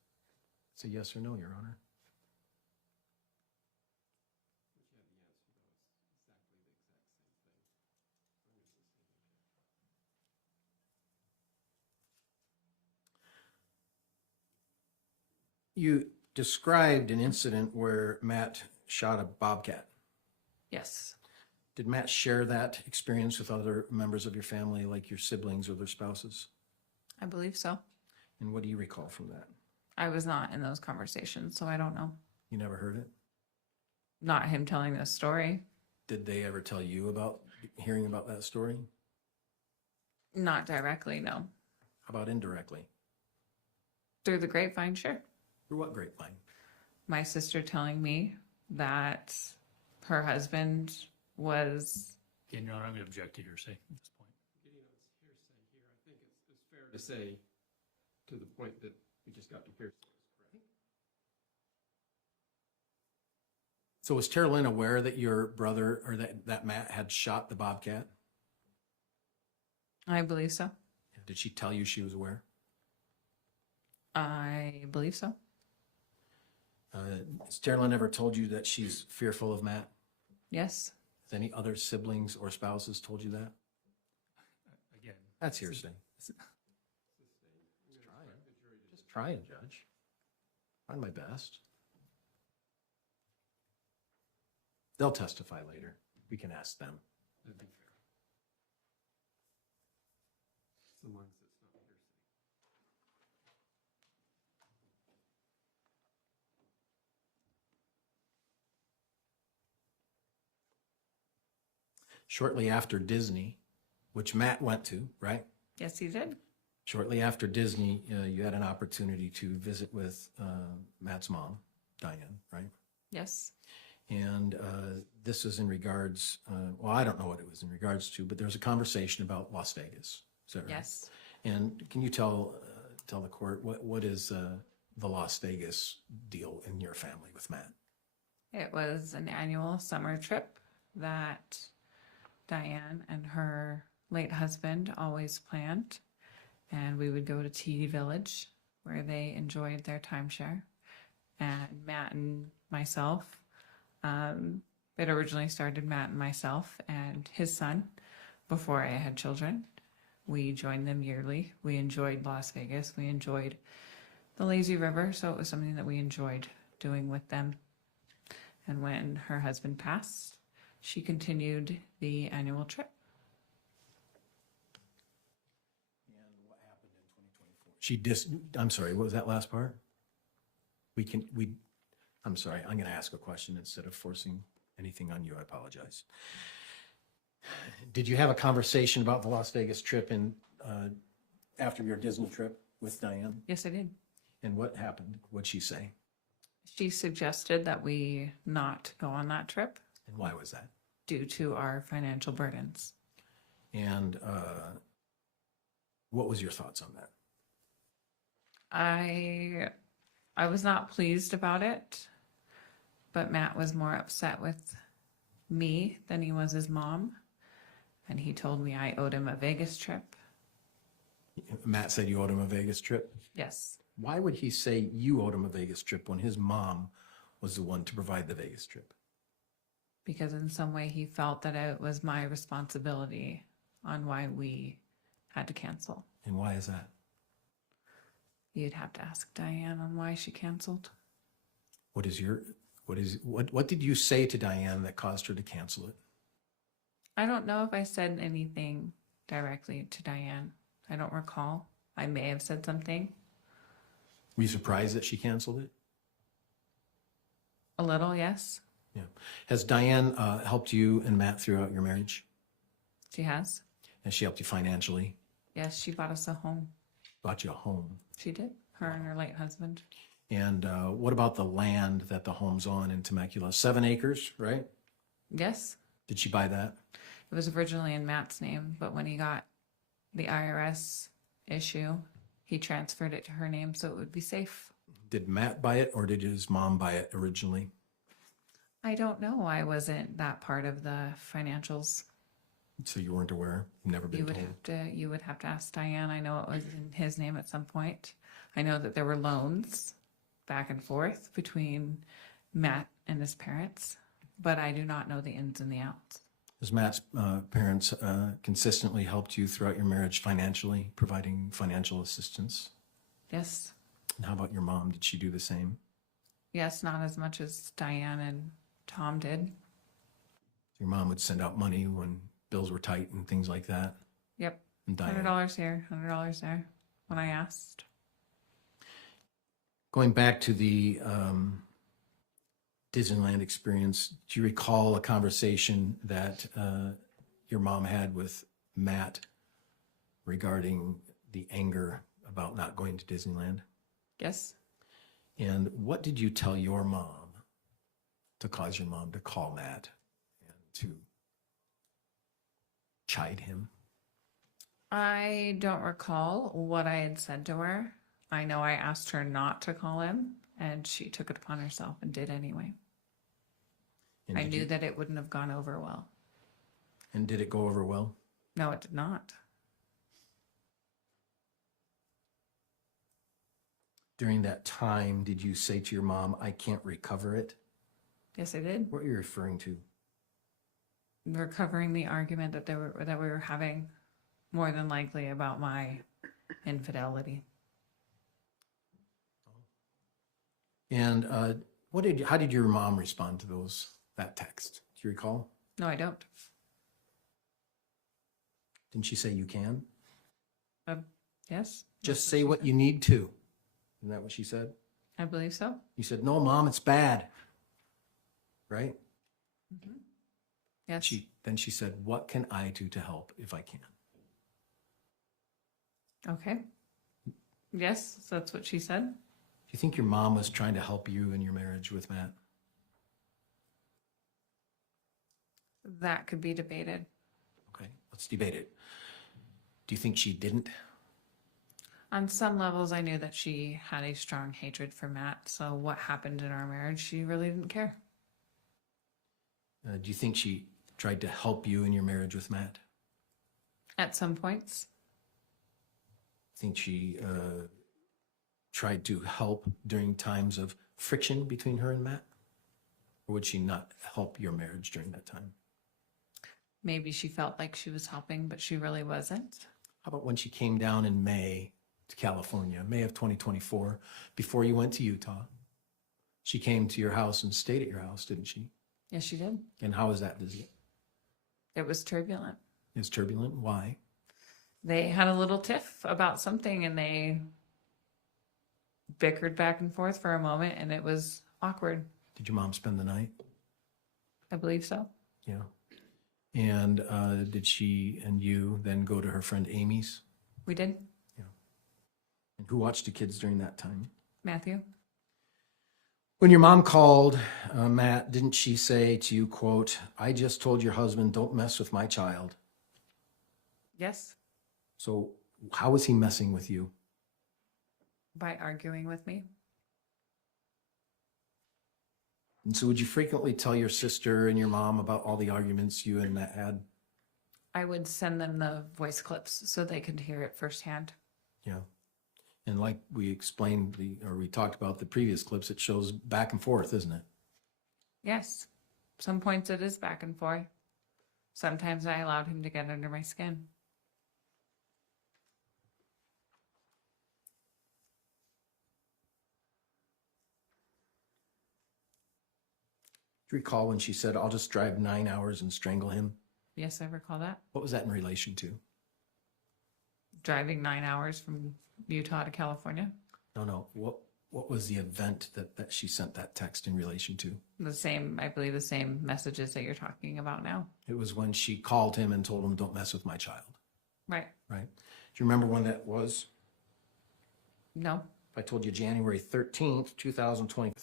It's a yes or no, Your Honor. You described an incident where Matt shot a bobcat. Yes. Did Matt share that experience with other members of your family, like your siblings or their spouses? I believe so. And what do you recall from that? I was not in those conversations, so I don't know. You never heard it? Not him telling this story. Did they ever tell you about hearing about that story? Not directly, no. How about indirectly? Through the grapevine, sure. Through what grapevine? My sister telling me that her husband was. Again, Your Honor, I'm going to object to hearsay at this point. I think it's fair to say, to the point that we just got to hearsay. So was Teralyn aware that your brother or that Matt had shot the bobcat? I believe so. Did she tell you she was aware? I believe so. Has Teralyn ever told you that she's fearful of Matt? Yes. Has any other siblings or spouses told you that? Again, That's hearsay. Just trying, Judge. Trying my best. They'll testify later. We can ask them. That'd be fair. So long as it's not hearsay. Shortly after Disney, which Matt went to, right? Yes, he did. Shortly after Disney, you had an opportunity to visit with Matt's mom, Diane, right? Yes. And this is in regards, well, I don't know what it was in regards to, but there was a conversation about Las Vegas. Is that right? Yes. And can you tell the court what is the Las Vegas deal in your family with Matt? It was an annual summer trip that Diane and her late husband always planned. And we would go to TD Village where they enjoyed their timeshare. And Matt and myself, it originally started Matt and myself and his son before I had children. We joined them yearly. We enjoyed Las Vegas. We enjoyed the lazy river. So it was something that we enjoyed doing with them. And when her husband passed, she continued the annual trip. And what happened in 2024? I'm sorry, what was that last part? I'm sorry, I'm going to ask a question instead of forcing anything on you. I apologize. Did you have a conversation about the Las Vegas trip after your Disney trip with Diane? Yes, I did. And what happened? What'd she say? She suggested that we not go on that trip And why was that? due to our financial burdens. And what was your thoughts on that? I was not pleased about it, but Matt was more upset with me than he was his mom. And he told me I owed him a Vegas trip. Matt said you owed him a Vegas trip. Yes. Why would he say you owed him a Vegas trip when his mom was the one to provide the Vegas trip? Because in some way he felt that it was my responsibility on why we had to cancel. And why is that? You'd have to ask Diane on why she canceled. What did you say to Diane that caused her to cancel it? I don't know if I said anything directly to Diane. I don't recall. I may have said something. Were you surprised that she canceled it? A little, yes. Yeah. Has Diane helped you and Matt throughout your marriage? She has. Has she helped you financially? Yes, she bought us a home. Bought you a home? She did. Her and her late husband. And what about the land that the home's on in Temecula? 7 acres, right? Yes. Did she buy that? It was originally in Matt's name, but when he got the IRS issue, he transferred it to her name so it would be safe. Did Matt buy it or did his mom buy it originally? I don't know. I wasn't that part of the financials. So you weren't aware? Never been told? You would have to ask Diane. I know it was in his name at some point. I know that there were loans back and forth between Matt and his parents, but I do not know the ins and the outs. Has Matt's parents consistently helped you throughout your marriage financially, providing financial assistance? Yes. And how about your mom? Did she do the same? Yes, not as much as Diane and Tom did. Your mom would send out money when bills were tight and things like that? Yep. And Diane? $100 here, $100 there when I asked. Going back to the Disneyland experience, do you recall a conversation that your mom had with Matt regarding the anger about not going to Disneyland? Yes. And what did you tell your mom to cause your mom to call Matt and to chide him? I don't recall what I had said to her. I know I asked her not to call him, and she took it upon herself and did anyway. And I did knew you- that it wouldn't have gone over well. And did it go over well? No, it did not. During that time, did you say to your mom, I can't recover it? Yes, I did. What are you referring to? Recovering the argument that we were having, more than likely about my infidelity. And how did your mom respond to that text? Do you recall? No, I don't. Didn't she say you can? Yes. Just say what you need to. Isn't that what she said? I believe so. You said, no, Mom, it's bad. Right? Yes. Then she said, what can I do to help if I can? Okay. Yes, that's what she said. Do you think your mom was trying to help you in your marriage with Matt? That could be debated. Okay, let's debate it. Do you think she didn't? On some levels, I knew that she had a strong hatred for Matt. So what happened in our marriage, she really didn't care. Do you think she tried to help you in your marriage with Matt? At some points. Think she tried to help during times of friction between her and Matt? Or would she not help your marriage during that time? Maybe she felt like she was helping, but she really wasn't. How about when she came down in May to California, May of 2024, before you went to Utah? She came to your house and stayed at your house, didn't she? Yes, she did. And how was that visit? It was turbulent. It's turbulent. Why? They had a little tiff about something and they bickered back and forth for a moment and it was awkward. Did your mom spend the night? I believe so. Yeah. And did she and you then go to her friend Amy's? We did. And who watched the kids during that time? Matthew. When your mom called Matt, didn't she say to you, quote, I just told your husband, don't mess with my child? Yes, So how was he messing with you? by arguing with me. And so would you frequently tell your sister and your mom about all the arguments you and Matt had? I would send them the voice clips so they could hear it firsthand. Yeah. And like we explained, we talked about the previous clips, it shows back and forth, isn't it? Yes, some points it is back and forth. Sometimes I allowed him to get under my skin. Do you recall when she said, I'll just drive 9 hours and strangle him? Yes, I recall that. What was that in relation to? Driving 9 hours from Utah to California. No. What was the event that she sent that text in relation to? The same, I believe the same messages that you're talking about now. It was when she called him and told him, don't mess with my child. Right. Right? Do you remember when that was? No, I told you January 13th, 2020.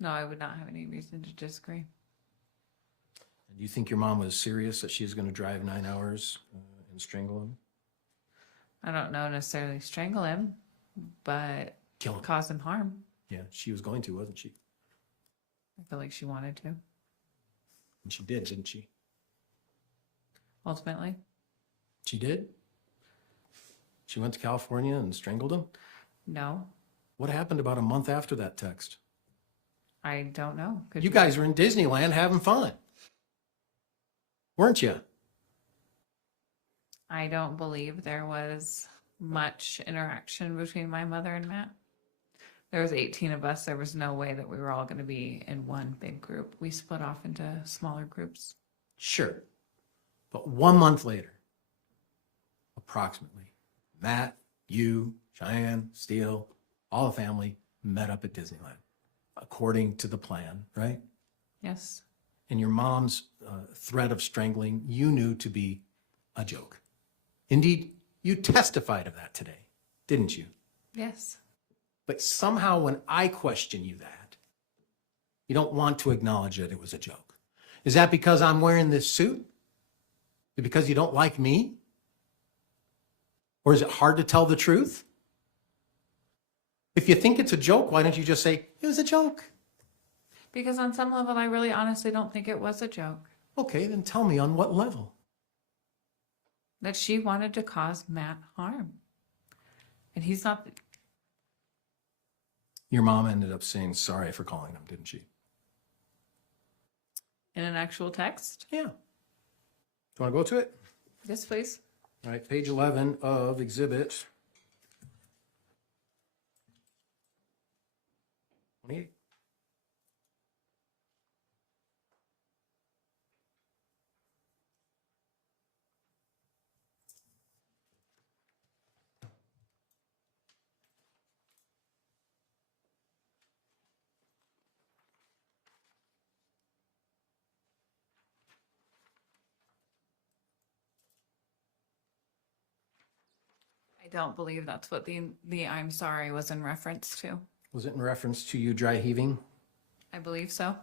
no, I would not have any reason to disagree. Do you think your mom was serious that she was going to drive 9 hours and strangle him? I don't know necessarily strangle him, but Kill him. cause him harm. Yeah, she was going to, wasn't she? I feel like she wanted to, And she did, didn't she? ultimately. She did? She went to California and strangled him? No, What happened about a month after that text? I don't know. Could You guys were in Disneyland having fun. Weren't you? I don't believe there was much interaction between my mother and Matt. There was 18 of us. There was no way that we were all going to be in one big group. We split off into smaller groups. Sure. But 1 month later, approximately, Matt, you, Cheyenne, Steele, all the family met up at Disneyland, according to the plan, right? Yes, And your mom's threat of strangling you knew to be a joke. Indeed, you testified of that today, didn't you? yes. But somehow when I question you that, you don't want to acknowledge that it was a joke. Is that because I'm wearing this suit? Is it because you don't like me? Or is it hard to tell the truth? If you think it's a joke, why don't you just say, it was a joke? Because on some level, I really honestly don't think it was a joke. Okay, then tell me on what level. That she wanted to cause Matt harm. And he's not. Your mom ended up saying sorry for calling him, didn't she? In an actual text? Yeah. Do you want to go to it? Yes, please. All right, page 11 of exhibit 28. I don't believe that's what the I'm sorry was in reference to. Was it in reference to you dry heaving? I believe so.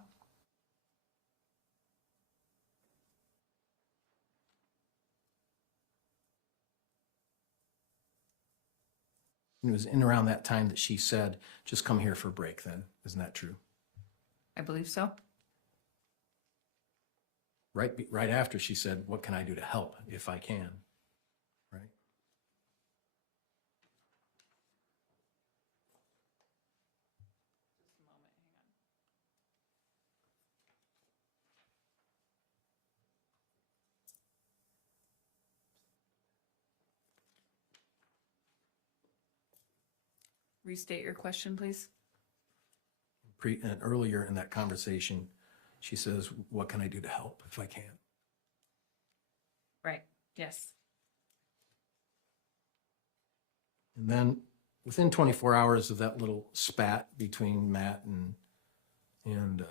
It was in around that time that she said, just come here for a break then. Isn't that true? I believe so. Right after she said, what can I do to help if I can? Right? Restate your question, please. And earlier in that conversation, she says, what can I do to help if I can? Right. Yes. And then within 24 hours of that little spat between Matt and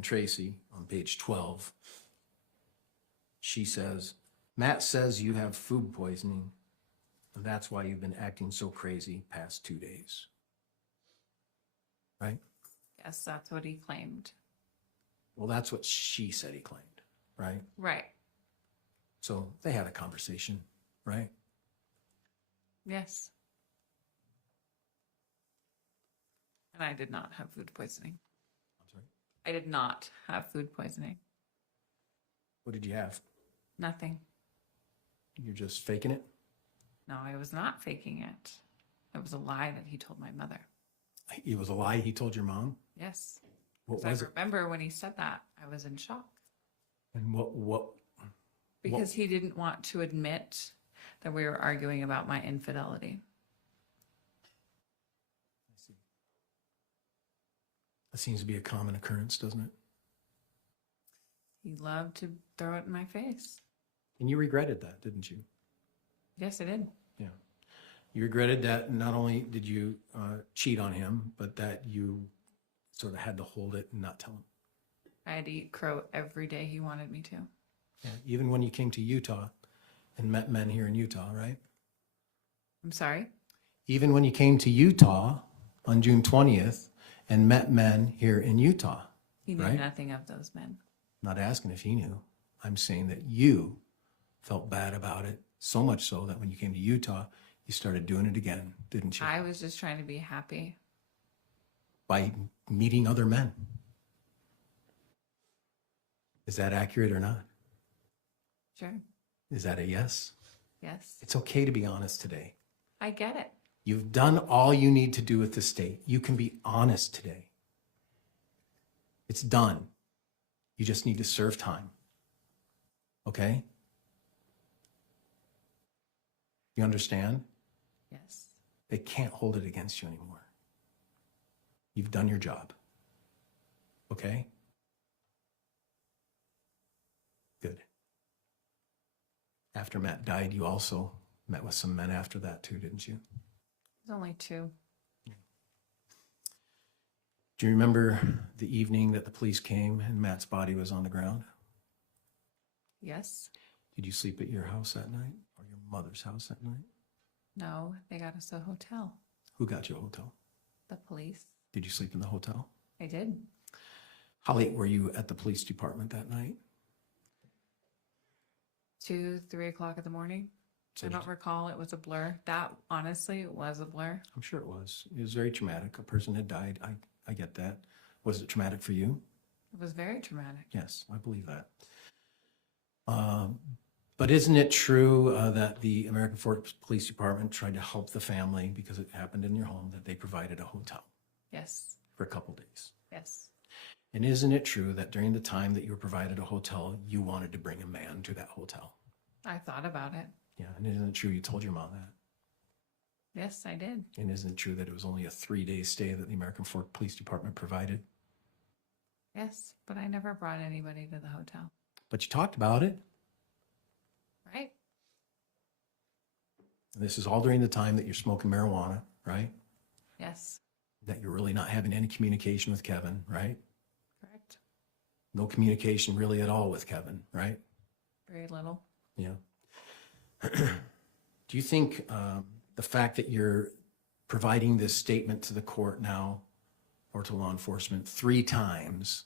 Tracey on page 12, she says, Matt says you have food poisoning, and that's why you've been acting so crazy past 2 days. Right? Yes, that's what he claimed. Well, that's what she said he claimed, right? Right. So they had a conversation, right? Yes. And I did not have food poisoning. I'm sorry. I did not have food poisoning. What did you have? Nothing. You're just faking it? No, I was not faking it. It was a lie that he told my mother. It was a lie he told your mom? Yes. What 'Cause was I it? remember when he said that, I was in shock. And what? Because he didn't want to admit that we were arguing about my infidelity. I see. That seems to be a common occurrence, doesn't it? He loved to throw it in my face. And you regretted that, didn't you? Yes, I did. Yeah. You regretted that not only did you cheat on him, but that you sort of had to hold it and not tell him. I had to eat crow every day he wanted me to. Yeah. Even when you came to Utah and met men here in Utah, right? I'm sorry? Even when you came to Utah on June 20th and met men here in Utah, He knew right? nothing of those men. I'm not asking if he knew. I'm saying that you felt bad about it, so much so that when you came to Utah, you started doing it again, didn't you? I was just trying to be happy. By meeting other men. Is that accurate or not? Sure. Is that a yes? Yes. It's okay to be honest today. I get it. You've done all you need to do with the state. You can be honest today. It's done. You just need to serve time. Okay? You understand? Yes. They can't hold it against you anymore. You've done your job. Okay? Good. After Matt died, you also met with some men after that too, didn't you? There's only two. Do you remember the evening that the police came and Matt's body was on the ground? Yes. Did you sleep at your house that night or your mother's house that night? No, they got us a hotel. Who got you a hotel? The police. Did you sleep in the hotel? I did. How late were you at the police department that night? 2, 3 o'clock in the morning. So I did don't you- recall. It was a blur. That honestly was a blur. I'm sure it was. It was very traumatic. A person had died. I get that. Was it traumatic for you? It was very traumatic. Yes, I believe that. But isn't it true that the American Fork Police Department tried to help the family because it happened in your home, that they provided a hotel Yes. for a couple days? Yes. And isn't it true that during the time that you were provided a hotel, you wanted to bring a man to that hotel? I thought about it. Yeah, and isn't it true you told your mom that? Yes, I did. And isn't it true that it was only a 3-day stay that the American Fork Police Department provided? Yes, but I never brought anybody to the hotel. But you talked about it. Right? And this is all during the time that you're smoking marijuana, right? Yes. That you're really not having any communication with Kevin, right? Correct. No communication really at all with Kevin, right? Very little. Yeah. Do you think the fact that you're providing this statement to the court now or to law enforcement 3 times,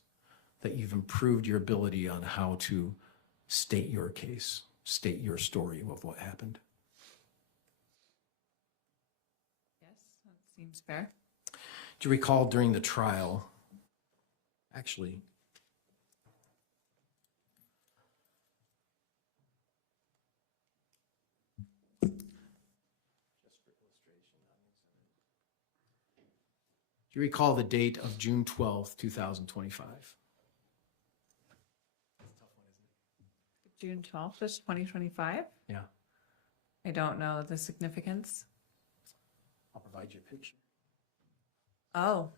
that you've improved your ability on how to state your case, state your story of what happened? Yes, that seems fair. Do you recall during the trial, actually, do you recall the date of June 12th, 2025? June 12th is 2025. Yeah, I don't know the significance. I'll provide you a picture. Oh.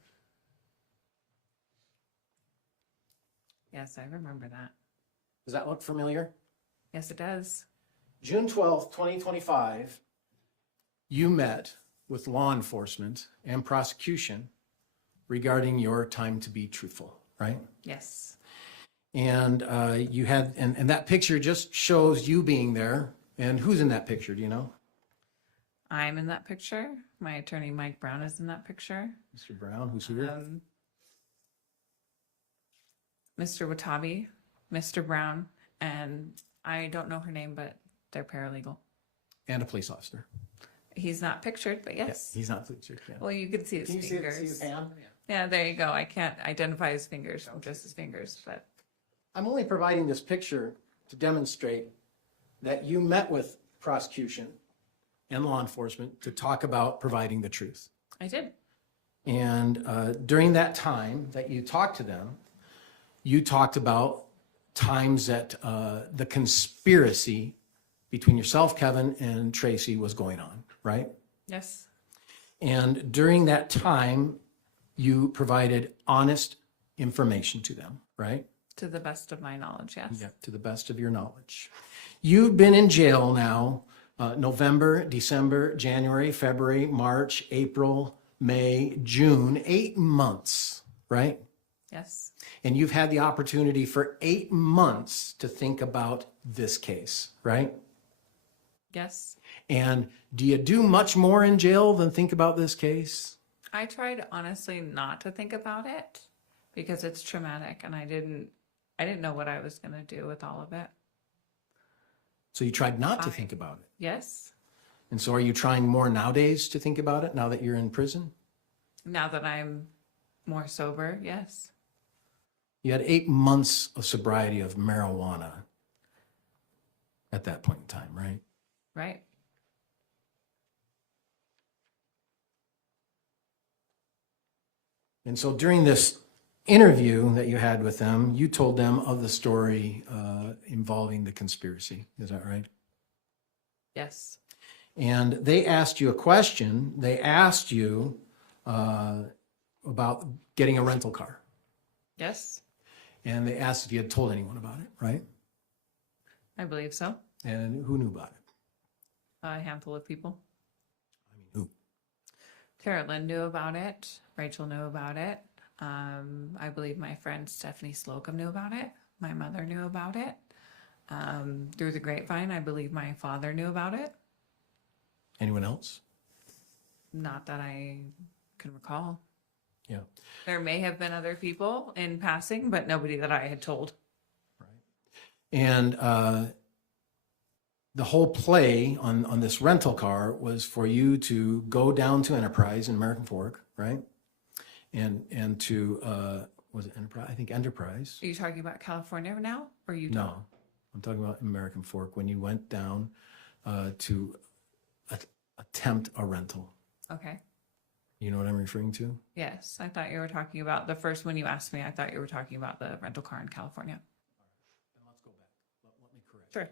Yes, I remember that. Does that look familiar? Yes, it does. June 12th, 2025, you met with law enforcement and prosecution regarding your time to be truthful, right? Yes. And you had, and that picture just shows you being there. And who's in that picture, do you know? I'm in that picture. My attorney, Mike Brown, is in that picture. Mr. Brown, who's here? Mr. Watabi, Mr. Brown, and I don't know her name, but they're paralegal. And a police officer. He's not pictured, but yes. He's not pictured. Yeah. Well, you can see his Can you fingers. see his hand? Yeah, there you go. I can't identify his fingers from just his fingers, but I'm only providing this picture to demonstrate that you met with prosecution and law enforcement to talk about providing the truth. I did. And during that time that you talked to them, you talked about times that the conspiracy between yourself, Kevin, and Tracey was going on, right? Yes. And during that time, you provided honest information to them, right? To the best of my knowledge, yes. Yeah, to the best of your knowledge. You've been in jail now, November, December, January, February, March, April, May, June, 8 months, right? Yes. And you've had the opportunity for 8 months to think about this case, right? Yes. And do you do much more in jail than think about this case? I tried honestly not to think about it because it's traumatic and I didn't know what I was going to do with all of it. So you tried not to think about it. Yes. And so are you trying more nowadays to think about it now that you're in prison? Now that I'm more sober, yes. You had 8 months of sobriety of marijuana at that point in time, right? Right. And so during this interview that you had with them, you told them of the story involving the conspiracy. Is that right? Yes. And they asked you a question. They asked you about getting a rental car. Yes. And they asked if you had told anyone about it, right? I believe so. And who knew about it? A handful of people. I mean, who? Tara Lynn knew about it. Rachel knew about it. I believe my friend Stephanie Slocum knew about it. My mother knew about it. Through the grapevine, I believe my father knew about it. Anyone else? Not that I can recall. Yeah. There may have been other people in passing, but nobody that I had told. And the whole play on this rental car was for you to go down to Enterprise in American Fork, right? And to, was it Enterprise? I think Enterprise. Are you talking about California now or Utah? No, I'm talking about American Fork, when you went down to attempt a rental. Okay. You know what I'm referring to? Yes. I thought you were talking about the first one you asked me. I thought you were talking about the rental car in California. Then let's go back. Let me correct. Sure.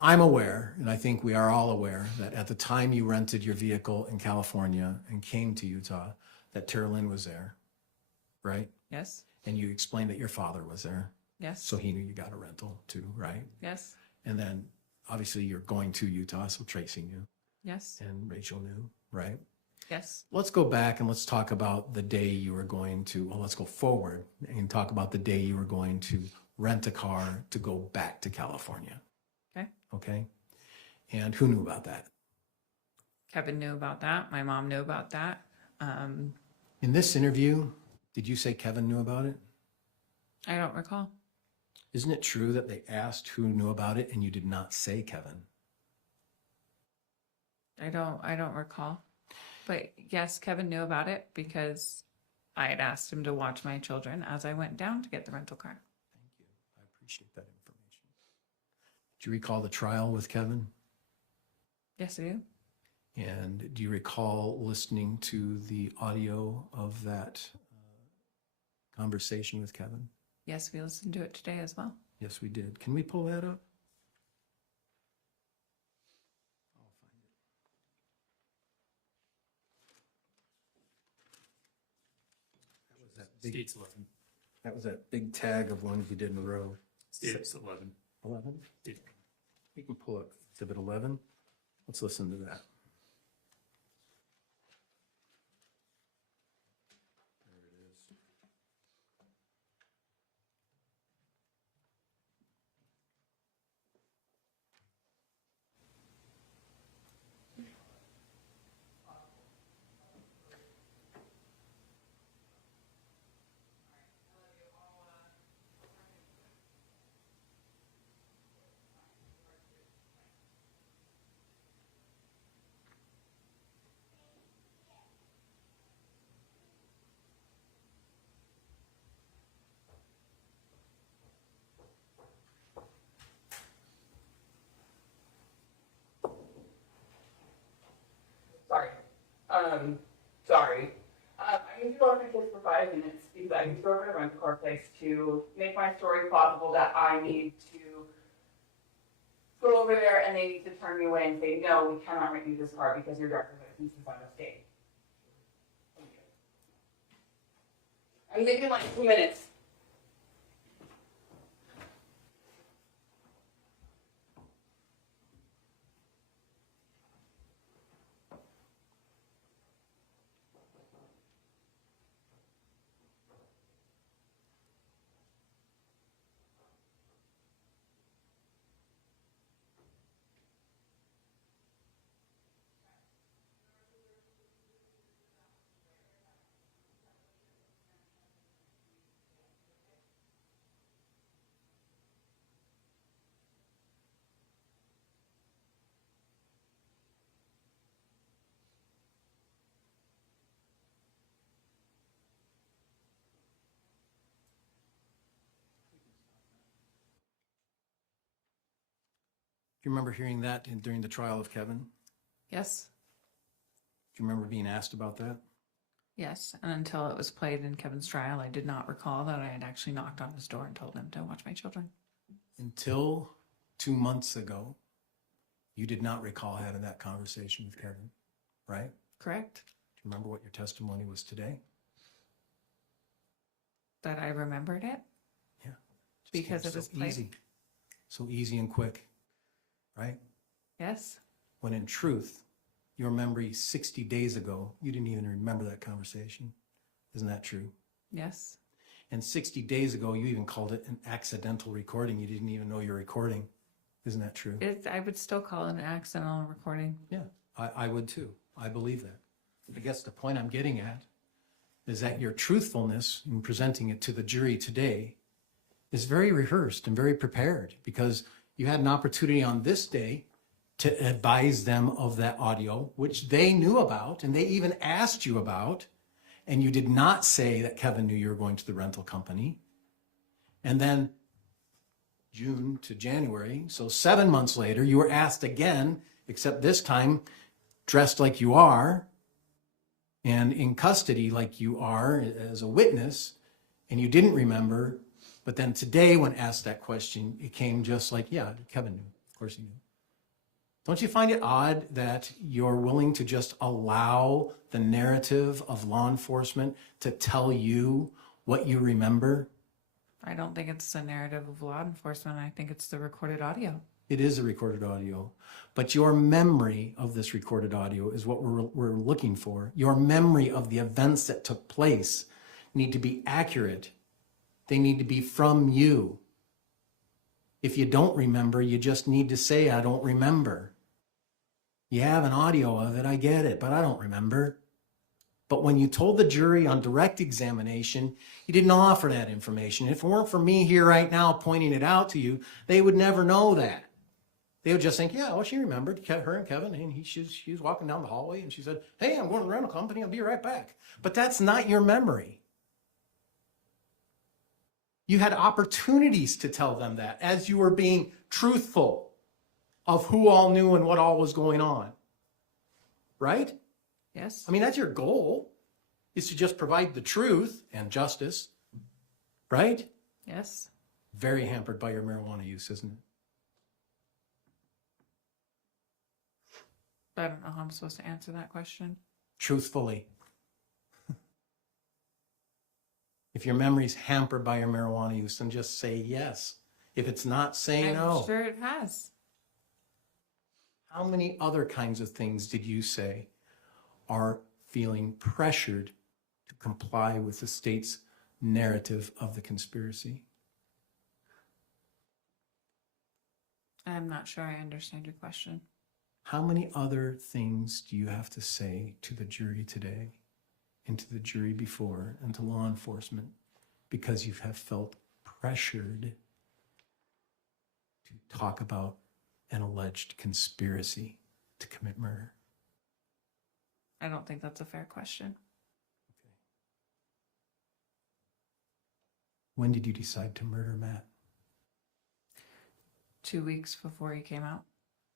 I'm aware, and I think we are all aware, that at the time you rented your vehicle in California and came to Utah, that Tara Lynn was there, right? Yes. And you explained that your father was there. Yes. So he knew you got a rental too, right? Yes. And then obviously you're going to Utah, so Tracey knew Yes. and Rachel knew, right? Yes. Let's go back and let's talk about the day you were going to, well, let's go forward and talk about the day you were going to rent a car to go back to California. Okay. Okay. And who knew about that? Kevin knew about that. My mom knew about that. In this interview, did you say Kevin knew about it? I don't recall. Isn't it true that they asked who knew about it and you did not say Kevin? I don't recall. But yes, Kevin knew about it because I had asked him to watch my children as I went down to get the rental car. Thank you. I appreciate that information. Do you recall the trial with Kevin? Yes, I do. And do you recall listening to the audio of that conversation with Kevin? Yes, we listened to it today as well. Yes, we did. Can we pull that up? States 11. That was that big tag of ones you did in a row. States 11. 11? State- We can pull up exhibit 11. Let's listen to that. Sorry. I need to go to my place for 5 minutes because I need to go over to rental car place to make my story plausible that I need to go over there and they need to turn me away and say, no, we cannot rent you this car because your driver's license is out of state. Thank you. I'm leaving in like 2 minutes. Do you remember hearing that during the trial of Kevin? Yes. Do you remember being asked about that? Yes. And until it was played in Kevin's trial, I did not recall that I had actually knocked on his door and told him to watch my children. Until 2 months ago, you did not recall having that conversation with Kevin, right? Correct. Do you remember what your testimony was today? That I remembered it? Yeah. Because it was played? easy. So easy and quick, right? Yes. When in truth, your memory 60 days ago, you didn't even remember that conversation. Isn't that true? Yes. And 60 days ago, you even called it an accidental recording. You didn't even know you're recording. Isn't that true? I would still call it an accidental recording. Yeah, I would too. I believe that. I guess the point I'm getting at is that your truthfulness in presenting it to the jury today is very rehearsed and very prepared because you had an opportunity on this day to advise them of that audio, which they knew about and they even asked you about, and you did not say that Kevin knew you were going to the rental company. And then June to January, so 7 months later, you were asked again, except this time dressed like you are and in custody like you are as a witness, and you didn't remember. But then today, when asked that question, it came just like, yeah, Kevin knew. Of course he knew. Don't you find it odd that you're willing to just allow the narrative of law enforcement to tell you what you remember? I don't think it's a narrative of law enforcement. I think it's the recorded audio. It is a recorded audio, but your memory of this recorded audio is what we're looking for. Your memory of the events that took place need to be accurate. They need to be from you. If you don't remember, you just need to say, I don't remember. You have an audio of it, I get it, but I don't remember. But when you told the jury on direct examination, you didn't offer that information. If it weren't for me here right now pointing it out to you, they would never know that. They would just think, yeah, well, she remembered her and Kevin, and she was walking down the hallway, and she said, hey, I'm going to the rental company, I'll be right back. But that's not your memory. You had opportunities to tell them that as you were being truthful of who all knew and what all was going on. Right? Yes. I mean, that's your goal, is to just provide the truth and justice. Right? Yes. Very hampered by your marijuana use, isn't it? I don't know how I'm supposed to answer that question. Truthfully. If your memory's hampered by your marijuana use, then just say yes. If it's not, say no. I'm sure it has. How many other kinds of things did you say are feeling pressured to comply with the state's narrative of the conspiracy? I'm not sure I understand your question. How many other things do you have to say to the jury today, and to the jury before, and to law enforcement, because you have felt pressured to talk about an alleged conspiracy to commit murder? I don't think that's a fair question. Okay. When did you decide to murder Matt? 2 weeks before he came out.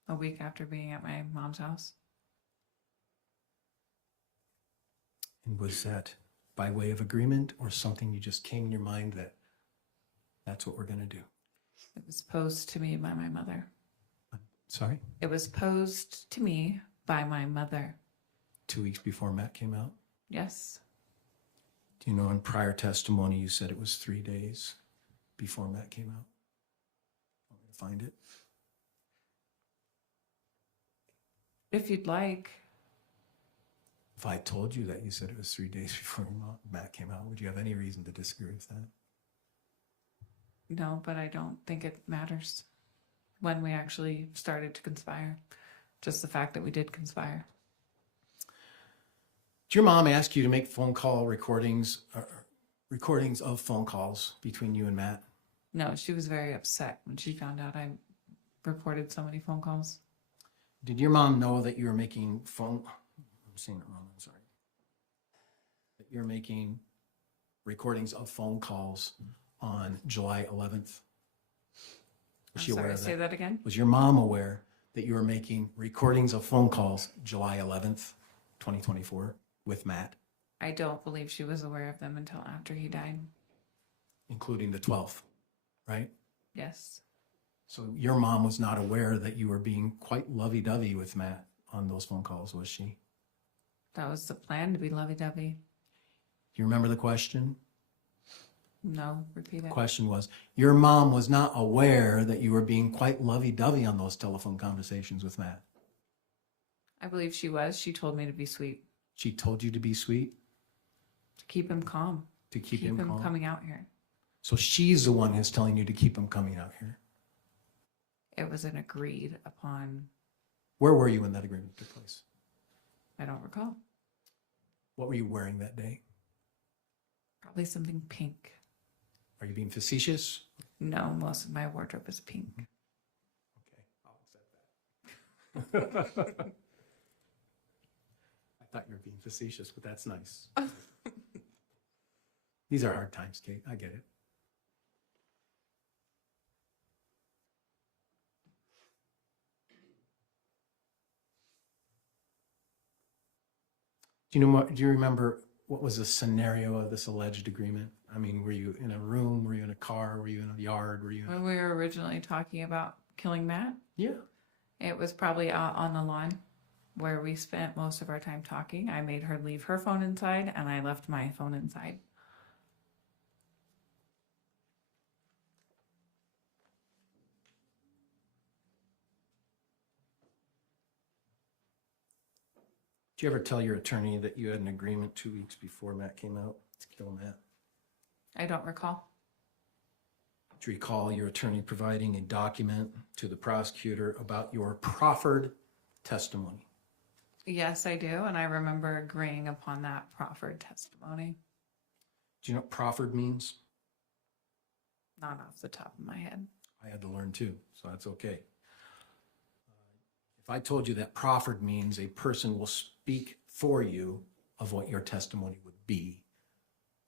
A week after being at my mom's house. And was that by way of agreement or something you just came in your mind that that's what we're going to do? It was posed to me by my mother. Sorry? It was posed to me by my mother. 2 weeks before Matt came out? Yes. Do you know in prior testimony you said it was 3 days before Matt came out? Want me to find it? If you'd like. If I told you that you said it was 3 days before Matt came out, would you have any reason to disagree with that? No, but I don't think it matters when we actually started to conspire. Just the fact that we did conspire. Did your mom ask you to make phone call recordings of phone calls between you and Matt? No, she was very upset when she found out I reported so many phone calls. Did your mom know that you were making I'm saying it wrong, I'm sorry. That you're making recordings of phone calls on July 11th? Was she aware of that? Say that again? Was your mom aware that you were making recordings of phone calls July 11th, 2024 with Matt, I don't believe she was aware of them until after he died. including the 12th, right? Yes. So your mom was not aware that you were being quite lovey-dovey with Matt on those phone calls, was she? That was the plan, to be lovey-dovey. Do you remember the question? No, repeat it. The question was, your mom was not aware that you were being quite lovey-dovey on those telephone conversations with Matt. I believe she was. She told me to be sweet. She told you to be sweet? To keep him calm. To keep him calm? coming out here. So she's the one who's telling you to keep him coming out here. It was an agreed upon. Where were you when that agreement took place? I don't recall. What were you wearing that day? Probably something pink. Are you being facetious? No, most of my wardrobe is pink. Okay, I'll accept that. I thought you were being facetious, but that's nice. These are hard times, Kate. I get it. Do you remember what was the scenario of this alleged agreement? I mean, were you in a room? Were you in a car? Were you in a yard? Were you in When we were originally talking about killing Matt, Yeah. it was probably out on the lawn where we spent most of our time talking. I made her leave her phone inside and I left my phone inside. Did you ever tell your attorney that you had an agreement 2 weeks before Matt came out to kill Matt? I don't recall. Do you recall your attorney providing a document to the prosecutor about your proffered testimony? Yes, I do. And I remember agreeing upon that proffered testimony. Do you know what proffered means? Not off the top of my head. I had to learn too, so that's okay. If I told you that proffered means a person will speak for you of what your testimony would be,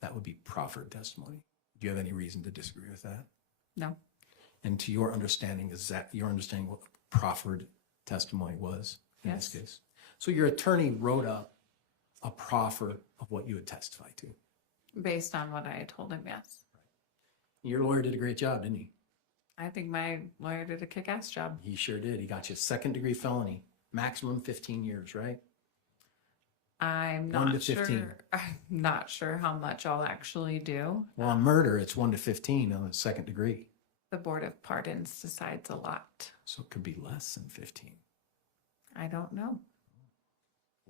that would be proffered testimony. Do you have any reason to disagree with that? No. And to your understanding, is that your understanding what proffered testimony was in Yes. this case? So your attorney wrote up a proffer of what you would testify to. Based on what I had told him, yes. Your lawyer did a great job, didn't he? I think my lawyer did a kick-ass job. He sure did. He got you a second-degree felony, maximum 15 years, right? I'm 1 to not 15. sure. I'm not sure how much I'll actually do. Well, on murder, it's 1 to 15 on the second degree. The Board of Pardons decides a lot. So it could be less than 15. I don't know.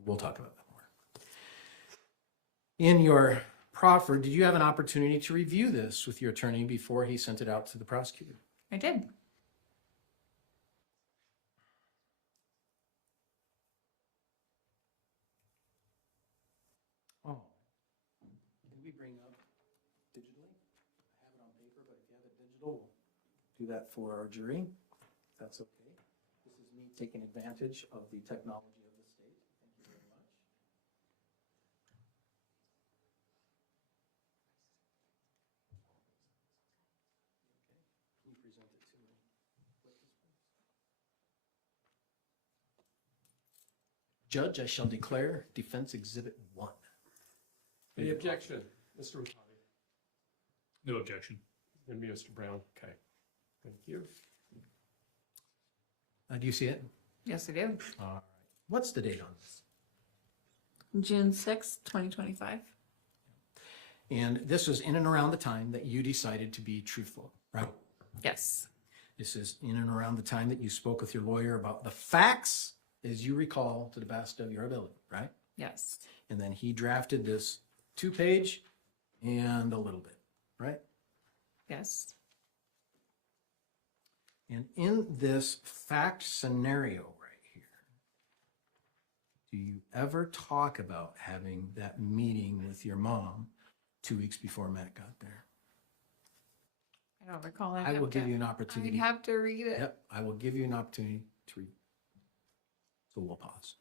We'll talk about that more. In your proffer, did you have an opportunity to review this with your attorney before he sent it out to the prosecutor? I did. Oh. Can we bring up digitally? I have it on paper, but if you have it digital, we'll do that for our jury. If that's okay. This is me taking advantage of the technology of the state. Thank you very much. Okay. Can you present it to me? Judge, I shall declare Defense Exhibit 1 Any objection, Mr. Watabe? No objection. And me, Mr. Brown. Okay. Thank you. Do you see it? Yes, I do. All right. What's the date on this? June 6th, 2025. And this was in and around the time that you decided to be truthful, right? Yes. This is in and around the time that you spoke with your lawyer about the facts, as you recall, to the best of your ability, right? Yes. And then he drafted this 2-page and a little bit, right? Yes. And in this fact scenario right here, do you ever talk about having that meeting with your mom 2 weeks before Matt got there? I don't recall. I will give you an I'd opportunity. have to read it. Yep, I will give you an opportunity to read. So we'll pause.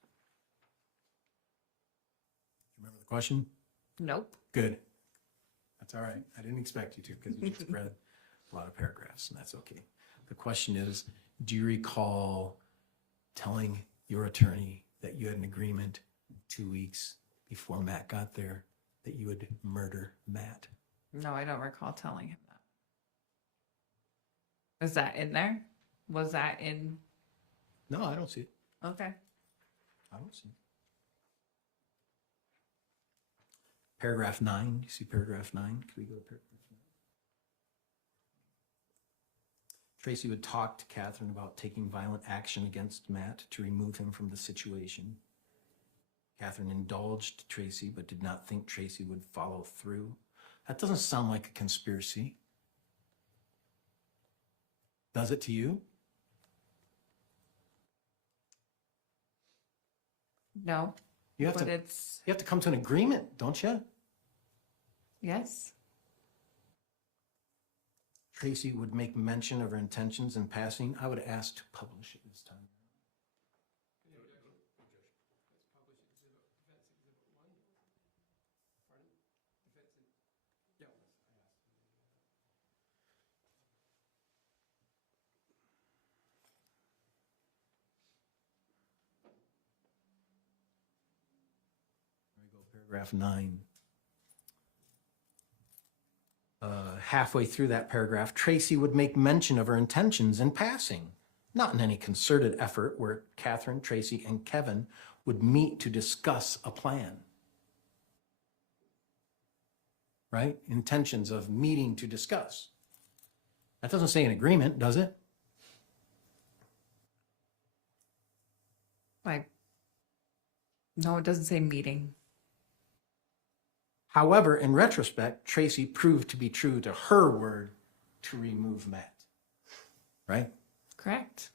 Remember the question? Nope. Good. That's all right. I didn't expect you to because you just read a lot of paragraphs, and that's okay. The question is, do you recall telling your attorney that you had an agreement 2 weeks before Matt got there that you would murder Matt? No, I don't recall telling him that. Is that in there? Was that in? No, I don't see it. Okay. I don't see it. Paragraph 9. You see paragraph 9? Can we go to paragraph 9? Tracey would talk to Kathryn about taking violent action against Matt to remove him from the situation. Kathryn indulged Tracey, but did not think Tracey would follow through. That doesn't sound like a conspiracy. Does it to you? No. You have But to. it's You have to come to an agreement, don't you? yes. Tracey would make mention of her intentions in passing. I would ask to publish it this time. There we go, paragraph 9. Halfway through that paragraph, Tracey would make mention of her intentions in passing, not in any concerted effort where Kathryn, Tracey, and Kevin would meet to discuss a plan. Right? Intentions of meeting to discuss. That doesn't say an agreement, does it? Like, no, it doesn't say meeting. However, in retrospect, Tracey proved to be true to her word to remove Matt. Right? Correct.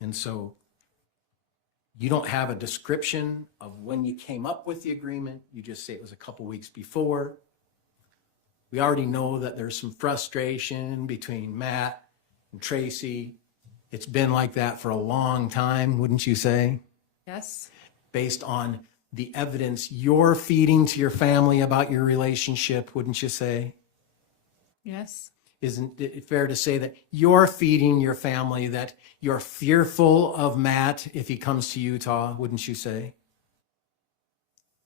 And so you don't have a description of when you came up with the agreement. You just say it was a couple weeks before. We already know that there's some frustration between Matt and Tracey. It's been like that for a long time, wouldn't you say? Yes. Based on the evidence you're feeding to your family about your relationship, wouldn't you say? Yes. Isn't it fair to say that you're feeding your family that you're fearful of Matt if he comes to Utah, wouldn't you say?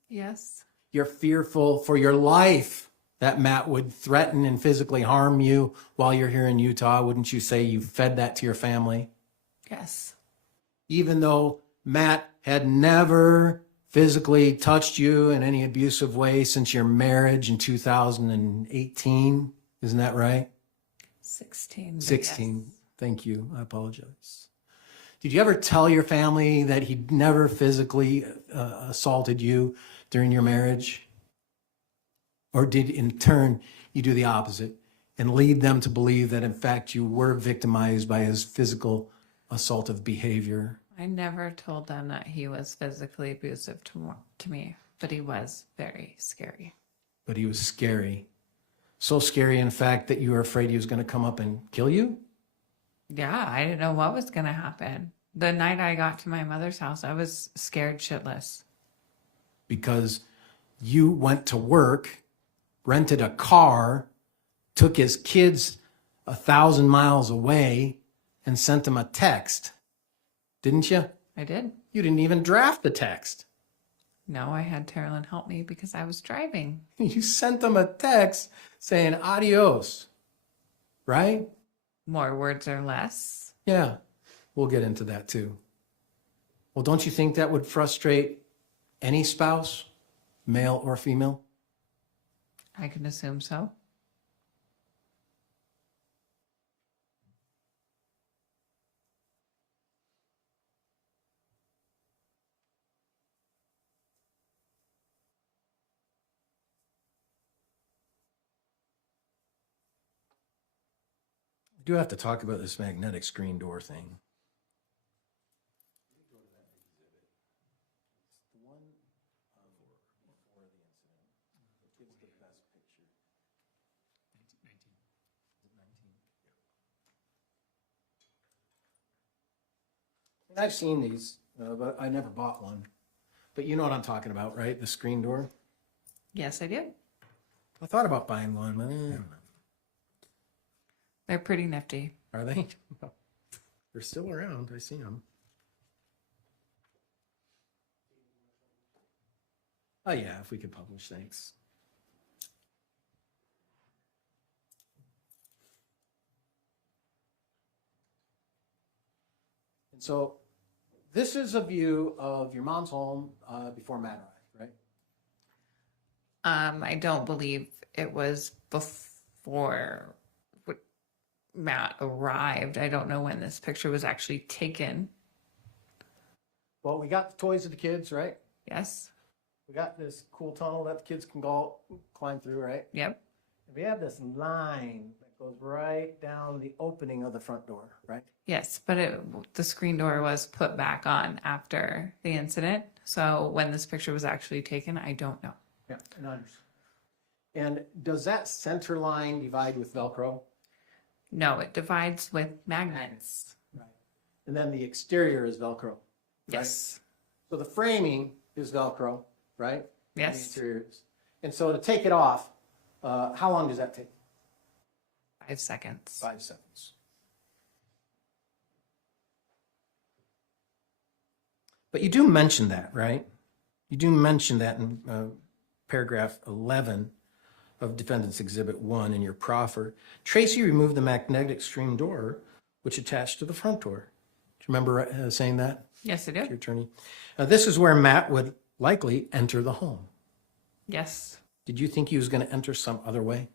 Yes. You're fearful for your life that Matt would threaten and physically harm you while you're here in Utah, wouldn't you say you fed that to your family? Yes. Even though Matt had never physically touched you in any abusive way since your marriage in 2018. Isn't that right? 16. but 16. yes. Thank you. I apologize. Did you ever tell your family that he never physically assaulted you during your marriage? Or did in turn you do the opposite and lead them to believe that in fact you were victimized by his physical assaultive behavior? I never told them that he was physically abusive to me, but he was very scary. But he was scary. So scary, in fact, that you were afraid he was going to come up and kill you? Yeah, I didn't know what was going to happen. The night I got to my mother's house, I was scared shitless. Because you went to work, rented a car, took his kids 1,000 miles away, and sent them a text. Didn't you? I did. You didn't even draft the text. No, I had Carolyn help me because I was driving. You sent them a text saying adios, right? More words or less. Yeah, we'll get into that too. Well, don't you think that would frustrate any spouse, male or female? I can assume so. We do have to talk about this magnetic screen door thing. I've seen these, but I never bought one. But you know what I'm talking about, right? The screen door. Yes, I do. I thought about buying one, but I don't know. They're pretty nifty. Are they? They're still around. I see them. Oh yeah, if we could publish, thanks. And so this is a view of your mom's home before Matt arrived, right? I don't believe it was before Matt arrived. I don't know when this picture was actually taken. Well, we got the toys of the kids, right? Yes. We got this cool tunnel that the kids can go climb through, right? Yep. And we have this line that goes right down the opening of the front door, right? Yes, but the screen door was put back on after the incident. So when this picture was actually taken, I don't know. Yeah, and I understand. And does that center line divide with Velcro? No, it divides with magnets. Right. And then the exterior is Velcro, right? Yes. So the framing is Velcro, right? Yes. The interior is. And so to take it off, how long does that take? 5 seconds. 5 seconds. But you do mention that, right? You do mention that in paragraph 11 of Defendant's Exhibit 1 in your proffer. Tracey removed the magnetic screen door, which attached to the front door. Do you remember saying that? Yes, I To your do. attorney. This is where Matt would likely enter the home. Yes. Did you think he was going to enter some other way?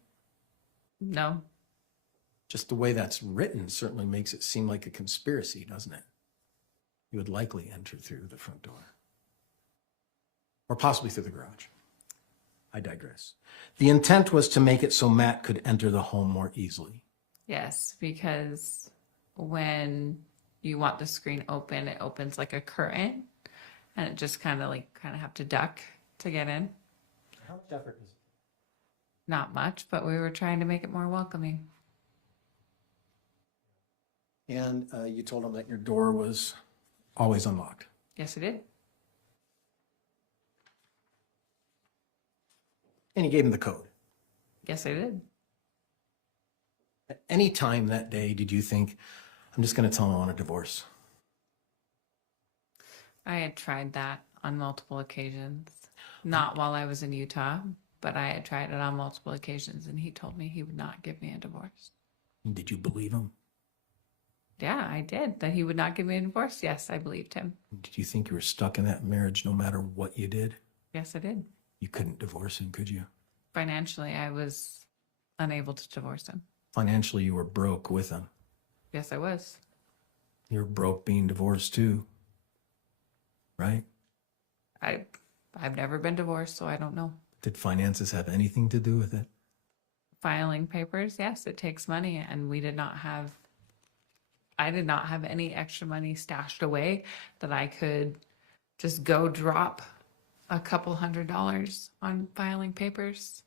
No. Just the way that's written certainly makes it seem like a conspiracy, doesn't it? He would likely enter through the front door. Or possibly through the garage. I digress. The intent was to make it so Matt could enter the home more easily. Yes, because when you want the screen open, it opens like a curtain, and it just kind of have to duck to get in. How much effort is it? Not much, but we were trying to make it more welcoming. And you told him that your door was always unlocked. Yes, I did. And you gave him the code. Yes, I did. At any time that day, did you think, I'm just going to tell him I want a divorce? I had tried that on multiple occasions. Not while I was in Utah, but I had tried it on multiple occasions, and he told me he would not give me a divorce. Did you believe him? Yeah, I did. That he would not give me a divorce. Yes, I believed him. Did you think you were stuck in that marriage no matter what you did? Yes, I did. You couldn't divorce him, could you? Financially, I was unable to divorce him. Financially, you were broke with him. Yes, I was. You were broke being divorced too, right? I've never been divorced, so I don't know. Did finances have anything to do with it? Filing papers, yes, it takes money, and I did not have any extra money stashed away that I could just go drop a couple $100s on filing papers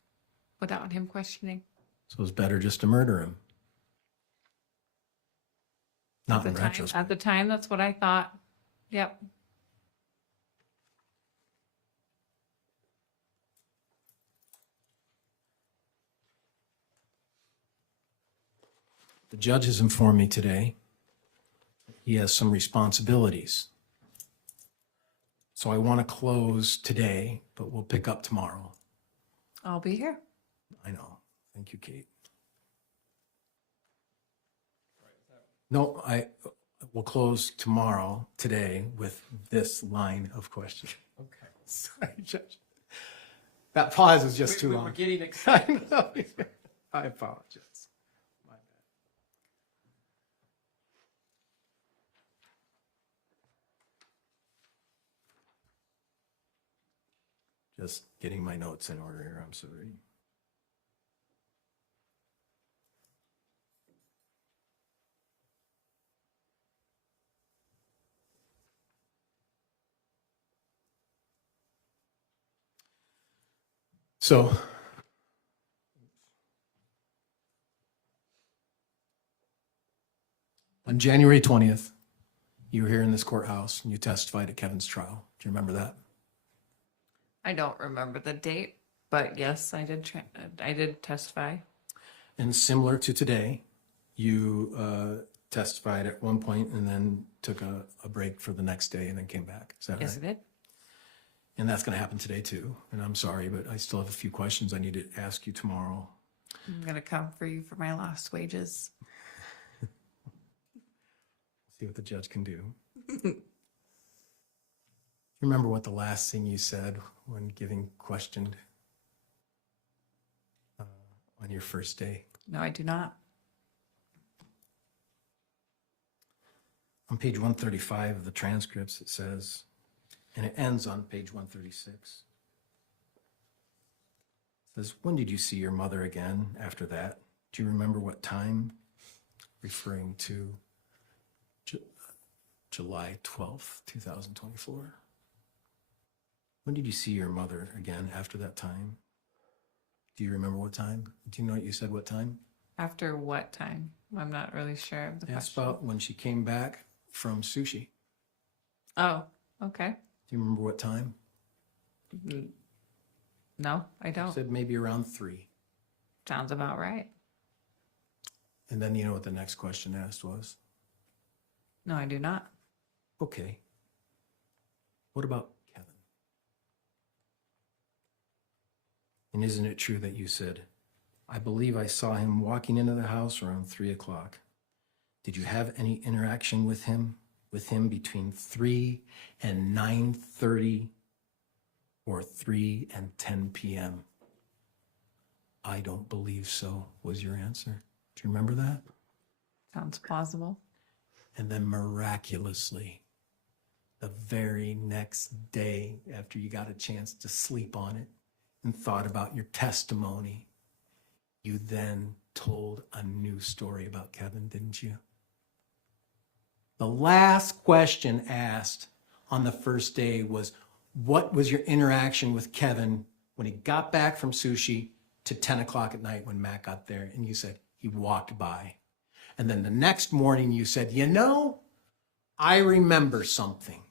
without him questioning. So it was better just to murder him. Not in At retrospect. the time, that's what I thought. Yep. The judge has informed me today he has some responsibilities So I want to close today, but we'll pick up tomorrow. I'll be here. I know. Thank you, Kate. No, will close tomorrow, today, with this line of questions. Okay. Sorry, Judge. That pause was just too We long. were getting excited. I know. I apologize. My bad. Just getting my notes in order here. I'm sorry. So, on January 20th, you were here in this courthouse and you testified at Kevin's trial. Do you remember that? I don't remember the date, but yes, I did testify. And similar to today, you testified at one point and then took a break for the next day and then came back. Is that right? Yes, I did. And that's going to happen today too. And I'm sorry, but I still have a few questions I need to ask you tomorrow. I'm gonna come for you for my lost wages. See what the judge can do. Remember what the last thing you said when getting questioned on your first day? No, I do not. On page 135 of the transcripts, it says, and it ends on page 136. It says, when did you see your mother again after that? Do you remember what time? Referring to July 12th, 2024. When did you see your mother again after that time? Do you remember what time? Do you know what you said, what time? After what time? I'm not really sure of the That's question. about when she came back from sushi. Oh, okay. Do you remember what time? No, I You don't. said maybe around 3. Sounds about right. And then you know what the next question asked was? No, I do not. Okay. What about Kevin? And isn't it true that you said, I believe I saw him walking into the house around 3 o'clock. Did you have any interaction with him between 3 and 9:30 or 3 and 10 p.m.? I don't believe so, was your answer. Do you remember that? Sounds plausible. And then miraculously, the very next day after you got a chance to sleep on it and thought about your testimony, you then told a new story about Kevin, didn't you? The last question asked on the first day was, what was your interaction with Kevin when he got back from sushi to 10 o'clock at night when Matt got there? And you said, he walked by. And then the next morning you said, you know, I remember something.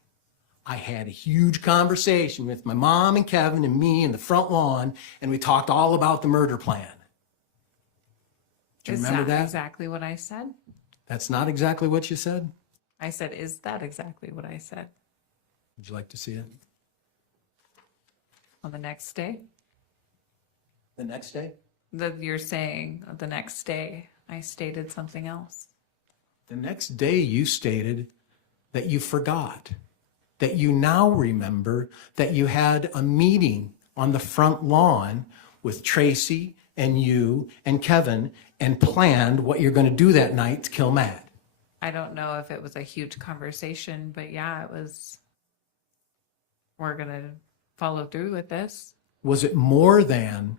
I had a huge conversation with my mom and Kevin and me in the front lawn, and we talked all about the murder plan. Do you remember that? Exactly what I said? That's not exactly what you said? I said, is that exactly what I said? Would you like to see it? On the next day? The next day? You're saying the next day I stated something else. The next day you stated that you forgot, that you now remember that you had a meeting on the front lawn with Tracey and you and Kevin and planned what you're going to do that night to kill Matt. I don't know if it was a huge conversation, but yeah, it was. We're going to follow through with this. Was it more than,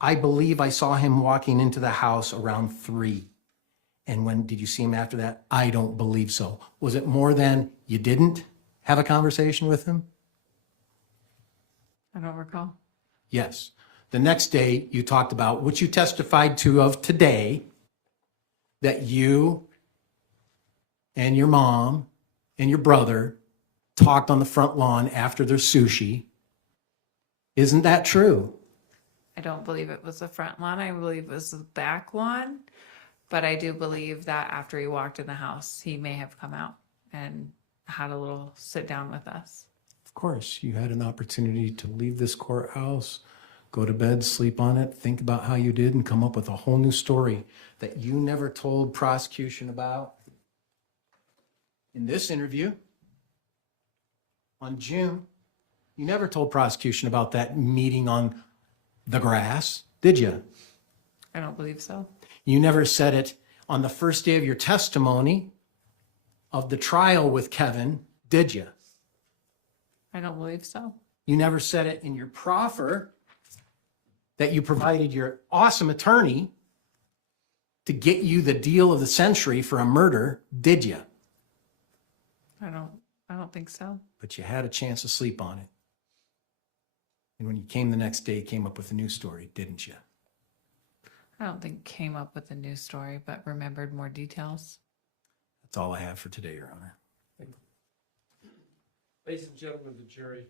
I believe I saw him walking into the house around 3? And when did you see him after that? I don't believe so. Was it more than you didn't have a conversation with him? I don't recall. Yes. The next day you talked about what you testified to of today, that you and your mom and your brother talked on the front lawn after their sushi. Isn't that true? I don't believe it was the front lawn. I believe it was the back lawn. But I do believe that after he walked in the house, he may have come out and had a little sit down with us. Of course, you had an opportunity to leave this courthouse, go to bed, sleep on it, think about how you did, and come up with a whole new story that you never told prosecution about. In this interview on June, you never told prosecution about that meeting on the grass, did you? I don't believe so. You never said it on the first day of your testimony of the trial with Kevin, did you? I don't believe so. You never said it in your proffer that you provided your awesome attorney to get you the deal of the century for a murder, did you? I don't think so. But you had a chance to sleep on it. And when you came the next day, came up with a new story, didn't you? I don't think came up with a new story, but remembered more details. That's all I have for today, Your Honor. Ladies and gentlemen of the jury,